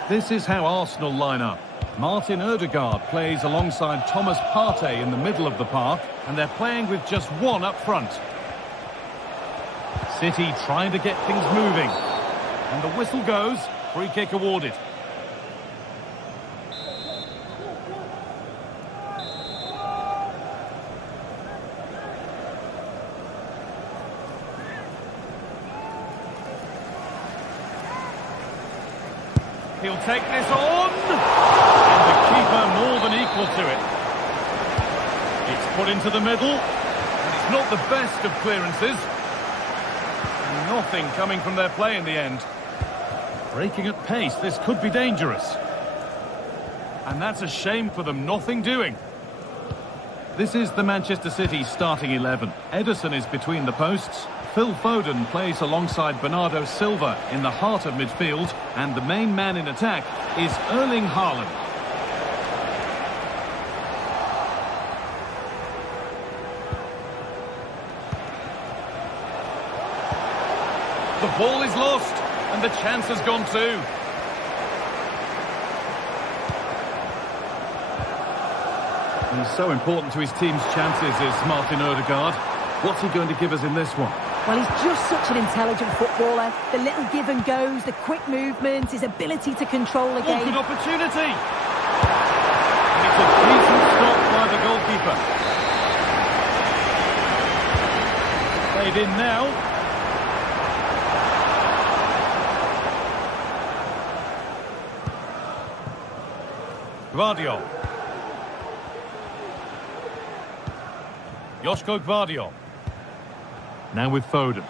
This is how Arsenal line up. Martin Odegaard plays alongside Thomas Partey in the middle of the park, and they're playing with just one up front. City trying to get things moving. And the whistle goes, free kick awarded. He'll take this on, and the keeper more than equal to it. It's put into the middle, and it's not the best of clearances. Nothing coming from their play in the end. Breaking at pace, this could be dangerous. And that's a shame for them, nothing doing. This is the Manchester City starting 11. Ederson is between the posts. Phil Foden plays alongside Bernardo Silva in the heart of midfield, and the main man in attack is Erling Haaland. The ball is lost, and the chance has gone too. He's so important to his team's chances, is Martin Odegaard. What's he going to give us in this one? Well, he's just such an intelligent footballer. The little give and goes, the quick movement, his ability to control a game. Good opportunity! And it's a decent stop by the goalkeeper. Played in now. Gvardiol. Joško Gvardiol. Now with Foden.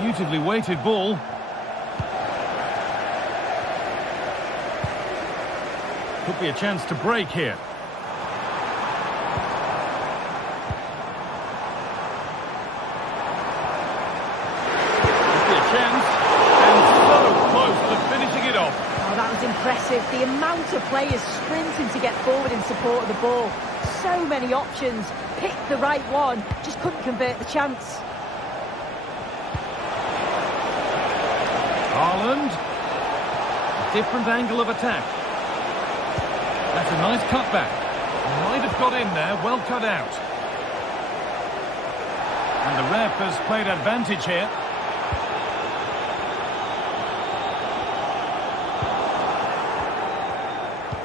Beautifully weighted ball. Could be a chance to break here. Could be a chance. And so close to finishing it off. Oh, that was impressive. The amount of players sprinting to get forward in support of the ball. So many options. Picked the right one, just couldn't convert the chance. Haaland. A different angle of attack. That's a nice cutback. Might have got in there, well cut out. And the ref has played advantage here.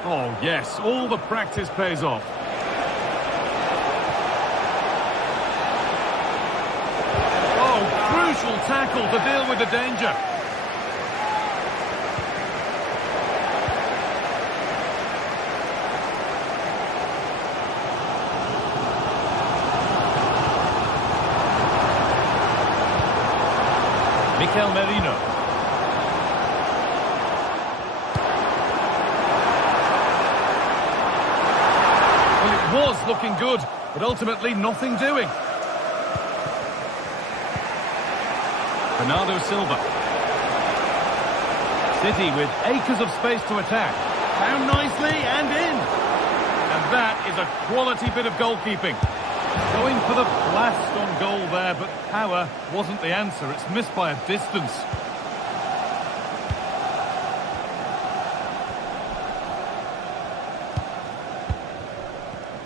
Oh yes, all the practice pays off. Crucial tackle to deal with the danger. Mikel Merino. Well, it was looking good, but ultimately nothing doing. Bernardo Silva. City with acres of space to attack. Found nicely and in. And that is a quality bit of goalkeeping. Going for the blast on goal there, but power wasn't the answer. It's missed by a distance.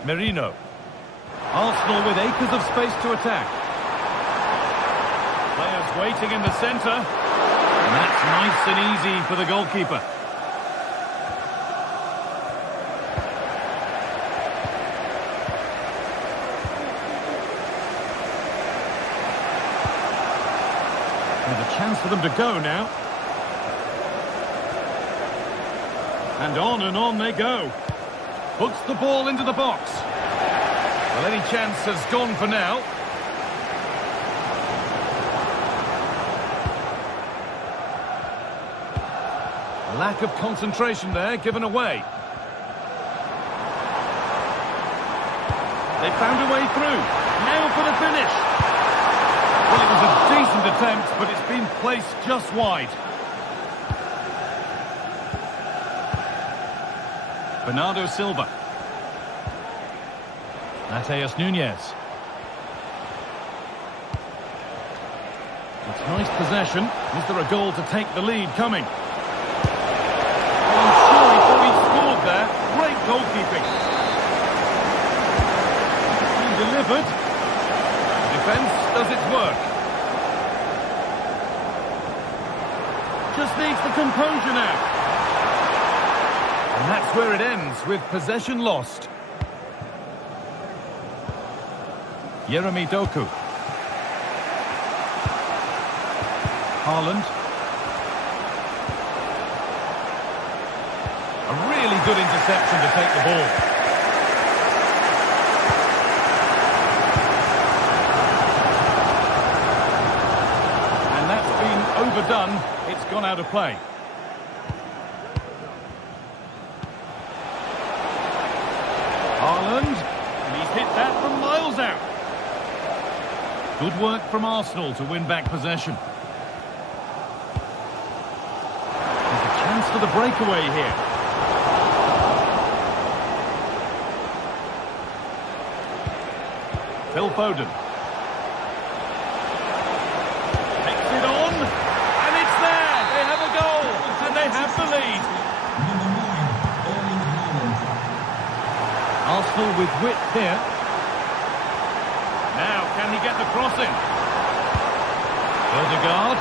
Merino. Arsenal with acres of space to attack. Players waiting in the centre. And that's nice and easy for the goalkeeper. There's a chance for them to go now. And on they go. Puts the ball into the box. Well, any chance has gone for now. Lack of concentration there, given away. They found a way through. Now for the finish. Well, it was a decent attempt, but it's been placed just wide. Bernardo Silva. Mateus Nunes. It's nice possession. Is there a goal to take the lead coming? Well, I'm sure he thought he scored there. Great goalkeeping. Being delivered. The defence does its work. Just needs the composure now. And that's where it ends, with possession lost. Yeremy Doku. Haaland. A really good interception to take the ball. And that's been overdone. It's gone out of play. Haaland. And he's hit that from miles out. Good work from Arsenal to win back possession. Chance for the breakaway here. Phil Foden. Takes it on, and it's there. They have a goal, and they have the lead. Number 9, Erling Haaland. Arsenal with width here. Now, can he get the cross in? Odegaard.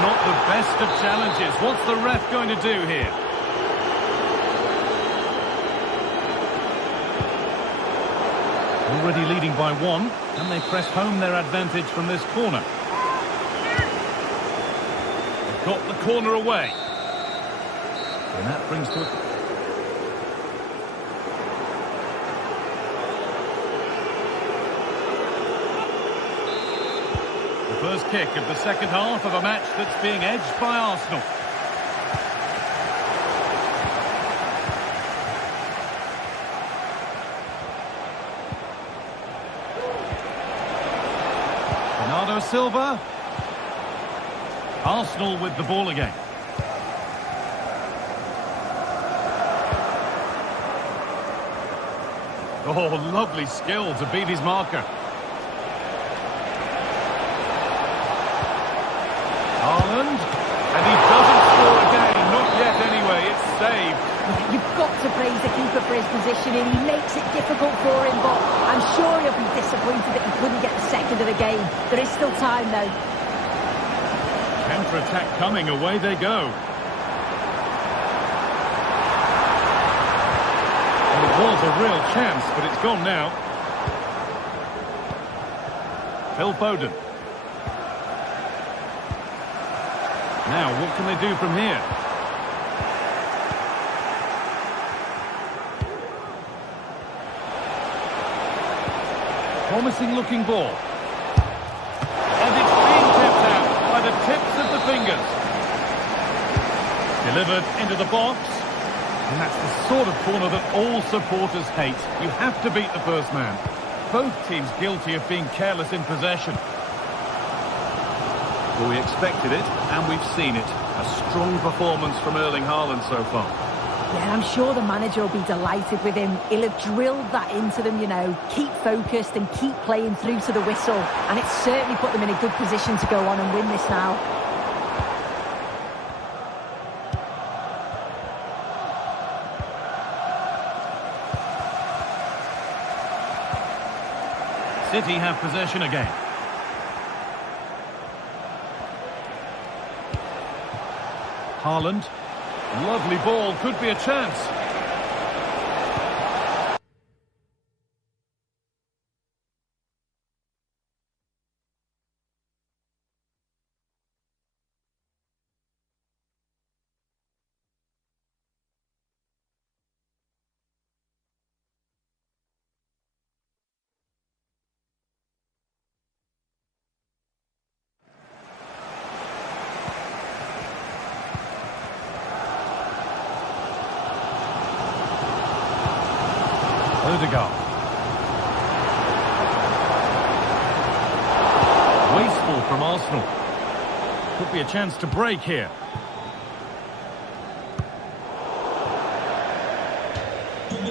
Not the best of challenges. What's the ref going to do here? Already leading by 1, and they press home their advantage from this corner. They've got the corner away. And that brings to a... First kick of the second half of a match that's being edged by Arsenal. Bernardo Silva. Arsenal with the ball again. Oh, lovely skill to beat his marker. Haaland, and he doesn't score again, not yet anyway, it's saved. You've got to praise the keeper for his positioning. He makes it difficult for him, but I'm sure he'll be disappointed that he couldn't get the second of the game. There is still time, though. Counter-attack coming, away they go. Well, it was a real chance, but it's gone now. Phil Foden. Now, what can they do from here? Promising looking ball. And it's being tipped out by the tips of the fingers. Delivered into the box. And that's the sort of corner that all supporters hate. You have to beat the first man. Both teams guilty of being careless in possession. Well, we expected it, and we've seen it. A strong performance from Erling Haaland so far. Yeah, I'm sure the manager will be delighted with him. He'll have drilled that into them, you know. Keep focused and keep playing through to the whistle. And it's certainly put them in a good position to go on and win this now. City have possession again. Haaland. Lovely ball, could be a chance. Odegaard. Wasteful from Arsenal. Could be a chance to break here.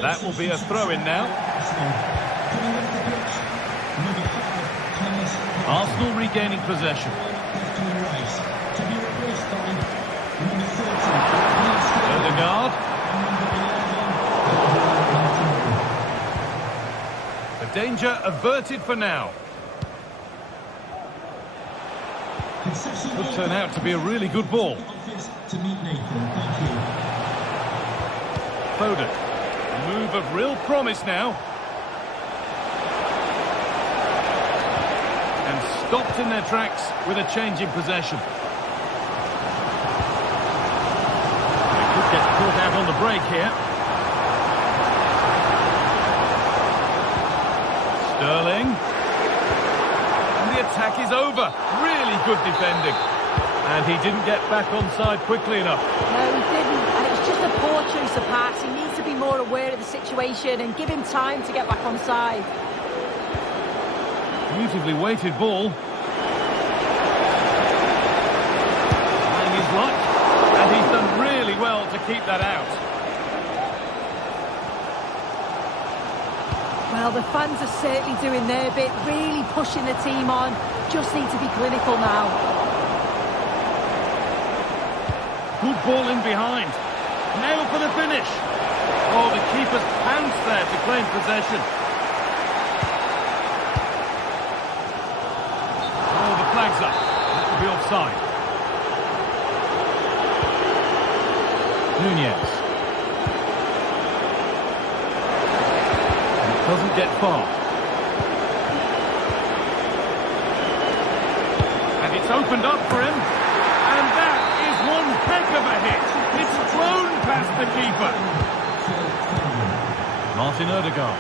That will be a throw-in now. Arsenal regaining possession. Odegaard. The danger averted for now. Could turn out to be a really good ball. Foden. A move of real promise now. And stopped in their tracks with a change in possession. They could get caught out on the break here. Sterling. And the attack is over. Really good defending. And he didn't get back onside quickly enough. No, he didn't. And it's just a poor choice of pass. He needs to be more aware of the situation and give him time to get back onside. Beautifully weighted ball. Trying his luck. And he's done really well to keep that out. Well, the fans are certainly doing their bit, really pushing the team on. Just need to be clinical now. Good ball in behind. Nailed for the finish. Oh, the keeper's pounced there to claim possession. Oh, the flag's up. That will be offside. Nunez. And it doesn't get far. And it's opened up for him. And that is one heck of a hit. It's flown past the keeper. Martin Odegaard.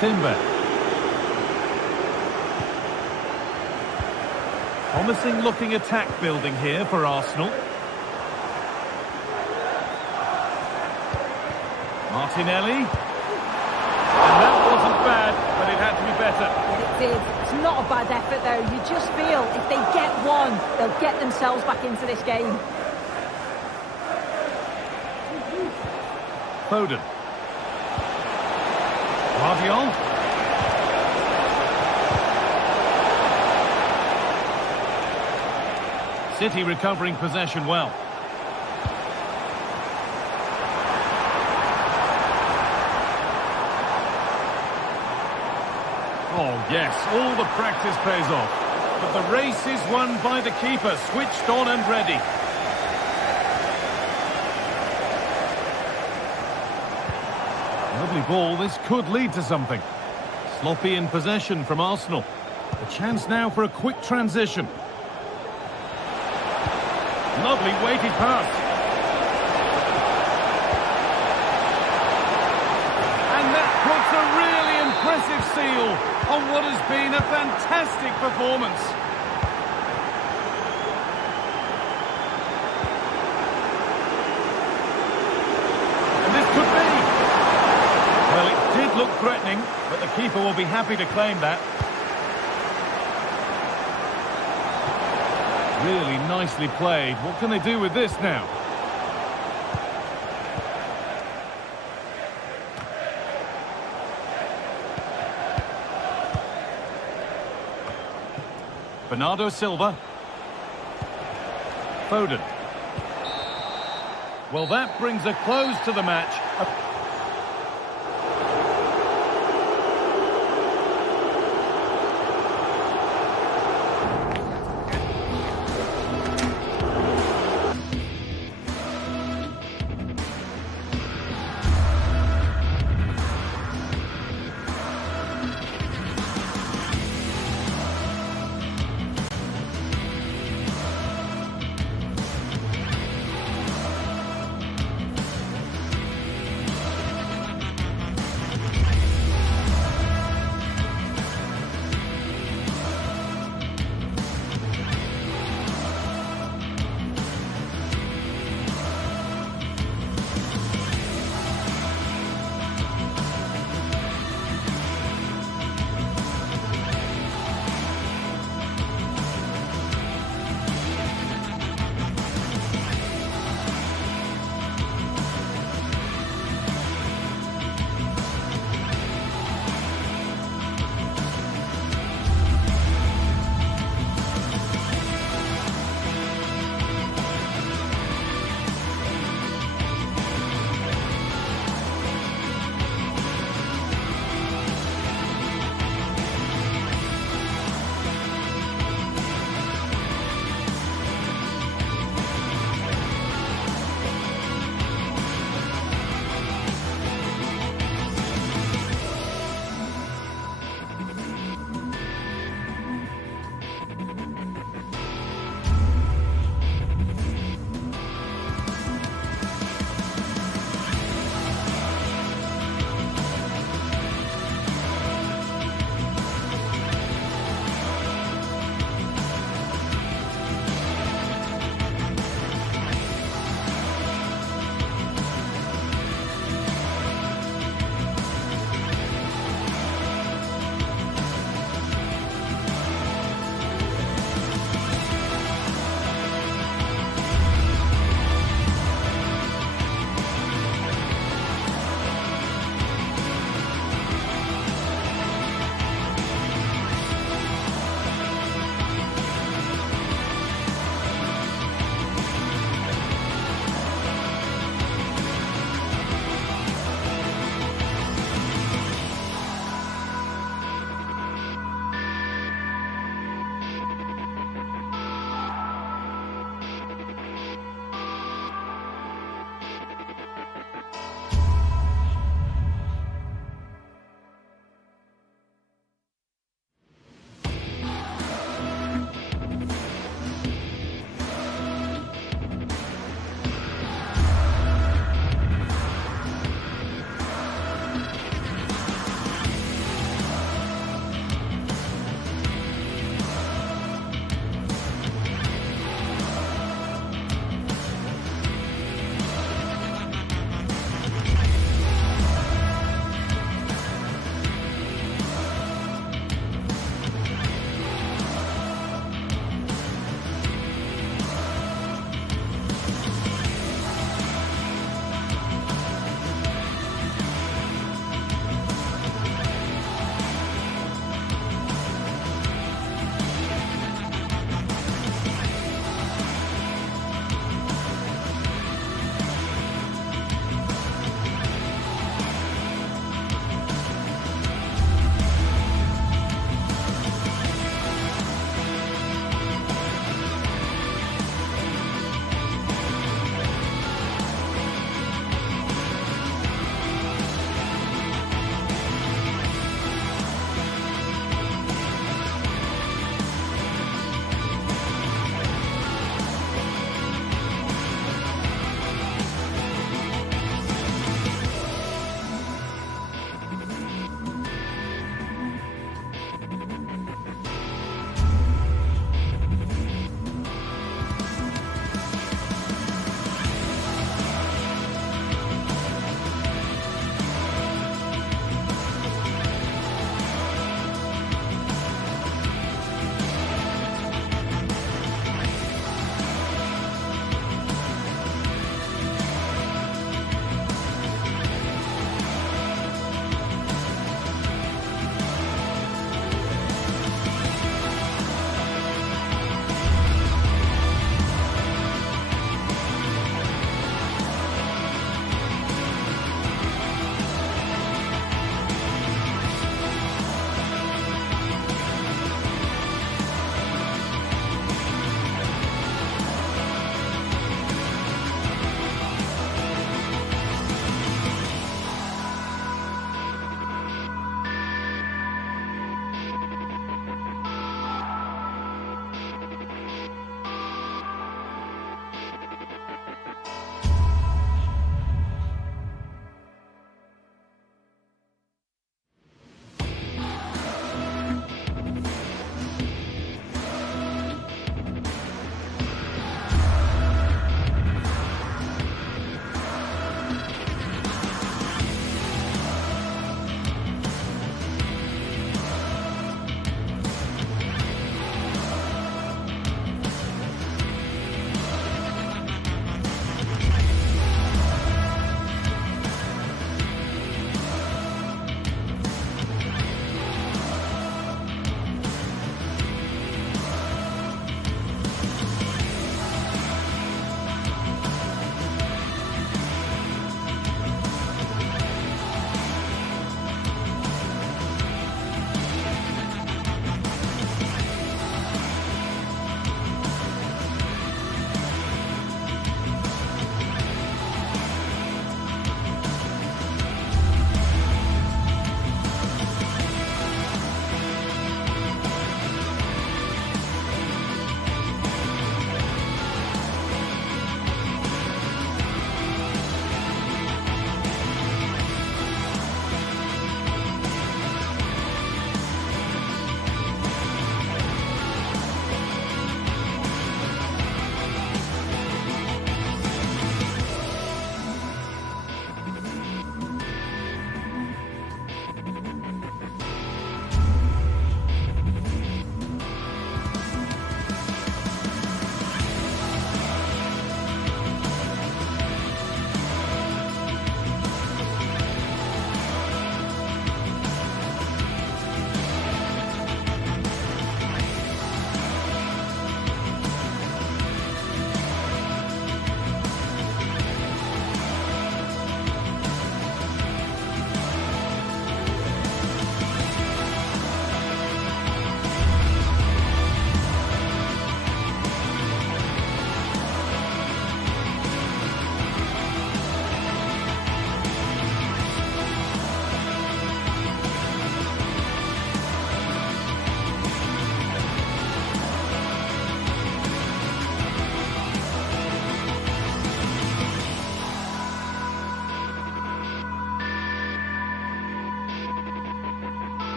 Timber. Promising looking attack building here for Arsenal. Martinelli. And that wasn't bad, but it had to be better. It did. It's not a bad effort, though. You just feel if they get one, they'll get themselves back into this game. Foden. Raviol. City recovering possession well. Oh, yes, all the practice pays off. But the race is won by the keeper, switched on and ready. Lovely ball, this could lead to something. Sloppy in possession from Arsenal. A chance now for a quick transition. Lovely weighted pass. And that puts a really impressive seal on what has been a fantastic performance. And this could be. Well, it did look threatening, but the keeper will be happy to claim that. Really nicely played. What can they do with this now? Bernardo Silva. Foden. Well, that brings a close to the match.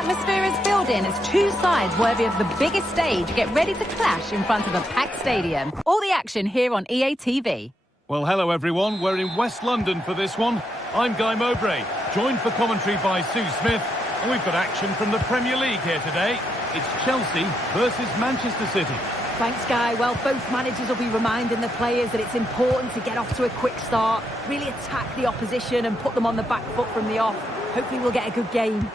atmosphere is building as two sides worthy of the biggest stage get ready to clash in front of a packed stadium. All the action here on EA TV. Well, hello everyone. We're in West London for this one. I'm Guy Mowbray, joined for commentary by Sue Smith. And we've got action from the Premier League here today. It's Chelsea versus Manchester City. Thanks, Guy. Well, both managers will be reminding the players that it's important to get off to a quick start, really attack the opposition and put them on the back foot from the off. Hopefully we'll get a good game.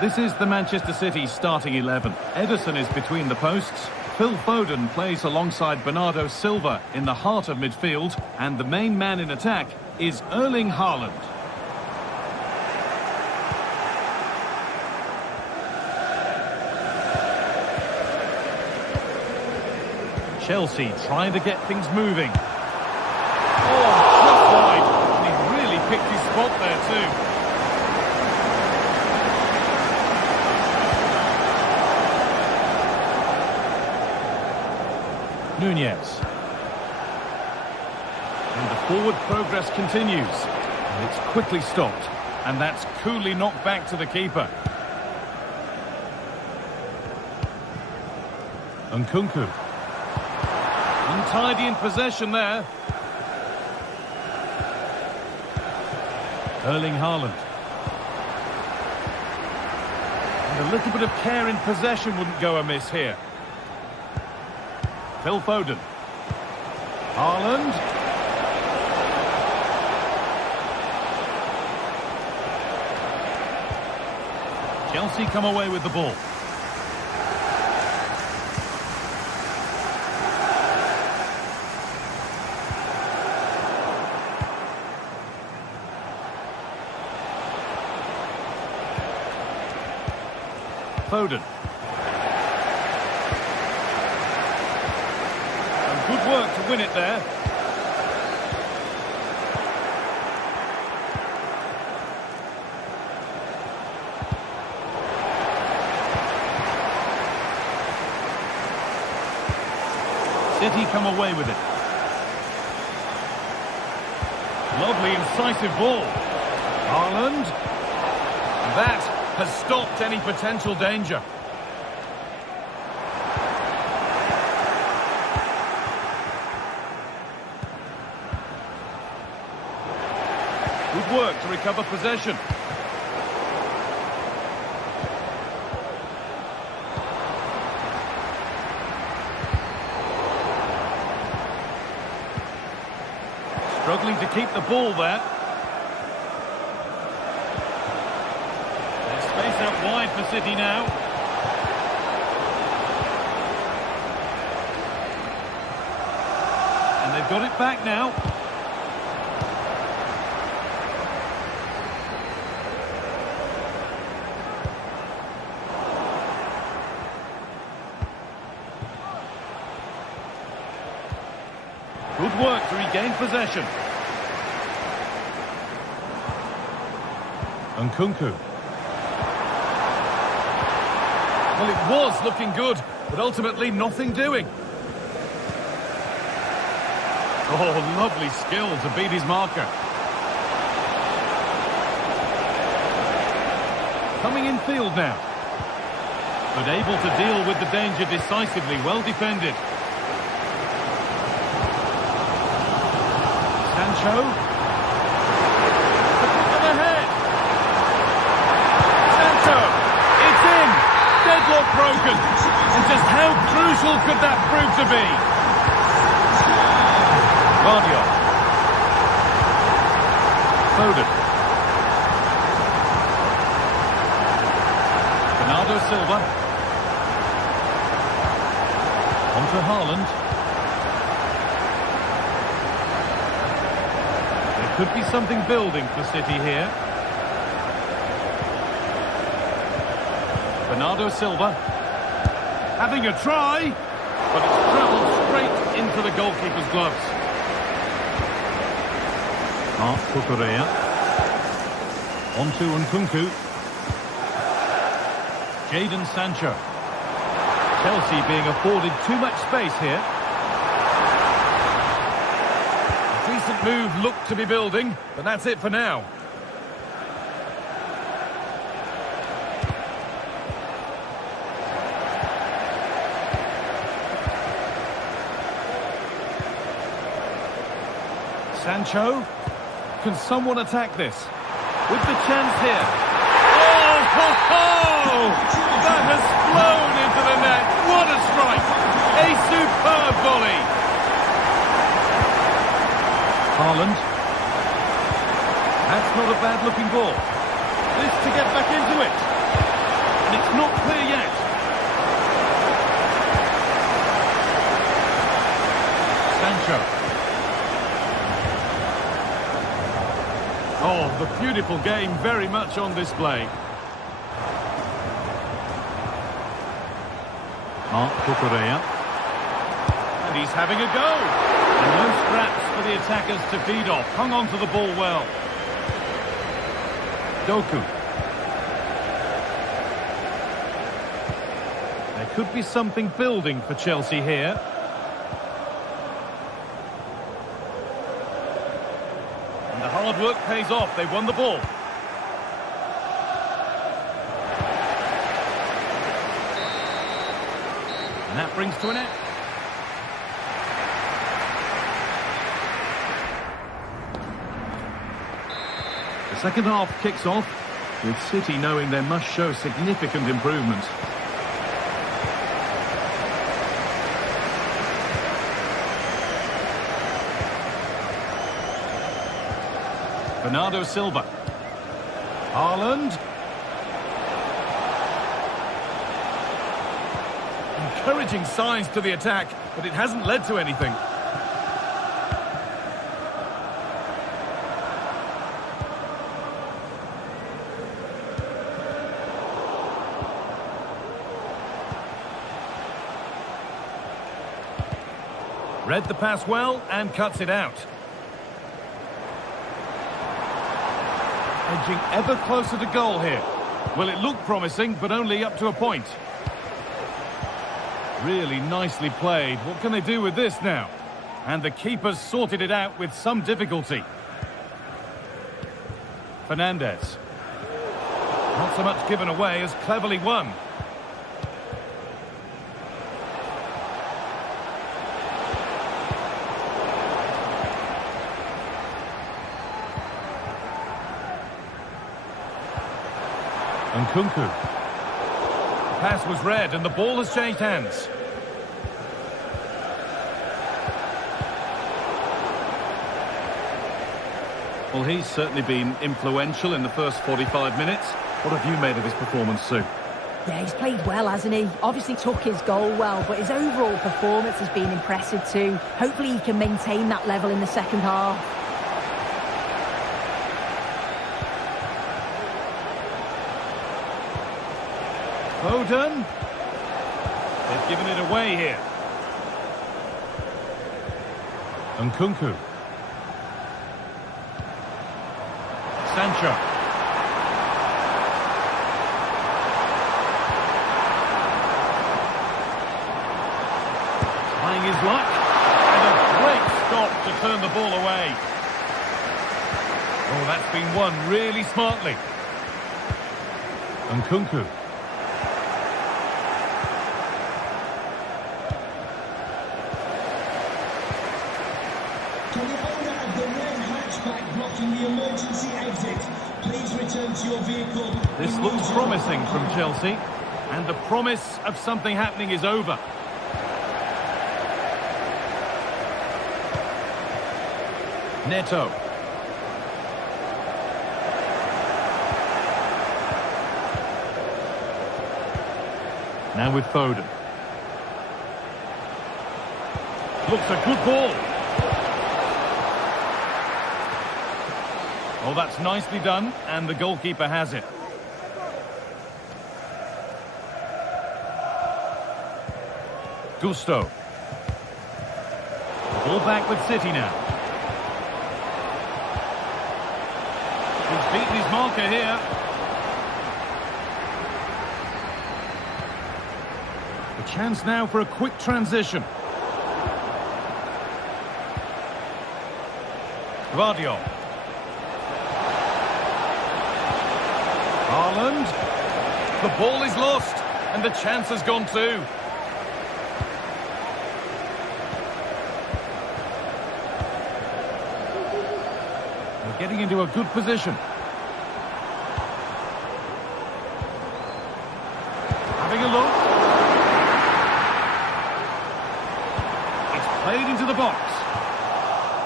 This is the Manchester City starting 11. Ederson is between the posts. Phil Foden plays alongside Bernardo Silva in the heart of midfield. And the main man in attack is Erling Haaland. Chelsea trying to get things moving. Oh, just wide. And he really picked his spot there too. Nunez. And the forward progress continues. And it's quickly stopped. And that's coolly knocked back to the keeper. Nkunku. Untidy in possession there. Erling Haaland. And a little bit of care in possession wouldn't go amiss here. Phil Foden. Haaland. Chelsea come away with the ball. Foden. And good work to win it there. City come away with it. Lovely incisive ball. Haaland. That has stopped any potential danger. Good work to recover possession. Struggling to keep the ball there. Space out wide for City now. And they've got it back now. Good work to regain possession. Nkunku. Well, it was looking good, but ultimately nothing doing. Oh, lovely skill to beat his marker. Coming in field now. But able to deal with the danger decisively, well defended. Sancho. Ahead. Sancho. It's in. Deadlock broken. And just how crucial could that prove to be? Guardiola. Foden. Bernardo Silva. On to Haaland. There could be something building for City here. Bernardo Silva. Having a try, but it's travelled straight into the goalkeeper's gloves. Mark Cucurella. On to Nkunku. Jadon Sancho. Chelsea being afforded too much space here. A decent move looked to be building, but that's it for now. Sancho? Can someone attack this? With the chance here. Oh, ho, ho! That has flown into the net. What a strike! A superb volley. Haaland. That's not a bad-looking ball. This to get back into it. And it's not clear yet. Sancho. Oh, the beautiful game very much on display. Mark Cucurella. And he's having a go. And no scraps for the attackers to feed off. Hung on to the ball well. Doku. There could be something building for Chelsea here. And the hard work pays off. They won the ball. And that brings to an end. The second half kicks off with City knowing they must show significant improvement. Bernardo Silva. Haaland. Encouraging signs to the attack, but it hasn't led to anything. Read the pass well and cuts it out. Edging ever closer to goal here. Well, it looked promising, but only up to a point. Really nicely played. What can they do with this now? And the keeper's sorted it out with some difficulty. Fernandez. Not so much given away as cleverly won. Nkunku. The pass was read and the ball has changed hands. Well, he's certainly been influential in the first 45 minutes. What have you made of his performance, Sue? Yeah, he's played well, hasn't he? Obviously took his goal well, but his overall performance has been impressive too. Hopefully he can maintain that level in the second half. Foden. They've given it away here. Nkunku. Sancho. Trying his luck. And a great stop to turn the ball away. Oh, that's been won really smartly. Nkunku. Can the owner of the red hatchback blocking the emergency exit please return to your vehicle? This looks promising from Chelsea, and the promise of something happening is over. Neto. Now with Foden. Looks a good ball. Oh, that's nicely done, and the goalkeeper has it. Gusto. Ball back with City now. He's beaten his marker here. A chance now for a quick transition. Guardiola. Haaland. The ball is lost, and the chance has gone too. getting into a good position. Having a look. It's played into the box.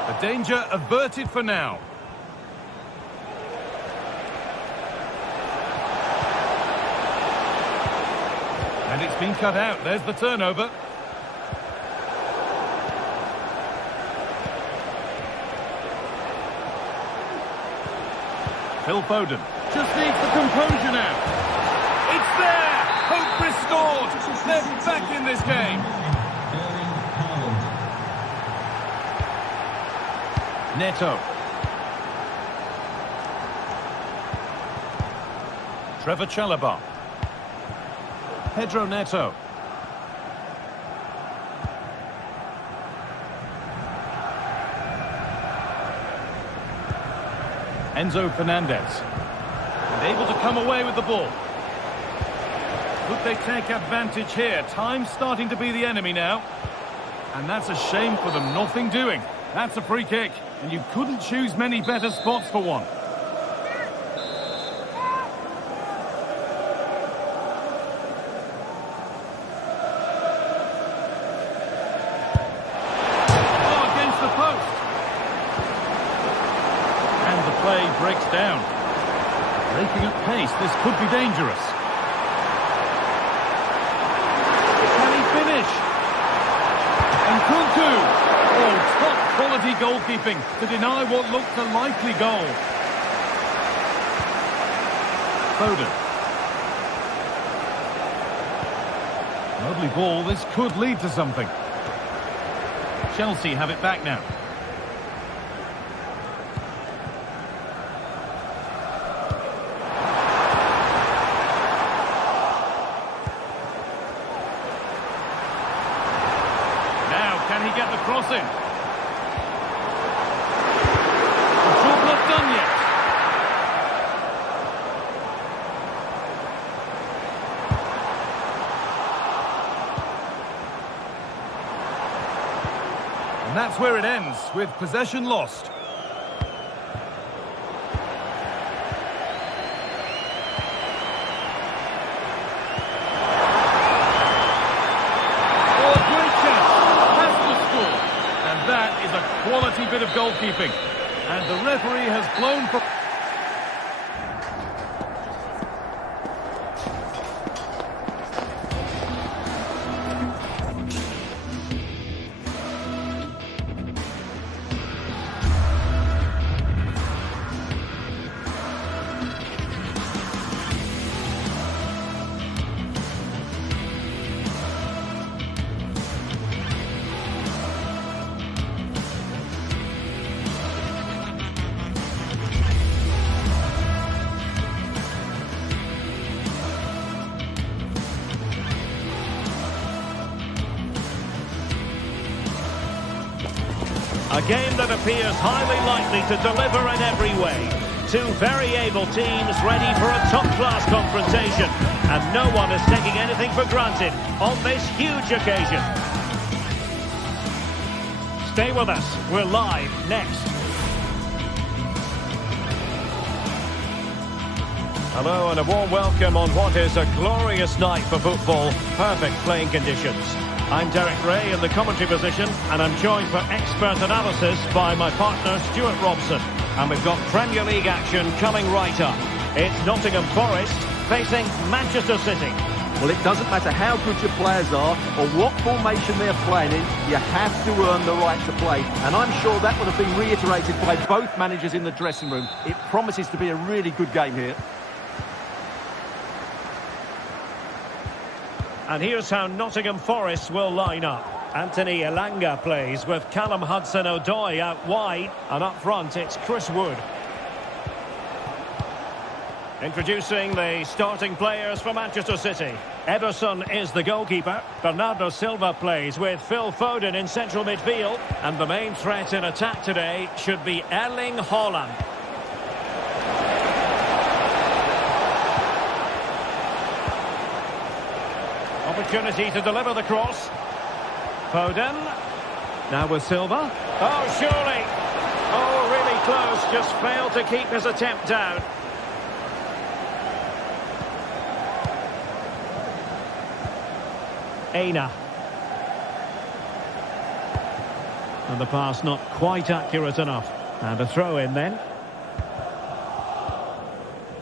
The danger averted for now. And it's been cut out. There's the turnover. Phil Foden just needs the composure now. It's there! Hope restored! They're back in this game. Neto. Trevor Chalobah. Pedro Neto. Enzo Fernandez. And able to come away with the ball. Could they take advantage here? Time's starting to be the enemy now. And that's a shame for them. Nothing doing. That's a free kick. And you couldn't choose many better spots for one. Breaks down. Breaking at pace, this could be dangerous. Can he finish? And Kunku! Oh, top quality goalkeeping to deny what looked a likely goal. Foden. Lovely ball, this could lead to something. Chelsea have it back now. Can he get the crossing? The job not done yet. And that's where it ends, with possession lost. Quality bit of goalkeeping, and the referee has blown for... A game that appears highly likely to deliver in every way. Two very able teams ready for a top-class confrontation. And no one is taking anything for granted on this huge occasion. Stay with us. We're live next. Hello and a warm welcome on what is a glorious night for football. Perfect playing conditions. I'm Derek Ray in the commentary position, and I'm joined for expert analysis by my partner Stuart Robson. And we've got Premier League action coming right up. It's Nottingham Forest facing Manchester City. Well, it doesn't matter how good your players are or what formation they're playing in, you have to earn the right to play. And I'm sure that would have been reiterated by both managers in the dressing room. It promises to be a really good game here. And here's how Nottingham Forest will line up. Anthony Elanga plays with Callum Hudson-Odoi out wide. And up front, it's Chris Wood. Introducing the starting players for Manchester City. Ederson is the goalkeeper. Bernardo Silva plays with Phil Foden in central midfield. And the main threat in attack today should be Erling Haaland. Opportunity to deliver the cross. Foden. Now with Silva. Oh, surely. Oh, really close, just failed to keep his attempt down. Aina. And the pass not quite accurate enough. And a throw in then.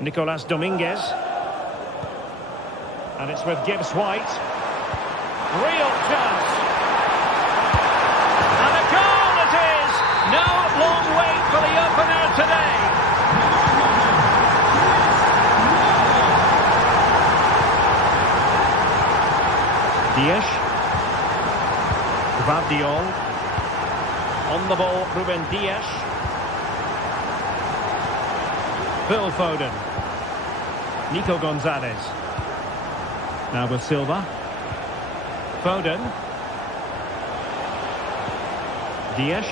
Nicolas Dominguez. And it's with Gibbs White. Real chance. And a goal it is! No long wait for the opener today. Dias. Gvardiol. On the ball, Ruben Dias. Phil Foden. Nico Gonzalez. Now with Silva. Foden. Dias.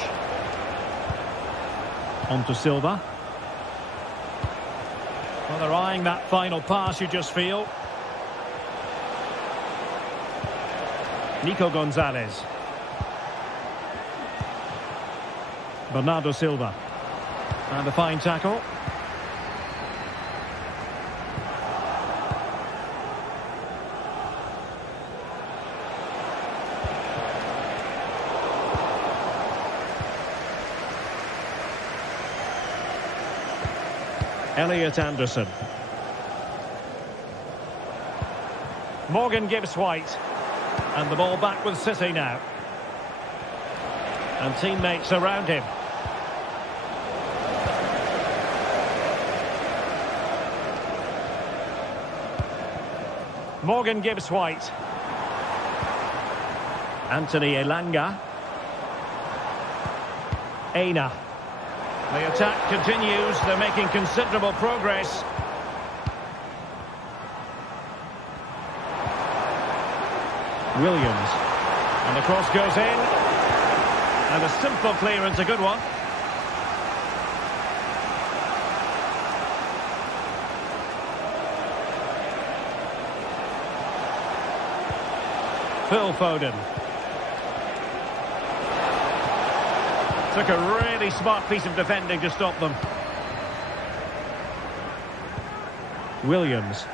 On to Silva. Well, they're eyeing that final pass, you just feel. Nico Gonzalez. Bernardo Silva. And a fine tackle. Elliot Anderson. Morgan Gibbs White. And the ball back with City now. And teammates around him. Morgan Gibbs White. Anthony Elanga. Aina. The attack continues. They're making considerable progress. Williams. And the cross goes in. And a simple clearance, a good one. Phil Foden. Took a really smart piece of defending to stop them. Williams.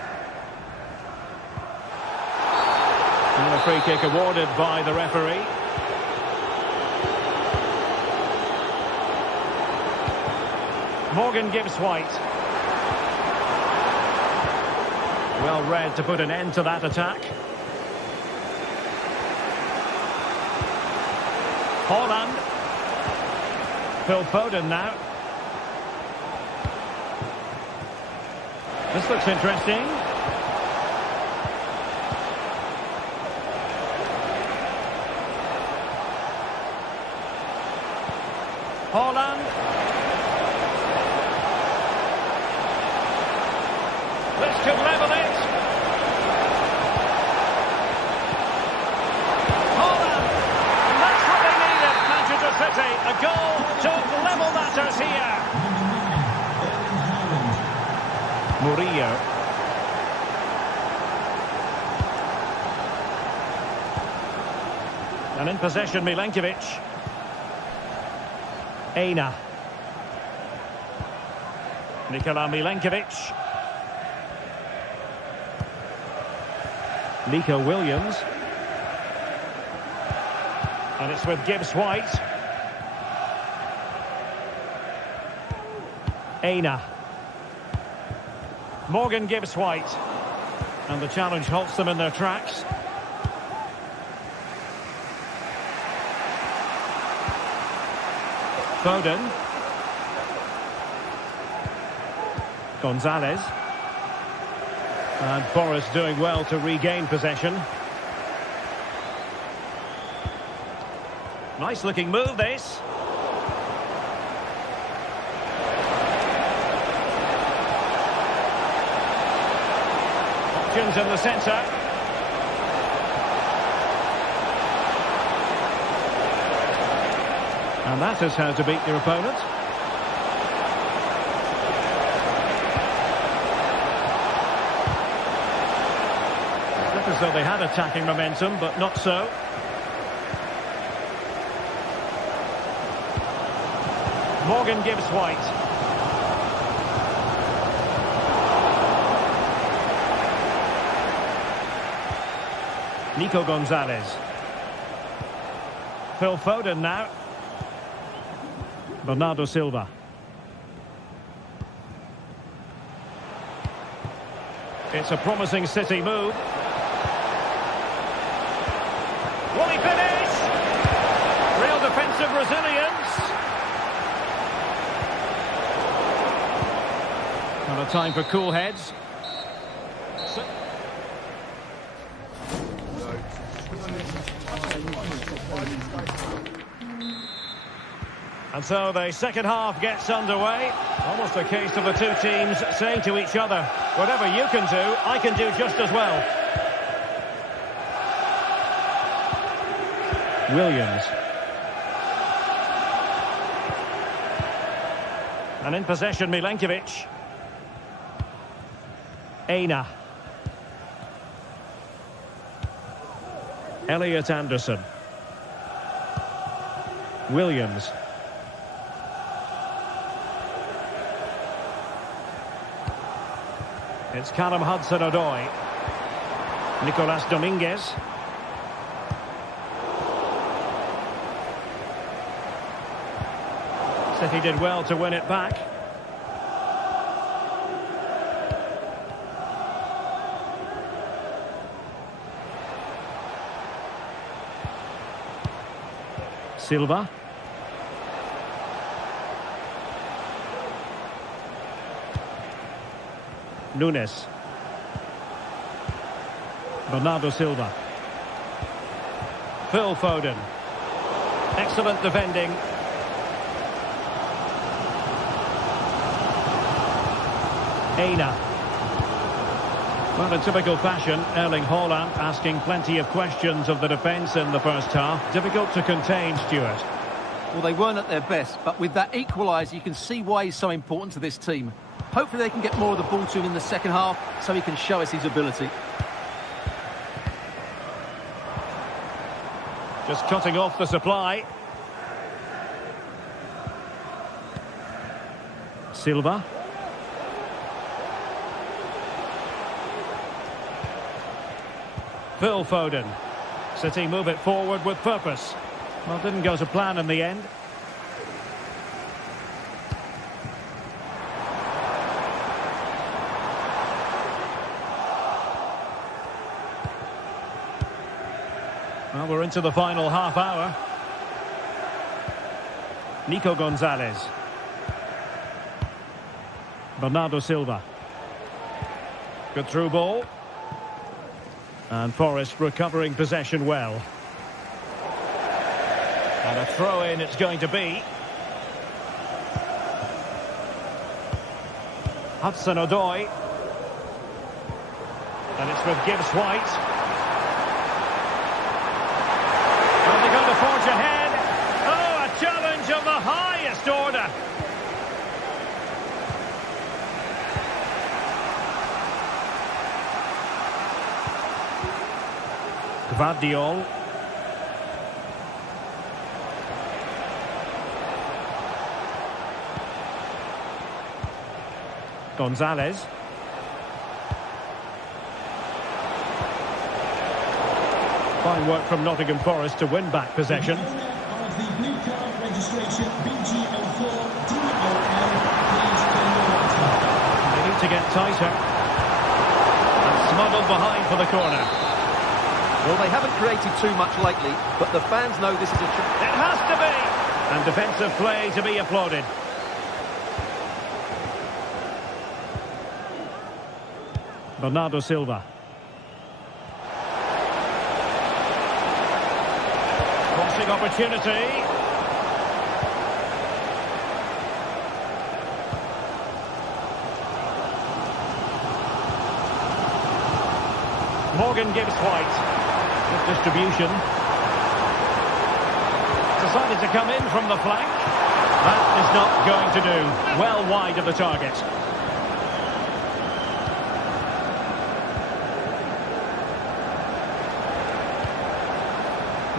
And a free kick awarded by the referee. Morgan Gibbs White. Well read to put an end to that attack. Haaland. Phil Foden now. This looks interesting. Haaland. This could level it. Haaland. And that's what they needed, Manchester City. A goal to level matters here. Murillo. And in possession, Milenkovic. Aina. Nikola Milenkovic. Nico Williams. And it's with Gibbs White. Aina. Morgan Gibbs White. And the challenge halts them in their tracks. Foden. Gonzalez. And Boris doing well to regain possession. Nice looking move, this. Options in the centre. And that is how to beat your opponent. It looked as though they had attacking momentum, but not so. Morgan gives White. Nico Gonzalez. Phil Foden now. Bernardo Silva. It's a promising City move. Will he finish? Real defensive resilience. Not a time for cool heads. And so the second half gets underway. Almost a case of the two teams saying to each other, whatever you can do, I can do just as well. Williams. And in possession, Milenkovic. Aina. Elliot Anderson. Williams. It's Callum Hudson-Odoi. Nicolas Dominguez. City did well to win it back. Silva. Nunes. Bernardo Silva. Phil Foden. Excellent defending. Aina. Well, in typical fashion, Erling Haaland asking plenty of questions of the defence in the first half. Difficult to contain, Stuart. Well, they weren't at their best, but with that equaliser, you can see why he's so important to this team. Hopefully they can get more of the ball to him in the second half so he can show us his ability. Just cutting off the supply. Silva. Phil Foden. City move it forward with purpose. Well, didn't go to plan in the end. Well, we're into the final half hour. Nico Gonzalez. Bernardo Silva. Good through ball. And Forest recovering possession well. And a throw-in it's going to be. Hudson-Odoi. And it's with Gibbs White. Are they going to forge ahead? Oh, a challenge of the highest order. Gvardiol. Gonzalez. Fine work from Nottingham Forest to win back possession. The owner of the blue card registration BG04DOL, please claim your right. They need to get tighter. And smuggled behind for the corner. Well, they haven't created too much lately, but the fans know this is a... It has to be! And defensive play to be applauded. Bernardo Silva. Crossing opportunity. Morgan gives White. Good distribution. Decided to come in from the flank. That is not going to do. Well wide of the target.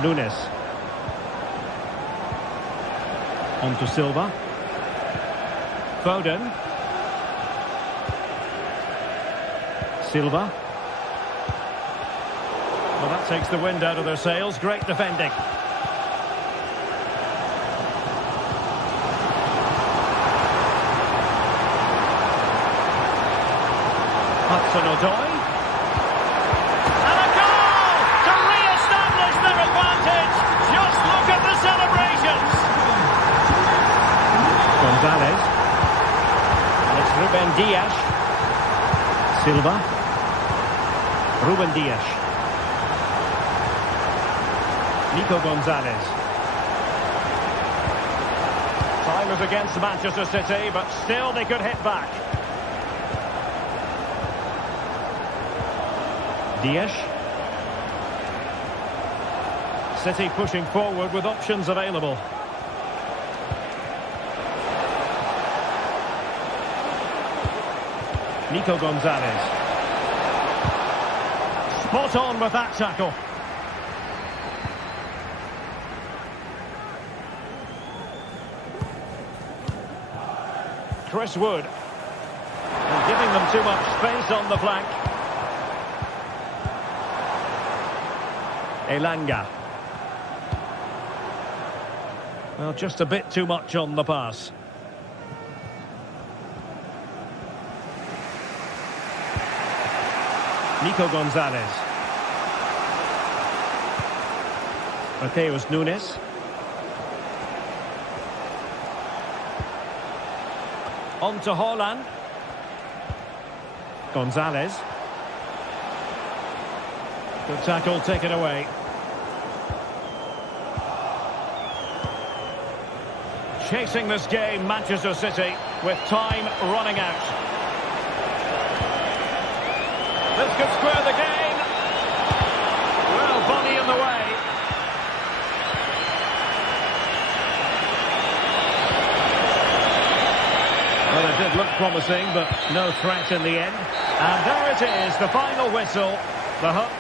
Nunes. On to Silva. Foden. Silva. Well, that takes the wind out of their sails. Great defending. Hudson-Odoi. And a goal to re-establish their advantage. Just look at the celebrations. Gonzalez. And it's Ruben Dias. Silva. Ruben Dias. Nico Gonzalez. Time is against Manchester City, but still they could hit back. Dias. City pushing forward with options available. Nico Gonzalez. Spot on with that tackle. Chris Wood. And giving them too much space on the flank. Elanga. Well, just a bit too much on the pass. Nico Gonzalez. Mateus Nunes. On to Haaland. Gonzalez. Good tackle taken away. Chasing this game, Manchester City, with time running out. This could square the game. Well, body in the way. Well, it did look promising, but no threat in the end. And there it is, the final whistle. The hook.